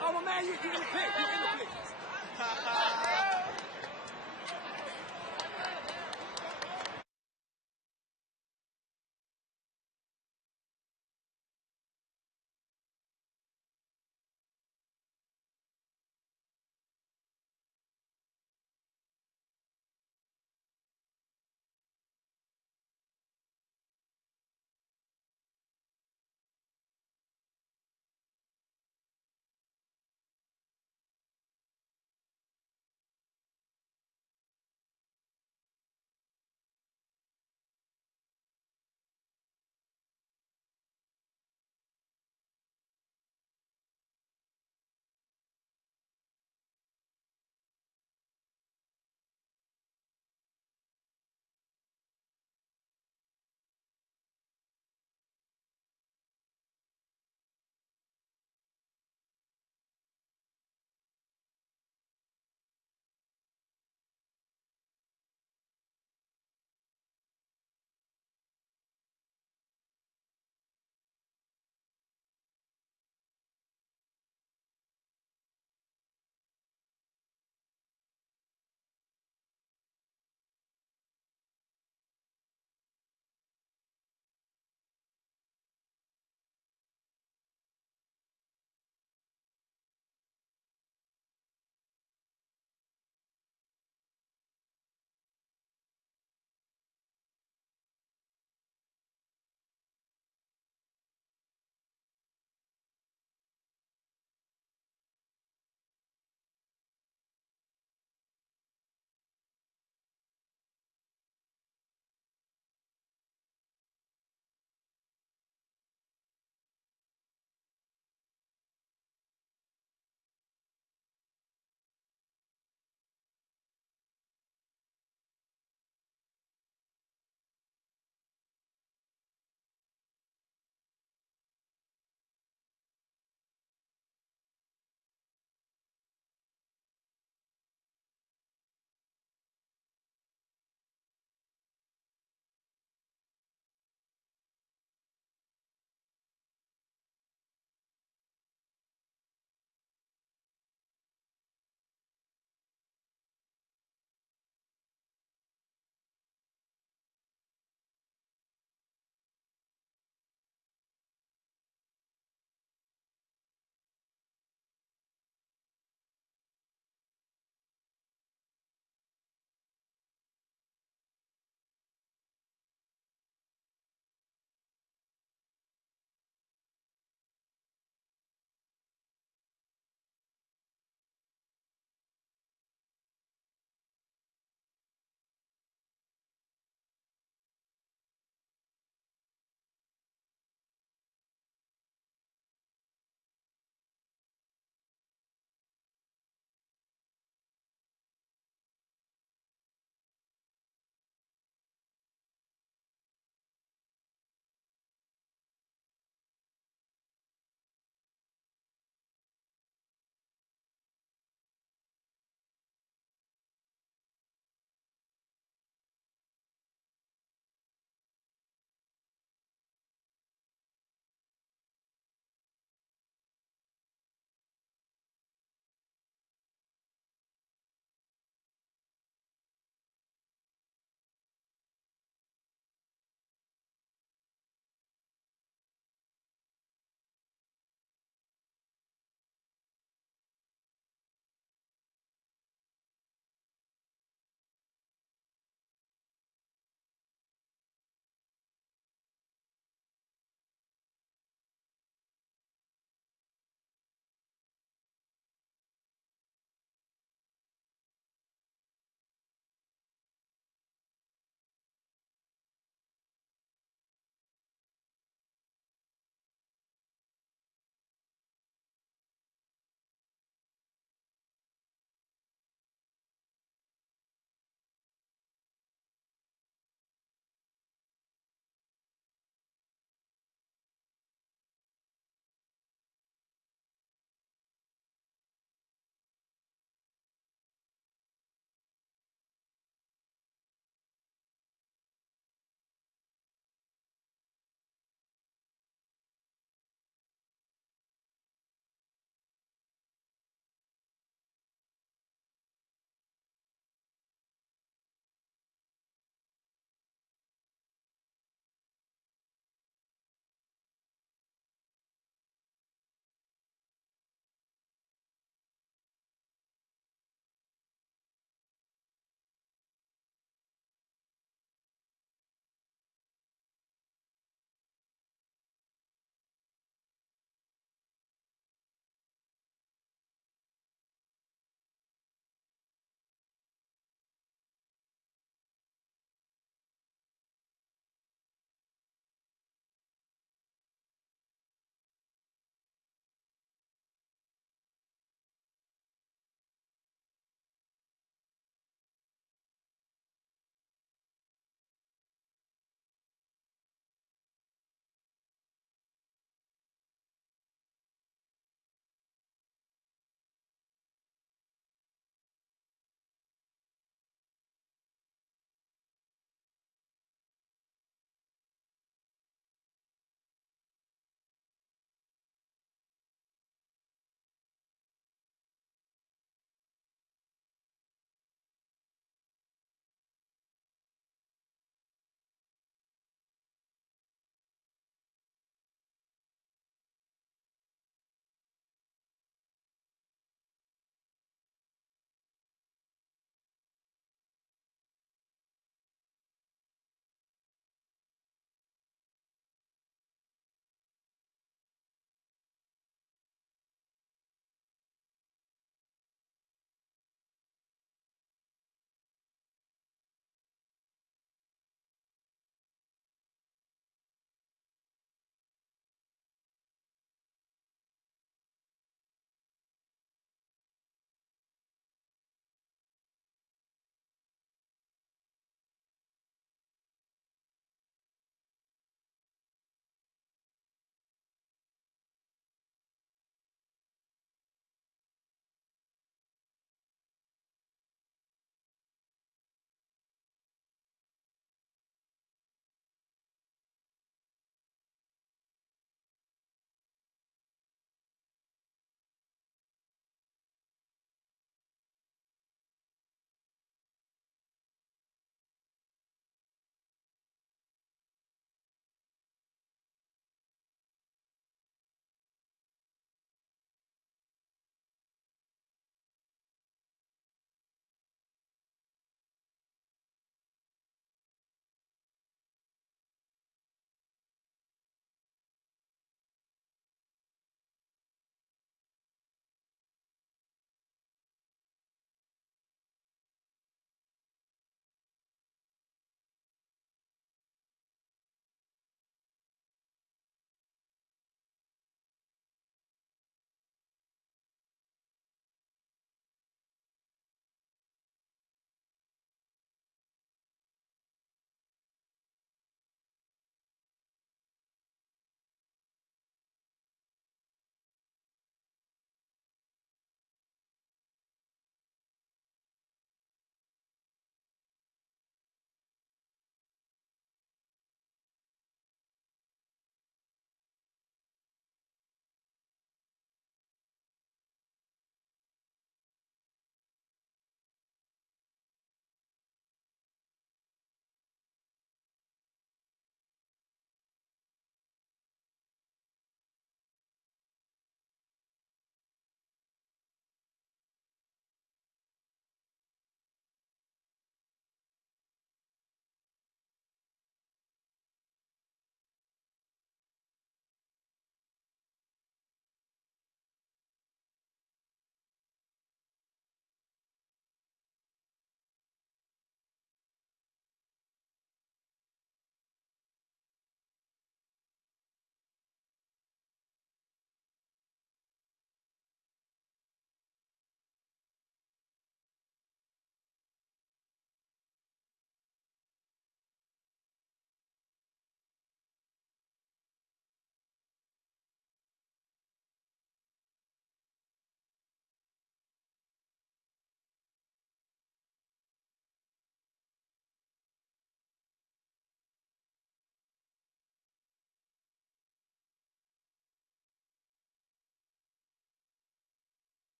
Oh, my man, you're in the pick. You're in the pick.